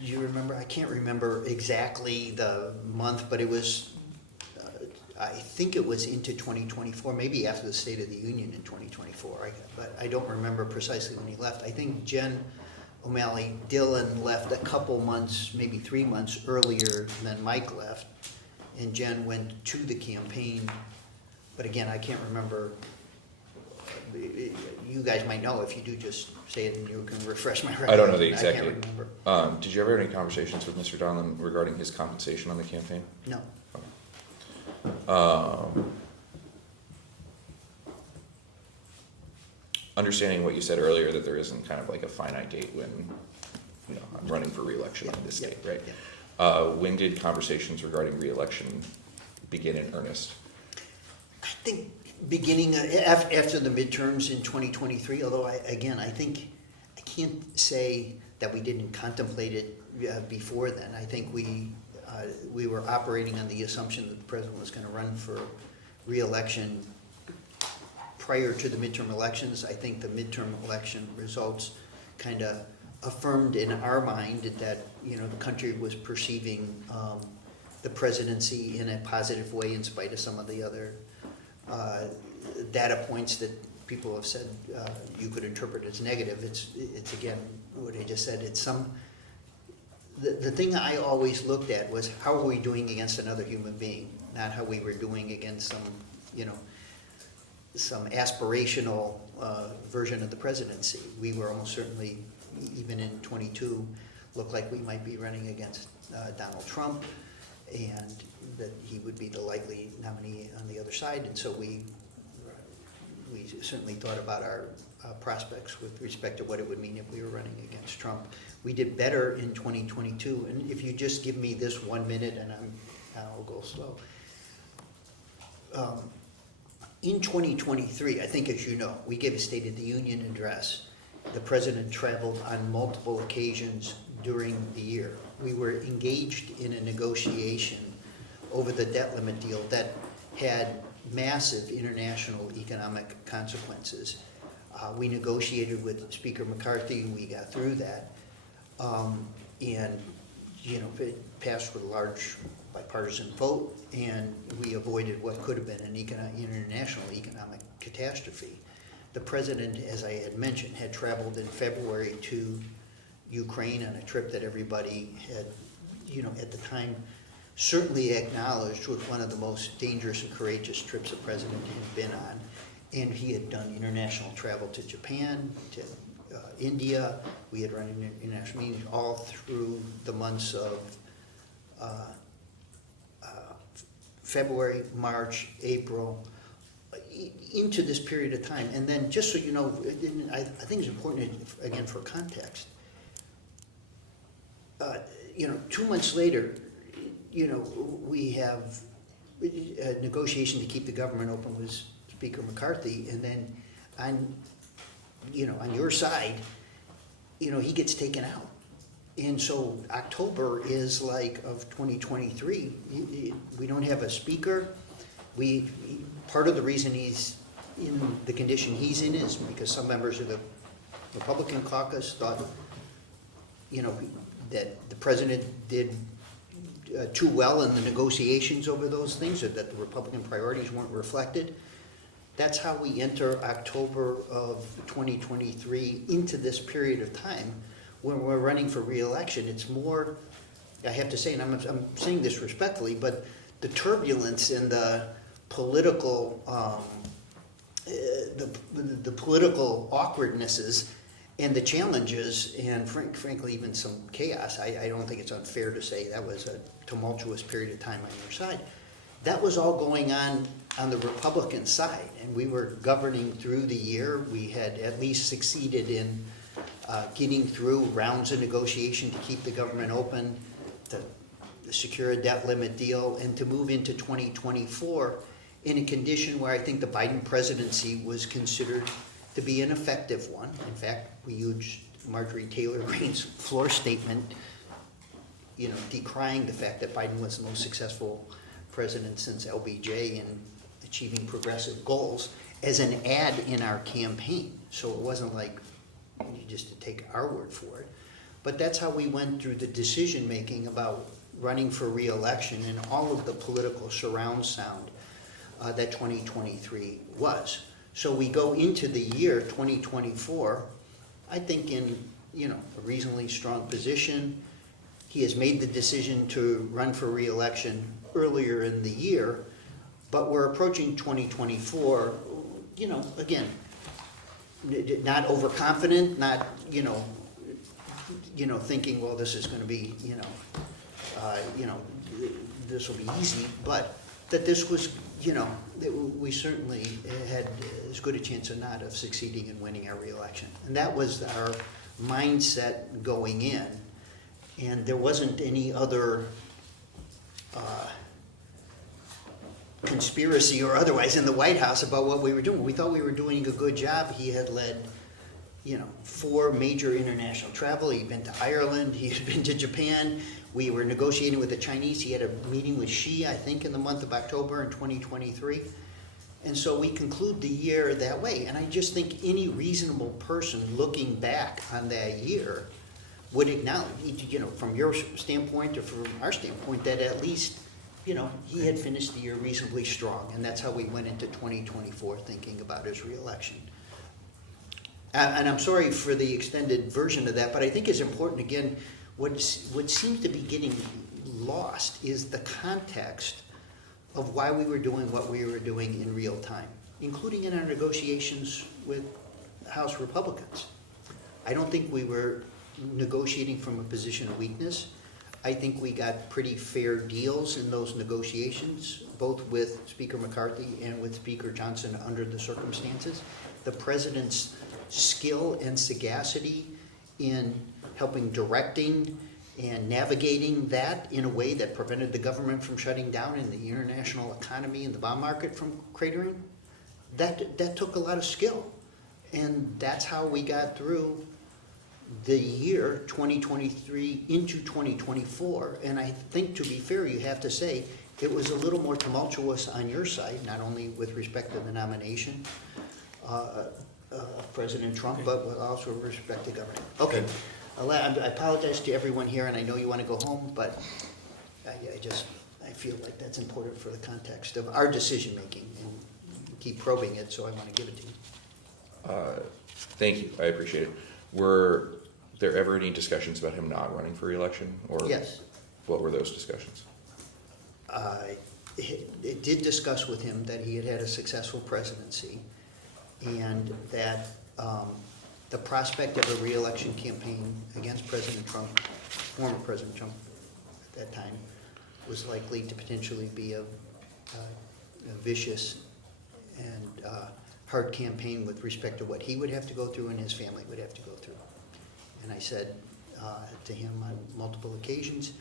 you remember? I can't remember exactly the month, but it was. I think it was into 2024, maybe after the State of the Union in 2024. But I don't remember precisely when he left. I think Jen O'Malley Dillon left a couple months, maybe 3 months earlier than Mike left, and Jen went to the campaign. But again, I can't remember. You guys might know. If you do, just say it and you can refresh my record. I don't know the exact I date. can't remember. Did you ever have any conversations with Mr. Donlin regarding his compensation on the campaign? No. understanding what you said earlier, that there isn't kind of like a finite date when, you know, I'm running for reelection in this Yeah, state, right? yeah. When did conversations regarding reelection begin in earnest? I think beginning, after the midterms in 2023, although I think, I can't say that we didn't contemplate it before then. I think we were operating on the assumption that the president was gonna run for reelection prior to the midterm elections. I think the midterm election results kind of affirmed in our mind that, you know, the country was perceiving the presidency in a positive way in spite of some of the other data points that people have said you could interpret as negative. It's again, what I just said, the thing I always looked at was how are we doing against another human being, not how we were doing against some, you know, some aspirational version of the presidency. We were almost certainly, even in 22, looked like we might be running against Donald Trump, and that he would be the likely nominee on the other side. And so we certainly thought about our prospects with respect to what it would mean if we were running against Trump. We did better in 2022, and if you just give me this 1 minute, and I'll go slow. In 2023, I think, as you know, we gave a State of the Union address. The president traveled on multiple occasions during the year. We were engaged in a negotiation over the debt limit deal that had massive international economic consequences. We negotiated with Speaker McCarthy, we got through that. And, you know, it passed with a large bipartisan vote, and we avoided what could have been an international economic catastrophe. The president, as I had mentioned, had traveled in February to Ukraine on a trip that everybody had, you know, at the time certainly acknowledged was one of the most dangerous and courageous trips a president had been on. And he had done international travel to Japan, to India. We had run international meetings all through the months of February, March, April, into this period of time. And then, just so you know, I think it's important, again, for context. You know, 2 months later, you know, we have a negotiation to keep the government open with Speaker McCarthy, and then on your side, you know, he gets taken out. And so October is like of 2023, we don't have a speaker. Part of the reason he's in the condition he's in is because some members of the Republican caucus thought, you know, that the president did too well in the negotiations over those things, or that the Republican priorities weren't reflected. That's how we enter October of 2023 into this period of time when we're running for re-election. It's more, I have to say, and I'm saying this respectfully, but the turbulence in the political, the political awkwardnesses and the challenges, and frankly even some chaos, I don't think it's unfair to say that was a tumultuous period of time on your side. That was all going on the Republican side, and we were governing through the year. We had at least succeeded in getting through rounds of negotiation to keep the government open, to secure a debt limit deal, and to move into 2024 in a condition where I think the Biden presidency was considered to be an effective one. In fact, we used Marjorie Taylor Greene's floor statement, you know, decrying the fact that Biden was the most successful president since LBJ in achieving progressive goals as an ad in our campaign. So it wasn't like just to take our word for it. But that's how we went through the decision making about running for re-election and all of the political surround sound that 2023 was. So we go into the year 2024, I think, in, you know, a reasonably strong position. He has made the decision to run for re-election earlier in the year, but we're approaching 2024, you know, again, not overconfident, not, you know, thinking, well, this is going to be, this will be easy, but that this was, you know, that we certainly had as good a chance or not of succeeding in winning our reelection. And that was our mindset going in. And there wasn't any other conspiracy or otherwise in the White House about what we were doing. We thought we were doing a good job. He had led, 4 major international travel. He'd been to Ireland. He had been to Japan. We were negotiating with the Chinese. He had a meeting with Xi, I think, in the month of October in 2023. And so we conclude the year that way. And I just think any reasonable person looking back on that year would acknowledge, from your standpoint or from our standpoint, that at least, he had finished the year reasonably strong. And that's how we went into 2024 thinking about his reelection. And I'm sorry for the extended version of that, but I think it's important, again, what seems to be getting lost is the context of why we were doing what we were doing in real time, including in our negotiations with House Republicans. I don't think we were negotiating from a position of weakness. I think we got pretty fair deals in those negotiations, both with Speaker McCarthy and with Speaker Johnson under the circumstances. The president's skill and sagacity in helping directing and navigating that in a way that prevented the government from shutting down and the international economy and the bond market from cratering, that took a lot of skill. And that's how we got through the year 2023 into 2024. And I think, to be fair, you have to say it was a little more tumultuous on your side, not only with respect to the nomination of President Trump, but also with respect to government. Okay. I apologize to everyone here, and I know you want to go home, but I feel like that's important for the context of our decision-making, and keep probing it, so I want to give it to you. Thank you, I appreciate it. Were there ever any discussions about him not running for re-election? Or Yes. What were those discussions? It did discuss with him that he had had a successful presidency, and that the prospect of a re-election campaign against President Trump, former President Trump at that time, was likely to potentially be a vicious and hard campaign with respect to what he would have to go through and his family would have to go through. And I said to him on multiple occasions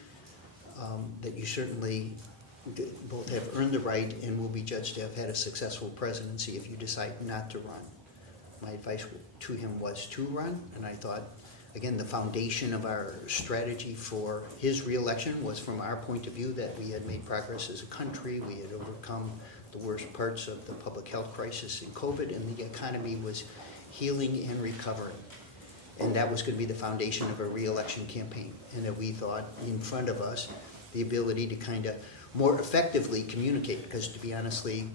that you certainly both have earned the right and will be judged to have had a successful presidency if you decide not to run. My advice to him was to run, and I thought, again, the foundation of our strategy for his reelection was, from our point of view, that we had made progress as a country, we had overcome the worst parts of the public health crisis in COVID, and the economy was healing and recovering. And that was going to be the foundation of a reelection campaign, and that we thought in front of us the ability to kind of more effectively communicate, because to be honestly,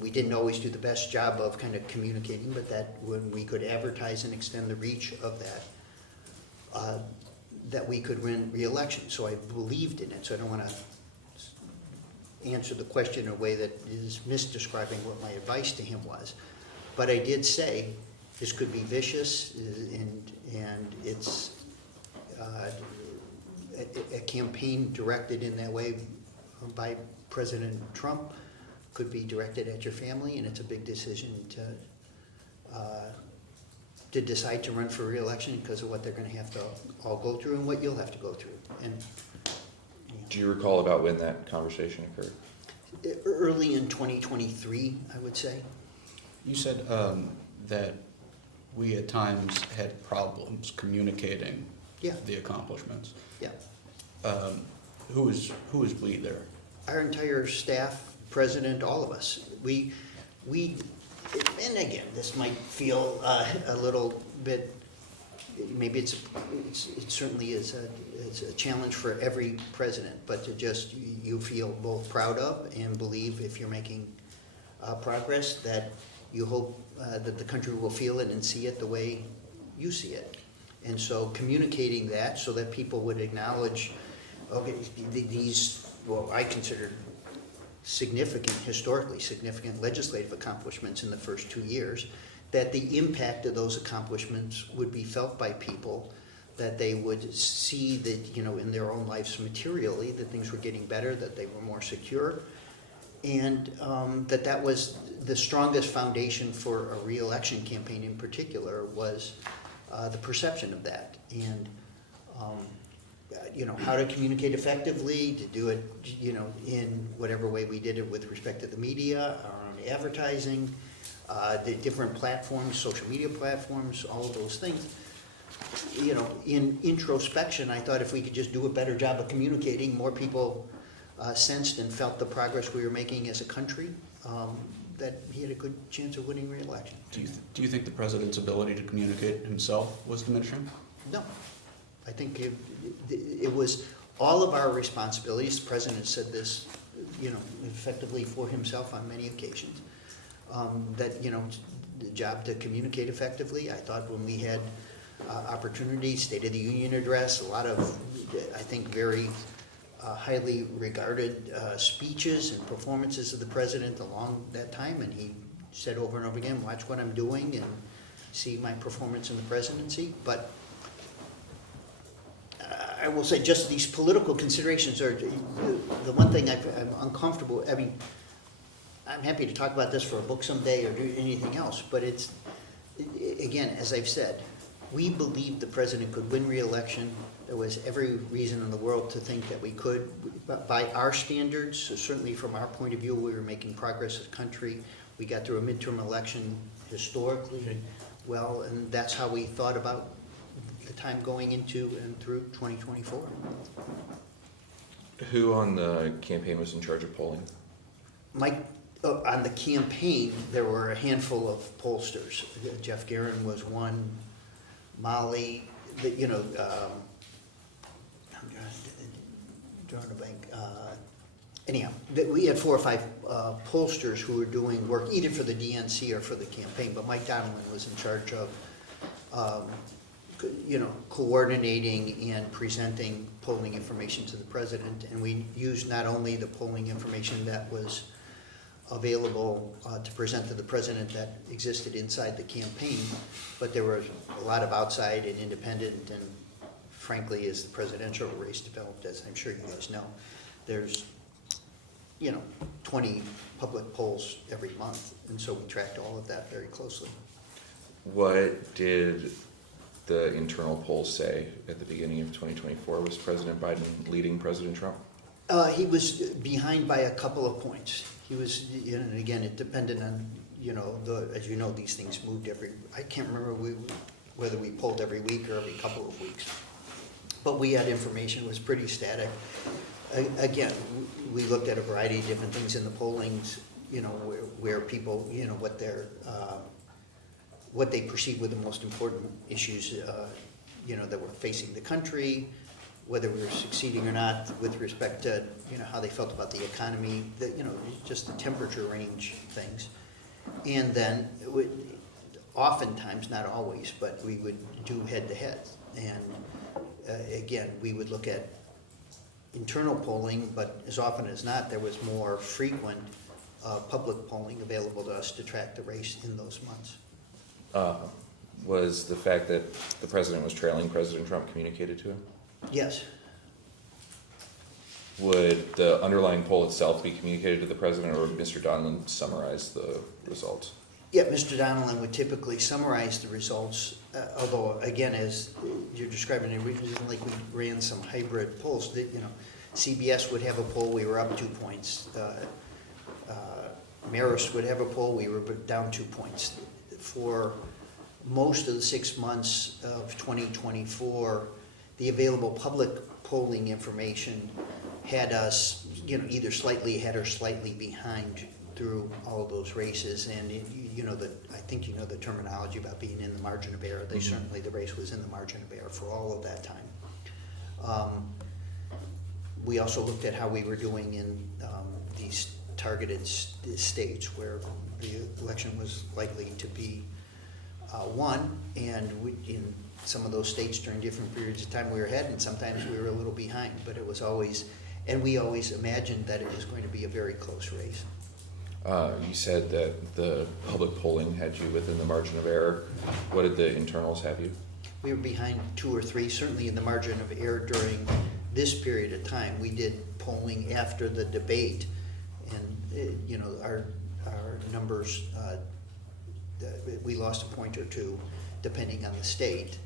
we didn't always do the best job of kind of communicating, but that when we could advertise and extend the reach of that, that we could win re-election. So I believed in it. So I don't want to answer the question in a way that is misdescribing what my advice to him was. But I did say this could be vicious, and it's a campaign directed in that way by President Trump could be directed at your family, and it's a big decision to decide to run for re-election because of what they're going to have to all go through and what you'll have to go through. And Do you recall about when that conversation occurred? Early in 2023, I would say. You said that we at times had problems communicating the accomplishments. Yeah. Who is we there? Our entire staff, president, all of us. We, and again, this might feel a little bit, maybe it certainly is a challenge for every president, but to just, you feel both proud of and believe if you're making progress that you hope that the country will feel it and see it the way you see it. And so communicating that so that people would acknowledge, okay, these, what I consider historically significant legislative accomplishments in the first 2 years, that the impact of those accomplishments would be felt by people, that they would see that, in their own lives materially, that things were getting better, that they were more secure, and that was the strongest foundation for a re-election campaign in particular was the perception of that. And, how to communicate effectively, to do it, in whatever way we did it with respect to the media, our own advertising, the different platforms, social media platforms, all of those things. In introspection, I thought if we could just do a better job of communicating, more people sensed and felt the progress we were making as a country, that he had a good chance of winning re-election. Do you think the president's ability to communicate himself was diminishing? No. I think it was all of our responsibilities. The president said this, effectively for himself on many occasions, that, the job to communicate effectively. I thought when we had opportunities, State of the Union address, a lot of, I think, very highly regarded speeches and performances of the president along that time, and he said over and over again, watch what I'm doing and see my performance in the presidency. But I will say just these political considerations are the one thing I'm uncomfortable. I mean, I'm happy to talk about this for a book someday or do anything else, but it's, again, as I've said, we believed the president could win re-election. There was every reason in the world to think that we could. But by our standards, so certainly from our point of view, we were making progress as a country. We got through a midterm election historically well, and that's how we thought about the time going into and through 2024. Who on the campaign was in charge of polling? Mike, on the campaign, there were a handful of pollsters. Jeff Guerin was one, Molly, I'm drawing a blank. Anyhow, we had 4 or 5 pollsters who were doing work either for the DNC or for the campaign, but Mike Donilon was in charge of coordinating and presenting polling information to the president. And we used not only the polling information that was available to present to the president that existed inside the campaign, but there were a lot of outside and independent, and frankly, as the presidential race developed, as I'm sure you guys know, there's 20 public polls every month, and so we tracked all of that very closely. What did the internal polls say at the beginning of 2024? Was President Biden leading President Trump? He was behind by a couple of points. He was, and again, it depended on, as you know, these things moved I can't remember whether we polled every week or every couple of weeks. But we had information, it was pretty static. Again, we looked at a variety of different things in the pollings, where people, what they perceived were the most important issues, that were facing the country, whether we were succeeding or not with respect to, how they felt about the economy, just the temperature range things. And then, oftentimes, not always, but we would do head-to-head. And again, we would look at internal polling, but as often as not, there was more frequent public polling available to us to track the race in those months. Was the fact that the president was trailing President Trump communicated to him? Yes. Would the underlying poll itself be communicated to the president, or would Mr. Donilon summarize the results? Yeah, Mr. Donilon would typically summarize the results, although, again, as you're describing, it wasn't like we ran some hybrid polls. CBS would have a poll, we were up 2 points. Marist would have a poll, we were down 2 points. For most of the 6 months of 2024, the available public polling information had us, either slightly ahead or slightly behind through all of those races. And I think the terminology about being in the margin of error. Certainly the race was in the margin of error for all of that time. We also looked at how we were doing in these targeted states where the election was likely to be won, and in some of those states during different periods of time we were ahead, and sometimes we were a little behind, but it was always, and we always imagined that it was going to be a very close race. You said that the public polling had you within the margin of error. What did the internals have you? we were behind 2 or 3, certainly in the margin of error during this period of time. We did polling after the debate, and, you know, our numbers, we lost a point or two, depending on the state,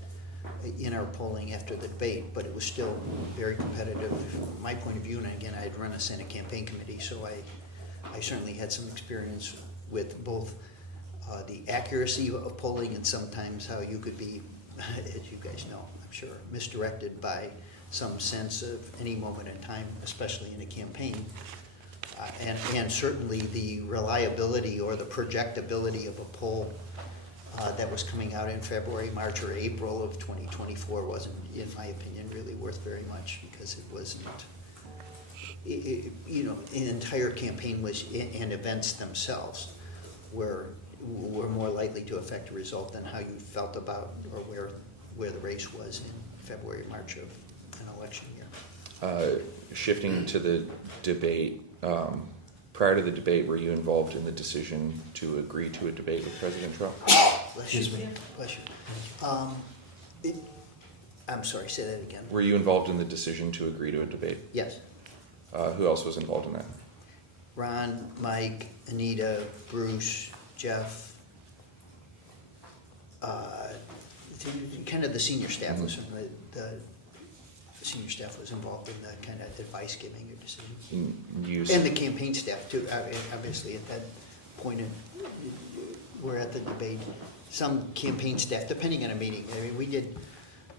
in our polling after the debate, but it was still very competitive from my point of view. And again, I had run a Senate campaign committee, so I certainly had some experience with both the accuracy of polling and sometimes how you could be, as you guys know, I'm sure, misdirected by some sense of any moment in time, especially in a campaign. And certainly the reliability or the projectability of a poll that was coming out in February, March, or April of 2024 wasn't, in my opinion, really worth very much, because it wasn't, you know, an entire campaign was, and events themselves were more likely to affect a result than how you felt about or where the race was in February, March of an election year. Shifting to the debate, prior to the debate, were you involved in the decision to agree to a debate with President Trump? Bless you. Bless you. I'm sorry, say that again. Were you involved in the decision to agree to a debate? Yes. Who else was involved in that? Ron, Mike, Anita, Bruce, Jeff, kind of the senior staff was, the senior staff was involved in the kind of advice giving or decisions. And the campaign staff too. I mean, obviously at that point, we're at the debate. Some campaign staff, depending on a meeting, I mean, we did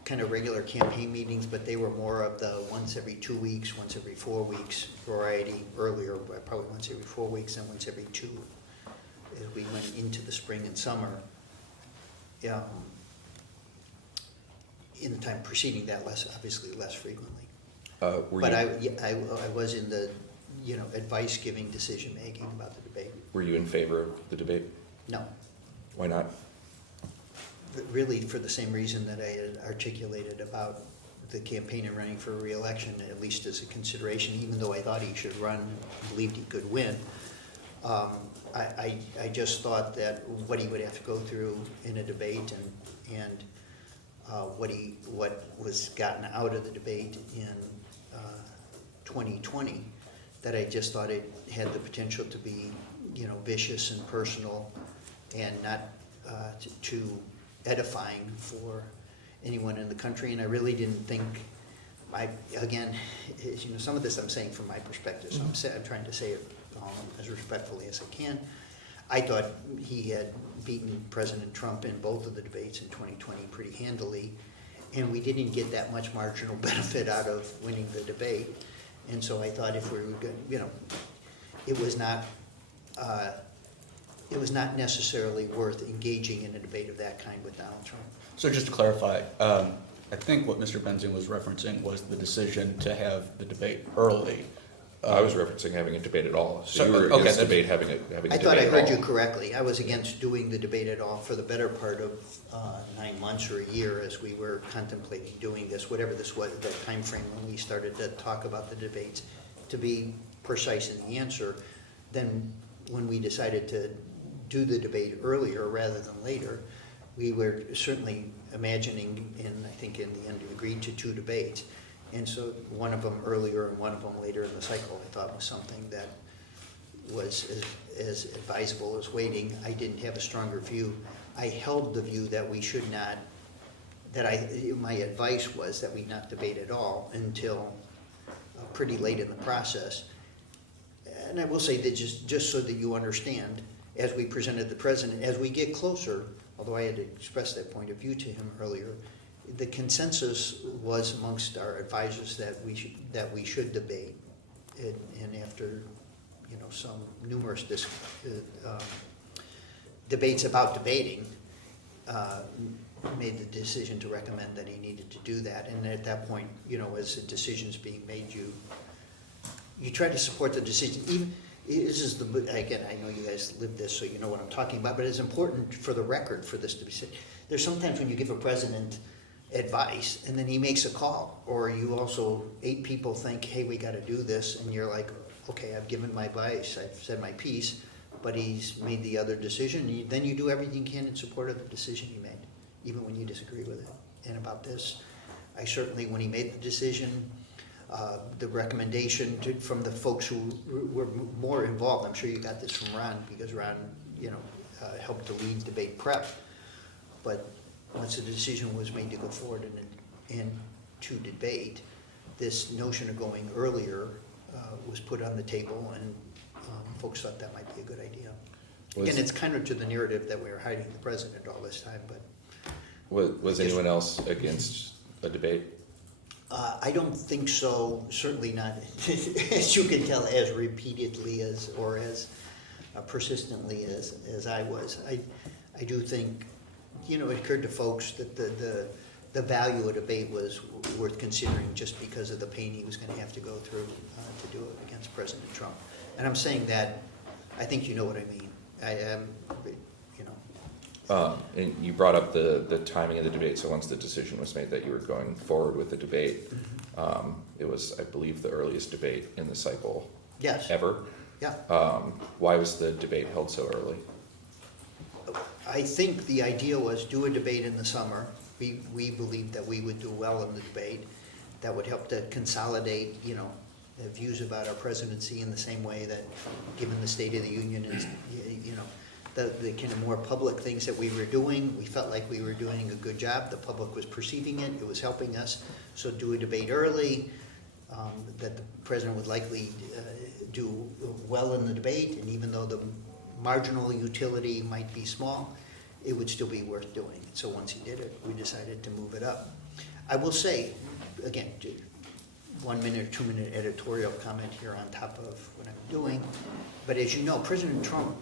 kind of regular campaign meetings, but they were more of the once every 2 weeks, once every 4 weeks variety. Earlier, probably once every 4 weeks and once every 2 as we went into the spring and summer. In the time preceding that, obviously less frequently. But I was in the, you know, advice giving, decision making about the debate. Were you in favor of the debate? No. Why not? Really for the same reason that I had articulated about the campaign and running for re-election, at least as a consideration, even though I thought he should run, believed he could win. I just thought that what he would have to go through in a debate and what was gotten out of the debate in 2020, that I just thought it had the potential to be, you know, vicious and personal and not too edifying for anyone in the country. And I really didn't think, again, you know, some of this I'm saying from my perspective, so I'm trying to say it as respectfully as I can. I thought he had beaten President Trump in both of the debates in 2020 pretty handily, and we didn't get that much marginal benefit out of winning the debate. And so I thought if we were good, you know, it was not necessarily worth engaging in a debate of that kind with Donald Trump. So just to clarify, I think what Mr. Benzing was referencing was the decision to have the debate early. I was referencing having a debate at all. So you were okay, against debate having a I debate thought I at heard all. you correctly. I was against doing the debate at all for the better part of 9 months or a year as we were contemplating doing this, whatever this was, the time frame when we started to talk about the debates. To be precise in the answer, then when we decided to do the debate earlier rather than later, we were certainly imagining, and I think in the end agreed to 2 debates. And so one of them earlier and one of them later in the cycle, I thought was something that was as advisable as waiting. I didn't have a stronger view. I held the view that we should not, my advice was that we not debate at all until pretty late in the process. And I will say that just so that you understand, as we presented the president, as we get closer, although I had to express that point of view to him earlier, the consensus was amongst our advisors that we should debate, and after, you know, some numerous debates about debating, made the decision to recommend that he needed to do that. And at that point, you know, as the decision's being made, you try to support the decision. Even this is again, I know you guys lived this, so you know what I'm talking about. But it's important for the record for this to be said. There's sometimes when you give a president advice and then he makes a call, or you also 8 people think, hey, we got to do this, and you're like, okay, I've given my advice, I've said my piece, but he's made the other decision. Then you do everything you can in support of the decision he made, even when you disagree with it. and about this. I certainly, when he made the decision, the recommendation from the folks who were more involved, I'm sure you got this from Ron, because Ron, helped to lead debate prep. But once the decision was made to go forward and to debate, this notion of going earlier was put on the table, and folks thought that might be a good idea. Again, it's counter to the narrative that we were hiding the president all this time, but. Was anyone else against a debate? I don't think so, certainly not, as you can tell, as repeatedly or as persistently as I was. I do think, it occurred to folks that the value of debate was worth considering just because of the pain he was going to have to go through to do it against President Trump. And I'm saying that, I think you know what I mean. I am, And you brought up the timing of the debate, so once the decision was made that you were going forward with the debate, it was, I believe, the earliest debate in the cycle Yes. ever. Yeah. Why was the debate held so early? I think the idea was do a debate in the summer. We believed that we would do well in the debate. That would help to consolidate, the views about our presidency in the same way that, given the State of the Union is, the kind of more public things that we were doing, we felt like we were doing a good job. The public was perceiving it. It was helping us. So do a debate early, that the president would likely do well in the debate, and even though the marginal utility might be small, it would still be worth doing. So once he did it, we decided to move it up. I will say, again, 1 minute or 2 minute editorial comment here on top of what I'm doing, but as you know, President Trump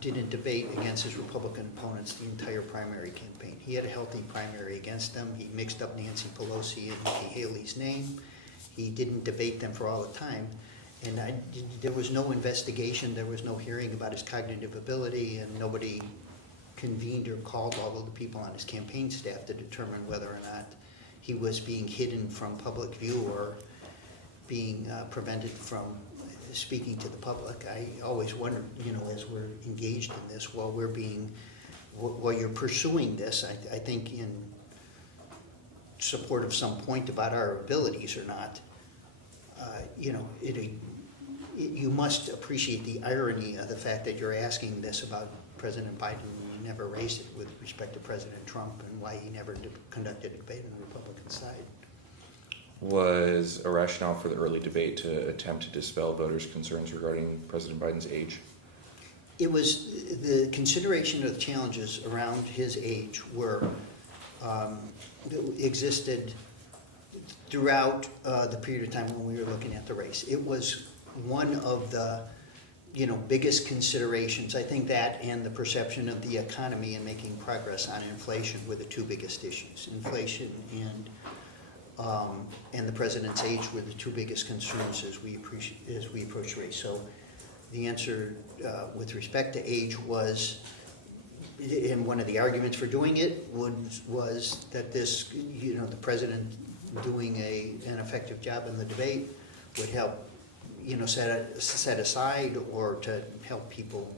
didn't debate against his Republican opponents the entire primary campaign. He had a healthy primary against them. He mixed up Nancy Pelosi and Nikki Haley's name. He didn't debate them for all the time. And there was no investigation, there was no hearing about his cognitive ability, and nobody convened or called all of the people on his campaign staff to determine whether or not he was being hidden from public view or being prevented from speaking to the public. I always wonder, as we're engaged in this, while you're pursuing this, I think in support of some point about our abilities or not, you must appreciate the irony of the fact that you're asking this about President Biden and you never raised it with respect to President Trump and why he never conducted a debate on the Republican side. Was a rationale for the early debate to attempt to dispel voters' concerns regarding President Biden's age? It was the consideration of the challenges around his age existed throughout the period of time when we were looking at the race. It was one of the biggest considerations. I think that and the perception of the economy and making progress on inflation were the two biggest issues. Inflation and the president's age were the two biggest concerns as we approach race. So the answer with respect to age was, and one of the arguments for doing it was that this, the president doing an effective job in the debate would help, set aside or to help people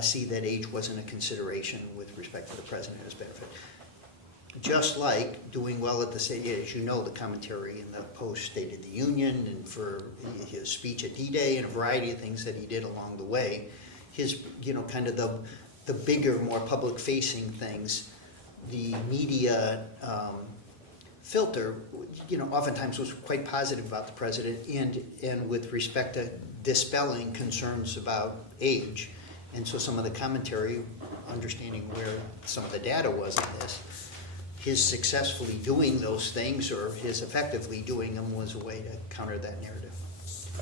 see that age wasn't a consideration with respect to the president's benefit. Just like doing well at the state, as you know, the commentary in the post-State of the Union and for his speech at D-Day and a variety of things that he did along the way, his, kind of the bigger, more public-facing things, the media filter, oftentimes was quite positive about the president and with respect to dispelling concerns about age. And so some of the commentary, understanding where some of the data was on this, his successfully doing those things or his effectively doing them was a way to counter that narrative.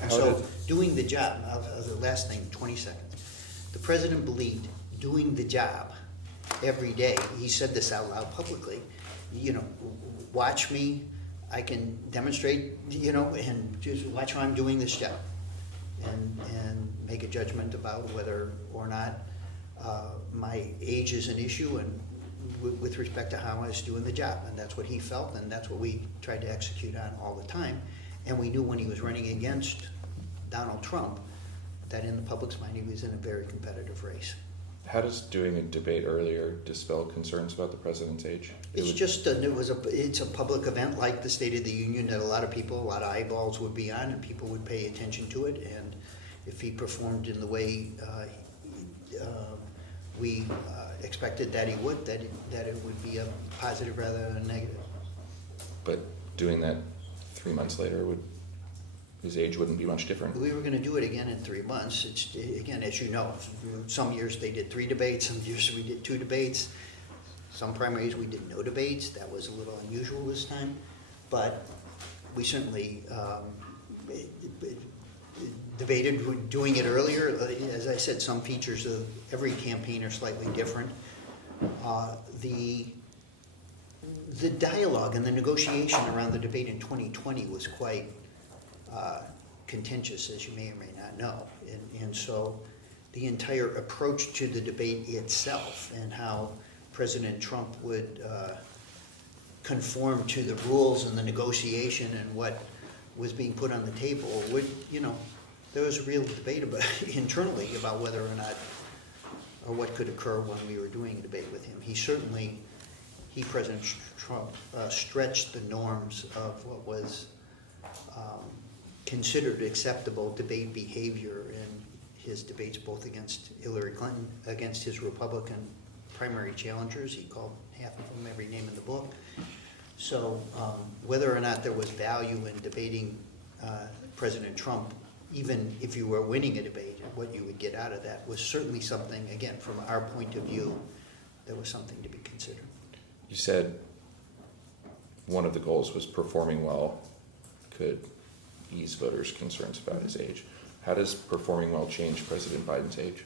So doing the job, the last thing, 20 seconds. The president believed doing the job every day, he said this out loud publicly, watch me, I can demonstrate, and just watch how I'm doing this job and make a judgment about whether or not my age is an issue and with respect to how I was doing the job. And that's what he felt, and that's what we tried to execute on all the time. And we knew when he was running against Donald Trump that in the public's mind he was in a very competitive race. How does doing a debate earlier dispel concerns about the president's age? It's just, it's a public event like the State of the Union that a lot of eyeballs would be on, and people would pay attention to it. And if he performed in the way we expected that he would, that it would be a positive rather than a negative. But doing that 3 months later his age wouldn't be much different. We were going to do it again in 3 months. It's, again, as you know, some years they did 3 debates, some years we did 2 debates. Some primaries we did no debates. That was a little unusual this time. But we certainly debated doing it earlier. As I said, some features of every campaign are slightly different. The dialogue and the negotiation around the debate in 2020 was quite contentious, as you may or may not know. And so the entire approach to the debate itself and how President Trump would conform to the rules and the negotiation and what was being put on the table would, there was a real debate about internally about whether or not, or what could occur when we were doing a debate with him. President Trump, stretched the norms of what was considered acceptable debate behavior in his debates, both against Hillary Clinton, against his Republican primary challengers. He called half of them every name in the book. So whether or not there was value in debating President Trump, even if you were winning a debate, what you would get out of that was certainly something, again, from our point of view, there was something to be considered. You said one of the goals was performing well could ease voters' concerns about his age. How does performing well change President Biden's age?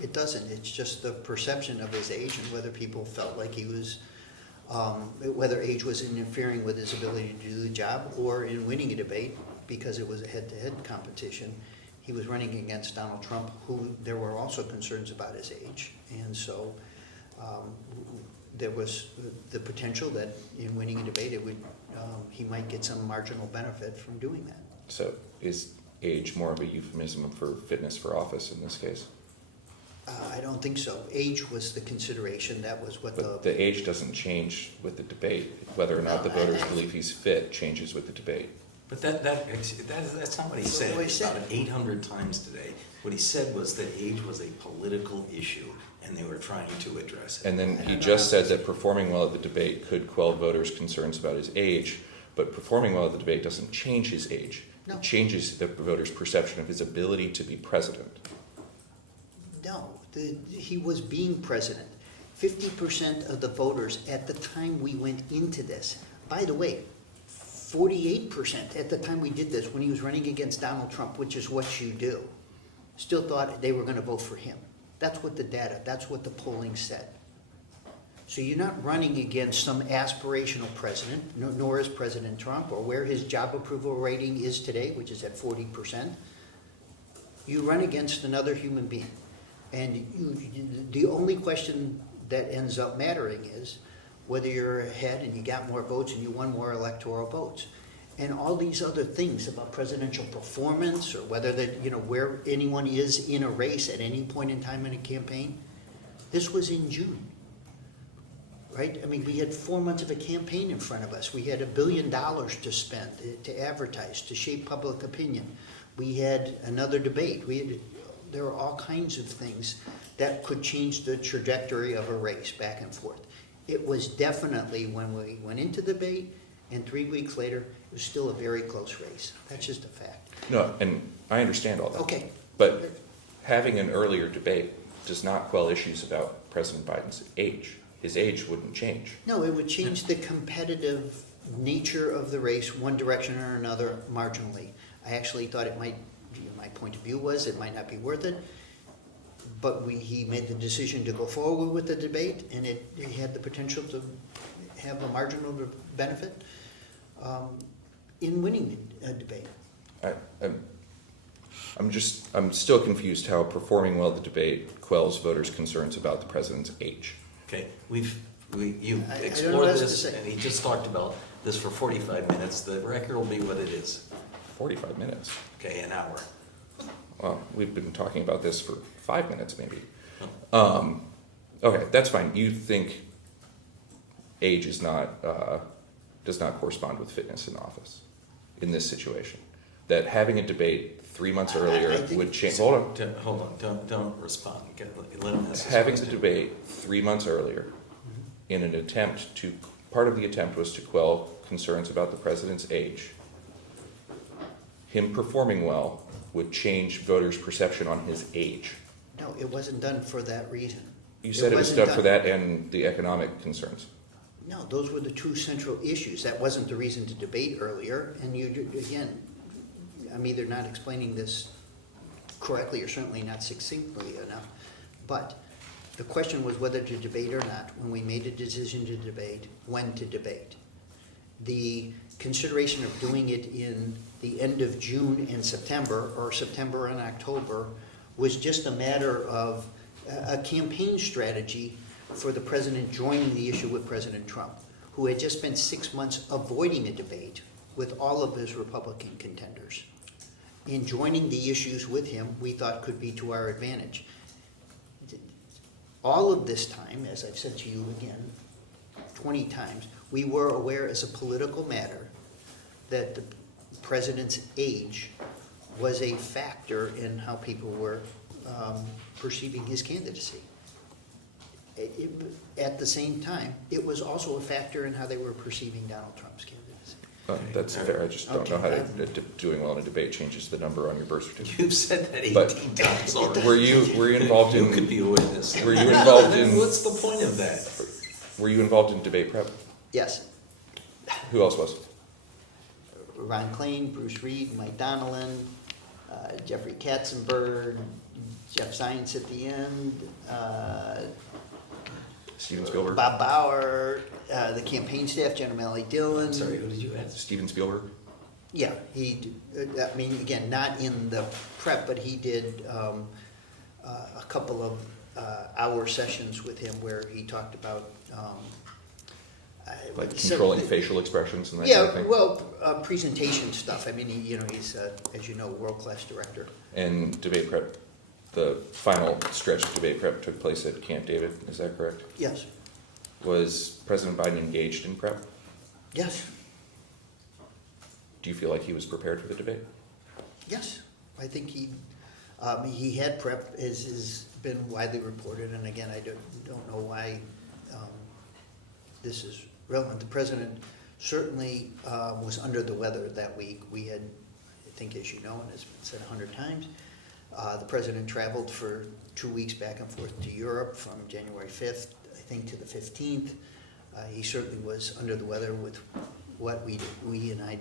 It doesn't. It's just the perception of his age and whether people felt like he was, whether age was interfering with his ability to do the job, or in winning a debate, because it was a head-to-head competition. He was running against Donald Trump, who there were also concerns about his age. And so there was the potential that in winning a debate, he might get some marginal benefit from doing that. So is age more of a euphemism for fitness for office in this case? I don't think so. Age was the consideration. That was what But the age doesn't change with the debate. Whether or not the voters believe he's fit changes with the debate. But that's not what he said. What he said. About 800 times today. What he said was that age was a political issue, and they were trying to address it. And then he just said that performing well at the debate could quell voters' concerns about his age, but performing well at the debate doesn't change his age. No. It changes the voters' perception of his ability to be president. No, he was being president. 50% of the voters at the time we went into this, by the way, 48% at the time we did this, when he was running against Donald Trump, which is what you do, still thought they were going to vote for him. That's what the data, that's what the polling said. So you're not running against some aspirational president, nor is President Trump, or where his job approval rating is today, which is at 40%. You run against another human being. And the only question that ends up mattering is whether you're ahead and you got more votes and you won more electoral votes. And all these other things about presidential performance, or whether where anyone is in a race at any point in time in a campaign, this was in June. Right? I mean, we had 4 months of a campaign in front of us. We had $1 billion to spend, to advertise, to shape public opinion. We had another debate. There were all kinds of things that could change the trajectory of a race back and forth. It was definitely, when we went into the debate, and 3 weeks later, it was still a very close race. That's just a fact. No, and I understand all that. Okay. But having an earlier debate does not quell issues about President Biden's age. His age wouldn't change. No, it would change the competitive nature of the race, one direction or another, marginally. I actually thought it might, my point of view was it might not be worth it, but he made the decision to go forward with the debate, and it had the potential to have a marginal benefit in winning a debate. I'm still confused how performing well at the debate quells voters' concerns about the president's age. Okay, you I don't know explored what else to this, say. and he just talked about this for 45 minutes. The record will be what it is. 45 minutes. Okay, an hour. Well, we've been talking about this for 5 minutes maybe. Okay, that's fine. You think age is not, does not correspond with fitness in office in this situation? That having a debate 3 months earlier I think- would change, hold on. Don't respond. Let him ask his Having the question. debate 3 months earlier in an attempt to, part of the attempt was to quell concerns about the president's age. Him performing well would change voters' perception on his age. No, it wasn't done for that reason. You said it was wasn't done for done- that and the economic concerns. No, those were the two central issues. That wasn't the reason to debate earlier, and you, again, I'm either not explaining this correctly or certainly not succinctly enough, but the question was whether to debate or not. When we made a decision to debate, when to debate. The consideration of doing it in the end of June and September, or September and October, was just a matter of a campaign strategy for the president joining the issue with President Trump, who had just spent 6 months avoiding a debate with all of his Republican contenders. In joining the issues with him, we thought could be to our advantage. All of this time, as I've said to you again 20 times, we were aware as a political matter that the president's age was a factor in how people were perceiving his candidacy. At the same time, it was also a factor in how they were perceiving Donald Trump's candidacy. That's fair. I just don't know how doing well in a debate changes the number on your birth certificate. You've said that 18 But- times already. Were you involved You could in, be a witness. were you involved in, What's the point of that? were you involved in debate prep? Yes, Who else was? Ron Klain, Bruce Reed, Mike Donnellan, Jeffrey Katzenberg, Jeff Zients at the end, Steven Spielberg? Bob Bauer, the campaign staff, Jenna Malley Dillon. I'm sorry, who did you ask? Steven Spielberg? Yeah, I mean, again, not in the prep, but he did a couple of hour sessions with him where he talked about. Like so- controlling facial expressions and that kind of Yeah, thing? well, presentation stuff. I mean, he's, as you know, world-class director. And debate prep, the final stretch of debate prep took place at Camp David, is that correct? Yes, Was President Biden engaged in prep? yes, Do you feel like he was prepared for the debate? yes. I think he had prep, as has been widely reported, and again, I don't know why this is relevant. The president certainly was under the weather that week. We had, I think as you know, and it's been said 100 times, the president traveled for 2 weeks back and forth to Europe from January 5th, I think, to the 15th. He certainly was under the weather with what we and I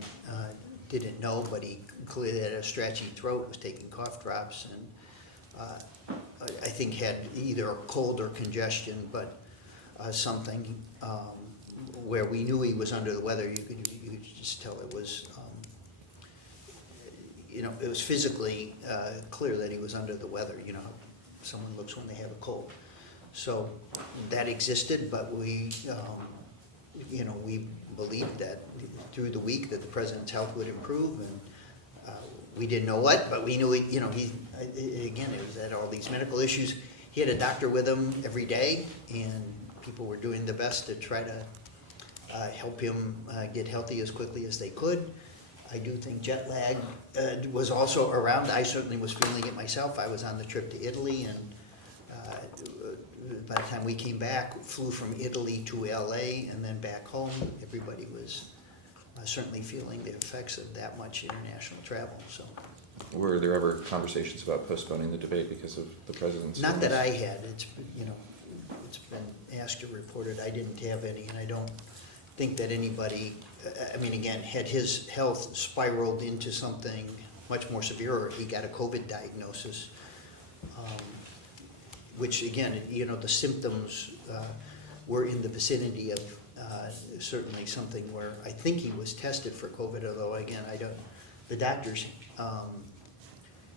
didn't know, but he clearly had a scratchy throat, was taking cough drops, and I think had either a cold or congestion, but something where we knew he was under the weather. You could just tell it was, it was physically clear that he was under the weather. You know how someone looks when they have a cold. So that existed, but we believed that through the week that the president's health would improve, and we didn't know what, but we knew again, it was at all these medical issues. He had a doctor with him every day, and people were doing their best to try to help him get healthy as quickly as they could. I do think jet lag was also around. I certainly was feeling it myself. I was on the trip to Italy, and by the time we came back, flew from Italy to LA and then back home. Everybody was certainly feeling the effects of that much international travel. So, Were there ever conversations about postponing the debate because of the president's? not that I had. It's been asked or reported. I didn't have any, and I don't think that anybody. I mean, again, had his health spiraled into something much more severe, or he got a COVID diagnosis, which again, the symptoms were in the vicinity of certainly something where I think he was tested for COVID, although again, the doctors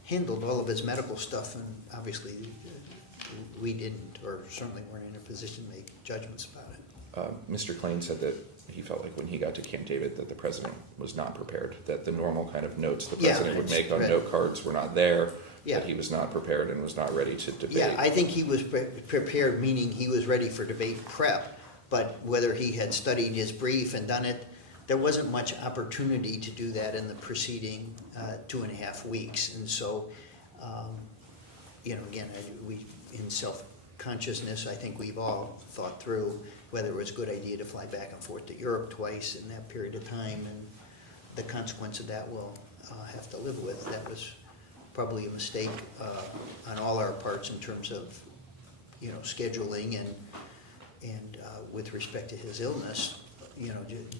handled all of his medical stuff, and obviously we didn't, or certainly weren't in a position to make judgments about it. Mr. Klain said that he felt like when he got to Camp David that the president was not prepared, that the normal kind of notes the Yeah, president would it's make on right. note cards were not there, Yeah. that he was not prepared and was not ready to debate. Yeah, I think he was prepared, meaning he was ready for debate prep, but whether he had studied his brief and done it, there wasn't much opportunity to do that in the preceding 2.5 weeks. And so, again, in self-consciousness, I think we've all thought through whether it was a good idea to fly back and forth to Europe twice in that period of time, and the consequence of that we'll have to live with. That was probably a mistake on all our parts in terms of, scheduling and with respect to his illness,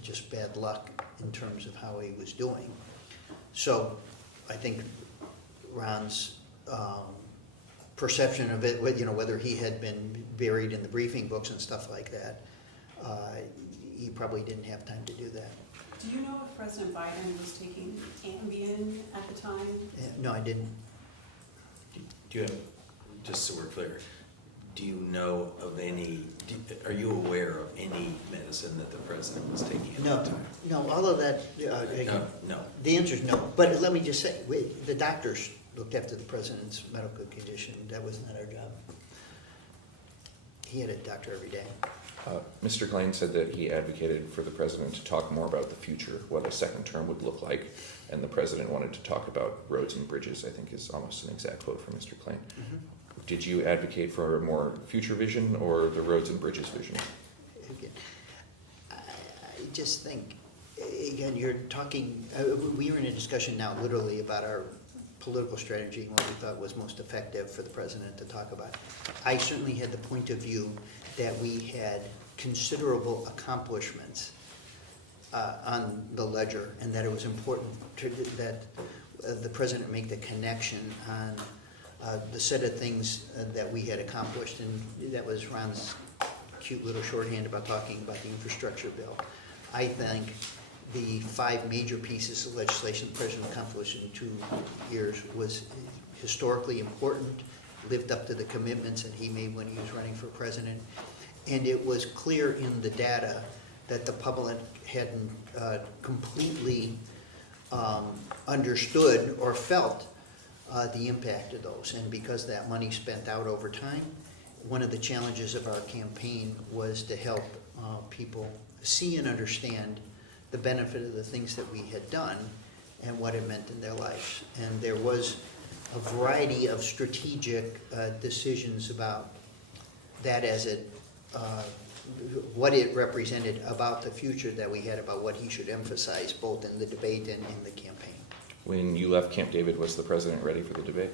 just bad luck in terms of how he was doing. So I think Ron's perception of it, whether he had been buried in the briefing books and stuff like that, he probably didn't have time to do that. Do you know if President Biden was taking Ambien at the time? No, I didn't. Do you have, just so we're clear, do you know of any, are you aware of any medicine that the president was taking at that time? No, all of that, No. the answer is no. But let me just say, the doctors looked after the president's medical condition. That was not our job. He had a doctor every day. Mr. Klain said that he advocated for the president to talk more about the future, what a second term would look like, and the president wanted to talk about roads and bridges, I think is almost an exact quote from Mr. Klain. Mm-hmm. Did you advocate for a more future vision or the roads and bridges vision? Again, I just think, again, you're talking, we were in a discussion now literally about our political strategy and what we thought was most effective for the president to talk about. I certainly had the point of view that we had considerable accomplishments on the ledger, and that it was important that the president make the connection on the set of things that we had accomplished, and that was Ron's cute little shorthand about talking about the infrastructure bill. I think the 5 major pieces of legislation the president accomplished in 2 years was historically important, lived up to the commitments that he made when he was running for president, and it was clear in the data that the public hadn't completely understood or felt the impact of those. And because that money spent out over time, one of the challenges of our campaign was to help people see and understand the benefit of the things that we had done and what it meant in their lives. And there was a variety of strategic decisions about that as it, what it represented about the future that we had, about what he should emphasize both in the debate and in the campaign. When you left Camp David, was the president ready for the debate?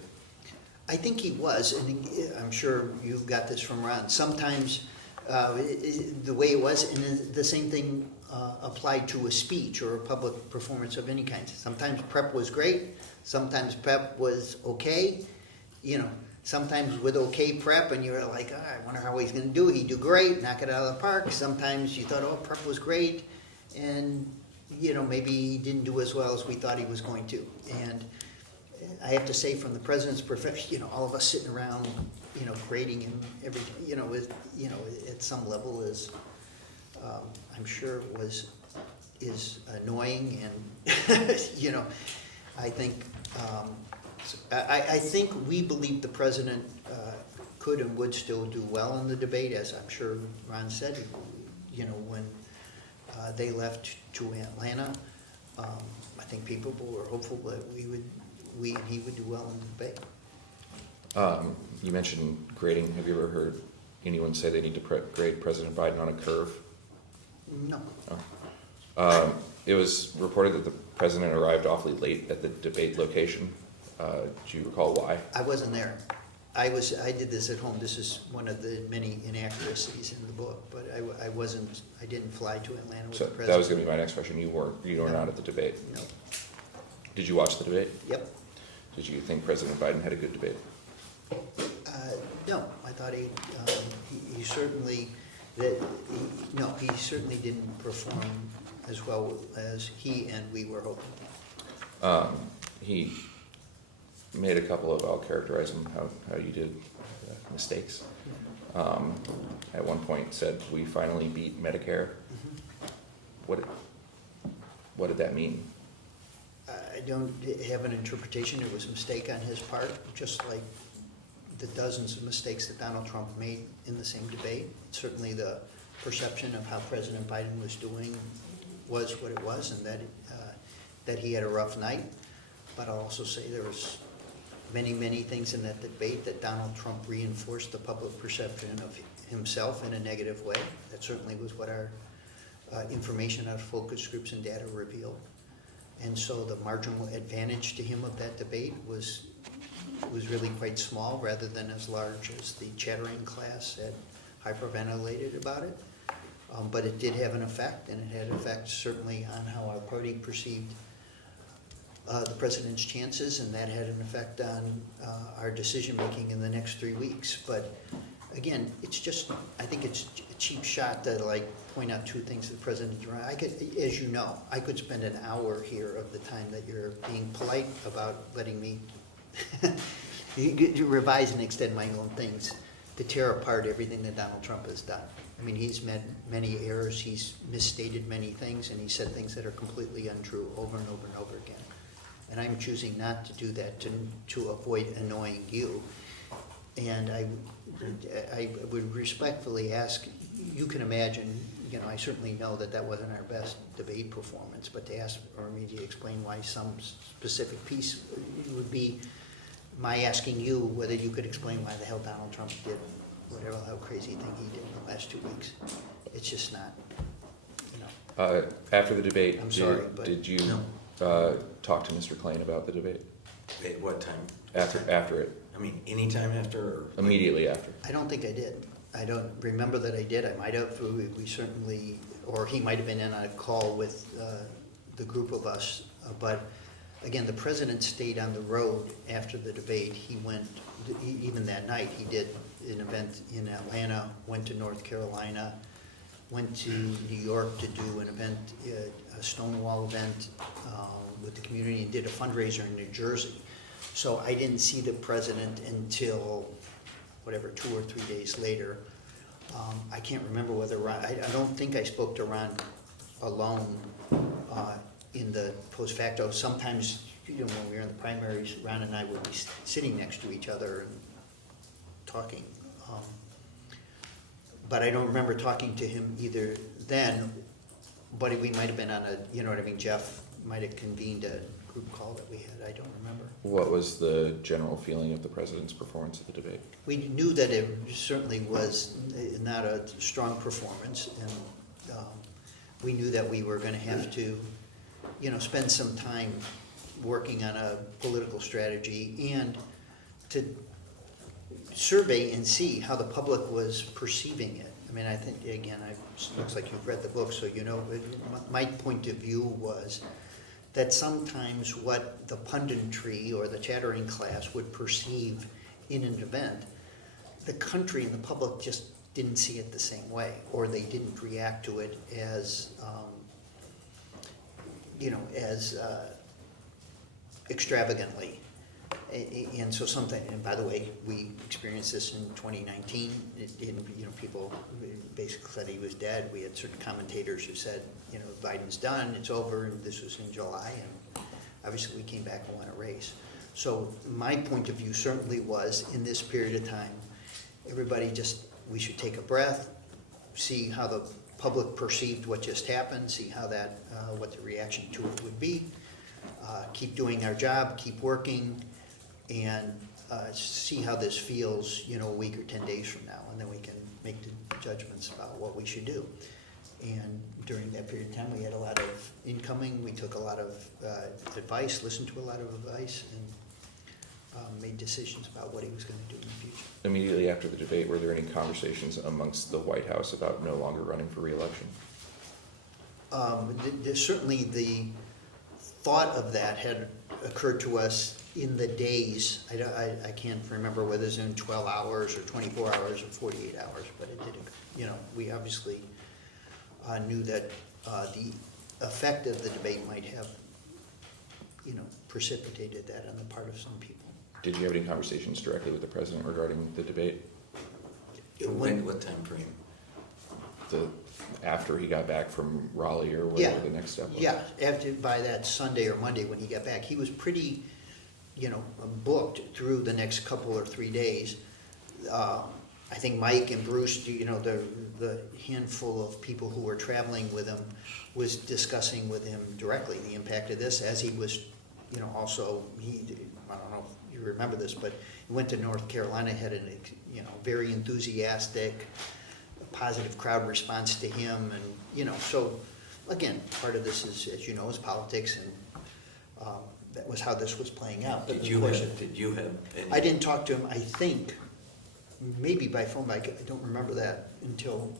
I think he was, and I'm sure you got this from Ron. Sometimes the way it was, and the same thing applied to a speech or a public performance of any kind. Sometimes prep was great, sometimes prep was okay. Sometimes with okay prep and you were like, oh, I wonder how he's going to do. He'd do great, knock it out of the park. Sometimes you thought, oh, prep was great, and maybe he didn't do as well as we thought he was going to. And I have to say, from the president's profession, all of us sitting around, grading him everything, at some level is, I'm sure is annoying, and I think I think we believe the president could and would still do well in the debate, as I'm sure Ron said. When they left to Atlanta, I think people were hopeful that we and he would do well in the debate. You mentioned grading. Have you ever heard anyone say they need to grade President Biden on a curve? No. Oh. It was reported that the president arrived awfully late at the debate location. Do you recall why? I wasn't there. I did this at home. This is one of the many inaccuracies in the book, but I didn't fly to Atlanta with So the president. that was going to be my next question. You were not at the debate. No. Did you watch the debate? Yep. Did you think President Biden had a good debate? No, I thought he certainly he certainly didn't perform as well as he and we were hoping. He made a couple of, I'll characterize them how you did, mistakes. At one point said, we finally beat Medicare. Mm-hmm. What did that mean? I don't have an interpretation. It was a mistake on his part, just like the dozens of mistakes that Donald Trump made in the same debate. Certainly the perception of how President Biden was doing was what it was, and that he had a rough night. But I'll also say there was many things in that debate that Donald Trump reinforced the public perception of himself in a negative way. That certainly was what our information out of focus groups and data revealed. And so the marginal advantage to him of that debate was really quite small, rather than as large as the chattering class had hyperventilated about it. But it did have an effect, and it had an effect certainly on how our party perceived the president's chances, and that had an effect on our decision-making in the next 3 weeks. But again, it's just, I think it's a cheap shot to like point out two things that the president did wrong. I could, as you know, I could spend an hour here of the time that you're being polite about letting me revise and extend my own things to tear apart everything that Donald Trump has done. I mean, he's made many errors, he's misstated many things, and he said things that are completely untrue over and over and over again. And I'm choosing not to do that to avoid annoying you. And I would respectfully ask, you can imagine, you know, I certainly know that that wasn't our best debate performance, but to ask or me to explain why some specific piece would be my asking you whether you could explain why the hell Donald Trump did whatever how crazy thing he did in the last 2 weeks. It's just not, you know. After the debate, I'm sorry, but did you No. talk to Mr. Klain about the debate? At what time? After it, I mean, anytime after, or? immediately after? I don't think I did. I don't remember that I did. I might have. We certainly, or he might have been in on a call with the group of us. But again, the president stayed on the road after the debate. He went, even that night, he did an event in Atlanta, went to North Carolina, went to New York to do an event, a Stonewall event with the community, and did a fundraiser in New Jersey. So I didn't see the president until, whatever, 2 or 3 days later. I can't remember whether Ron, I don't think I spoke to Ron alone in the post facto. Sometimes, you know, when we were in the primaries, Ron and I would be sitting next to each other and talking. But I don't remember talking to him either then, but we might have been on a, you know what I mean, Jeff might have convened a group call that we had, I don't remember. What was the general feeling of the president's performance of the debate? We knew that it certainly was not a strong performance, and we knew that we were gonna have to, you know, spend some time working on a political strategy and to survey and see how the public was perceiving it. I mean, I think, again, it looks like you've read the book, so you know, my point of view was that sometimes what the punditry or the chattering class would perceive in an event, the country and the public just didn't see it the same way, or they didn't react to it as, you know, as extravagantly. And so something, and by the way, we experienced this in 2019. You know, people basically said he was dead. We had certain commentators who said, you know, Biden's done, it's over, and this was in July, and obviously we came back and won a race. So my point of view certainly was, in this period of time, everybody just, we should take a breath, see how the public perceived what just happened, see how that, what the reaction to it would be, keep doing our job, keep working, and see how this feels, you know, a week or 10 days from now, and then we can make the judgments about what we should do. And during that period of time, we had a lot of incoming, we took a lot of advice, listened to a lot of advice, and made decisions about what he was going to do in the future. Immediately after the debate, were there any conversations amongst the White House about no longer running for re-election? There's certainly the thought of that had occurred to us in the days. I can't remember whether it's in 12 hours or 24 hours or 48 hours, but it did, you know, we obviously knew that the effect of the debate might have, you know, precipitated that on the part of some people. Did you have any conversations directly with the president regarding the debate? What time frame? The after he got back from Raleigh or Yeah. whatever the next step was? Yeah, after, by that Sunday or Monday when he got back, he was pretty, booked through the next couple or 3 days. I think Mike and Bruce, the handful of people who were traveling with him was discussing with him directly the impact of this, as he was, also, I don't know if you remember this, but he went to North Carolina, had a very enthusiastic, positive crowd response to him, and, so, again, part of this is, as you know, is politics, and that was how this was playing out. But Did of you course, have any? I didn't talk to him, I think, maybe by phone, but I don't remember that until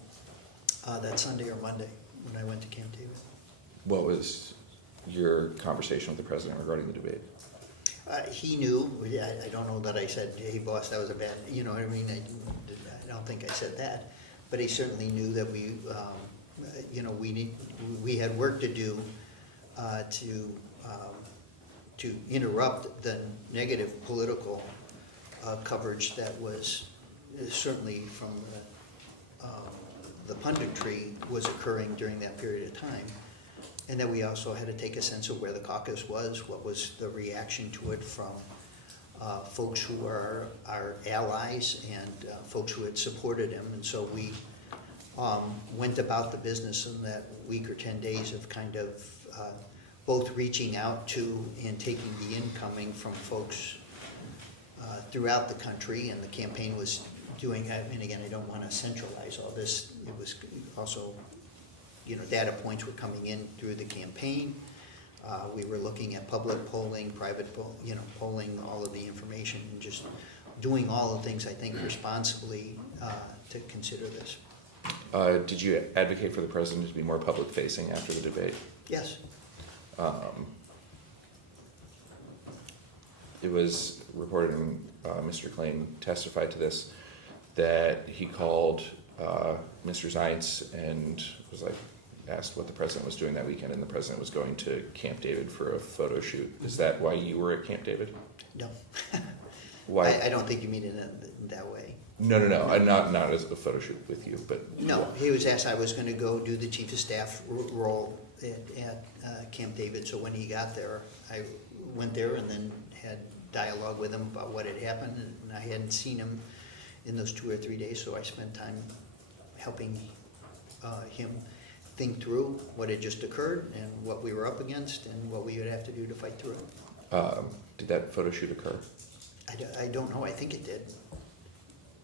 that Sunday or Monday when I went to Camp David. What was your conversation with the president regarding the debate? He knew, I don't know that I said, hey, boss, that was a bad, I mean, I don't think I said that, but he certainly knew that we had work to do to interrupt the negative political coverage that was certainly from the punditry was occurring during that period of time. And that we also had to take a sense of where the caucus was, what was the reaction to it from folks who are our allies and folks who had supported him. And so we went about the business in that week or 10 days of kind of both reaching out to and taking the incoming from folks throughout the country. And the campaign was doing, and again, I don't want to centralize all this, it was also, data points were coming in through the campaign. We were looking at public polling, private polling, all of the information, and just doing all the things, I think, responsibly to consider this. Did you advocate for the president to be more public-facing after the debate? Yes. It was reported, and Mr. Klain testified to this, that he called Mr. Zients and was asked what the president was doing that weekend, and the president was going to Camp David for a photo shoot. Is that why you were at Camp David? No. Why? I don't think you mean it that way. No. I'm not as a photo shoot with you, but No, he was asked, I was going to go do the chief of staff role at Camp David, so when he got there, I went there and then had dialogue with him about what had happened, and I hadn't seen him in those 2 or 3 days, so I spent time helping him think through what had just occurred and what we were up against and what we would have to do to fight through it. did that photo shoot occur? I don't know, I think it did.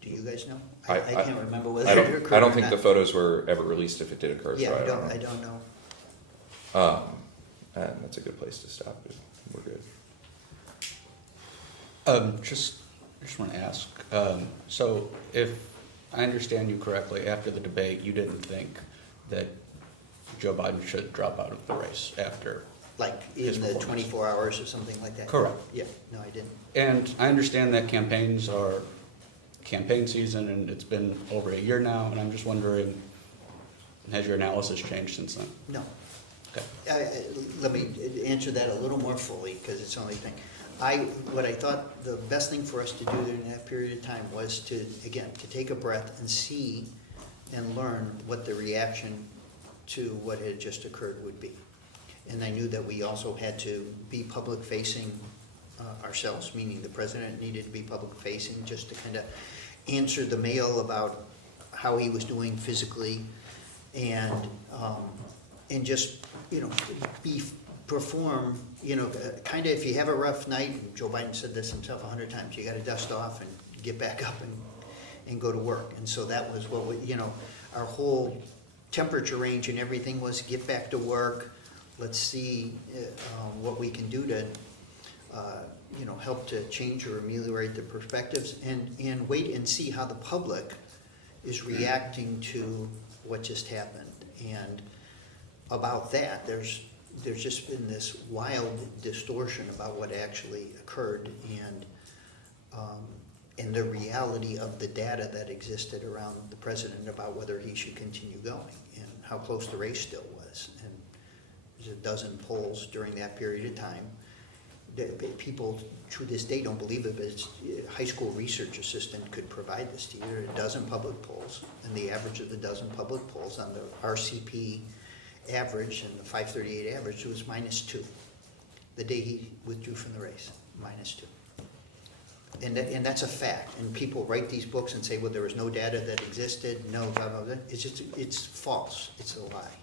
Do you guys know? I can't remember whether I it don't, occurred I don't or think not. the photos were ever released if it did occur, Yeah, so I don't know. And that's a good place to stop. We're good. Just want to ask, so if I understand you correctly, after the debate, you didn't think that Joe Biden should drop out of the race after? Like his in the performance. 24 hours or something like that? Correct. Yeah, no, I didn't. And I understand that campaigns are campaign season, and it's been over a year now, and I'm just wondering, has your analysis changed since then? No. Okay. Let me answer that a little more fully, because it's the only thing. What I thought the best thing for us to do during that period of time was to take a breath and see and learn what the reaction to what had just occurred would be. And I knew that we also had to be public-facing ourselves, meaning the president needed to be public-facing just to kind of answer the mail about how he was doing physically and just, perform, kind of if you have a rough night, and Joe Biden said this himself 100 times, you got to dust off and get back up and go to work. And so that was what our whole temperature range and everything was get back to work. Let's see what we can do to, help to change or ameliorate the perspectives and wait and see how the public is reacting to what just happened. And about that, there's just been this wild distortion about what actually occurred and the reality of the data that existed around the president about whether he should continue going and how close the race still was. And there's a dozen polls during that period of time people to this day don't believe it, but a high school research assistant could provide this to you. There are a dozen public polls, and the average of the dozen public polls on the RCP average and the 538 average was -2. The day he withdrew from the race, -2. And that's a fact. And people write these books and say, well, there was no data that existed, no, blah, blah, blah. It's false. It's a lie.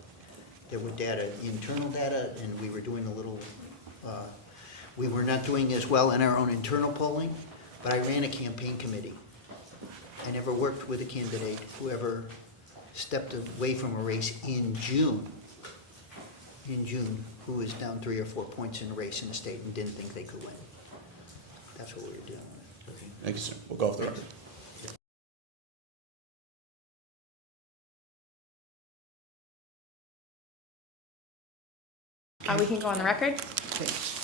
There were data, internal data, and we were doing a little, we were not doing as well in our own internal polling, but I ran a campaign committee. I never worked with a candidate who ever stepped away from a race in June, who was down 3 or 4 points in a race in the state and didn't think they could win. That's what we were dealing with. Okay, thank you, sir. We'll go off the record. We can go on the record. Thanks.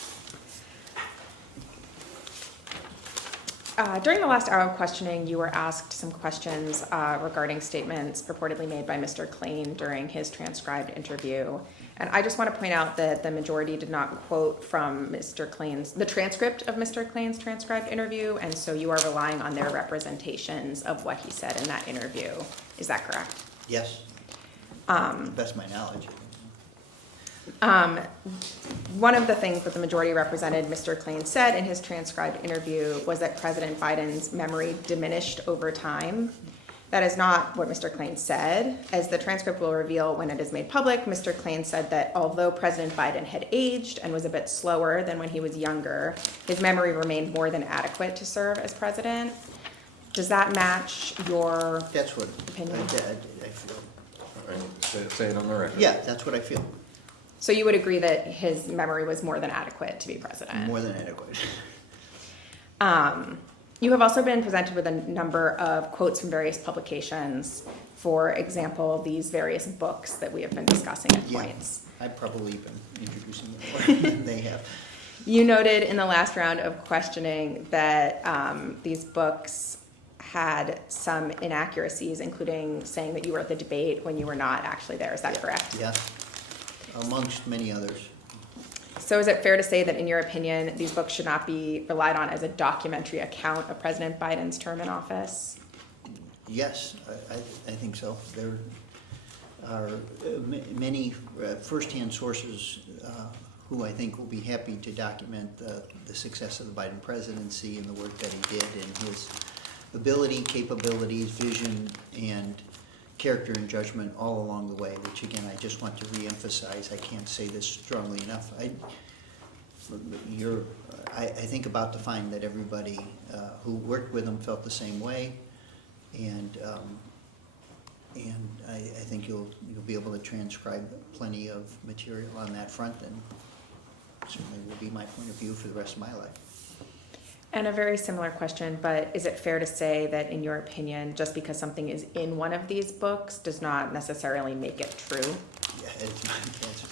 During the last hour of questioning, you were asked some questions regarding statements purportedly made by Mr. Klain during his transcribed interview. And I just want to point out that the majority did not quote from the transcript of Mr. Klain's transcribed interview, and so you are relying on their representations of what he said in that interview. Is that correct? Yes. Best my knowledge. One of the things that the majority represented Mr. Klain said in his transcribed interview was that President Biden's memory diminished over time. That is not what Mr. Klain said. As the transcript will reveal when it is made public, Mr. Klain said that although President Biden had aged and was a bit slower than when he was younger, his memory remained more than adequate to serve as president. Does that match your That's what opinion? I feel. All right, say it on the record. Yeah, that's what I feel. So you would agree that his memory was more than adequate to be president? More than adequate. You have also been presented with a number of quotes from various publications. For example, these various books that we have been discussing at Yeah. points. I've probably been introducing them more than they have. You noted in the last round of questioning that these books had some inaccuracies, including saying that you were at the debate when you were not actually there. Is that correct? Yeah, amongst many others. So is it fair to say that, in your opinion, these books should not be relied on as a documentary account of President Biden's term in office? Yes, I think so. There are many firsthand sources who I think will be happy to document the success of the Biden presidency and the work that he did and his ability, capabilities, vision, and character and judgment all along the way, which again, I just want to reemphasize. I can't say this strongly enough. I think about to find that everybody who worked with him felt the same way, and I think you'll be able to transcribe plenty of material on that front, and certainly will be my point of view for the rest of my life. And a very similar question, but is it fair to say that, in your opinion, just because something is in one of these books does not necessarily make it true? Yeah, it's my answer.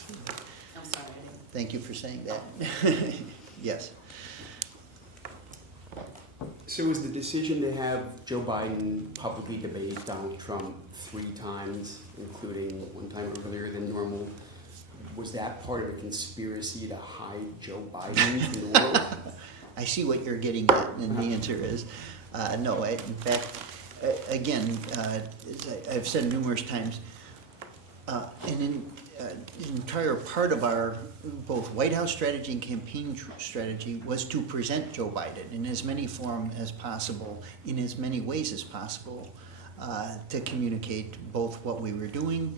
I'm sorry. Thank you for saying that. Yes. So is the decision to have Joe Biden publicly debate Donald Trump 3 times, including one time earlier than normal, was that part of a conspiracy to hide Joe Biden from the world? I see what you're getting at, and the answer is no. In fact, again, as I've said numerous times, an entire part of our both White House strategy and campaign strategy was to present Joe Biden in as many forms as possible, in as many ways as possible, to communicate both what we were doing,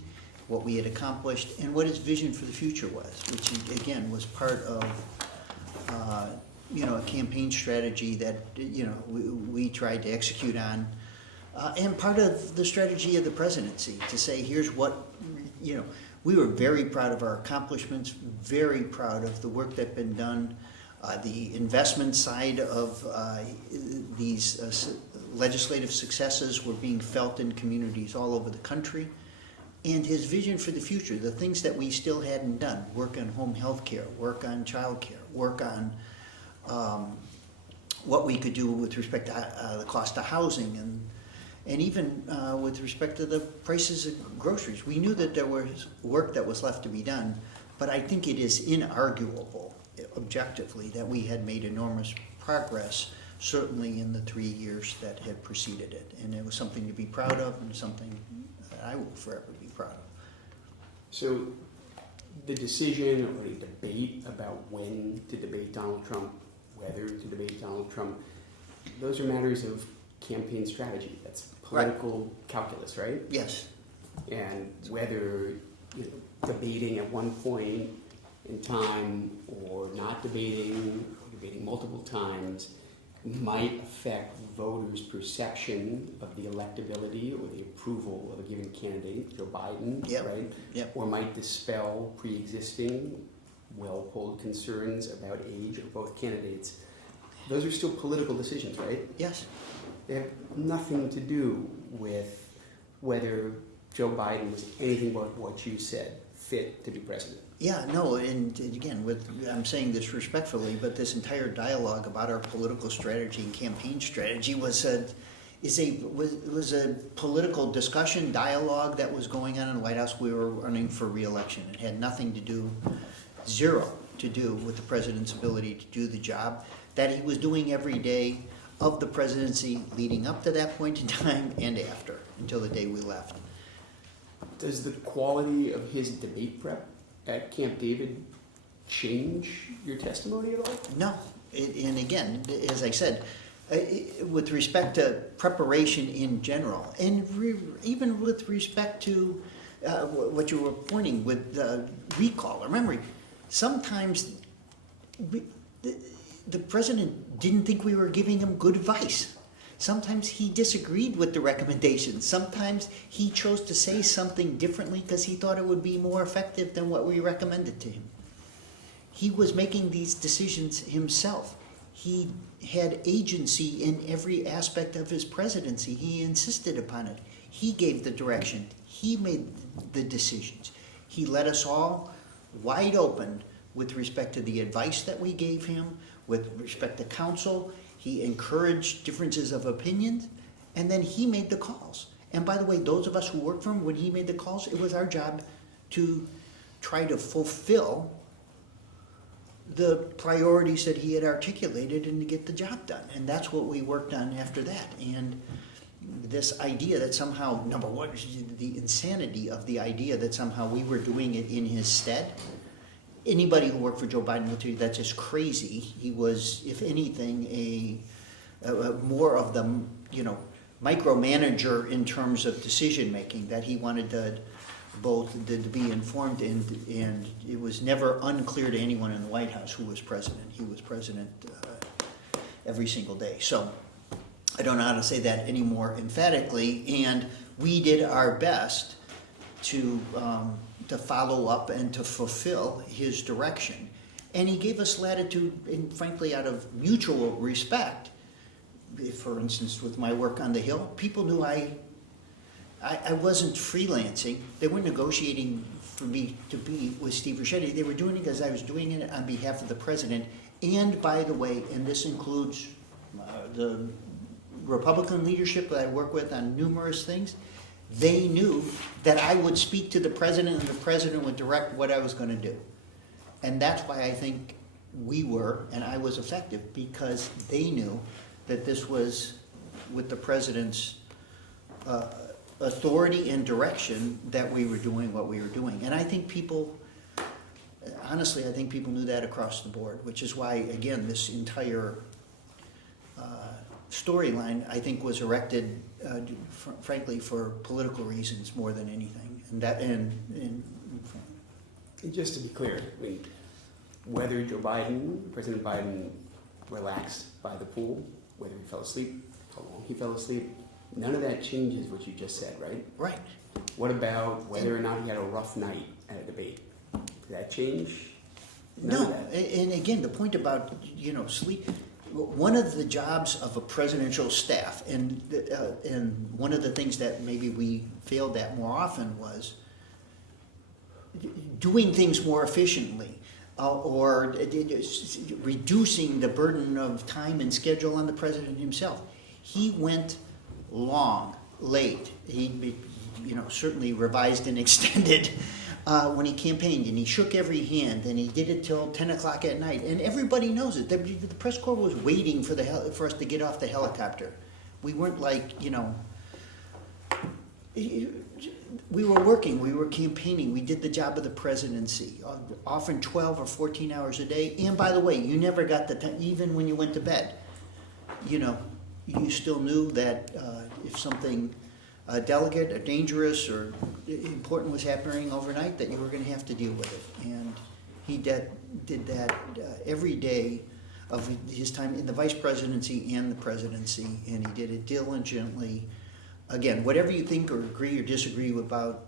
what we had accomplished, and what his vision for the future was, which again was part of a campaign strategy that we tried to execute on, and part of the strategy of the presidency to say, here's what we were very proud of our accomplishments, very proud of the work that's been done, the investment side of these legislative successes were being felt in communities all over the country, and his vision for the future, the things that we still hadn't done, work on home health care, work on child care, work on what we could do with respect to the cost of housing and even with respect to the prices of groceries. We knew that there was work that was left to be done, but I think it is inarguable objectively that we had made enormous progress, certainly in the 3 years that had preceded it. And it was something to be proud of and something that I will forever be proud of. So the decision or the debate about when to debate Donald Trump, whether to debate Donald Trump, those are matters of campaign strategy. That's political calculus, right? Yes. And whether debating at one point in time or not debating or debating multiple times might affect voters' perception of the electability or the approval of a given candidate, Joe Biden, Yep. right? Yep. Or might dispel pre-existing, well-polled concerns about age of both candidates. Those are still political decisions, right? Yes. They have nothing to do with whether Joe Biden was anything but what you said, fit to be president. Yeah, no, and again, I'm saying this respectfully, but this entire dialogue about our political strategy and campaign strategy was a political discussion, dialogue that was going on in the White House. We were running for re-election. It had nothing to do, zero to do with the president's ability to do the job that he was doing every day of the presidency leading up to that point in time and after, until the day we left. Does the quality of his debate prep at Camp David change your testimony at all? No, and again, as I said, with respect to preparation in general, and even with respect to what you were pointing with recall or memory, sometimes the president didn't think we were giving him good advice. Sometimes he disagreed with the recommendations. Sometimes he chose to say something differently because he thought it would be more effective than what we recommended to him. He was making these decisions himself. He had agency in every aspect of his presidency. He insisted upon it. He gave the direction. He made the decisions. He let us all wide open with respect to the advice that we gave him, with respect to counsel. He encouraged differences of opinions, and then he made the calls. And by the way, those of us who worked for him, when he made the calls, it was our job to try to fulfill the priorities that he had articulated and to get the job done. And that's what we worked on after that. And this idea that somehow, number one, the insanity of the idea that somehow we were doing it in his stead. Anybody who worked for Joe Biden will tell you that's just crazy. He was, if anything, a more of the micromanager in terms of decision making. That he wanted to both to be informed and it was never unclear to anyone in the White House who was president. He was president every single day. So I don't know how to say that any more emphatically. And we did our best to follow up and to fulfill his direction. And he gave us latitude, and frankly, out of mutual respect. For instance, with my work on the Hill, people knew I wasn't freelancing. They weren't negotiating for me to be with Steve Ricchetti. They were doing it because I was doing it on behalf of the president. And by the way, and this includes the Republican leadership that I work with on numerous things, they knew that I would speak to the president and the president would direct what I was going to do. And that's why I think we were, and I was effective, because they knew that this was with the president's authority and direction that we were doing what we were doing. And I think people, honestly, I think people knew that across the board, which is why, again, this entire storyline, I think, was erected, frankly, for political reasons more than anything. And Just to be clear, I mean, whether President Biden relaxed by the pool, whether he fell asleep, how long he fell asleep, none of that changes what you just said, right? right. What about whether or not he had a rough night at a debate? Did that change? None No, of that. and again, the point about, sleep, one of the jobs of a presidential staff, and one of the things that maybe we failed at more often was doing things more efficiently, or reducing the burden of time and schedule on the president himself. He went long, late. He, certainly revised and extended when he campaigned, and he shook every hand, and he did it till 10 o'clock at night, and everybody knows it. The press corps was waiting for us to get off the helicopter. We weren't like, you know, we were working, we were campaigning, we did the job of the presidency, often 12 or 14 hours a day. And by the way, you never got the time, even when you went to bed, you know, you still knew that if something delicate or dangerous or important was happening overnight, that you were going to have to deal with it. And he did that every day of his time in the vice presidency and the presidency, and he did it diligently. Again, whatever you think or agree or disagree about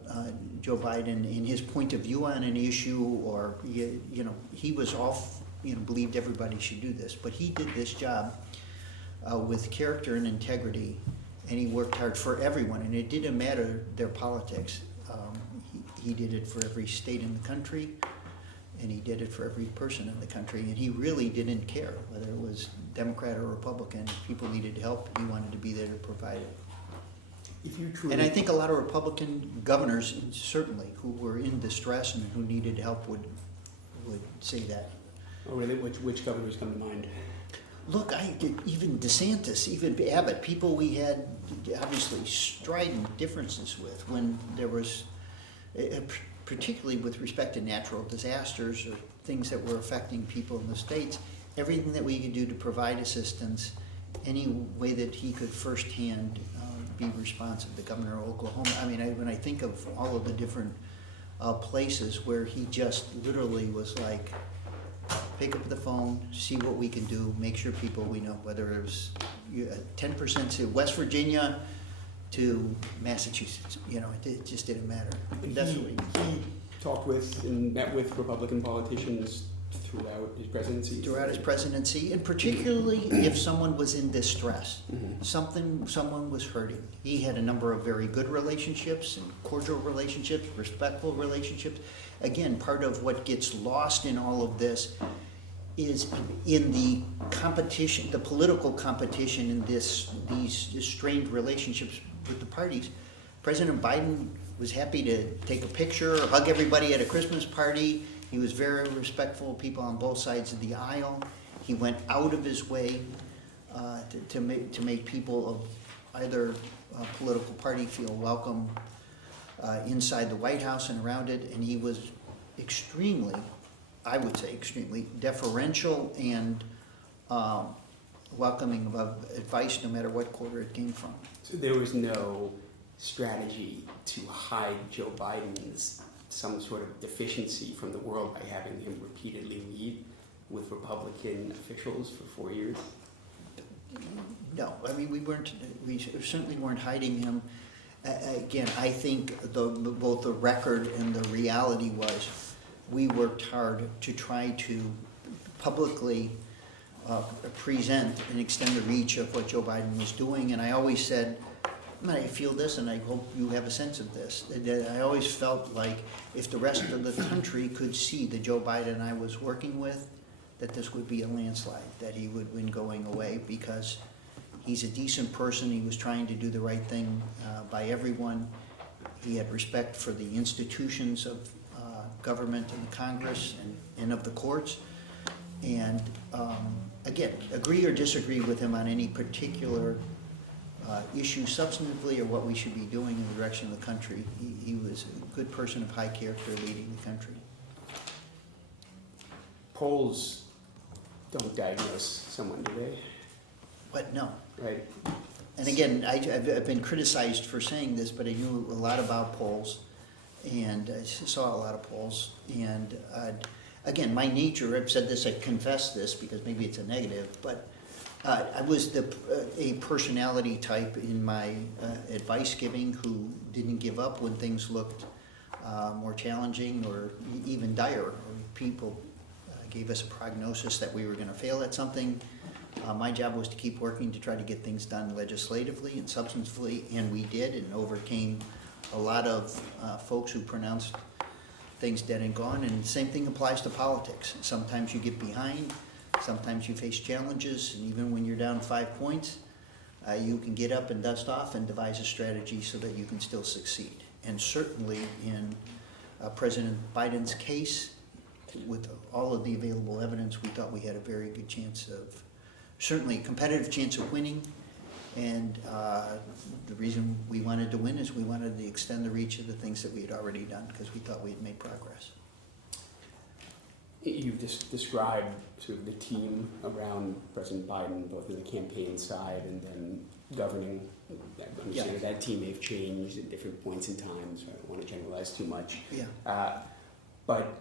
Joe Biden and his point of view on an issue, or you know, he was off, you know, believed everybody should do this, but he did this job with character and integrity, and he worked hard for everyone, and it didn't matter their politics. He did it for every state in the country, and he did it for every person in the country, and he really didn't care whether it was Democrat or Republican. If people needed help, he wanted to be there to provide it. If you truly, And I think a lot of Republican governors, certainly, who were in distress and who needed help would say that. oh really, which governors come to mind? Look, even DeSantis, even Abbott, people we had obviously strident differences with when there was, particularly with respect to natural disasters or things that were affecting people in the states, everything that we could do to provide assistance, any way that he could firsthand be responsive. The governor of Oklahoma, I mean, when I think of all of the different places where he just literally was like, pick up the phone, see what we can do, make sure people we know, whether it was 10% to West Virginia to Massachusetts, you know, it just didn't matter. That's what He talked with and met with Republican politicians throughout his presidency. throughout his presidency, and particularly if someone was in distress, Mhm. someone was hurting. He had a number of very good relationships and cordial relationships, respectful relationships. Again, part of what gets lost in all of this is in the competition, the political competition in these strained relationships with the parties. President Biden was happy to take a picture, hug everybody at a Christmas party. He was very respectful of people on both sides of the aisle. He went out of his way to make people of either political party feel welcome inside the White House and around it. And he was extremely, I would say extremely deferential and welcoming of advice, no matter what quarter it came from. So there was no strategy to hide Joe Biden's some sort of deficiency from the world by having him repeatedly meet with Republican officials for 4 years? No, I mean, we certainly weren't hiding him. Again, I think both the record and the reality was we worked hard to try to publicly present and extend the reach of what Joe Biden was doing. And I always said, I feel this, and I hope you have a sense of this. I always felt like if the rest of the country could see the Joe Biden I was working with, that this would be a landslide, that he would win going away, because he's a decent person. He was trying to do the right thing by everyone. He had respect for the institutions of government and the Congress and of the courts. And again, agree or disagree with him on any particular issue substantively or what we should be doing in the direction of the country. He was a good person of high character leading the country. Polls don't diagnose someone, do they? But no. Right. And again, I've been criticized for saying this, but I knew a lot about polls, and I saw a lot of polls. And again, my nature, I've said this, I confess this because maybe it's a negative, but I was a personality type in my advice giving who didn't give up when things looked more challenging or even dire, or people gave us a prognosis that we were going to fail at something. My job was to keep working to try to get things done legislatively and substantively, and we did, and overcame a lot of folks who pronounced things dead and gone. And the same thing applies to politics. Sometimes you get behind. Sometimes you face challenges, and even when you're down 5 points, you can get up and dust off and devise a strategy so that you can still succeed. And certainly in President Biden's case. With all of the available evidence, we thought we had a very good chance of, certainly a competitive chance of winning. And the reason we wanted to win is we wanted to extend the reach of the things that we had already done, because we thought we had made progress. You've just described sort of the team around President Biden, both on the campaign side and then governing. I understand that team may have changed at different points in time, so I don't want to generalize too much. Yeah. But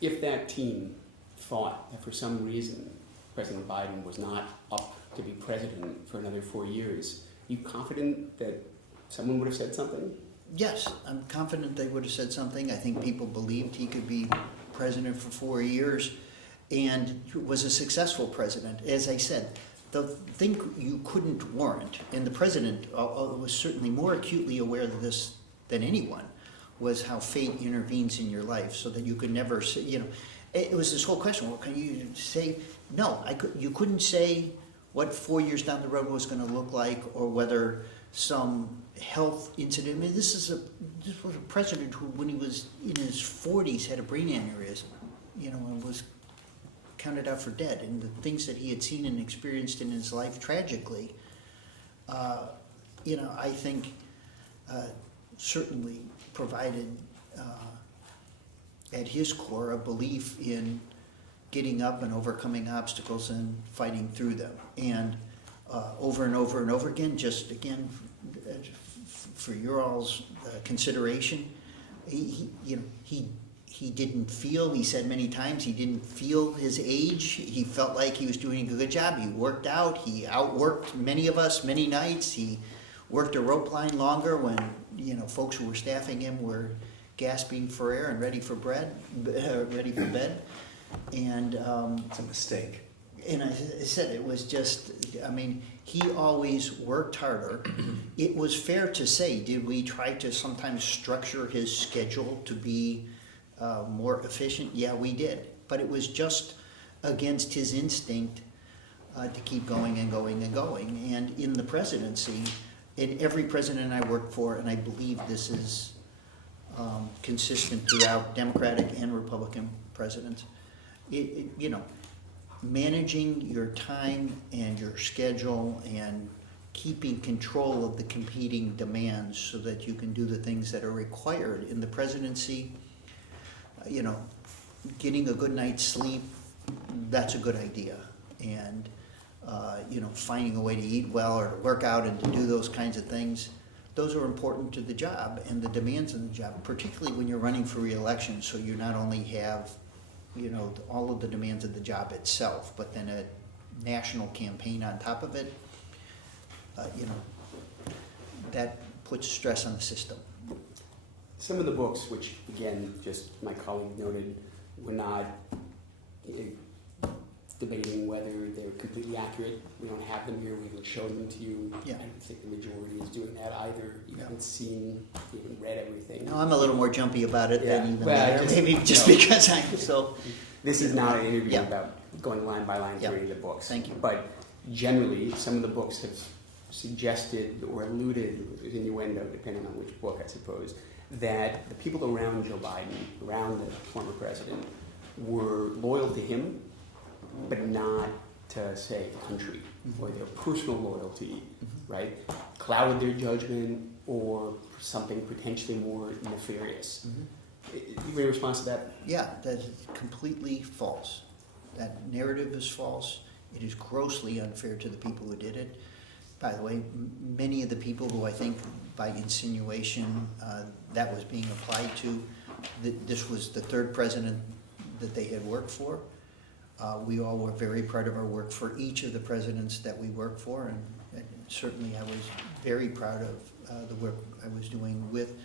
if that team thought that for some reason President Biden was not up to be president for another 4 years, are you confident that someone would have said something? Yes, I'm confident they would have said something. I think people believed he could be president for 4 years and was a successful president. As I said, the thing you couldn't warrant, and the president was certainly more acutely aware of this than anyone, was how fate intervenes in your life, so that you could never say, you know, it was this whole question, well, can you say, no, you couldn't say what 4 years down the road was going to look like, or whether some health incident. I mean, this was a president who, when he was in his 40s, had a brain aneurysm, you know, and was counted out for dead. And the things that he had seen and experienced in his life tragically, you know, I think certainly provided at his core a belief in getting up and overcoming obstacles and fighting through them. And over and over and over again, just again, for your all's consideration, he didn't feel, he said many times, he didn't feel his age. He felt like he was doing a good job. He worked out. He outworked many of us many nights. He worked a rope line longer when, you know, folks who were staffing him were gasping for air and ready for bed. And It's a mistake. and I said it was just, I mean, he always worked harder. It was fair to say, did we try to sometimes structure his schedule to be more efficient? Yeah, we did. But it was just against his instinct to keep going and going and going. And in the presidency, in every president I worked for, and I believe this is consistent throughout Democratic and Republican presidents, you know, managing your time and your schedule and keeping control of the competing demands so that you can do the things that are required in the presidency, you know, getting a good night's sleep, that's a good idea. And, you know, finding a way to eat well or to work out and to do those kinds of things, those are important to the job and the demands of the job, particularly when you're running for re-election, so you not only have, you know, all of the demands of the job itself, but then a national campaign on top of it, you know, that puts stress on the system. Some of the books, which again, just my colleague noted, were not debating whether they're completely accurate. We don't have them here. We haven't shown them to you. Yeah. I don't think the majority is doing that either. You haven't seen, you haven't read everything. No, I'm a little more jumpy about it than Yeah. even Well, that, maybe just because I'm so. This is not an interview Yeah. about going line by line through Yeah. any of the books. Thank you. But generally, some of the books have suggested or alluded, with innuendo, depending on which book, I suppose, that the people around Joe Biden, around the former president, were loyal to him, but not to, say, the country, or their personal loyalty, right? Clouded their judgment, or something potentially more nefarious. You have any response to that? Yeah, that is completely false. That narrative is false. It is grossly unfair to the people who did it. By the way, many of the people who I think by insinuation that was being applied to, this was the third president that they had worked for. We all were very proud of our work for each of the presidents that we worked for, and certainly I was very proud of the work I was doing with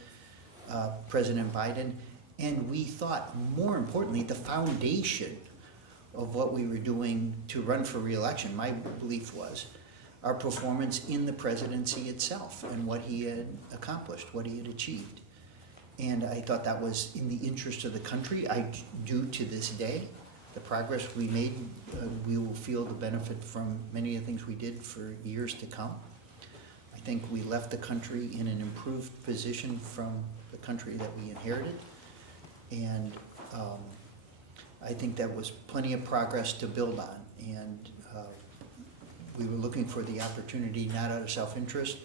President Biden. And we thought, more importantly, the foundation of what we were doing to run for re-election, my belief was our performance in the presidency itself and what he had accomplished, what he had achieved. And I thought that was in the interest of the country. I do to this day. The progress we made, we will feel the benefit from many of the things we did for years to come. I think we left the country in an improved position from the country that we inherited. And I think that was plenty of progress to build on. And we were looking for the opportunity, not out of self-interest,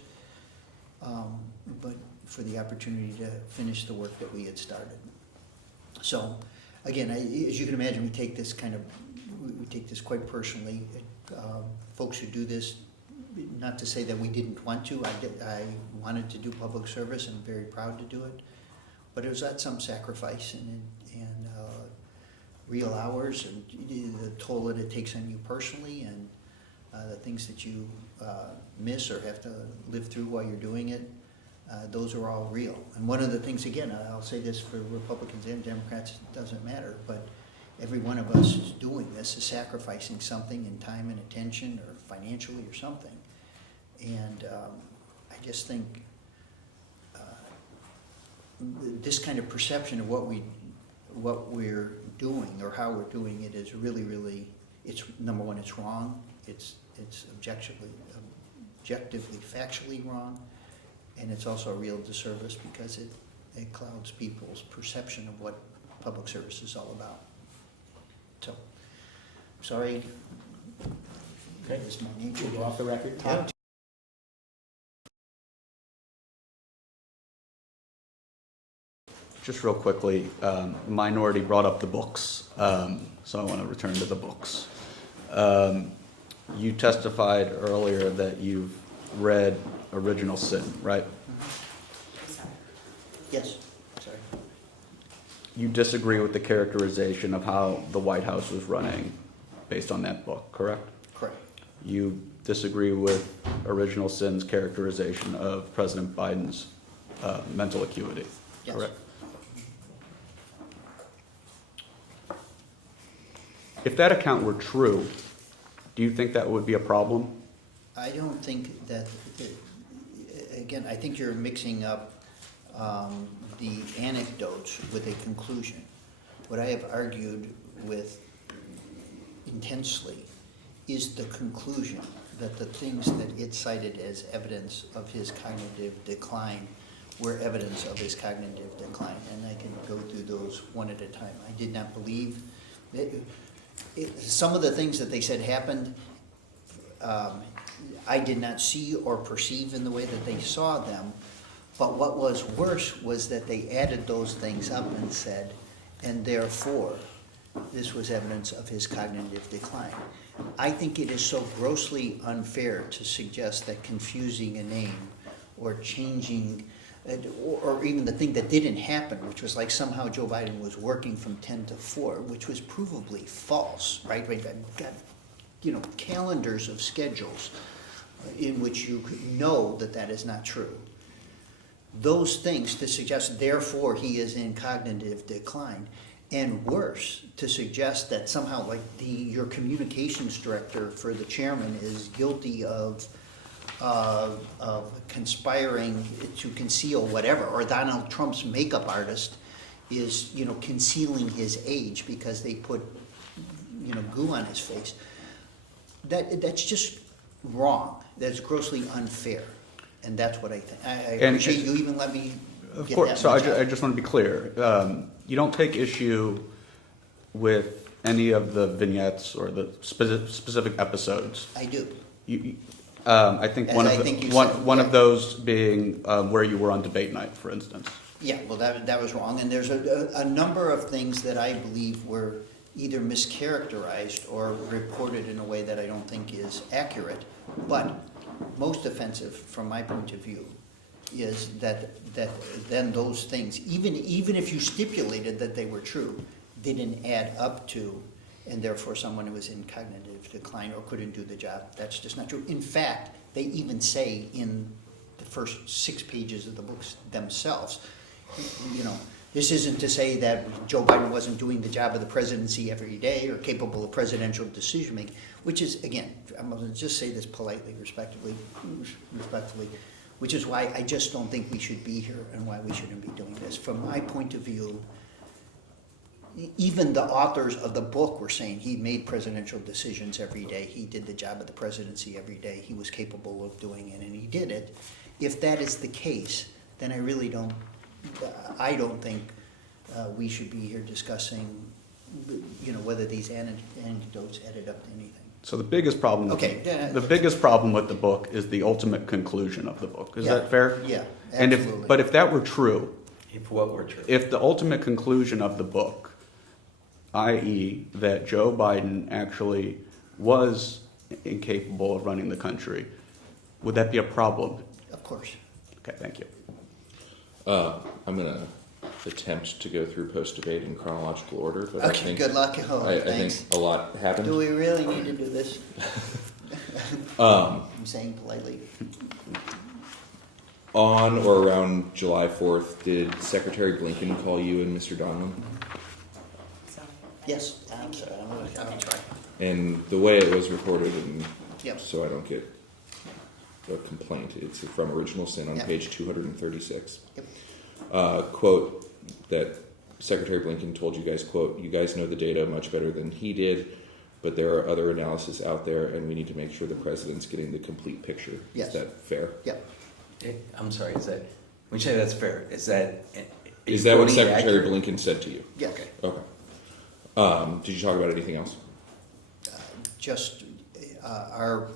but for the opportunity to finish the work that we had started. So, again, as you can imagine, we take this quite personally. Folks who do this, not to say that we didn't want to. I wanted to do public service and I'm very proud to do it, but it was at some sacrifice and real hours and the toll that it takes on you personally and the things that you miss or have to live through while you're doing it. Those are all real. And one of the things, again, I'll say this for Republicans and Democrats, it doesn't matter, but every one of us is doing this, is sacrificing something in time and attention or financially or something. And I just think this kind of perception of what we're doing or how we're doing it is really, really, it's number one, it's wrong. It's objectively, factually wrong. And it's also a real disservice because it clouds people's perception of what public service is all about. So, sorry. Okay. That is my nature. We'll go off the record. Yeah. Just real quickly, minority brought up the books, so I want to return to the books. You testified earlier that you've read Original Sin, right? Yes, sorry. You disagree with the characterization of how the White House was running based on that book, correct? Correct. You disagree with Original Sin's characterization of President Biden's mental acuity, Yes. correct? If that account were true, do you think that would be a problem? I don't think that, again, I think you're mixing up the anecdotes with a conclusion. What I have argued with intensely is the conclusion that the things that it cited as evidence of his cognitive decline were evidence of his cognitive decline. And I can go through those one at a time. I did not believe that some of the things that they said happened, I did not see or perceive in the way that they saw them. But what was worse was that they added those things up and said, and therefore, this was evidence of his cognitive decline. I think it is so grossly unfair to suggest that confusing a name or changing, or even the thing that didn't happen, which was like somehow Joe Biden was working from 10 to 4, which was provably false, right? We've got, calendars of schedules in which you could know that that is not true. Those things to suggest, therefore, he is in cognitive decline, and worse, to suggest that somehow, like your communications director for the chairman is guilty of conspiring to conceal whatever, or Donald Trump's makeup artist is, concealing his age because they put, goo on his face. That's just wrong. That's grossly unfair, and that's what I think. I appreciate you even let me Of get course, that so much I out. just want to be clear. You don't take issue with any of the vignettes or the specific episodes. I do. I think As one I of think you the, one, said, one yeah. of those being where you were on debate night, for instance. Yeah, well, that was wrong, and there's a number of things that I believe were either mischaracterized or reported in a way that I don't think is accurate. But most offensive, from my point of view, is that then those things, even if you stipulated that they were true, didn't add up to, and therefore someone who was in cognitive decline or couldn't do the job. That's just not true. In fact, they even say in the first 6 pages of the books themselves, this isn't to say that Joe Biden wasn't doing the job of the presidency every day or capable of presidential decision making, which is, again, I'm going to just say this politely, respectfully, which is why I just don't think we should be here and why we shouldn't be doing this. From my point of view, even the authors of the book were saying he made presidential decisions every day. He did the job of the presidency every day. He was capable of doing it, and he did it. If that is the case, then I really don't I don't think we should be here discussing, whether these anecdotes added up to anything. So the biggest problem, Okay, the biggest problem with the book is the ultimate conclusion of the book. Is Yeah. that fair? Yeah, And absolutely. but if that were true, If what were true. if the ultimate conclusion of the book, i.e. that Joe Biden actually was incapable of running the country, would that be a problem? Of course. Okay, thank you. I'm gonna attempt to go through post-debate in chronological order, but I Okay, think, good luck. Oh, I thanks. think a lot happened. Do we really need to do this? I'm saying politely. On or around July 4th, did Secretary Blinken call you and Mr. Donlin? Yes, I'm sorry. I'm sorry. And the way it was reported, and Yep. so I don't get a complaint, it's from Original Sin on Yep. page 236. Yep. Quote, that Secretary Blinken told you guys, quote, "You guys know the data much better than he did, but there are other analysis out there, and we need to make sure the president's getting the complete picture." Yes. Is that fair? Yep. I'm sorry, when you say that's fair, is that? Is that what quoting Secretary accurate? Blinken said to you? Yeah. Okay. Did you talk about anything else? Just our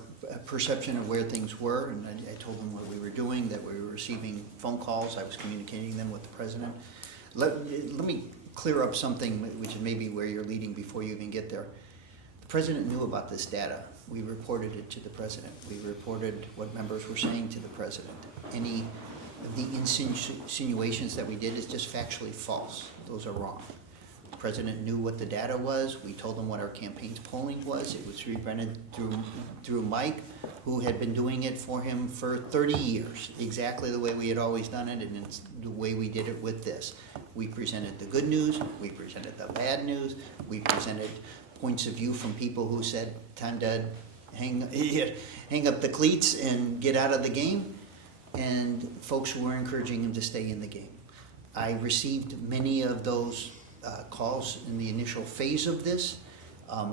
perception of where things were, and I told them what we were doing, that we were receiving phone calls, I was communicating them with the president. Let me clear up something, which is maybe where you're leading before you even get there. The president knew about this data. We reported it to the president. We reported what members were saying to the president. Any of the insinuations that we did is just factually false. Those are wrong. The president knew what the data was. We told him what our campaign's polling was. It was represented through Mike, who had been doing it for him for 30 years, exactly the way we had always done it, and it's the way we did it with this. We presented the good news, we presented the bad news, we presented points of view from people who said, time to hang up the cleats and get out of the game, and folks who were encouraging him to stay in the game. I received many of those calls in the initial phase of this.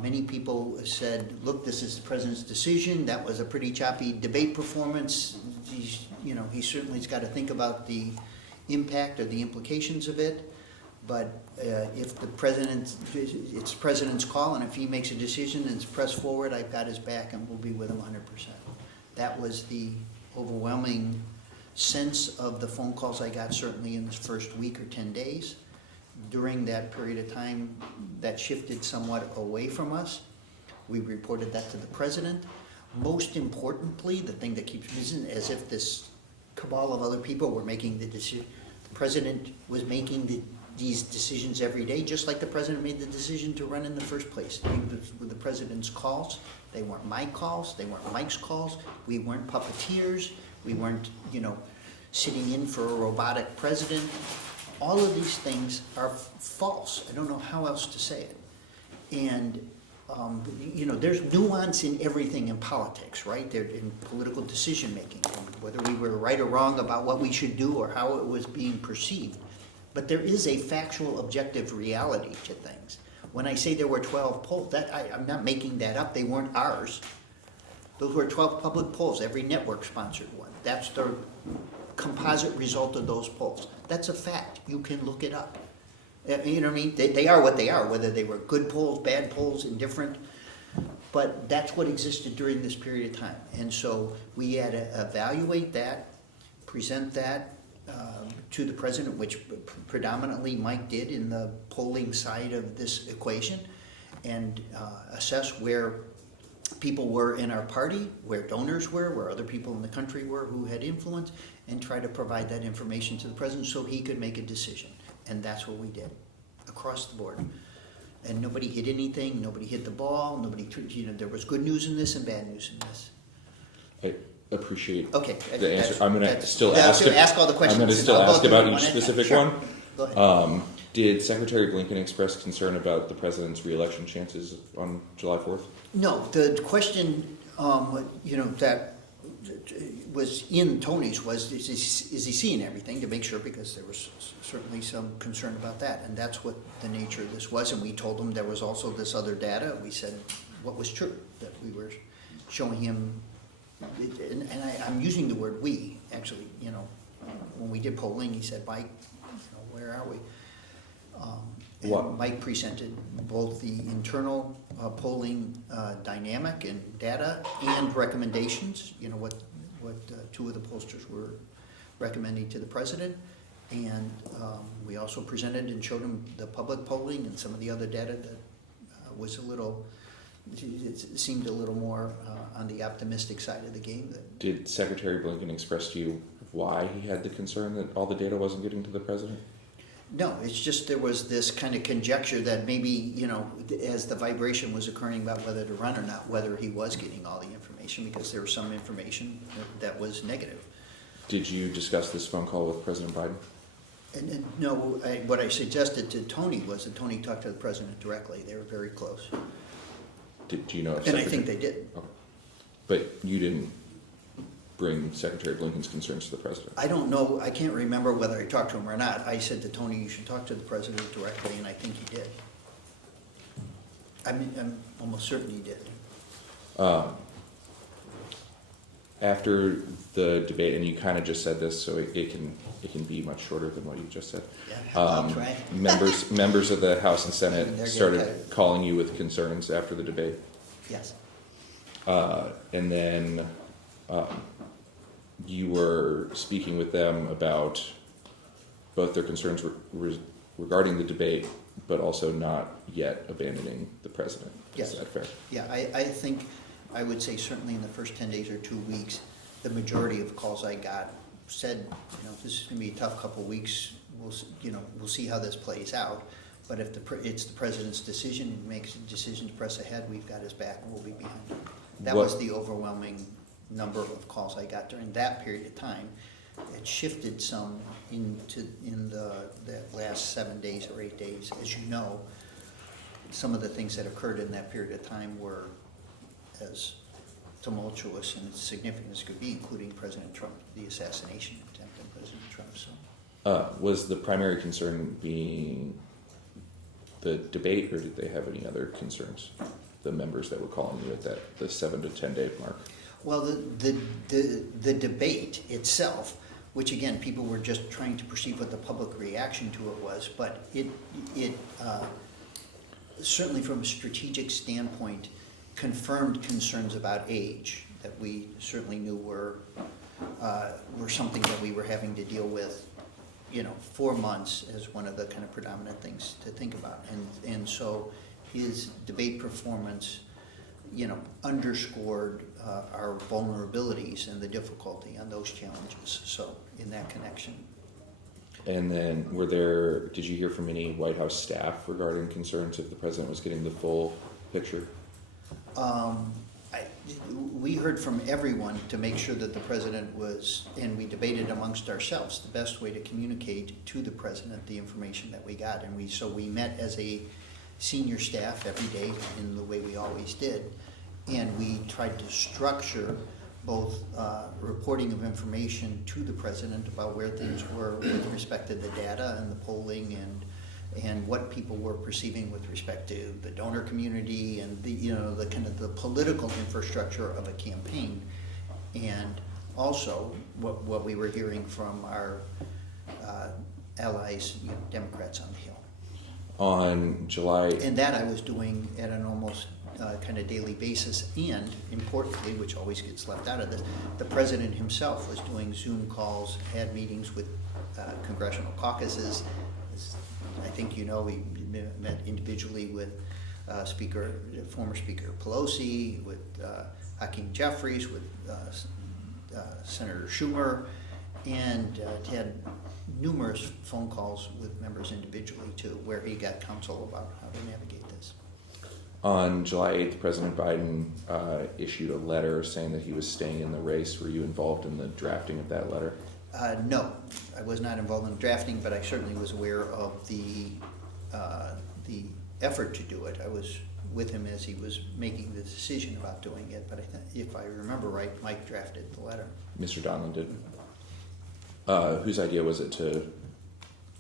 Many people said, look, this is the president's decision. That was a pretty choppy debate performance. He certainly's got to think about the impact or the implications of it. But if the president, it's the president's call, and if he makes a decision and it's pressed forward, I've got his back and we'll be with him 100%. That was the overwhelming sense of the phone calls I got, certainly in this first week or 10 days. During that period of time, that shifted somewhat away from us. We reported that to the president. Most importantly, the thing that keeps me busy, as if this cabal of other people were making the decision, the president was making these decisions every day, just like the president made the decision to run in the first place. With the president's calls, they weren't my calls, they weren't Mike's calls, we weren't puppeteers, we weren't, sitting in for a robotic president. All of these things are false. I don't know how else to say it. And, there's nuance in everything in politics, right? There in political decision-making, whether we were right or wrong about what we should do or how it was being perceived. But there is a factual, objective reality to things. When I say there were 12 polls, I'm not making that up. They weren't ours. Those were 12 public polls. Every network sponsored one. That's the composite result of those polls. That's a fact. You can look it up. You know what I mean? They are what they are, whether they were good polls, bad polls, indifferent. But that's what existed during this period of time. And so we had to evaluate that, present that to the president, which predominantly Mike did in the polling side of this equation, and assess where people were in our party, where donors were, where other people in the country were who had influence, and try to provide that information to the president so he could make a decision. And that's what we did, across the board. And nobody hit anything, nobody hit the ball, there was good news in this and bad news in this. I appreciate Okay. the answer. I'm going to still ask all the I'm questions. going to and still I'll go ask through about them each one at a time. specific Sure. one. Go ahead. Did Secretary Blinken express concern about the president's re-election chances on July 4th? No, the question, that was in Tony's was, is he seeing everything, to make sure, because there was certainly some concern about that, and that's what the nature of this was. And we told him there was also this other data. We said what was true, that we were showing him, and I'm using the word we, actually, when we did polling, he said, Mike, where are we? What- And Mike presented both the internal polling dynamic and data and recommendations, you know, what two of the pollsters were recommending to the president. And we also presented and showed him the public polling and some of the other data that was a little, it seemed a little more on the optimistic side of the game. Did Secretary Blinken express to you why he had the concern that all the data wasn't getting to the president? No, it's just there was this kind of conjecture that maybe, you know, as the vibration was occurring about whether to run or not, whether he was getting all the information, because there was some information that was negative. Did you discuss this phone call with President Biden? And no, what I suggested to Tony was that Tony talked to the president directly. They were very close. Do you know if And I Secretary- think they did. Okay. But you didn't bring Secretary Blinken's concerns to the president? I don't know, I can't remember whether I talked to him or not. I said to Tony, you should talk to the president directly, and I think he did. I'm almost certain he did. After the debate, and you kind of just said this, so it can be much shorter than what you just said. Yeah, I'll try. Members of the House and Senate They're getting started tired. calling you with concerns after the debate. Yes. And then you were speaking with them about both their concerns regarding the debate, but also not yet abandoning the president. Yes. Is that fair? Yeah, I think, I would say certainly in the first 10 days or 2 weeks, the majority of calls I got said, you know, this is gonna be a tough couple of weeks, we'll see how this plays out. But if it's the president's decision, he makes a decision to press ahead, we've got his back and we'll be behind him. That was the overwhelming number of calls I got during that period of time. It shifted some in the last 7 days or 8 days. As you know, some of the things that occurred in that period of time were as tumultuous and significant as could be, including President Trump, the assassination attempt on President Trump. So, Was the primary concern being the debate, or did they have any other concerns? The members that were calling you at the 7 to 10 day mark. well, the debate itself, which again, people were just trying to perceive what the public reaction to it was, but it certainly from a strategic standpoint confirmed concerns about age that we certainly knew were something that we were having to deal with, you know, 4 months as one of the kind of predominant things to think about. And so his debate performance, you know, underscored our vulnerabilities and the difficulty on those challenges. So in that connection. And then did you hear from any White House staff regarding concerns if the president was getting the full picture? We heard from everyone to make sure that the president was, and we debated amongst ourselves, the best way to communicate to the president the information that we got. And so we met as a senior staff every day in the way we always did. And we tried to structure both reporting of information to the president about where things were with respect to the data and the polling and what people were perceiving with respect to the donor community and the kind of the political infrastructure of a campaign, and also what we were hearing from our allies, Democrats on the Hill. On July... And that I was doing at an almost kind of daily basis, and importantly, which always gets left out of this, the president himself was doing Zoom calls, had meetings with congressional caucuses. I think you know, we met individually with former Speaker Pelosi, with Hakeem Jeffries, with Senator Schumer, and had numerous phone calls with members individually too, where he got counsel about how to navigate this. On July 8th, President Biden issued a letter saying that he was staying in the race. Were you involved in the drafting of that letter? No, I was not involved in drafting, but I certainly was aware of the effort to do it. I was with him as he was making the decision about doing it, but if I remember right, Mike drafted the letter. Mr. Donlin did. Whose idea was it to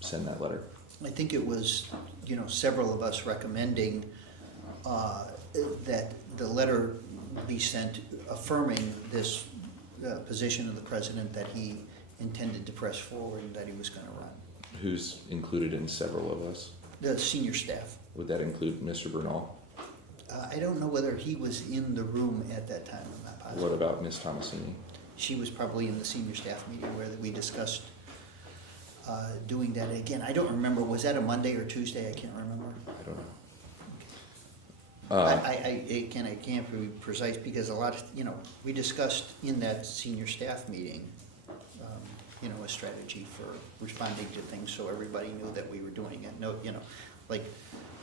send that letter? I think it was, several of us recommending that the letter be sent affirming this position of the president that he intended to press forward and that he was going to run. Who's included in several of us? The senior staff. Would that include Mr. Bernal? I don't know whether he was in the room at that time, I'm not positive. What about Ms. Tomasini? She was probably in the senior staff meeting where we discussed doing that. Again, I don't remember, was that a Monday or Tuesday? I can't remember. I don't know. I can't be precise because a lot of, we discussed in that senior staff meeting, a strategy for responding to things so everybody knew that we were doing it. No, like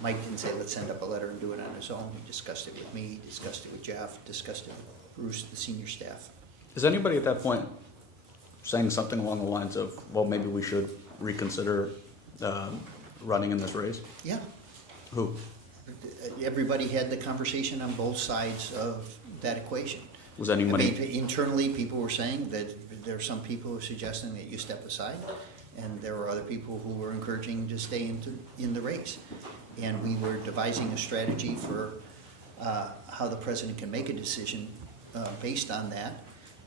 Mike didn't say, let's send up a letter and do it on his own. He discussed it with me, discussed it with Jeff, discussed it with Bruce, the senior staff. Is anybody at that point saying something along the lines of, well, maybe we should reconsider running in this race? Yeah. Who? Everybody had the conversation on both sides of that equation. Was anybody? I mean, internally, people were saying that there are some people who are suggesting that you step aside, and there were other people who were encouraging to stay in the race. And we were devising a strategy for how the president can make a decision based on that,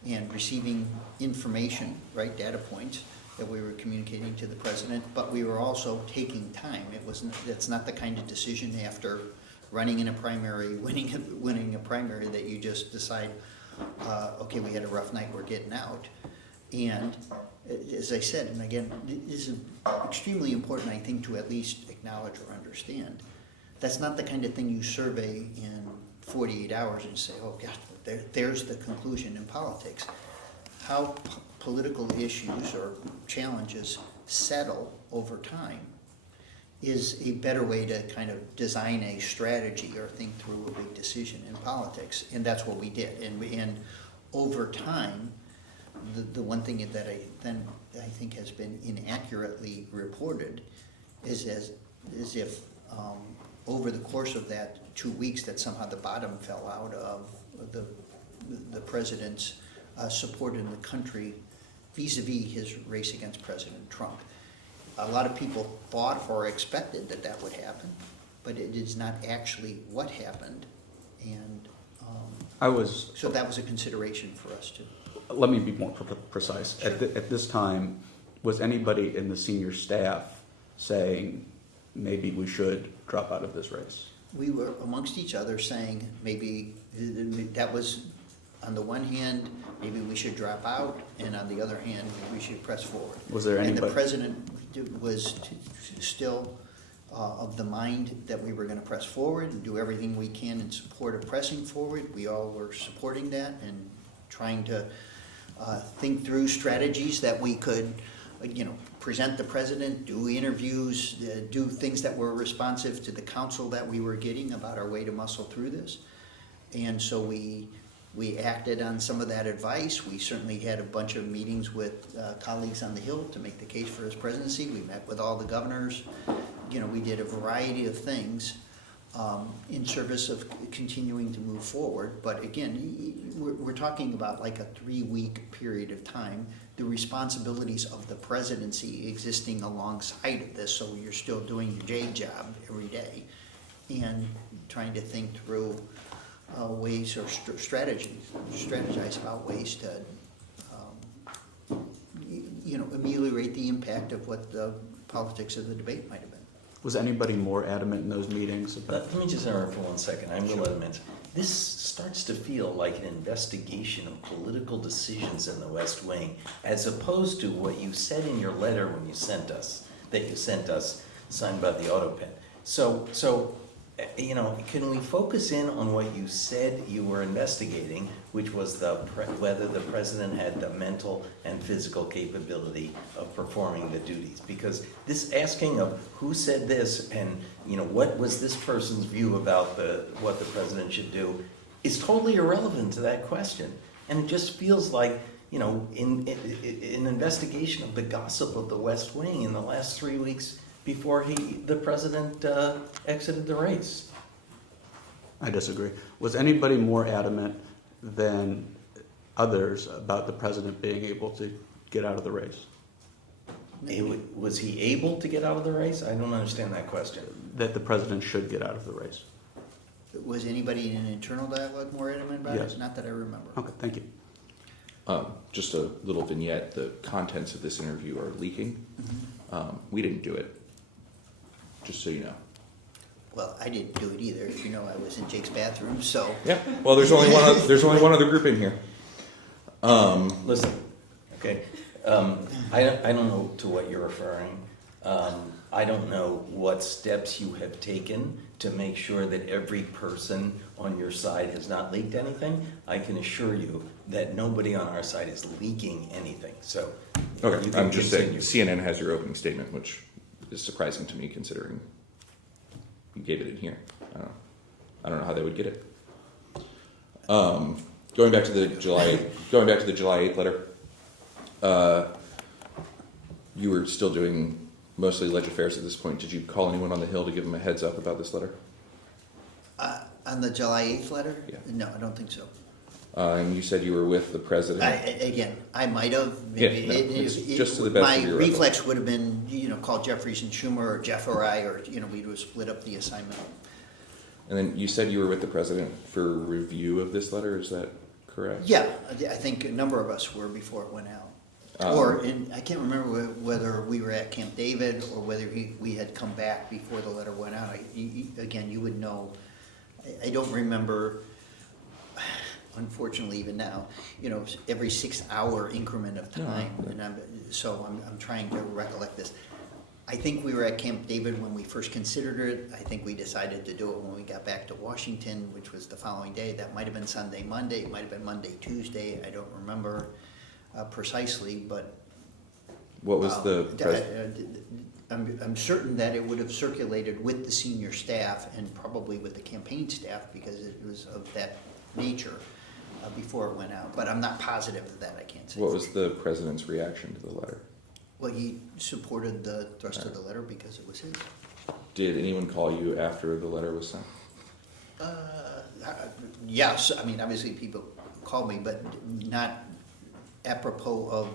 and receiving information, right, data points that we were communicating to the president, but we were also taking time. That's not the kind of decision after running in a primary, winning a primary, that you just decide, okay, we had a rough night, we're getting out. And as I said, and again, it is extremely important, I think, to at least acknowledge or understand. That's not the kind of thing you survey in 48 hours and say, oh gosh, there's the conclusion in politics. How political issues or challenges settle over time is a better way to kind of design a strategy or think through a big decision in politics, and that's what we did. And over time, the one thing that I think has been inaccurately reported is if over the course of that 2 weeks that somehow the bottom fell out of the president's support in the country vis-a-vis his race against President Trump. A lot of people thought or expected that would happen, but it is not actually what happened, and so that was a consideration for us too. Let me be more precise. Sure. At this time, was anybody in the senior staff saying maybe we should drop out of this race? We were amongst each other saying maybe that was, on the one hand, maybe we should drop out, and on the other hand, we should press forward. Was there anybody? And the president was still of the mind that we were going to press forward and do everything we can in support of pressing forward. We all were supporting that and trying to think through strategies that we could, present the president, do interviews, do things that were responsive to the counsel that we were getting about our way to muscle through this. And so we acted on some of that advice. We certainly had a bunch of meetings with colleagues on the Hill to make the case for his presidency. We met with all the governors. We did a variety of things in service of continuing to move forward. But again, we're talking about like a 3-week period of time. The responsibilities of the presidency existing alongside of this, so you're still doing your day job every day and trying to think through ways or strategize about ways to ameliorate the impact of what the politics of the debate might have been. Was anybody more adamant in those meetings about? Let me just interrupt for 1 second. I'm going to let him answer. This starts to feel like an investigation of political decisions in the West Wing, as opposed to what you said in your letter when you sent us, signed by the Autopen. So can we focus in on what you said you were investigating, which was whether the president had the mental and physical capability of performing the duties? Because this asking of who said this and what was this person's view about what the president should do is totally irrelevant to that question, and it just feels like in an investigation of the gossip of the West Wing in the last 3 weeks before the president exited the race. I disagree. Was anybody more adamant than others about the president being able to get out of the race? Was he able to get out of the race? I don't understand that question. That the president should get out of the race. Was anybody in an internal dialogue more adamant about Yes. it? Not that I remember. Okay, thank you. Just a little vignette, the contents of this interview are leaking. We didn't do it, just so you know. Well, I didn't do it either. As you know, I was in Jake's bathroom, so. Yeah, well, there's only one other group in here. Listen, okay, I don't know to what you're referring. I don't know what steps you have taken to make sure that every person on your side has not leaked anything. I can assure you that nobody on our side is leaking anything, so. Okay, you can I'm just saying, continue. CNN has your opening statement, which is surprising to me considering you gave it in here. I don't know how they would get it. Going back to the July 8th letter, you were still doing mostly ledge affairs at this point. Did you call anyone on the Hill to give them a heads up about this letter? On the July 8th letter? Yeah. No, I don't think so. And you said you were with the president. Again, I might have. Yeah, no, it's just to the best of your My reflex would have been, call Jeffries and Schumer or Jeff or I, or, we would have split up the assignment. And then you said you were with the president for review of this letter. Is that correct? Yeah, I think a number of us were before it went out. I can't remember whether we were at Camp David or whether we had come back before the letter went out. Again, you would know. I don't remember, unfortunately, even now, every 6-hour increment of time. No. And I'm trying to recollect this. I think we were at Camp David when we first considered it. I think we decided to do it when we got back to Washington, which was the following day. That might have been Sunday, Monday. It might have been Monday, Tuesday. I don't remember precisely, but What was the I'm certain that it would have circulated with the senior staff and probably with the campaign staff because it was of that nature before it went out. But I'm not positive of that. I can't say. What was the president's reaction to the letter? Well, he supported the thrust of the letter because it was his. Did anyone call you after the letter was sent? Yes, I mean, obviously people called me, but not apropos of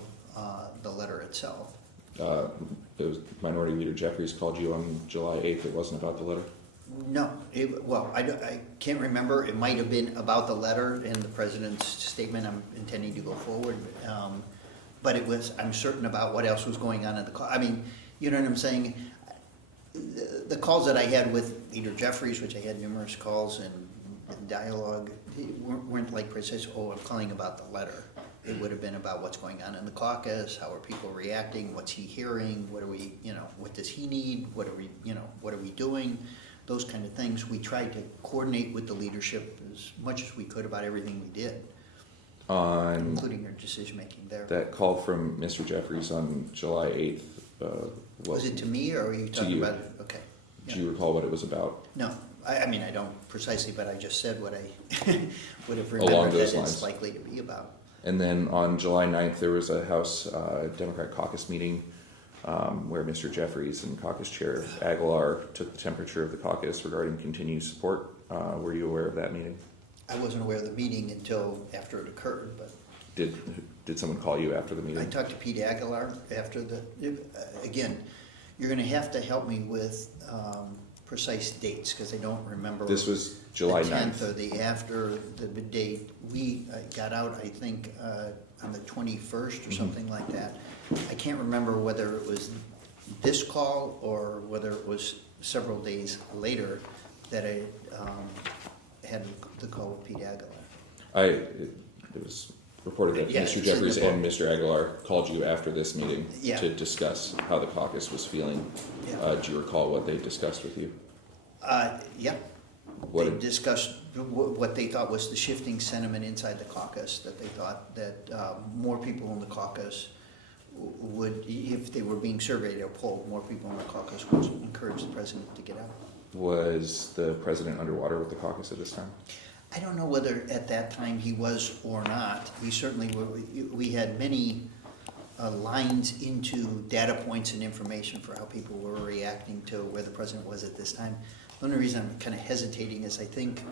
the letter itself. It was Minority Leader Jeffries called you on July 8th. It wasn't about the letter? No, I can't remember. It might have been about the letter and the president's statement. I'm intending to go forward. But it was, I'm certain about what else was going on in the call. I mean, you know what I'm saying? The calls that I had with Leader Jeffries, which I had numerous calls and dialogue, weren't like precise, I'm calling about the letter. It would have been about what's going on in the caucus, how are people reacting, what's he hearing, what are we, what does he need, what are we doing, those kind of things. We tried to coordinate with the leadership as much as we could about everything we did. Including our decision-making there. That call from Mr. Jeffries on July 8th, Was it to me, or were you talking you. about it? Okay. Do you recall what it was about? No, I mean, I don't precisely, but I just said what I would have Along remembered those that lines. it's likely to be about. And then on July 9th, there was a House Democrat caucus meeting where Mr. Jeffries and Caucus Chair Aguilar took the temperature of the caucus regarding continued support. Were you aware of that meeting? I wasn't aware of the meeting until after it occurred, but Did someone call you after the meeting? I talked to Pete Aguilar after again, you're gonna have to help me with precise dates, because I don't remember. This was July 9th. The 10th or the after the date. We got out, I think, on the 21st or something like that. I can't remember whether it was this call or whether it was several days later that I had the call with Pete Aguilar. It was reported that Yeah, Mr. it's Jeffries in the and Mr. Aguilar called you after this meeting Yeah. to discuss how the caucus was feeling. Yeah. Do you recall what they discussed with you? Yeah. What They did- discussed what they thought was the shifting sentiment inside the caucus, that they thought that more people in the caucus would, if they were being surveyed or polled, more people in the caucus would encourage the president to get out. Was the president underwater with the caucus at this time? I don't know whether at that time he was or not. We certainly were, we had many lines into data points and information for how people were reacting to where the president was at this time. The only reason I'm kind of hesitating is I think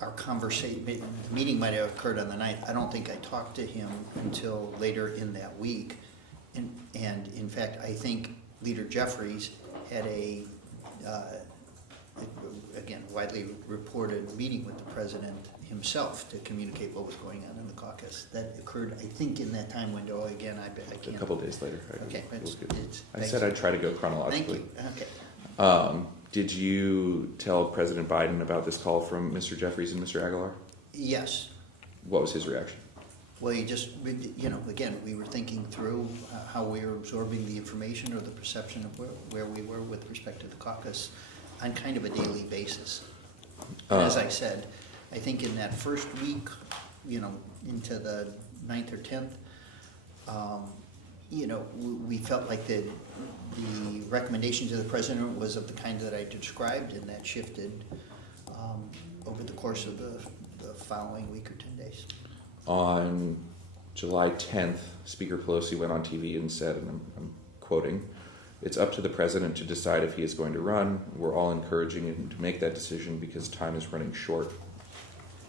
our conversation, the meeting might have occurred on the 9th. I don't think I talked to him until later in that week. And in fact, I think Leader Jeffries had again, widely reported meeting with the president himself to communicate what was going on in the caucus. That occurred, I think, in that time window. Again, I can't. A couple days later. Okay, It was good. it's- I said I'd try to go Thank chronologically. you, okay. Did you tell President Biden about this call from Mr. Jeffries and Mr. Aguilar? Yes. What was his reaction? Well, again, we were thinking through how we were absorbing the information or the perception of where we were with respect to the caucus on kind of a daily basis. And as I said, I think in that first week, into the 9th or 10th, we felt like the recommendation to the president was of the kind that I described, and that shifted over the course of the following week or 10 days. On July 10th, Speaker Pelosi went on TV and said, and I'm quoting, "It's up to the president to decide if he is going to run. We're all encouraging him to make that decision because time is running short."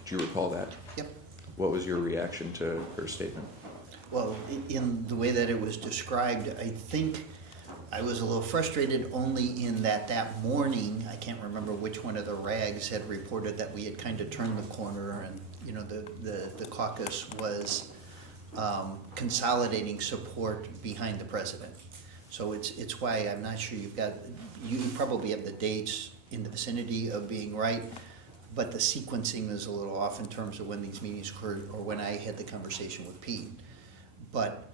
Do you recall that? Yep. What was your reaction to her statement? Well, in the way that it was described, I think I was a little frustrated only in that morning, I can't remember which one of the rags had reported that we had kind of turned the corner and, the caucus was consolidating support behind the president. So it's why I'm not sure you probably have the dates in the vicinity of being right, but the sequencing is a little off in terms of when these meetings occurred or when I had the conversation with Pete. But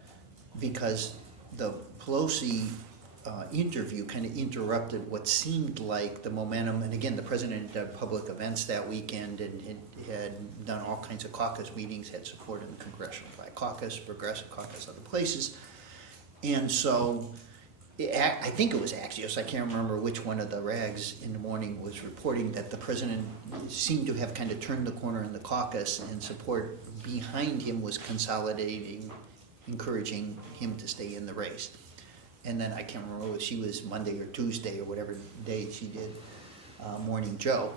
because the Pelosi interview kind of interrupted what seemed like the momentum, and again, the president had done public events that weekend and had done all kinds of caucus meetings, had support in the Congressional Black Caucus, Progressive Caucus, other places. And so I think it was Axios, I can't remember which one of the rags in the morning was reporting that the president seemed to have kind of turned the corner in the caucus and support behind him was consolidating, encouraging him to stay in the race. And then I can't remember if she was Monday or Tuesday or whatever day she did Morning Joe.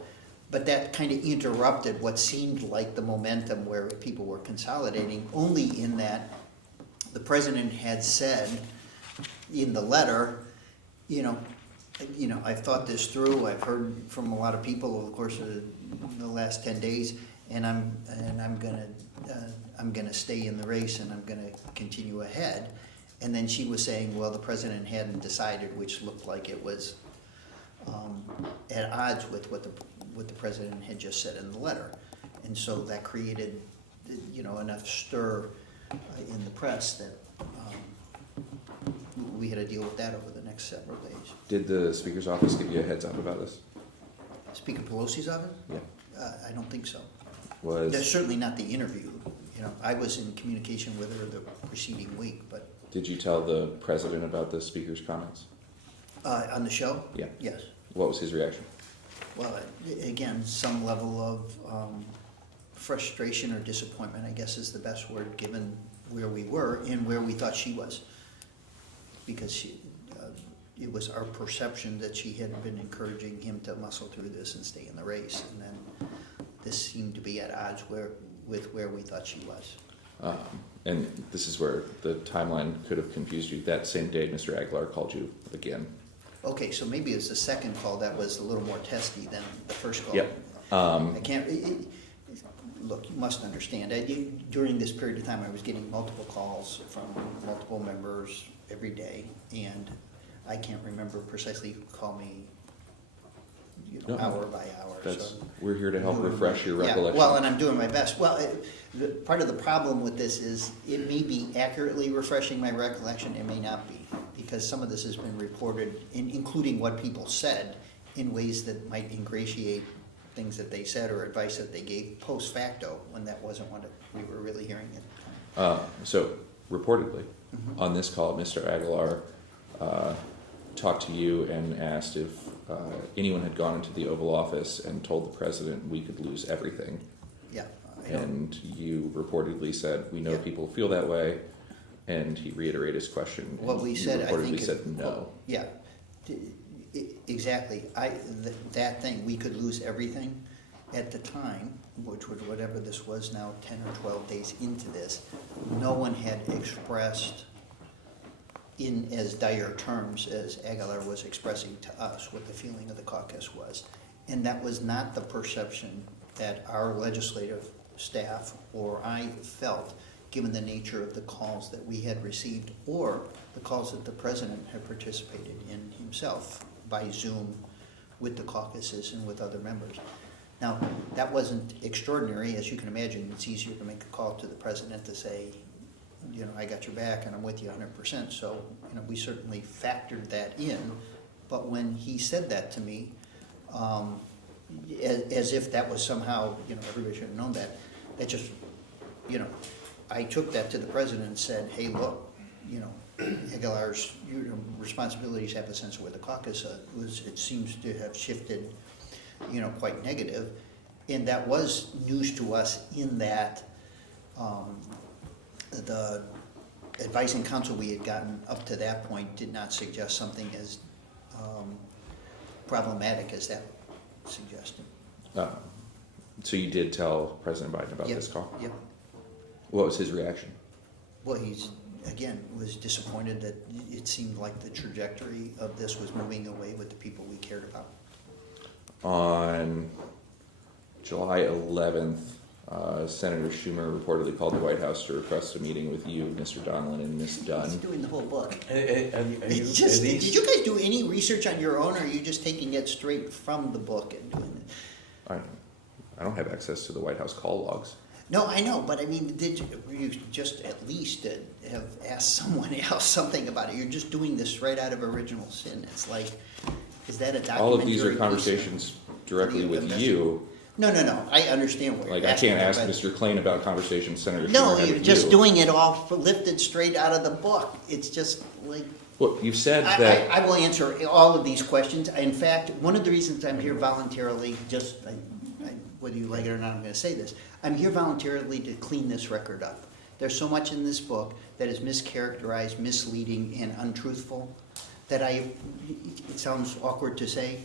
But that kind of interrupted what seemed like the momentum where people were consolidating, only in that the president had said in the letter, I've thought this through, I've heard from a lot of people over the course of the last 10 days, and I'm gonna stay in the race and I'm gonna continue ahead. And then she was saying, well, the president hadn't decided, which looked like it was at odds with what the president had just said in the letter. And so that created, enough stir in the press that we had to deal with that over the next several days. Did the Speaker's office give you a heads up about this? Speaker Pelosi's office? Yeah. I don't think so. Was Certainly not the interview. I was in communication with her the preceding week, but Did you tell the president about the Speaker's comments? on the show? Yeah. Yes. What was his reaction? Well, again, some level of frustration or disappointment, I guess is the best word, given where we were and where we thought she was. Because it was our perception that she had been encouraging him to muscle through this and stay in the race. And then this seemed to be at odds with where we thought she was. And this is where the timeline could have confused you. That same day, Mr. Aguilar called you again. Okay, so maybe it's the second call that was a little more testy than the first call. Yep. I can't, look, you must understand, during this period of time, I was getting multiple calls from multiple members every day, and I can't remember precisely who called me, No. hour by hour. We're here to help refresh your Yeah, recollection. well, and I'm doing my best. Well, part of the problem with this is it may be accurately refreshing my recollection, it may not be, because some of this has been reported, including what people said, in ways that might ingratiate things that they said or advice that they gave post facto, when that wasn't what we were really hearing it. So, reportedly, on this call, Mr. Aguilar talked to you and asked if anyone had gone into the Oval Office and told the president we could lose everything. Yeah. And you reportedly said, we know Yeah. people feel that way, and he reiterated his question. What and we you said, I think. reportedly said no. Yeah, exactly. That thing, we could lose everything at the time, which was whatever this was now, 10 or 12 days into this, no one had expressed in as dire terms as Aguilar was expressing to us what the feeling of the caucus was. And that was not the perception that our legislative staff or I felt, given the nature of the calls that we had received or the calls that the president had participated in himself by Zoom with the caucuses and with other members. Now, that wasn't extraordinary. As you can imagine, it's easier to make a call to the president to say, you know, I got your back and I'm with you 100%. So, you know, we certainly factored that in. But when he said that to me, as if that was somehow, you know, everybody should have known that, that just, you know, I took that to the president and said, hey, look, you know, Aguilar's responsibilities have a sense of where the caucus was. It seems to have shifted, you know, quite negative. And that was news to us in that the advising council we had gotten up to that point did not suggest something as problematic as that suggested. So you did tell President Biden about this call? Yep. What was his reaction? Well, he's, again, was disappointed that it seemed like the trajectory of this was moving away with the people we cared about. On July 11th, Senator Schumer reportedly called the White House to request a meeting with you, Mr. Donlin, and Ms. He's Dunn. doing the whole book. It's Did you guys do any research on your own, or are you just taking it straight from the book and doing it? I don't have access to the White House call logs. No, I know, but I mean, you just at least have asked someone else something about it? You're just doing this right out of original sin. It's like, is that a documentary? All of these are piece? conversations directly with you. No, I understand what Like, you're I asking. can't ask but- Mr. Klain about conversations Senator Schumer No, had you're with just you. doing it all lifted straight out of the book. It's just like, Well, you've said that. I will answer all of these questions. In fact, one of the reasons I'm here voluntarily, whether you like it or not, I'm gonna say this. I'm here voluntarily to clean this record up. There's so much in this book that is mischaracterized, misleading, and untruthful that it sounds awkward to say,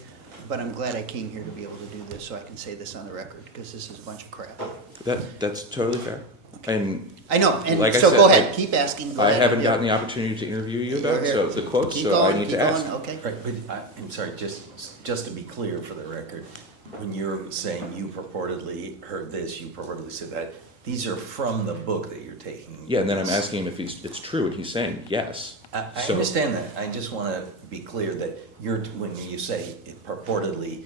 but I'm glad I came here to be able to do this so I can say this on the record, because this is a bunch of crap. That's totally fair. And I know, and like I so said, go ahead, keep asking. Go I ahead. haven't Yeah. gotten the opportunity to interview you about Here, so the quotes, keep so going, I need keep to ask. going, Okay. Right, but I'm sorry, just to be clear for the record, when you're saying you purportedly heard this, you purportedly said that, these are from the book that you're taking. Yeah, and then I'm asking him if it's true, and he's saying yes. I So- understand that. I just want to be clear that when you say it reportedly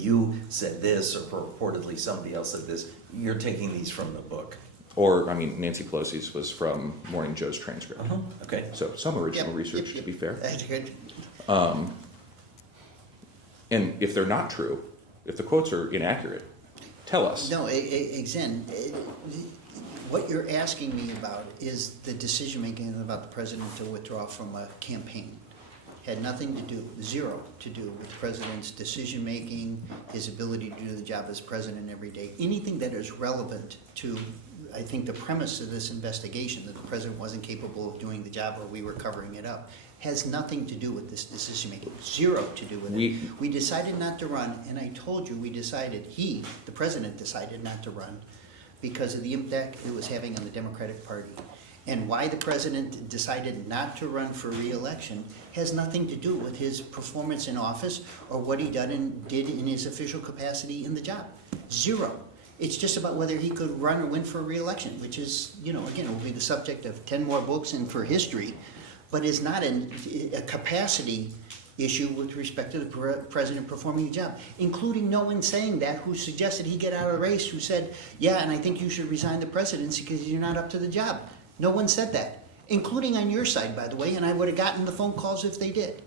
you said this, or purportedly somebody else said this, you're taking these from the book. Or, I mean, Nancy Pelosi's was from Morning Joe's transcript. Okay. So some original Yep, research, yep, to be fair. That's good. And if they're not true, if the quotes are inaccurate, tell us. No, again, what you're asking me about is the decision-making about the president to withdraw from a campaign. Had nothing to do, zero to do with the president's decision-making, his ability to do the job as president every day. Anything that is relevant to, I think, the premise of this investigation, that the president wasn't capable of doing the job or we were covering it up, has nothing to do with this decision-making. Zero to do with it. We decided not to run, and I told you we decided, the president decided not to run because of the impact it was having on the Democratic Party. And why the president decided not to run for re-election has nothing to do with his performance in office or what he did in his official capacity in the job. Zero. It's just about whether he could run or win for re-election, which is, again, will be the subject of 10 more books and for history, but is not a capacity issue with respect to the president performing the job, including no one saying that who suggested he get out of the race, who said, yeah, and I think you should resign the presidency because you're not up to the job. No one said that, including on your side, by the way, and I would have gotten the phone calls if they did.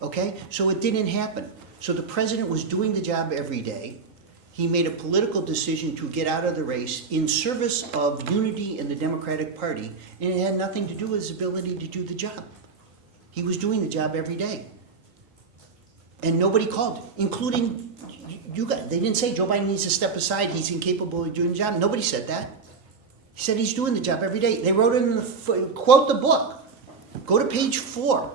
Okay? So it didn't happen. So the president was doing the job every day. He made a political decision to get out of the race in service of unity in the Democratic Party, and it had nothing to do with his ability to do the job. He was doing the job every day. And nobody called, including you guys. They didn't say Joe Biden needs to step aside, he's incapable of doing the job. Nobody said that. He said he's doing the job every day. They wrote it in quote the book. Go to page 4.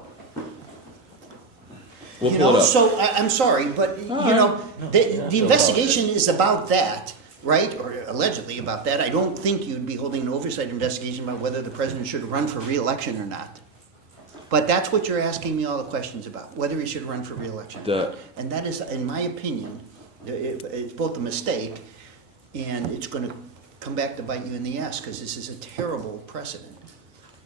We'll pull it up. So I'm sorry, but the investigation is about that, right? Or allegedly about that. I don't think you'd be holding an oversight investigation about whether the president should run for re-election or not. But that's what you're asking me all the questions about, whether he should run for re-election. And that is, in my opinion, It's both a mistake, and it's gonna come back to bite you in the ass, because this is a terrible precedent.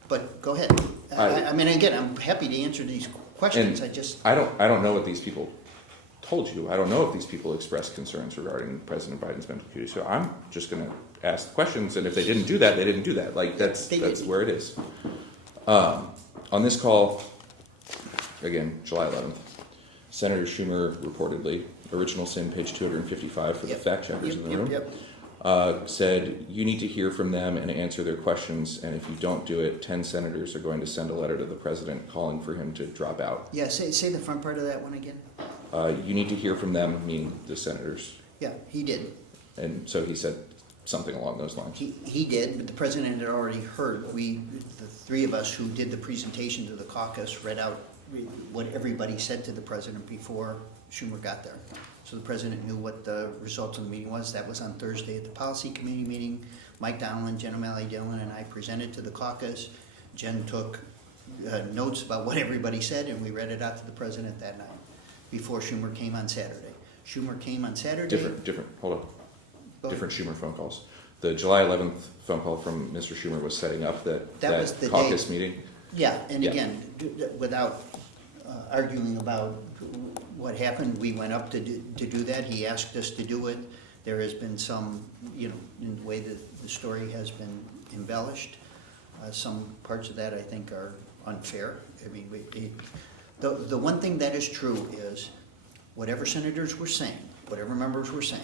But go ahead. I mean, again, I'm happy to answer these questions, And I just, I don't know what these people told you. I don't know if these people expressed concerns regarding President Biden's mental acuity. So I'm just going to ask questions, and if they didn't do that, they didn't do that. Like that's where it is. On this call, again, July 11th, Senator Schumer reportedly, original sin, page 255 for the fact checkers in the room, said you need to hear from them and answer their questions, and if you don't do it, 10 senators are going to send a letter to the president calling for him to drop out. yeah, say the front part of that one again. You need to hear from them, meaning the senators. Yeah, he did. And so he said something along those lines. He did, but the president had already heard. The three of us who did the presentation to the caucus read out what everybody said to the president before Schumer got there. So the president knew what the results of the meeting was. That was on Thursday at the policy committee meeting. Mike Donilon, Jen O'Malley Dillon, and I presented to the caucus. Jen took notes about what everybody said, and we read it out to the president that night before Schumer came on Saturday. Schumer came on Saturday. Hold on. Different Schumer phone calls. The July 11th phone call from Mr. Schumer was setting up that was the caucus day. meeting. Yeah, and Yeah. again, without arguing about what happened, we went up to do that. He asked us to do it. There has been some, in the way that the story has been embellished. Some parts of that I think are unfair. I mean, the one thing that is true is whatever senators were saying, whatever members were saying,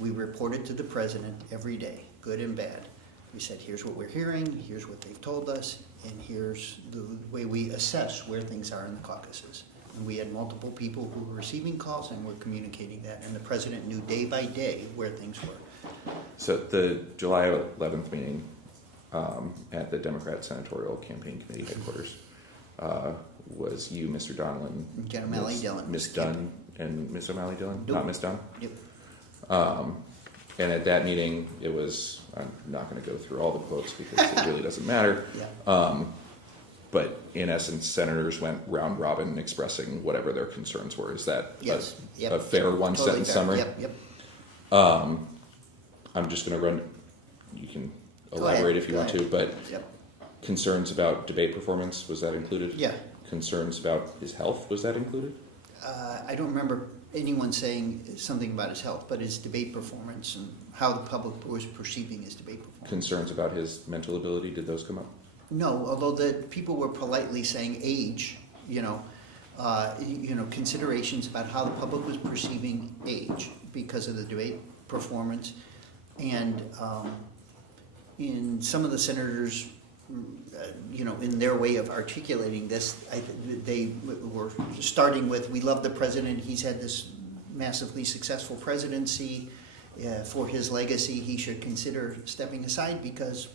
we reported to the president every day, good and bad. We said, here's what we're hearing, here's what they've told us, and here's the way we assess where things are in the caucuses. And we had multiple people who were receiving calls and were communicating that, and the president knew day by day where things were. So the July 11th meeting at the Democrat Senatorial Campaign Committee headquarters was you, Mr. Donilon, Jen O'Malley Dillon. Ms. Dunn, and Ms. O'Malley Dillon? Nope. Not Ms. Dunn? Yep. And at that meeting, it was, I'm not going to go through all the quotes because it really doesn't matter. Yeah. But in essence, senators went round robin expressing whatever their concerns were. Is that Yes. Yep. a fair one Totally sentence fair. summary? Yep. I'm just going to run, you can Go ahead. elaborate if you Go want ahead. to, but Yep. concerns about debate performance, was that included? Yeah. Concerns about his health, was that included? I don't remember anyone saying something about his health, but his debate performance and how the public was perceiving his debate performance. Concerns about his mental ability, did those come up? No, although the people were politely saying age, considerations about how the public was perceiving age because of the debate performance. And in some of the senators, in their way of articulating this, they were starting with, we love the president, he's had this massively successful presidency. For his legacy, he should consider stepping aside because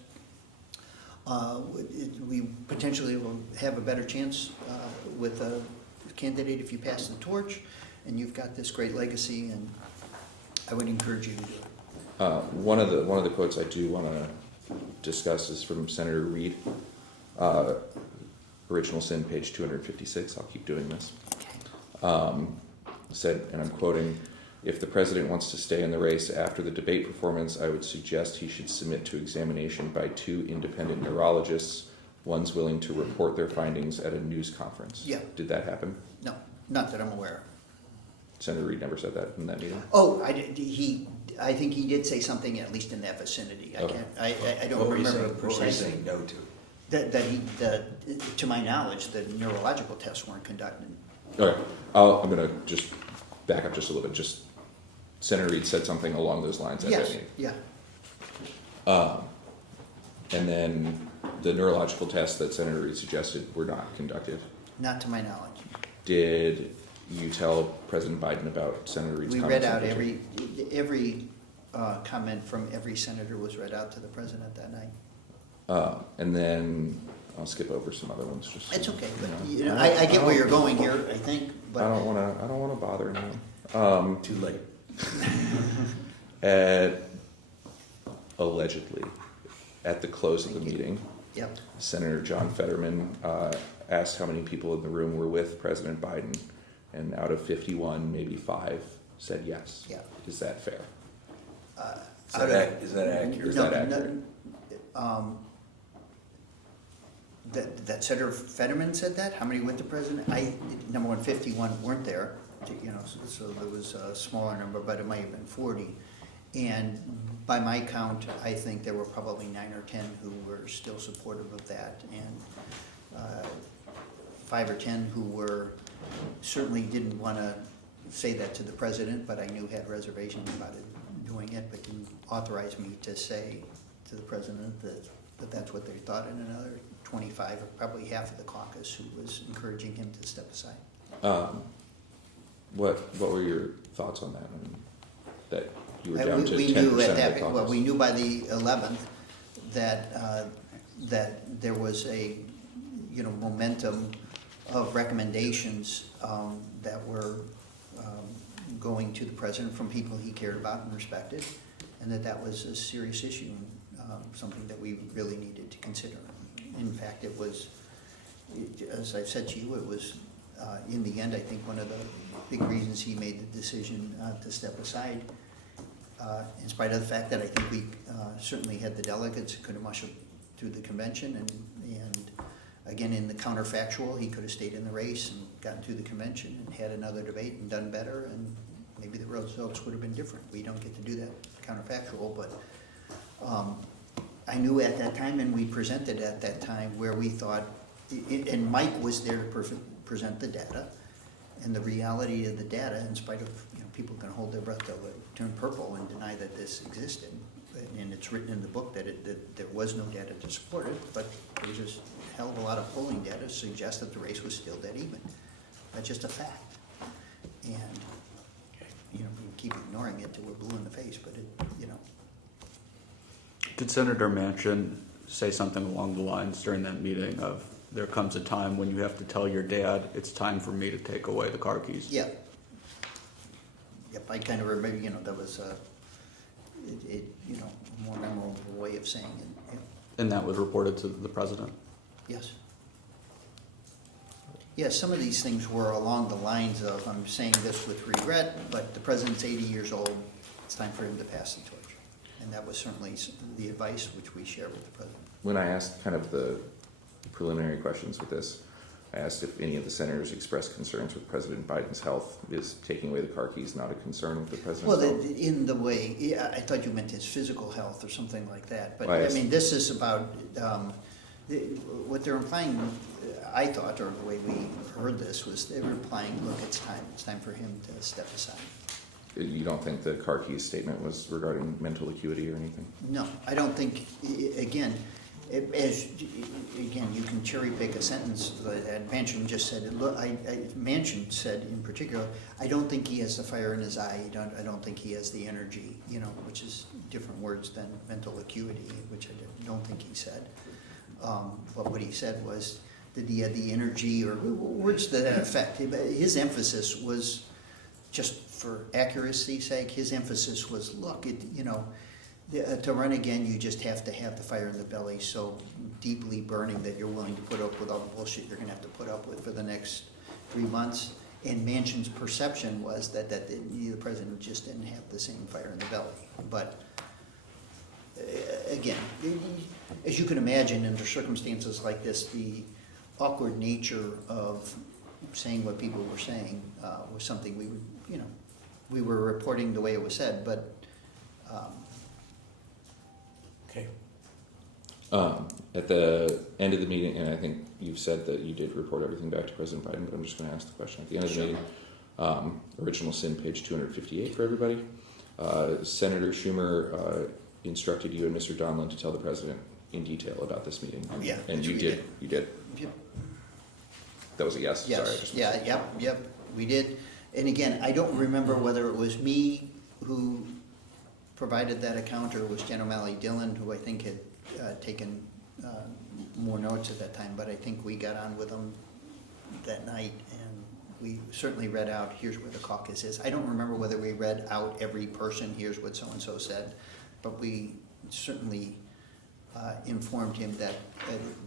we potentially will have a better chance with a candidate if you pass the torch, and you've got this great legacy, and I would encourage you to do it. One of the quotes I do want to discuss is from Senator Reid. Original sin, page 256. I'll keep doing this. Said, and I'm quoting, "If the president wants to stay in the race after the debate performance, I would suggest he should submit to examination by 2 independent neurologists. One's willing to report their findings at a news conference." Yeah. Did that happen? No, not that I'm aware of. Senator Reid never said that in that meeting? Oh, I think he did say something at least in that vicinity. I Okay. can't, I don't What were you remember saying- what were you precisely. saying no to? To my knowledge, the neurological tests weren't conducted. Okay, I'm going to just back up just a little bit. Just Senator Reid said something along those lines at that Yes, meeting. yeah. And then the neurological tests that Senator Reid suggested were not conducted. Not to my knowledge. Did you tell President Biden about Senator Reid's We comments? read out on Twitter? every comment from every senator was read out to the president that night. And then I'll skip over some other ones. Just It's okay, but you know, I get where you're going here, I think, I but don't want to bother anyone. Too late. Allegedly, at the close of the meeting, yep, Senator John Fetterman asked how many people in the room were with President Biden, and out of 51, maybe 5 said yes. Yeah. Is that fair? Is that accurate? Is that accurate? That Senator Fetterman said that? How many went to president? Number one, 51 weren't there, you know, so there was a smaller number, but it might have been 40. And by my count, I think there were probably 9 or 10 who were still supportive of that, and 5 or 10 who were, certainly didn't want to say that to the president, but I knew had reservations about it, doing it, but didn't authorize me to say to the president that that's what they thought, and another 25, or probably half of the caucus, who was encouraging him to step aside. What were your thoughts on that? I mean, that you were down to We 10% knew at of the that, caucus? well, we knew by the 11th that, that there was a, you know, momentum of recommendations that were going to the president from people he cared about and respected, and that was a serious issue, something that we really needed to consider. In fact, it was, as I've said to you, it was, in the end, I think one of the big reasons he made the decision to step aside, in spite of the fact that I think we certainly had the delegates who could have mushed through the convention, and again, in the counterfactual, he could have stayed in the race and gotten through the convention and had another debate and done better, and maybe the results would have been different. We don't get to do that counterfactual, but I knew at that time, and we presented at that time, where we thought, and Mike was there to present the data, and the reality of the data, in spite of, you know, people can hold their breath till they turn purple and deny that this existed, and it's written in the book that there was no data to support it, but there was just a hell of a lot of polling data to suggest that the race was still dead even. That's just a fact. And, you know, we can keep ignoring it till we're blue in the face, but it, you know. Did Senator Manchin say something along the lines during that meeting of, there comes a time when you have to tell your dad, it's time for me to take away the car keys? Yeah. Yep, I kind of remember, you know, that was, you know, a more memorable way of saying it. Yeah. And that was reported to the president? Yes. Yes, some of these things were along the lines of, I'm saying this with regret, but the president's 80 years old, it's time for him to pass the torch. And that was certainly the advice which we share with the president. When I asked kind of the preliminary questions with this, I asked if any of the senators expressed concerns with President Biden's health. Is taking away the car keys not a concern with the president's Well, health? in the way, yeah, I thought you meant his physical health or something like that. But, Well, I I mean, this is about, what they're implying, I thought, or the way we heard this, was they were implying, look, it's time for him to step aside. You don't think the car keys statement was regarding mental acuity or anything? No, I don't think, again, you can cherry pick a sentence that Manchin just said. Look, Manchin said in particular, I don't think he has the fire in his eye. I don't think he has the energy, you know, which is different words than mental acuity, which I don't think he said. But what he said was that he had the energy, or words to that effect. His emphasis was, just for accuracy's sake, his emphasis was, look, you know, to run again, you just have to have the fire in the belly so deeply burning that you're willing to put up with all the bullshit you're going to have to put up with for the next 3 months. And Manchin's perception was that the president just didn't have the same fire in the belly. But again, as you can imagine, under circumstances like this, the awkward nature of saying what people were saying was something we would, you know, we were reporting the way it was said, but. Okay. At the end of the meeting, and I think you've said that you did report everything back to President Biden, but I'm just going to ask the question. At the end of the meeting, original SIN page 258 for everybody, Senator Schumer instructed you and Mr. Donlin to tell the president in detail about this meeting. Yeah, And which you we did. You did. Yep. That was a yes. Yes, Sorry, I just yeah, yep, we did. And again, I don't remember whether it was me who provided that account, or it was Jen O'Malley Dillon, who I think had taken more notes at that time, but I think we got on with them that night, and we certainly read out, here's where the caucus is. I don't remember whether we read out every person, here's what so-and-so said, but we certainly informed him that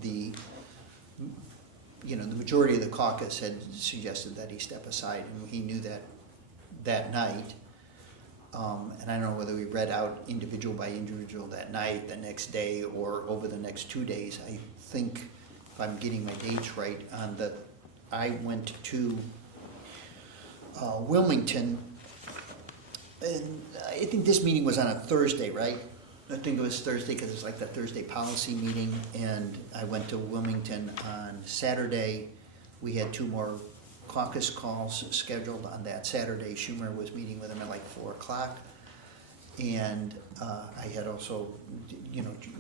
the majority of the caucus had suggested that he step aside, and he knew that night. And I don't know whether we read out individual by individual that night, the next day, or over the next 2 days. I think, if I'm getting my dates right, I went to Wilmington, and I think this meeting was on a Thursday, right? I think it was Thursday because it's like the Thursday policy meeting, and I went to Wilmington on Saturday. We had 2 more caucus calls scheduled on that Saturday. Schumer was meeting with him at like 4 o'clock. And I had also,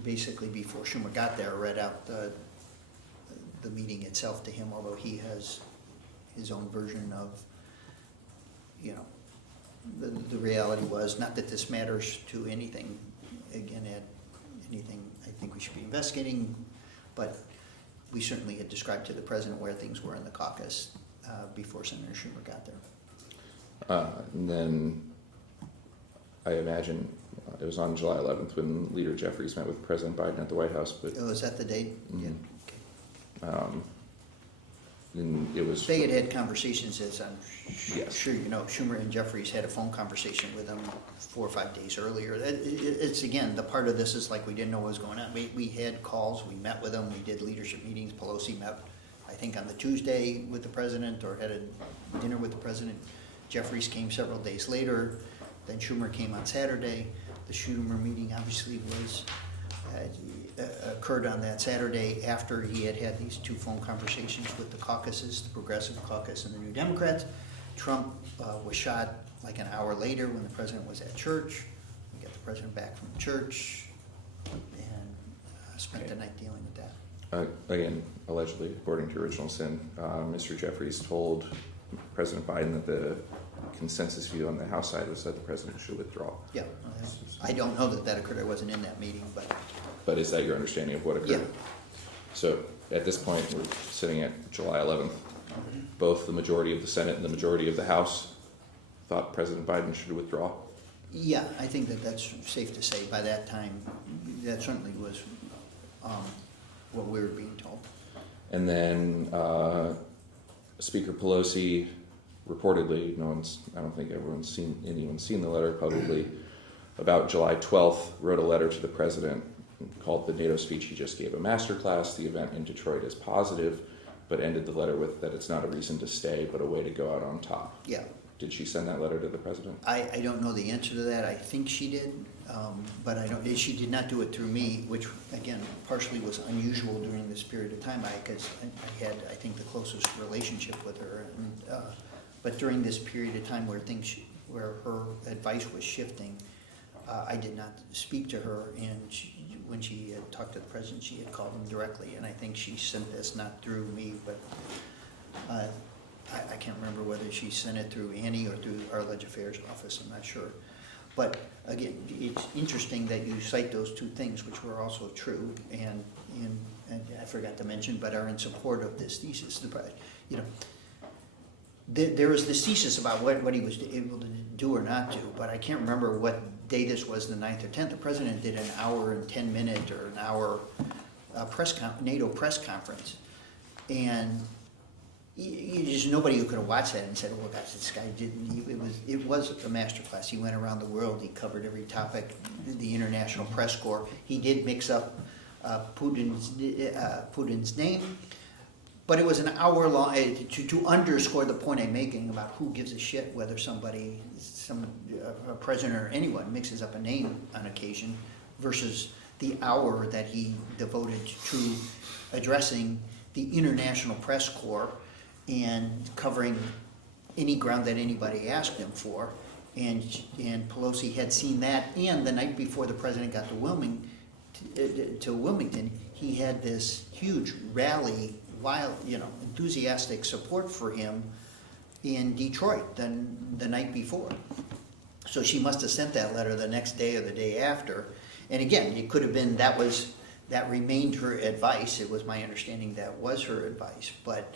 basically before Schumer got there, read out the meeting itself to him, although he has his own version of, the reality was, not that this matters to anything, again, anything I think we should be investigating, but we certainly had described to the president where things were in the caucus before Senator Schumer got there. And then I imagine it was on July 11th when Leader Jeffries met with President Biden at the White House. But Oh, is that the date? Yeah. Okay. And it was. They had conversations, as I'm Yes. sure you know. Schumer and Jeffries had a phone conversation with him 4 or 5 days earlier. It's, again, the part of this is like we didn't know what was going on. We had calls, we met with them, we did leadership meetings. Pelosi met, I think, on the Tuesday with the president, or had a dinner with the president. Jeffries came several days later. Then Schumer came on Saturday. The Schumer meeting obviously occurred on that Saturday after he had these 2 phone conversations with the caucuses, the Progressive Caucus and the New Democrats. Trump was shot like an hour later when the president was at church. We got the president back from church and spent the night dealing with that. Again, allegedly, according to Original Sin, Mr. Jeffries told President Biden that the consensus view on the House side was that the president should withdraw. Yeah, I don't know that occurred. I wasn't in that meeting, but. But is that your understanding of what occurred? Yeah. So at this point, we're sitting at July 11th. Both the majority of the Senate and the majority of the House thought President Biden should withdraw. Yeah, I think that's safe to say. By that time, that certainly was what we were being told. And then Speaker Pelosi reportedly, I don't think anyone's seen the letter publicly, about July 12th, wrote a letter to the president called the NATO speech he just gave a masterclass. The event in Detroit is positive, but ended the letter with that it's not a reason to stay, but a way to go out on top. Yeah. Did she send that letter to the president? I don't know the answer to that. I think she did, but she did not do it through me, which, again, partially was unusual during this period of time, because I had, I think, the closest relationship with her. But during this period of time where her advice was shifting, I did not speak to her, and when she had talked to the president, she had called him directly, and I think she sent this not through me, but I can't remember whether she sent it through Annie or through our Legis Affairs office. I'm not sure. But again, it's interesting that you cite those 2 things, which were also true, and I forgot to mention, but are in support of this thesis. There was this thesis about what he was able to do or not do, but I can't remember what day this was, the 9th or 10th. The president did an hour and 10-minute or an hour NATO press conference, and there's nobody who could have watched that and said, "Oh gosh, this guy didn't." It was a masterclass. He went around the world. He covered every topic. The international press corps. He did mix up Putin's name. But it was an hour long to underscore the point I'm making about who gives a shit whether a president or anyone mixes up a name on occasion, versus the hour that he devoted to addressing the international press corps and covering any ground that anybody asked him for. And Pelosi had seen that, and the night before the president got to Wilmington, he had this huge rally, enthusiastic support for him in Detroit the night before. So she must have sent that letter the next day or the day after. And again, it could have been that remained her advice. It was my understanding that was her advice. But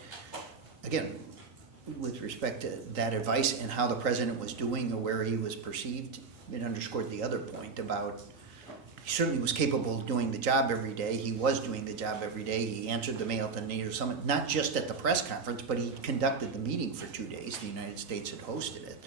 again, with respect to that advice and how the president was doing or where he was perceived, it underscored the other point about he certainly was capable of doing the job every day. He was doing the job every day. He answered the mail at the NATO summit, not just at the press conference, but he conducted the meeting for 2 days. The United States had hosted it.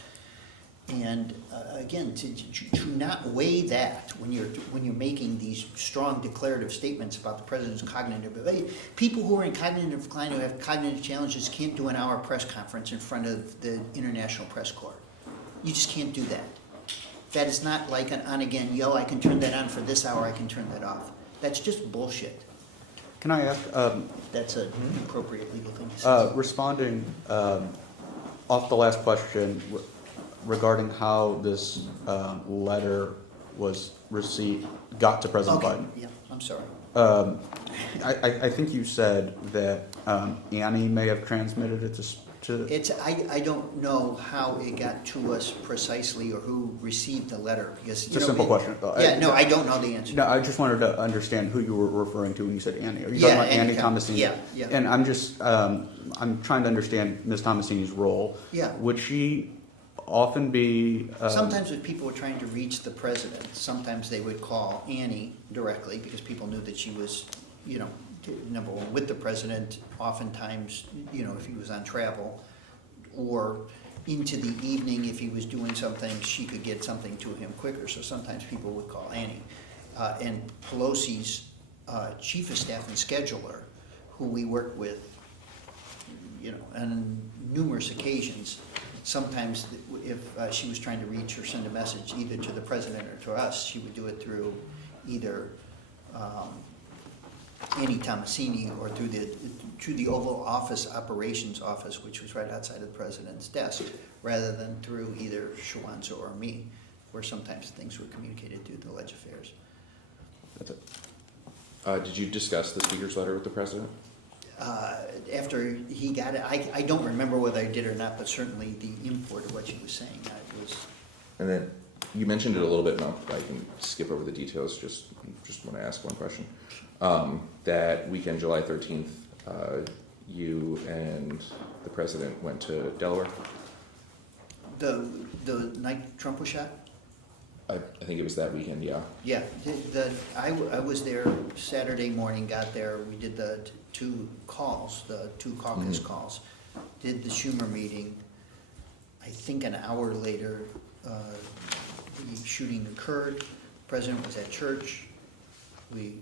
And again, to not weigh that when you're making these strong declarative statements about the president's cognitive ability, people who are in cognitive decline, who have cognitive challenges, can't do an hour press conference in front of the International Press Corps. You just can't do that. That is not like an on-again, I can turn that on for this hour, I can turn that off. That's just bullshit. Can I ask, That's an appropriate legal thing to say. responding off the last question regarding how this letter was got to President Okay, Biden. yeah, I'm sorry. I think you said that Annie may have transmitted it to. I don't know how it got to us precisely or who received the letter, because, It's a simple question. Yeah, no, I don't know the answer. No, I just wanted to understand who you were referring to when you said Annie. Are you Yeah, talking about Annie Annie Tomasini? yeah, yeah. And I'm just, I'm trying to understand Ms. Tomasini's role. Yeah. Would she often be? Sometimes if people were trying to reach the president, sometimes they would call Annie directly, because people knew that she was, number one, with the president, oftentimes, if he was on travel, or into the evening, if he was doing something, she could get something to him quicker, so sometimes people would call Annie. And Pelosi's chief of staff and scheduler, who we worked with, on numerous occasions, sometimes if she was trying to reach or send a message either to the president or to us, she would do it through either Annie Tomasini or through the Oval Office Operations Office, which was right outside of the president's desk, rather than through either Shawanza or me, where sometimes things were communicated through the Ledge Affairs. That's it. Did you discuss the speaker's letter with the president? After he got it, I don't remember whether I did or not, but certainly the import of what she was saying, was. And then you mentioned it a little bit, and I can skip over the details, just want to ask one question. That weekend, July 13th, you and the president went to Delaware? The night Trump was shot? I think it was that weekend, yeah. Yeah, I was there Saturday morning, got there, we did the two calls, the two caucus calls, did the Schumer meeting. I think an hour later, the shooting occurred, the president was at church, we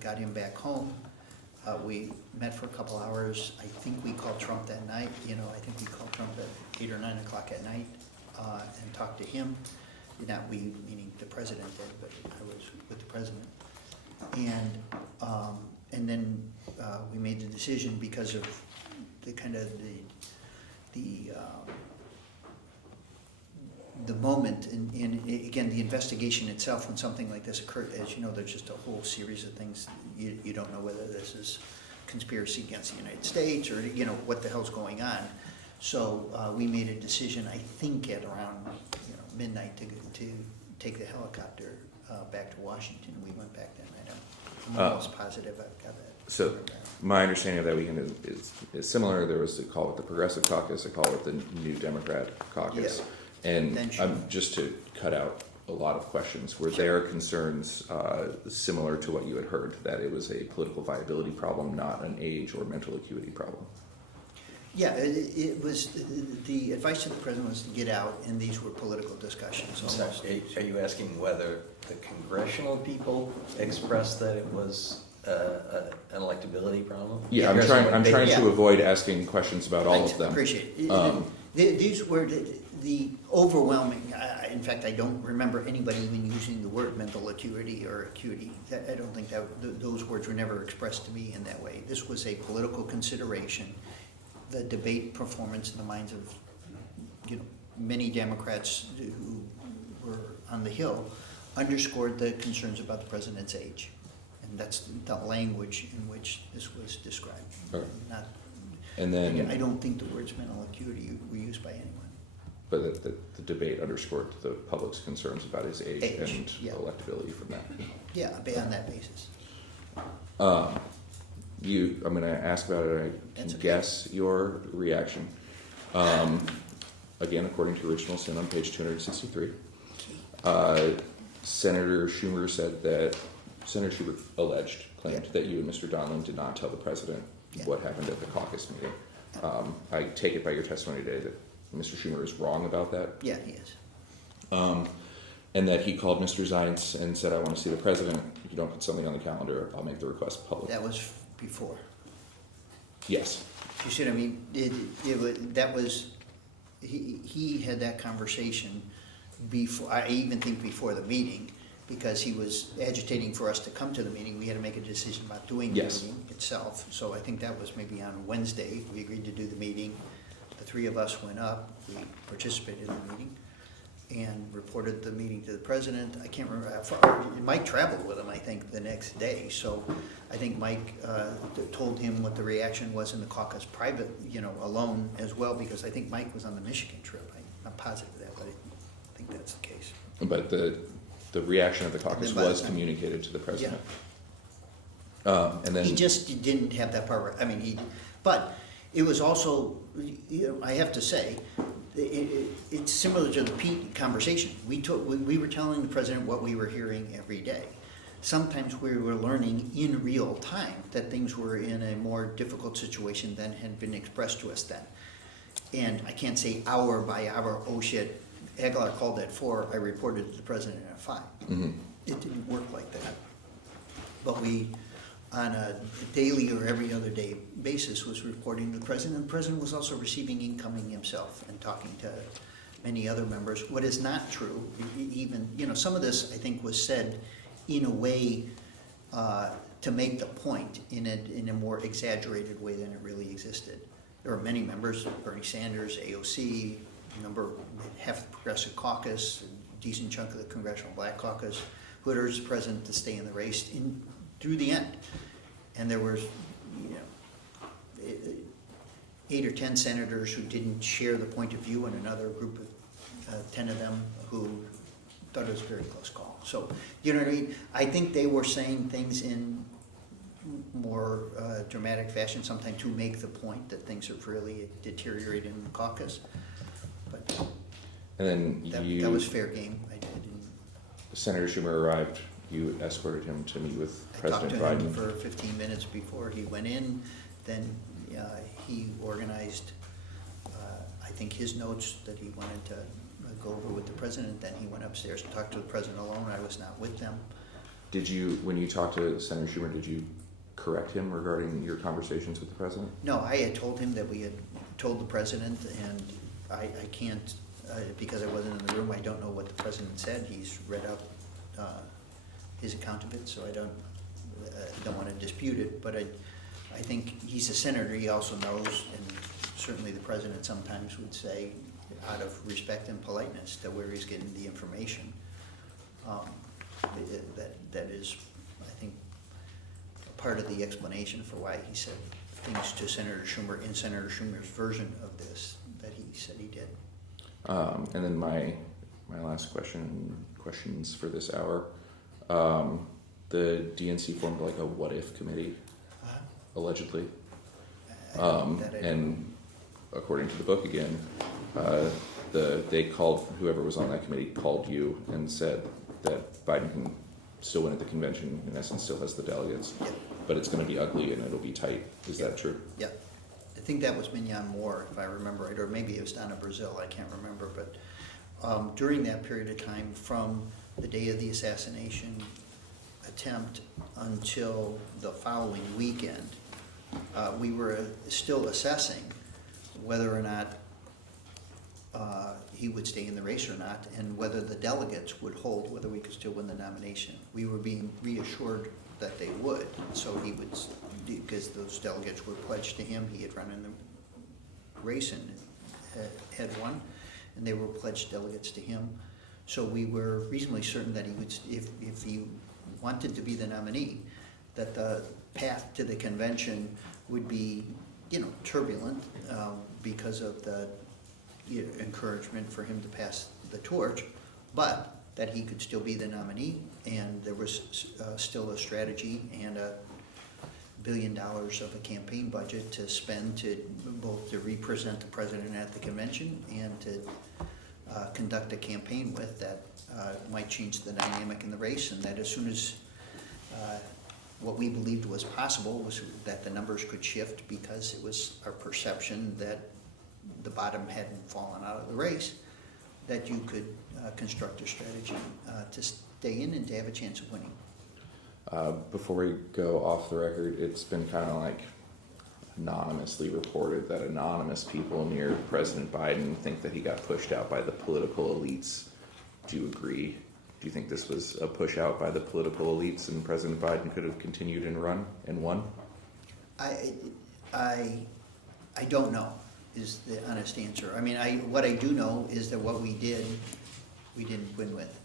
got him back home. We met for a couple hours. I think we called Trump that night, I think we called Trump at 8 or 9 o'clock at night and talked to him. Not we, meaning the president did, but I was with the president. And then we made the decision because of the kind of the moment, and again, the investigation itself, when something like this occurred, as you know, there's just a whole series of things. You don't know whether this is conspiracy against the United States or, what the hell's going on. So we made a decision, I think at around midnight, to take the helicopter back to Washington. We went back that night. I'm almost positive I've got that. So my understanding of that weekend is similar. There was a call with the Progressive Caucus, a call with the New Democrat Caucus. Yeah. And Then just to cut out a lot of questions, were there concerns similar to what you had heard, that it was a political viability problem, not an age or mental acuity problem? Yeah, it was, the advice to the president was to get out, and these were political discussions So, almost. are you asking whether the congressional people expressed that it was an electability problem? Yeah, I'm trying Yeah. to avoid asking questions about all of I them. appreciate it. These were the overwhelming, in fact, I don't remember anybody even using the word mental acuity or acuity. I don't think those words were never expressed to me in that way. This was a political consideration. The debate performance in the minds of, many Democrats who were on the Hill underscored the concerns about the president's age. And that's the language in which this was described. Okay. Not, And then, I don't think the words mental acuity were used by anyone. but the debate underscored the public's concerns about his age and yeah. electability from that. Yeah, on that basis. I'm going to ask about it. I That's can okay. guess your reaction. Again, according to Original Sin on page 263, Senator Schumer said that Senator Schumer claimed that you and Mr. Donlin did not tell the president what happened at the caucus meeting. I take it by your testimony today that Mr. Schumer is wrong about that. Yeah, he is. And that he called Mr. Zients and said, I want to see the president. If you don't put something on the calendar, I'll make the request public. That was before. Yes. You see what I mean? He had that conversation before, I even think before the meeting, because he was agitating for us to come to the meeting. We had to make a decision about doing the Yes. meeting itself. So I think that was maybe on Wednesday. We agreed to do the meeting. The three of us went up, we participated in the meeting and reported the meeting to the president. I can't remember, Mike traveled with him, I think, the next day. So I think Mike told him what the reaction was in the caucus private, alone as well, because I think Mike was on the Michigan trip. I'm not positive of that, but I think that's the case. But the reaction of the caucus And then by was the time- communicated to the president. And then He just didn't have that part, but it was also, I have to say, it's similar to the Pete conversation. We were telling the president what we were hearing every day. Sometimes we were learning in real time that things were in a more difficult situation than had been expressed to us then. And I can't say hour by hour, oh shit, Aguilar called at 4, I reported to the president at 5. Mhm. It didn't work like that. But we, on a daily or every other day basis, was reporting to the president. And the president was also receiving incoming himself and talking to many other members. What is not true, even, some of this, I think, was said in a way to make the point in a more exaggerated way than it really existed. There were many members, Bernie Sanders, AOC, half the Progressive Caucus, a decent chunk of the Congressional Black Caucus, who had urged the president to stay in the race through the end. And there were, 8 or 10 senators who didn't share the point of view, and another group of 10 of them who thought it was a very close call. So, you know what I mean? I think they were saying things in more dramatic fashion, sometimes to make the point that things have really deteriorated in the caucus. But And then that was fair game. I didn't. Senator Schumer arrived. You escorted him to meet with I talked President to him Biden. for 15 minutes before he went in. Then he organized, I think, his notes that he wanted to go over with the president. Then he went upstairs and talked to the president alone. I was not with them. Did you, when you talked to Senator Schumer, did you correct him regarding your conversations with the president? No, I had told him that we had told the president, and I can't, because I wasn't in the room, I don't know what the president said. He's read up his account of it, so I don't want to dispute it, but I think he's a senator. He also knows, and certainly the president sometimes would say, out of respect and politeness, to where he's getting the information. That is, I think, a part of the explanation for why he said things to Senator Schumer in Senator Schumer's version of this that he said he did. And then my last questions for this hour. The DNC formed like a what-if committee, allegedly. And according to the book again, they called, whoever was on that committee called you and said that Biden can still win at the convention, in essence still has the delegates, but it's going to be ugly and it'll be tight. Is that true? Yeah. I think that was Mignon Moore, if I remember right, or maybe it was Donna Brazil, I can't remember, but during that period of time, from the day of the assassination attempt until the following weekend, we were still assessing whether or not he would stay in the race or not, and whether the delegates would hold, whether we could still win the nomination. We were being reassured that they would, so he would, because those delegates were pledged to him. He had run in the race and had won, and they were pledged delegates to him. So we were reasonably certain that he would, if he wanted to be the nominee, that the path to the convention would be, turbulent because of the encouragement for him to pass the torch, but that he could still be the nominee, and there was still a strategy and $1 billion of a campaign budget to spend to both to represent the president at the convention and to conduct a campaign with that might change the dynamic in the race, and that as soon as what we believed was possible was that the numbers could shift, because it was our perception that the bottom hadn't fallen out of the race, that you could construct a strategy to stay in and to have a chance of winning. Before we go off the record, it's been kind of like anonymously reported that anonymous people near President Biden think that he got pushed out by the political elites. Do you agree? Do you think this was a push out by the political elites and President Biden could have continued and run and won? I don't know is the honest answer. I mean, what I do know is that what we did, we didn't win with.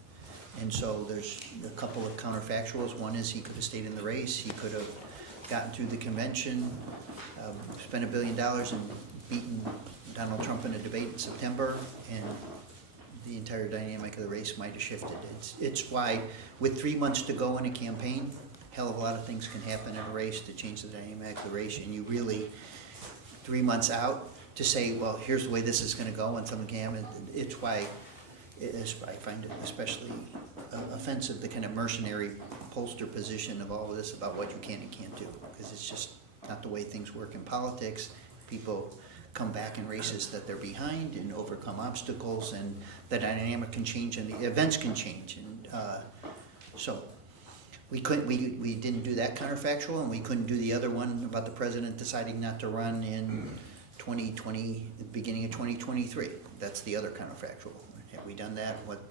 And so there's a couple of counterfactuals. One is he could have stayed in the race. He could have gotten through the convention, spent $1 billion and beaten Donald Trump in a debate in September, and the entire dynamic of the race might have shifted. It's why, with 3 months to go in a campaign, hell of a lot of things can happen in a race to change the dynamic of the race, and you really, 3 months out, to say, well, here's the way this is going to go, and someone can have it. It's why I find it especially offensive, the kind of mercenary pollster position of all of this about what you can and can't do, because it's just not the way things work in politics. People come back in races that they're behind and overcome obstacles, and the dynamic can change and the events can change. And so we didn't do that counterfactual, and we couldn't do the other one about the president deciding not to run in 2020, the beginning of 2023. That's the other counterfactual. Had we done that, what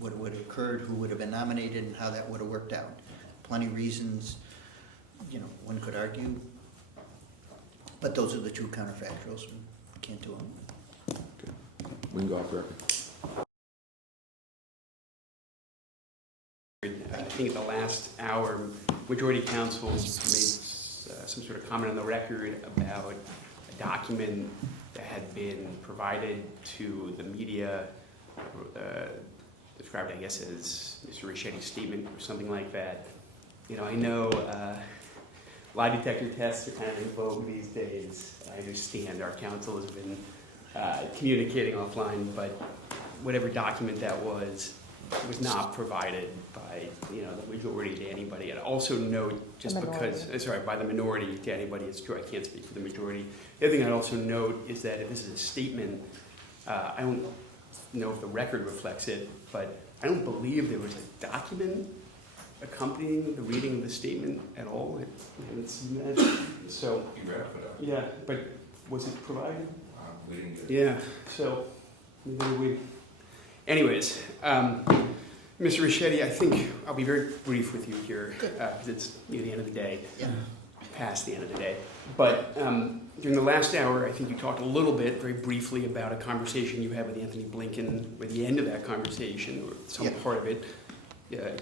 would have occurred, who would have been nominated, and how that would have worked out. Plenty of reasons, one could argue, but those are the two counterfactuals. We can't do them. Okay. We can go off the record. I think in the last hour, Majority Council made some sort of comment on the record about a document that had been provided to the media, described, I guess, as Mr. Richetti's statement or something like that. I know lie detector tests are kind of in vogue these days. I understand our council has been communicating offline, but whatever document that was not provided by the majority to anybody. And also note, just because, by the minority to anybody, it's true, I can't speak for the majority. The other thing I'd also note is that if this is a statement, I don't know if the record reflects it, but I don't believe there was a document accompanying the reading of the statement at all. I haven't seen that. So, You read it? yeah, but was it provided? We didn't get it. Yeah, so anyways, Mr. Ricchetti, I think I'll be very brief with you here, because it's near the end of the day, past the end of the day. But during the last hour, I think you talked a little bit, very briefly, about a conversation you had with Anthony Blinken. At the end of that conversation, or some part of it,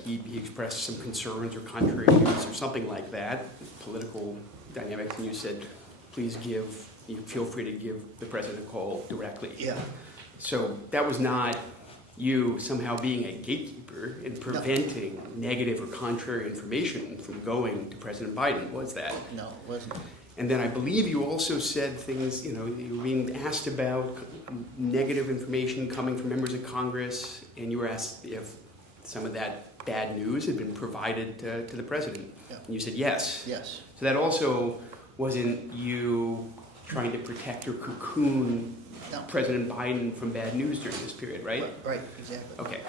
he expressed some concerns or contrary views or something like that, political dynamics, and you said, please feel free to give the president a call directly. Yeah. So that was not you somehow being a gatekeeper and preventing negative or contrary information from going to President Biden, was that? No, it wasn't. And then I believe you also said things, you were being asked about negative information coming from members of Congress, and you were asked if some of that bad news had been provided to the president. Yeah. And you said yes. Yes. So that also wasn't you trying to protect or cocoon President Biden from bad news during this period, right? Right, exactly. Okay.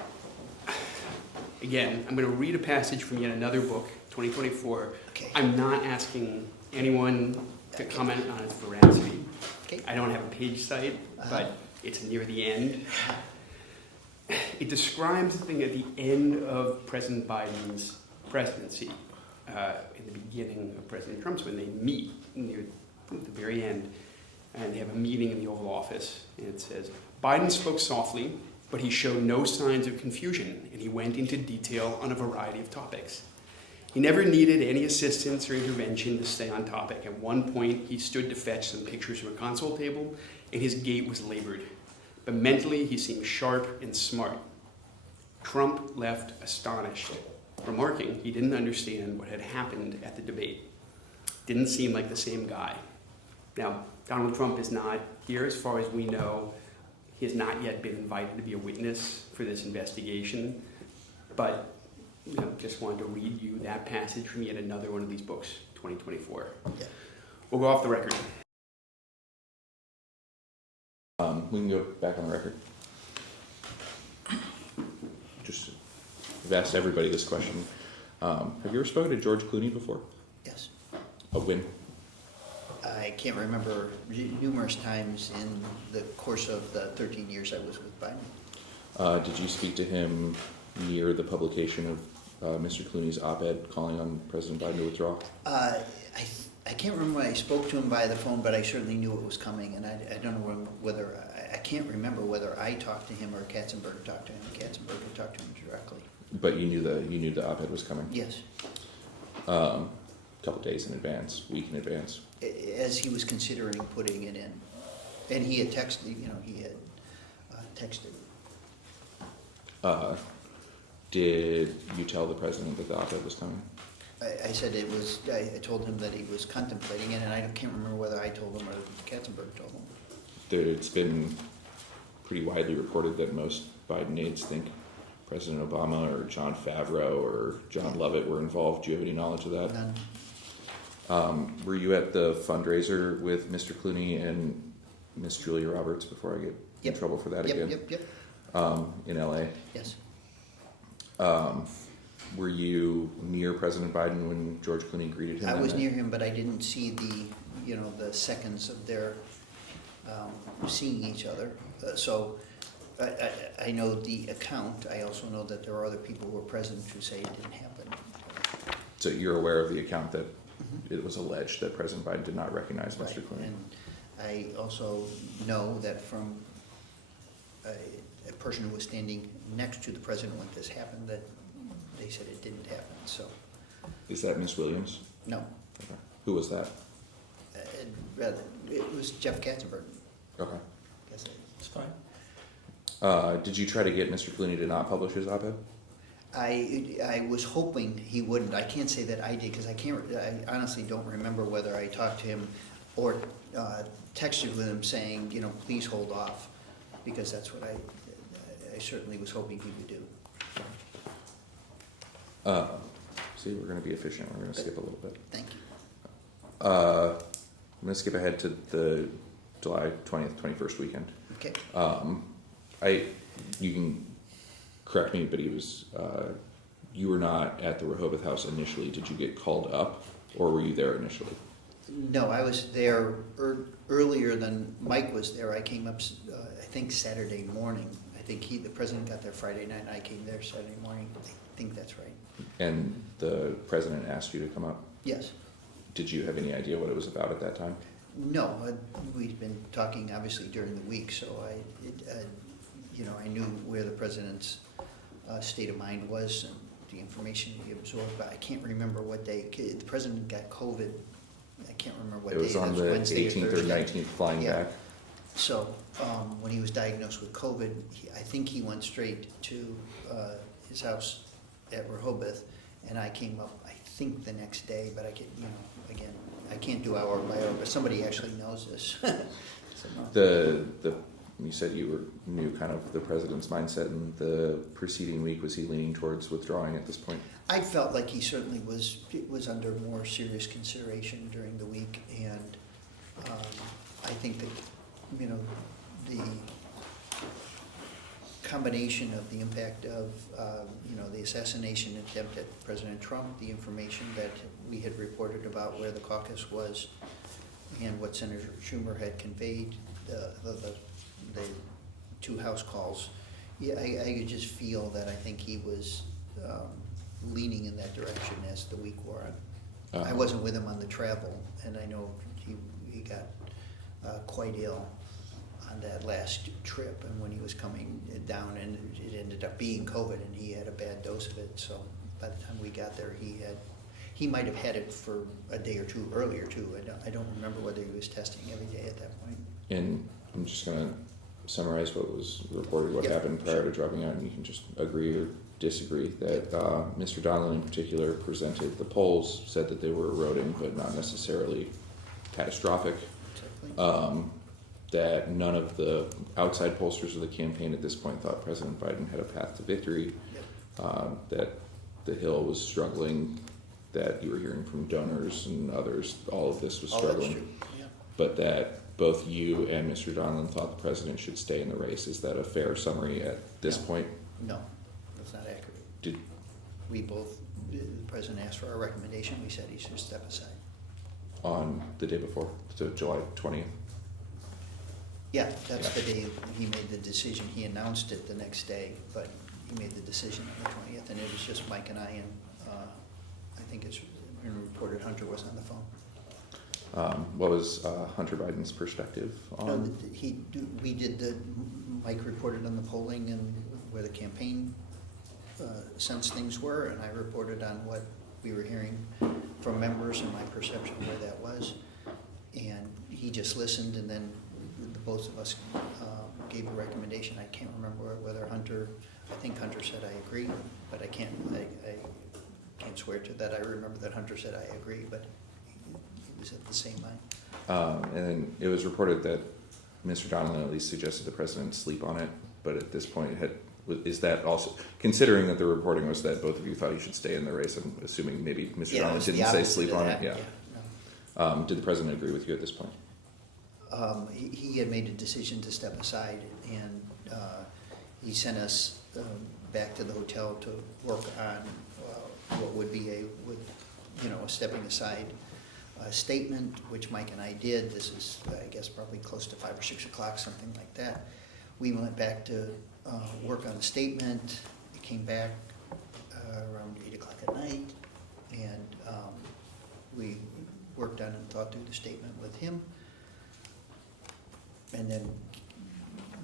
Again, I'm going to read a passage from yet another book, 2024. Okay. I'm not asking anyone to comment on its veracity. Okay. I don't have a page cite, but it's near the end. It describes something at the end of President Biden's presidency, in the beginning of President Trump's, when they meet near the very end, and they have a meeting in the Oval Office, and it says, Biden spoke softly, but he showed no signs of confusion, and he went into detail on a variety of topics. He never needed any assistance or intervention to stay on topic. At one point, he stood to fetch some pictures from a console table, and his gait was labored. But mentally, he seemed sharp and smart. Trump left astonished, remarking he didn't understand what had happened at the debate. Didn't seem like the same guy. Now, Donald Trump is not here, as far as we know. He has not yet been invited to be a witness for this investigation, but just wanted to read you that passage from yet another one of these books, 2024. Yeah. We'll go off the record. We can go back on the record. I've asked everybody this question. Have you ever spoken to George Clooney before? Yes. When? I can't remember numerous times in the course of the 13 years I was with Biden. Did you speak to him near the publication of Mr. Clooney's op-ed calling on President Biden to withdraw? I can't remember when I spoke to him by the phone, but I certainly knew it was coming, and I don't know whether, I can't remember whether I talked to him or Katzenberg talked to him. Katzenberg had talked to him directly. But you knew the op-ed was coming? Yes. A couple days in advance, week in advance. As he was considering putting it in. And he had texted, texted. Did you tell the president that the op-ed was coming? I said it was, I told him that he was contemplating it, and I can't remember whether I told him or Katzenberg told him. It's been pretty widely reported that most Biden aides think President Obama or John Favreau or John Lovett were involved. Do you have any knowledge of that? None. Were you at the fundraiser with Mr. Clooney and Miss Julia Roberts before I get in trouble for that again? Yep. In LA? Yes. Were you near President Biden when George Clooney greeted him? I that was night? near him, but I didn't see the seconds of their seeing each other. So I know the account. I also know that there are other people who were present who say it didn't happen. So you're aware of the account that it was alleged that President Biden did not recognize Mr. Clooney? And I also know that from a person who was standing next to the president when this happened, that they said it didn't happen, so, Is that Miss Williams? no. Okay. Who was that? It was Jeff Katzenberg. Okay. Guess It's fine. Did you try to get Mr. Clooney to not publish his op-ed? I was hoping he wouldn't. I can't say that I did, because I honestly don't remember whether I talked to him or texted with him saying, please hold off, because that's what I certainly was hoping he would do. See, we're going to be efficient. We're going to skip a little bit. Thank you. I'm going to skip ahead to the July 20th, 21st weekend. Okay. You can correct me, but you were not at the Rehoboth house initially. Did you get called up, or were you there initially? No, I was there earlier than Mike was there. I came up, I think Saturday morning. I think the president got there Friday night, and I came there Saturday morning. I think that's right. And the president asked you to come up? Yes. Did you have any idea what it was about at that time? No, we've been talking obviously during the week, so I knew where the president's state of mind was and the information he absorbed, but I can't remember what day. The president got COVID. I can't remember what day. It was on the Wednesday 18th or Thursday. 19th flying Yeah. back. So when he was diagnosed with COVID, I think he went straight to his house at Rehoboth, and I came up, I think, the next day, but I can, again, I can't do hour by hour, but somebody actually knows this. So, no. You said you knew kind of the president's mindset in the preceding week. Was he leaning towards withdrawing at this point? I felt like he certainly was under more serious consideration during the week, and I think that, the combination of the impact of, the assassination attempt at President Trump, the information that we had reported about where the caucus was, and what Senator Schumer had conveyed, the two House calls, I could just feel that I think he was leaning in that direction as the week wore on. I wasn't with him on the travel, and I know he got quite ill on that last trip, and when he was coming down, and it ended up being COVID, and he had a bad dose of it. So by the time we got there, he might have had it for a day or two earlier too. I don't remember whether he was testing every day at that point. And I'm just going to summarize what was reported, what happened prior to dropping out, and you can just agree or disagree that Mr. Donlin in particular presented the polls, said that they were eroding, but not necessarily catastrophic. Exactly. That none of the outside pollsters of the campaign at this point thought President Biden had a path to victory, that the Hill was struggling, that you were hearing from donors and others, all of this was struggling. That's true. Yeah. But that both you and Mr. Donlin thought the president should stay in the race. Is that a fair summary at this point? No, that's not accurate. we both, the president asked for our recommendation, we said he should step aside. On the day before, so July 20th. Yeah, that's the day he made the decision. He announced it the next day, but he made the decision on the 20th, and it was just Mike and I, and I think it's been reported Hunter was on the phone. What was Hunter Biden's perspective No, on? Mike reported on the polling and where the campaign sense things were, and I reported on what we were hearing from members and my perception of where that was. And he just listened, and then the both of us gave a recommendation. I can't remember whether Hunter, I think Hunter said I agree, but I can't swear to that. I remember that Hunter said I agree, but he was at the same mind. And it was reported that Mr. Donilon at least suggested the president sleep on it, but at this point, is that also, considering that the reporting was that both of you thought you should stay in the race, I'm assuming maybe Mr. Yeah, it Donilon was the didn't say opposite sleep of on that, it? no. Did the president agree with you at this point? He had made a decision to step aside, and he sent us back to the hotel to work on what would be a stepping aside statement, which Mike and I did. This is, I guess, probably close to 5 or 6 o'clock, something like that. We went back to work on the statement. It came back around 8 o'clock at night, and we worked on and thought through the statement with him, and then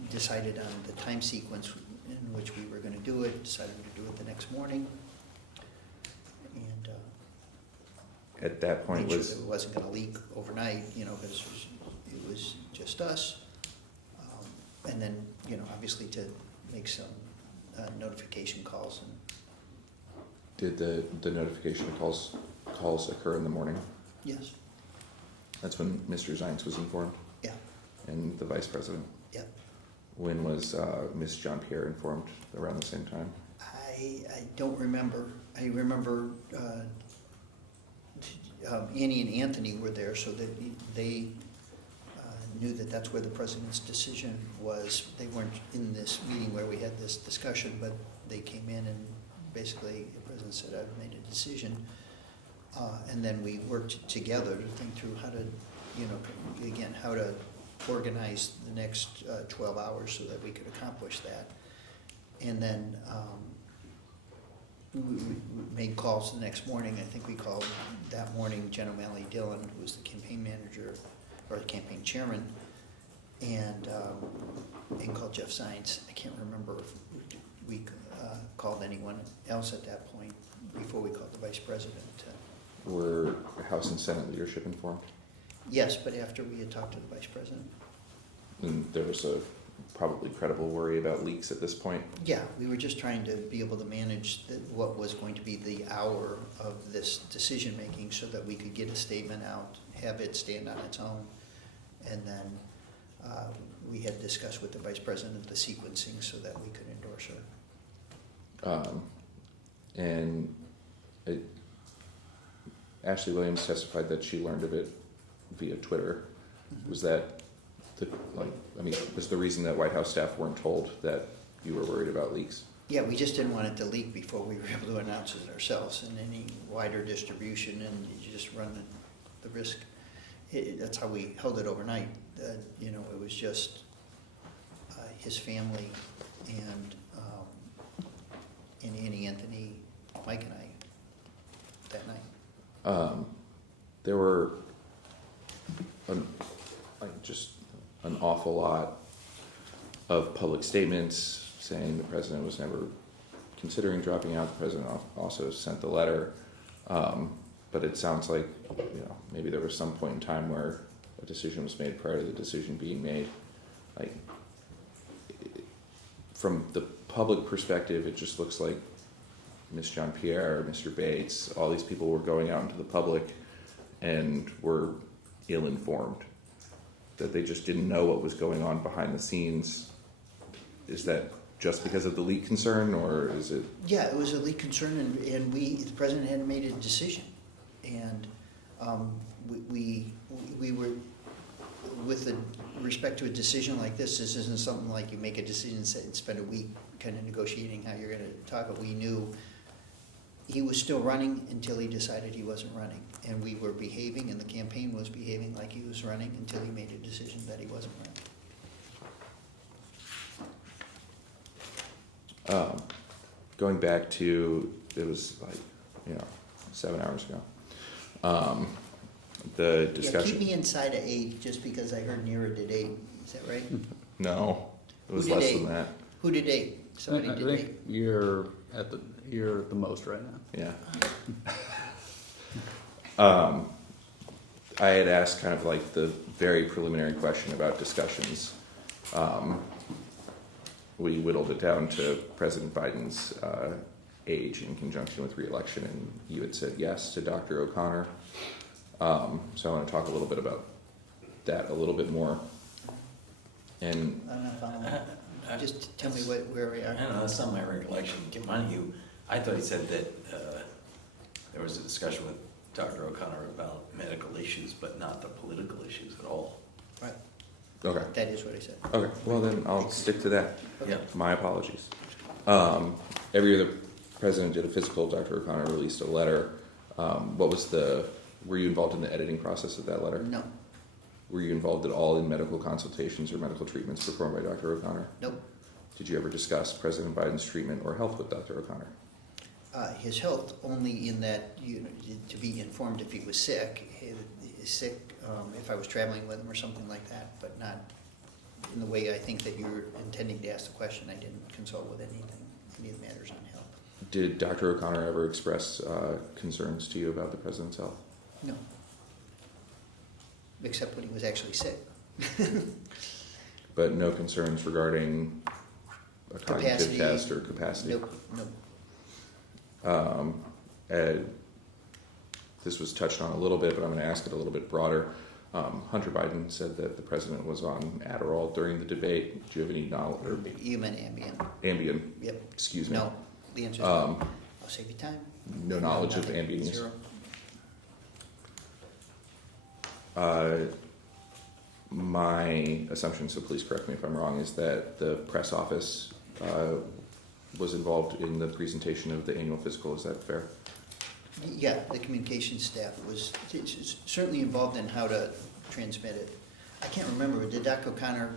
decided on the time sequence in which we were going to do it, decided to do it the next morning, and At that point made sure was, that it wasn't going to leak overnight, because it was just us. And then, obviously to make some notification calls. And did the notification calls occur in the morning? yes, That's when Mr. Zients was informed, yeah, and the vice president. yeah. When was Ms. John Pierre informed? Around the same time? I don't remember. I remember Annie and Anthony were there, so that they knew that that's where the president's decision was. They weren't in this meeting where we had this discussion, but they came in and basically the president said, I've made a decision. And then we worked together to think through how to, how to organize the next 12 hours so that we could accomplish that. And then we made calls the next morning. I think we called that morning Jen O'Malley Dillon, who was the campaign manager, or the campaign chairman, and called Jeff Zients. I can't remember if we called anyone else at that point before we called the vice president. Were House and Senate leadership informed? Yes, but after we had talked to the vice president. And there was a probably credible worry about leaks at this point? Yeah, we were just trying to be able to manage what was going to be the hour of this decision-making so that we could get a statement out, have it stand on its own, and then we had discussed with the vice president the sequencing so that we could endorse her. Ashley Williams testified that she learned of it via Twitter. Was that was the reason that White House staff weren't told that you were worried about leaks? Yeah, we just didn't want it to leak before we were able to announce it ourselves, and any wider distribution, and you just run the risk. That's how we held it overnight. It was just his family and Annie, Anthony, Mike, and I that night. There were just an awful lot of public statements saying the president was never considering dropping out. The president also sent the letter, but it sounds like maybe there was some point in time where a decision was made prior to the decision being made. From the public perspective, it just looks like Ms. John Pierre, Mr. Bates, all these people were going out into the public and were ill-informed, that they just didn't know what was going on behind the scenes. Is that just because of the leak concern, or is it? Yeah, it was a leak concern, and the president hadn't made a decision, and we were, with respect to a decision like this isn't something like you make a decision and spend a week kind of negotiating how you're going to talk. But we knew he was still running until he decided he wasn't running. And we were behaving, and the campaign was behaving like he was running until he made a decision that he wasn't running. Going back to, it was like, 7 hours ago. The Yeah, discussion. keep me inside of 8, just because I heard Nira did 8, is that right? No, it was Who did less 8? than that. Who did 8? Somebody I did think 8. you're the most right now. Yeah. I had asked kind of like the very preliminary question about discussions. We whittled it down to President Biden's age in conjunction with re-election, and you had said yes to Dr. O'Connor. So I want to talk a little bit about that a little bit more. And I'm not following. Just tell me where we I are. don't know, that's not my recollection. Mind you, I thought he said that there was a discussion with Dr. O'Connor about medical issues, but not the political issues at all. Right, okay. that is what I said. Okay, well then I'll stick to that. Yeah. My apologies. Every year the president did a physical, Dr. O'Connor released a letter. Were you involved in the editing process of that letter? No, Were you involved at all in medical consultations or medical treatments performed by Dr. O'Connor? nope. Did you ever discuss President Biden's treatment or health with Dr. O'Connor? His health only in that, to be informed if he was sick, if I was traveling with him or something like that, but not in the way I think that you're intending to ask the question. I didn't consult with any of the matters on health. Did Dr. O'Connor ever express concerns to you about the president's health? No. Except when he was actually sick. But no concerns regarding a cognitive Capacity. test or capacity? Nope. This was touched on a little bit, but I'm going to ask it a little bit broader. Hunter Biden said that the president was on Adderall during the debate. Do you have any knowledge? Or You meant Ambien. Ambien? Yep. Excuse me. No, the answer is no. I'll save you time. No knowledge of Nothing. Ambien use? 0. My assumption, so please correct me if I'm wrong, is that the press office was involved in the presentation of the annual physical. Is that fair? Yeah, the communications staff was certainly involved in how to transmit it. I can't remember, did Dr. O'Connor,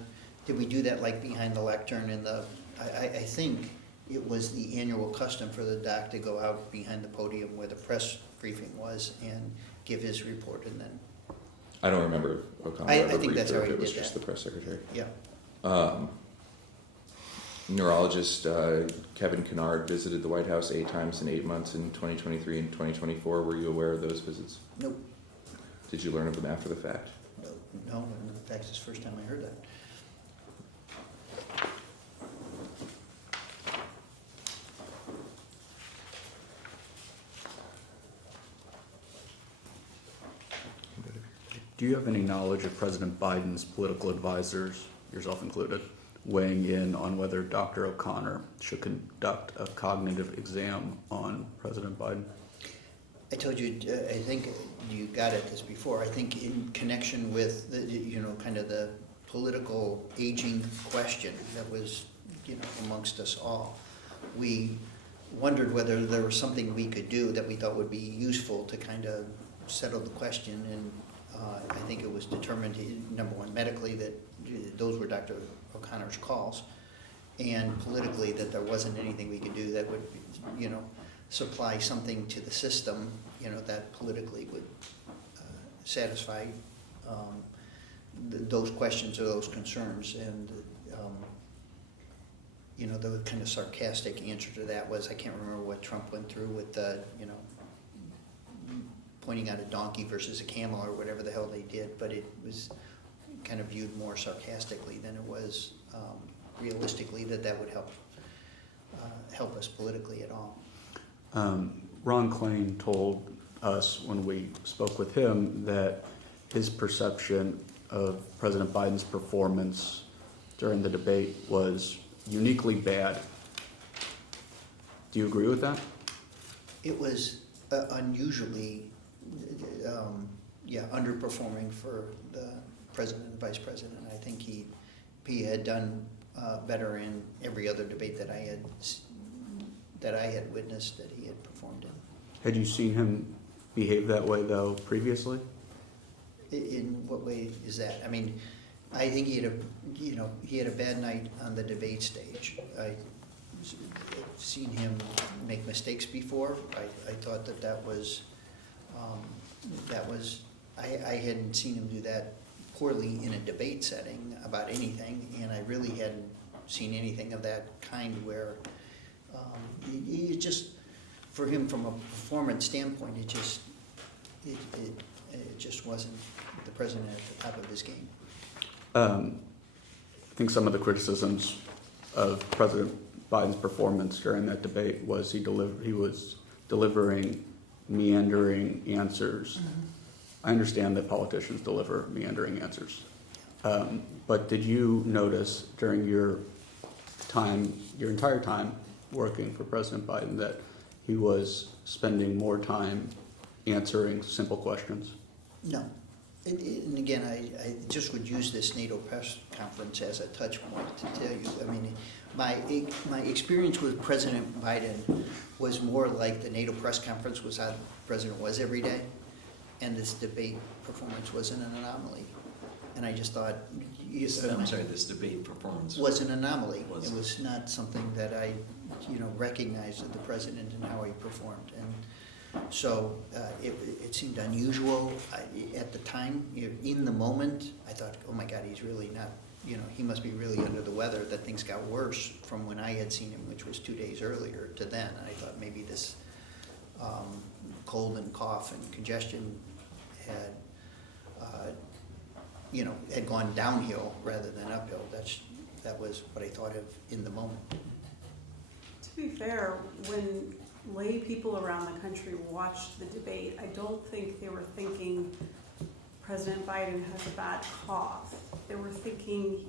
did we do that like behind the lectern in the, I think it was the annual custom for the doc to go out behind the podium where the press briefing was and give his report, and then, I don't remember O'Connor I ever think briefed that's her how if he it was did just that. the press secretary. yeah. Neurologist Kevin Kennard visited the White House 8 times in 8 months in 2023 and 2024. Were you aware of those visits? Nope. Did you learn of them after the fact? No, in fact, it's the first time I heard that. Do you have any knowledge of President Biden's political advisors, yourself included, weighing in on whether Dr. O'Connor should conduct a cognitive exam on President Biden? I told you, I think you got at this before, I think in connection with, kind of the political aging question that was, amongst us all, we wondered whether there was something we could do that we thought would be useful to kind of settle the question, and I think it was determined, number one, medically, that those were Dr. O'Connor's calls, and politically, that there wasn't anything we could do that would, supply something to the system, that politically would satisfy those questions or those concerns. And, the kind of sarcastic answer to that was, I can't remember what Trump went through with the, pointing out a donkey versus a camel or whatever the hell they did, but it was kind of viewed more sarcastically than it was realistically that would help us politically at all. Ron Klain told us when we spoke with him that his perception of President Biden's performance during the debate was uniquely bad. Do you agree with that? It was unusually, underperforming for the president and vice president. I think he had done better in every other debate that I had witnessed that he had performed in. Had you seen him behave that way, though, previously? In what way is that? I mean, I think he had a bad night on the debate stage. I've seen him make mistakes before. I thought that was, I hadn't seen him do that poorly in a debate setting about anything, and I really hadn't seen anything of that kind where, it just, for him from a performance standpoint, it just wasn't the president at the top of his game. I think some of the criticisms of President Biden's performance during that debate was he was delivering meandering answers. I understand that politicians deliver meandering answers. But did you notice during your entire time working for President Biden, that he was spending more time answering simple questions? No. And again, I just would use this NATO press conference as a touch point to tell you, I mean, my experience with President Biden was more like the NATO press conference was how the president was every day, and this debate performance wasn't an anomaly. And I just thought... I'm sorry, this debate performance was an anomaly. It was not something that I, recognized of the president and how he performed. And so it seemed unusual at the time. In the moment, I thought, oh my God, he's really not, he must be really under the weather, that things got worse from when I had seen him, which was 2 days earlier, to then. And I thought maybe this cold and cough and congestion had, had gone downhill rather than uphill. That was what I thought of in the moment. To be fair, when lay people around the country watched the debate, I don't think they were thinking President Biden has a bad cough. They were thinking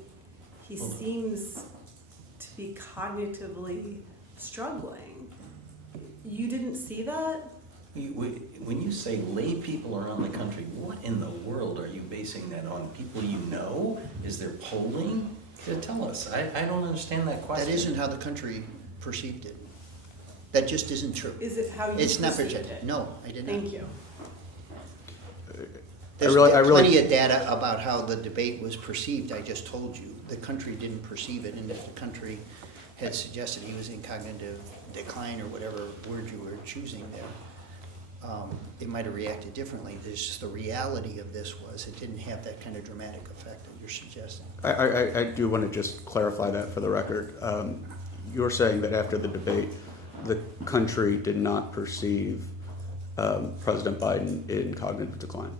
he seems to be cognitively struggling. You didn't see that? When you say lay people around the country, what in the world are you basing that on? People you know? Is there polling? Tell us. I don't understand that question. That isn't how the country perceived it. That just isn't true. Is it how you It's not perceived projected. it? No, I did not. Thank you. There's I really- plenty of data about how the debate was perceived. I just told you. The country didn't perceive it, and if the country had suggested he was in cognitive decline or whatever word you were choosing there, it might have reacted differently. There's just the reality of this was it didn't have that kind of dramatic effect that you're suggesting. I do want to just clarify that for the record. You're saying that after the debate, the country did not perceive President Biden in cognitive decline.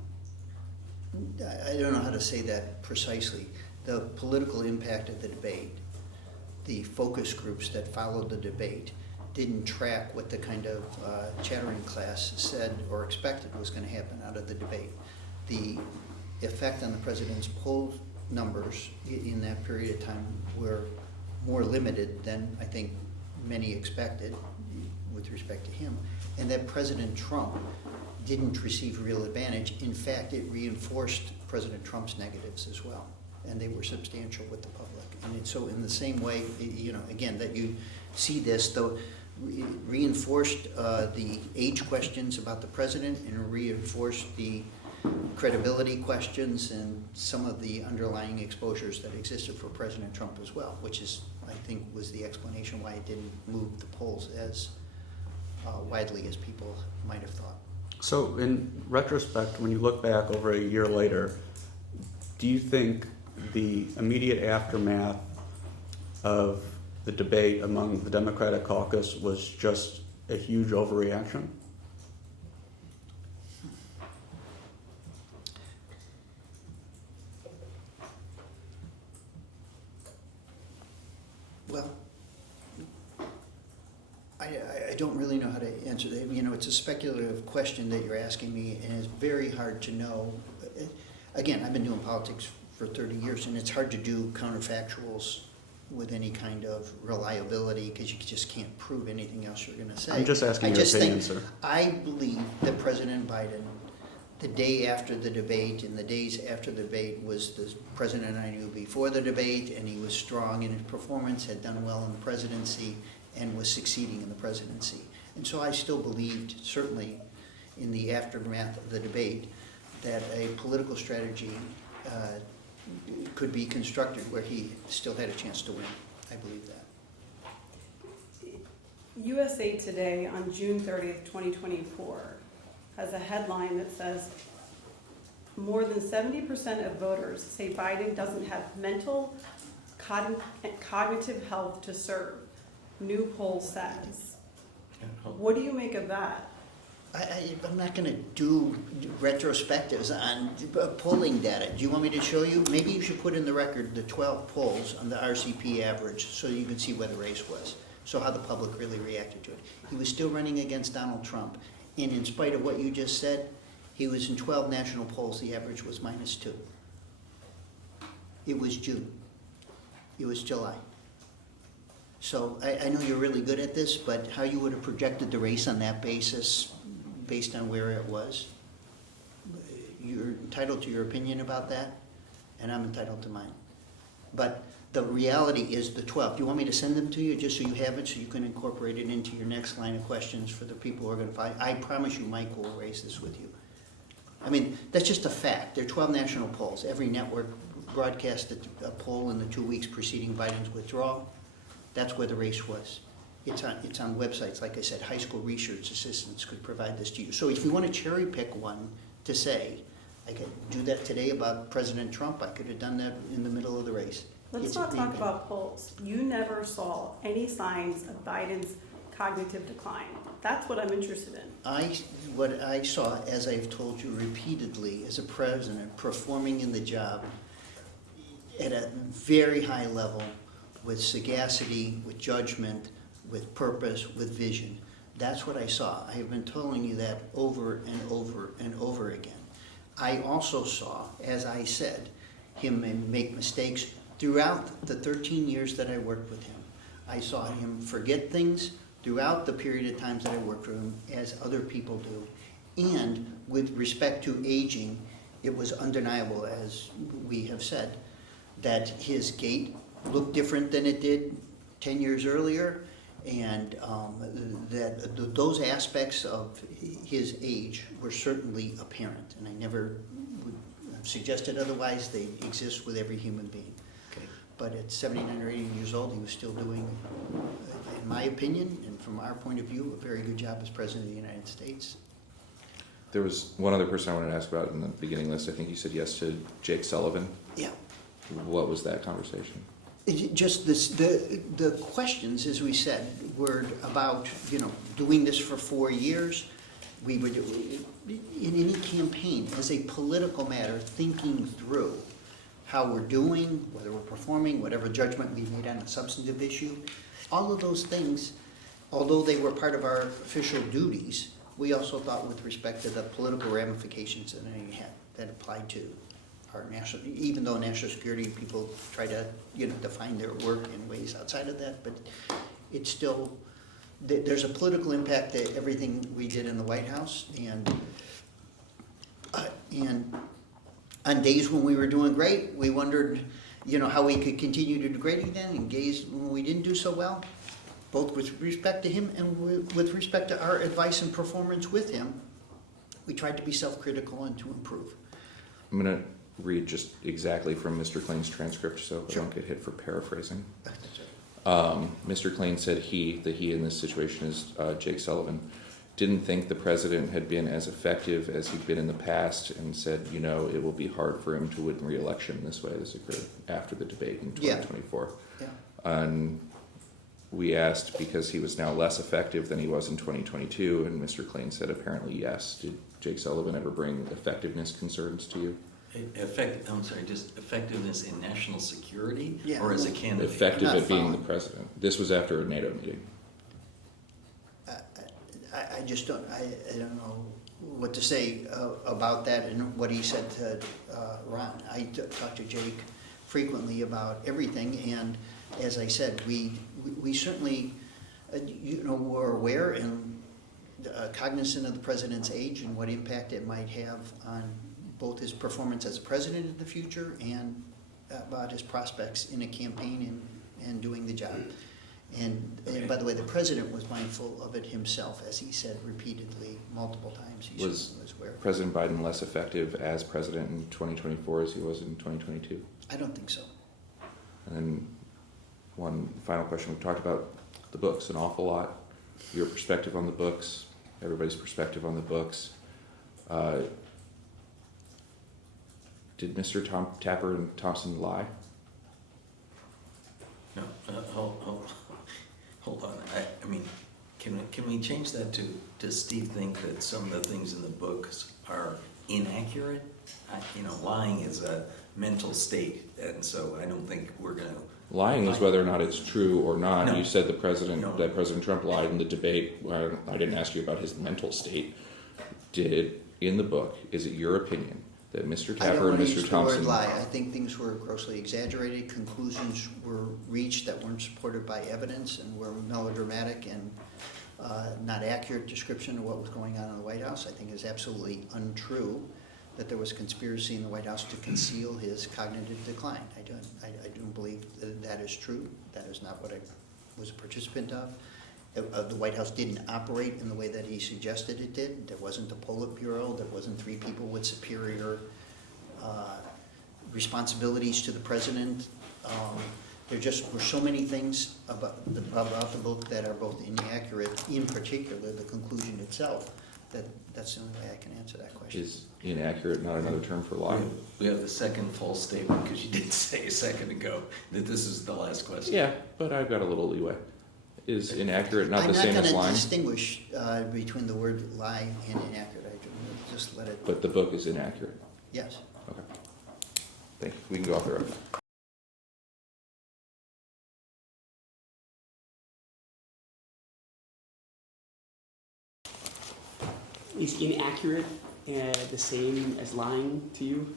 I don't know how to say that precisely. The political impact of the debate, the focus groups that followed the debate, didn't track what the kind of chattering class said or expected was going to happen out of the debate. The effect on the president's poll numbers in that period of time were more limited than I think many expected with respect to him, and that President Trump didn't receive real advantage. In fact, it reinforced President Trump's negatives as well, and they were substantial with the public. And so in the same way, again, that you see this, though, reinforced the age questions about the president and reinforced the credibility questions and some of the underlying exposures that existed for President Trump as well, which is, I think, was the explanation why it didn't move the polls as widely as people might have thought. So in retrospect, when you look back over a year later, do you think the immediate aftermath of the debate among the Democratic caucus was just a huge overreaction? Well, I don't really know how to answer that. It's a speculative question that you're asking me, and it's very hard to know. Again, I've been doing politics for 30 years, and it's hard to do counterfactuals with any kind of reliability because you just can't prove anything else you're going to say. I'm just asking your opinion, sir. I believe that President Biden, the day after the debate and the days after the debate, was the president I knew before the debate, and he was strong in his performance, had done well in the presidency, and was succeeding in the presidency. And so I still believed, certainly in the aftermath of the debate, that a political strategy could be constructed where he still had a chance to win. I believe that. USA Today on June 30th, 2024 has a headline that says, more than 70% of voters say Biden doesn't have mental cognitive health to serve, new poll says. What do you make of that? I'm not going to do retrospectives on polling data. Do you want me to show you? Maybe you should put in the record the 12 polls on the RCP average so you can see where the race was, so how the public really reacted to it. He was still running against Donald Trump, and in spite of what you just said, he was in 12 national polls, the average was -2. It was June. It was July. So I know you're really good at this, but how you would have projected the race on that basis, based on where it was, you're entitled to your opinion about that, and I'm entitled to mine. But the reality is the 12. Do you want me to send them to you just so you have it, so you can incorporate it into your next line of questions for the people who are going to find? I promise you Mike will raise this with you. I mean, that's just a fact. There are 12 national polls. Every network broadcasted a poll in the 2 weeks preceding Biden's withdrawal. That's where the race was. It's on websites. Like I said, high school research assistants could provide this to you. So if you want to cherry pick one to say, I could do that today about President Trump, I could have done that in the middle of the race. Let's not talk about polls. You never saw any signs of Biden's cognitive decline. That's what I'm interested in. What I saw, as I've told you repeatedly, as a president performing in the job at a very high level, with sagacity, with judgment, with purpose, with vision. That's what I saw. I have been telling you that over and over and over again. I also saw, as I said, him make mistakes throughout the 13 years that I worked with him. I saw him forget things throughout the period of times that I worked with him, as other people do. And with respect to aging, it was undeniable, as we have said, that his gait looked different than it did 10 years earlier, and that those aspects of his age were certainly apparent, and I never would have suggested otherwise. They exist with every human being. Okay. But at 79 or 80 years old, he was still doing, in my opinion, and from our point of view, a very good job as President of the United States. There was one other person I wanted to ask about in the beginning list. I think you said yes to Jake Sullivan. Yeah. What was that conversation? Just this, the questions, as we said, were about, doing this for 4 years. We would, in any campaign, as a political matter, thinking through how we're doing, whether we're performing, whatever judgment we made on a substantive issue. All of those things, although they were part of our official duties, we also thought with respect to the political ramifications that they had, that applied to our national, even though national security people try to, define their work in ways outside of that, but it's still, there's a political impact to everything we did in the White House, and on days when we were doing great, we wondered, how we could continue to do great again, and days when we didn't do so well, both with respect to him and with respect to our advice and performance with him, we tried to be self-critical and to improve. I'm going to read just exactly from Mr. Klain's transcript so I Sure. don't get hit for paraphrasing. Mr. Klain said that he in this situation is Jake Sullivan, didn't think the president had been as effective as he'd been in the past, and said, it will be hard for him to win re-election this way. This occurred after the debate in 2024. Yeah. And we asked because he was now less effective than he was in 2022, and Mr. Klain said apparently yes. Did Jake Sullivan ever bring effectiveness concerns to you? Just effectiveness in national security, Yeah. or as a candidate? Effective I'm not at being the following. president. This was after a NATO meeting. I just don't, I don't know what to say about that and what he said to Ron. I talk to Jake frequently about everything, and as I said, we certainly, were aware and cognizant of the president's age and what impact it might have on both his performance as a president in the future and about his prospects in a campaign and doing the job. And by the way, the president was mindful of it himself, as he said repeatedly, multiple times. He Was was aware. President Biden less effective as president in 2024 as he was in 2022? I don't think so. And then one final question. We've talked about the books an awful lot. Your perspective on the books, everybody's perspective on the books. Did Mr. Tapper and Thompson lie? No, hold on. I mean, can we change that to, does Steve think that some of the things in the books are inaccurate? Lying is a mental state, and so I don't think we're gonna. Lying is whether or not it's true or not. No. You said that President Trump lied in the No. debate. Well, I didn't ask you about his mental state. In the book, is it your opinion that Mr. I don't Tapper and want to Mr. use the Thompson word lie. I think things were grossly exaggerated, conclusions were reached that weren't supported by evidence and were melodramatic and not accurate description of what was going on in the White House. I think is absolutely untrue that there was conspiracy in the White House to conceal his cognitive decline. I don't believe that is true. That is not what I was a participant of. The White House didn't operate in the way that he suggested it did. There wasn't a Politburo. There wasn't three people with superior responsibilities to the president. There just were so many things about the book that are both inaccurate, in particular the conclusion itself, that's the only way I can answer that question. is inaccurate, not another term for lying? We have the second false statement, because you did say a second ago that this is the last question. Yeah, but I've got a little leeway. Is inaccurate not the same as I'm not going lying? to distinguish between the word lie and inaccurate. I just let it, But the book is inaccurate. yes. Okay. Thank you. We can go off the record. Is inaccurate the same as lying to you?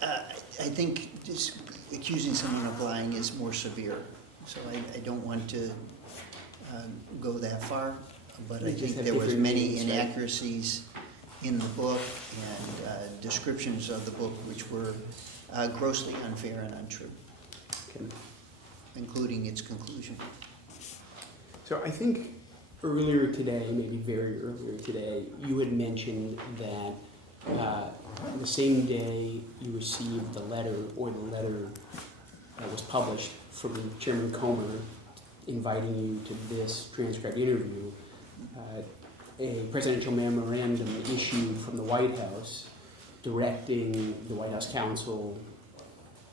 I think just accusing someone of lying is more severe, so I don't want to go that far, but I We just think have there was different many meanings, right? inaccuracies in the book and descriptions of the book which were grossly unfair and untrue, Okay. including its conclusion. So I think earlier today, maybe very earlier today, you had mentioned that the same day you received the letter, or the letter that was published from Chairman Comer inviting you to this transcribed interview, a presidential memorandum issued from the White House directing the White House counsel,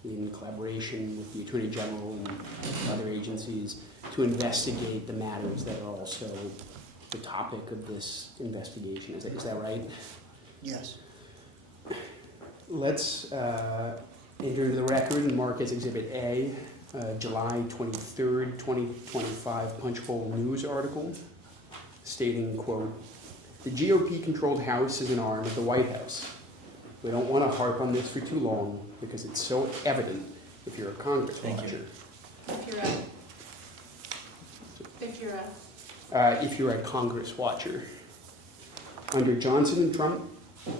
in collaboration with the Attorney General and other agencies, to investigate the matters that are also the topic of this investigation. Is that right? Yes. Let's enter into the record and mark as Exhibit A, July 23rd, 2025 Punchbowl News article stating, quote, "The GOP-controlled House is an arm of the White House. We don't want to harp on this for too long because it's so evident if you're a Congress Thank watcher. you. If you're a Congress watcher. Under Johnson and Trump,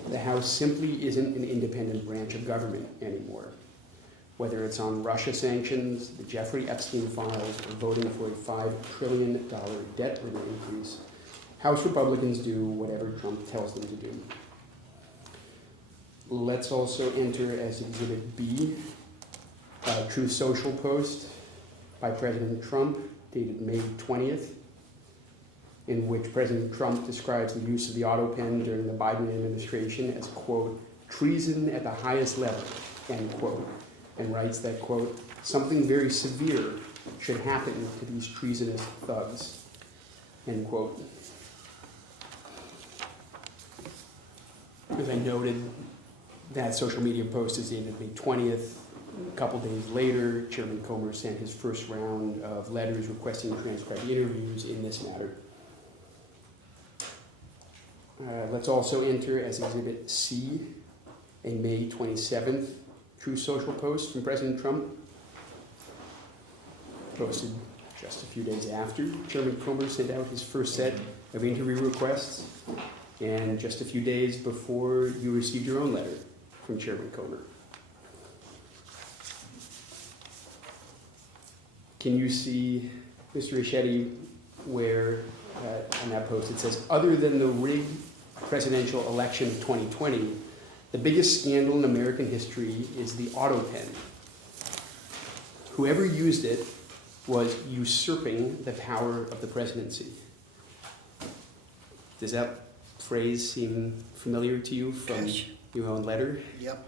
the House simply isn't an independent branch of government anymore. Whether it's on Russia sanctions, the Jeffrey Epstein files, or voting for a $5 trillion debt limit increase, House Republicans do whatever Trump tells them to do. Let's also enter as Exhibit B, a Truth Social post by President Trump, dated May 20th, in which President Trump describes the use of the Autopen during the Biden administration as, quote, treason at the highest level, end quote, and writes that, quote, something very severe should happen to these treasonous thugs, end quote. As I noted, that social media post is dated May 20th. A couple days later, Chairman Comer sent his first round of letters requesting transcribed interviews in this matter. Let's also enter as Exhibit C, a May 27th True Social post from President Trump, posted just a few days after Chairman Comer sent out his first set of interview requests, and just a few days before you received your own letter from Chairman Comer. Can you see Mr. Ricchetti, where on that post it says, other than the rigged presidential election of 2020, the biggest scandal in American history is the Autopen. Whoever used it was usurping the power of the presidency. Does that phrase seem familiar to you from Yes. your own letter? Yep.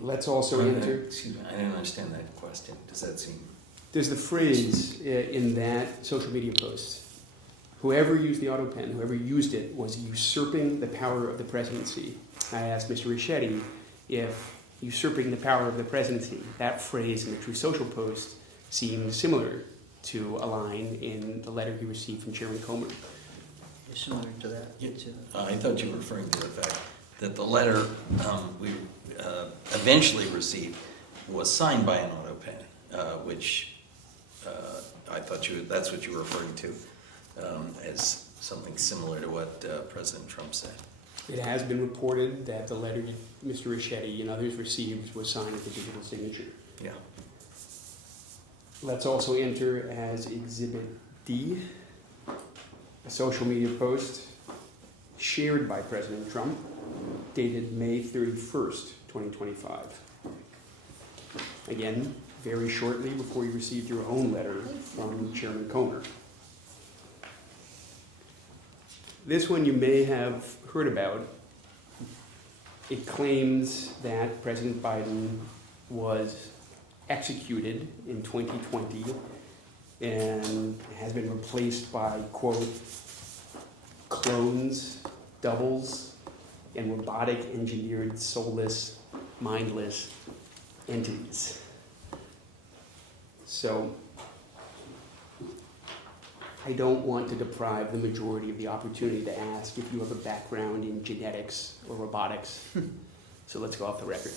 Let's also enter. Excuse me, I didn't understand that question. Does that seem? There's the phrase in that social media post. Whoever used the Autopen, whoever used it, was usurping the power of the presidency. I asked Mr. Ricchetti if usurping the power of the presidency, that phrase in the True Social post seemed similar to a line in the letter he received from Chairman Comer. Similar to that. I thought you were referring to the fact that the letter we eventually received was signed by an Autopen, which I thought that's what you were referring to as something similar to what President Trump said. It has been reported that the letter Mr. Ricchetti and others received was signed with a digital signature. Yeah. Let's also enter as Exhibit D, a social media post shared by President Trump, dated May 31st, 2025. Again, very shortly before you received your own letter from Chairman Comer. This one you may have heard about. It claims that President Biden was executed in 2020 and has been replaced by, quote, clones, doubles, and robotic engineered soulless, mindless entities. So I don't want to deprive the majority of the opportunity to ask if you have a background in genetics or robotics. So let's go off the record.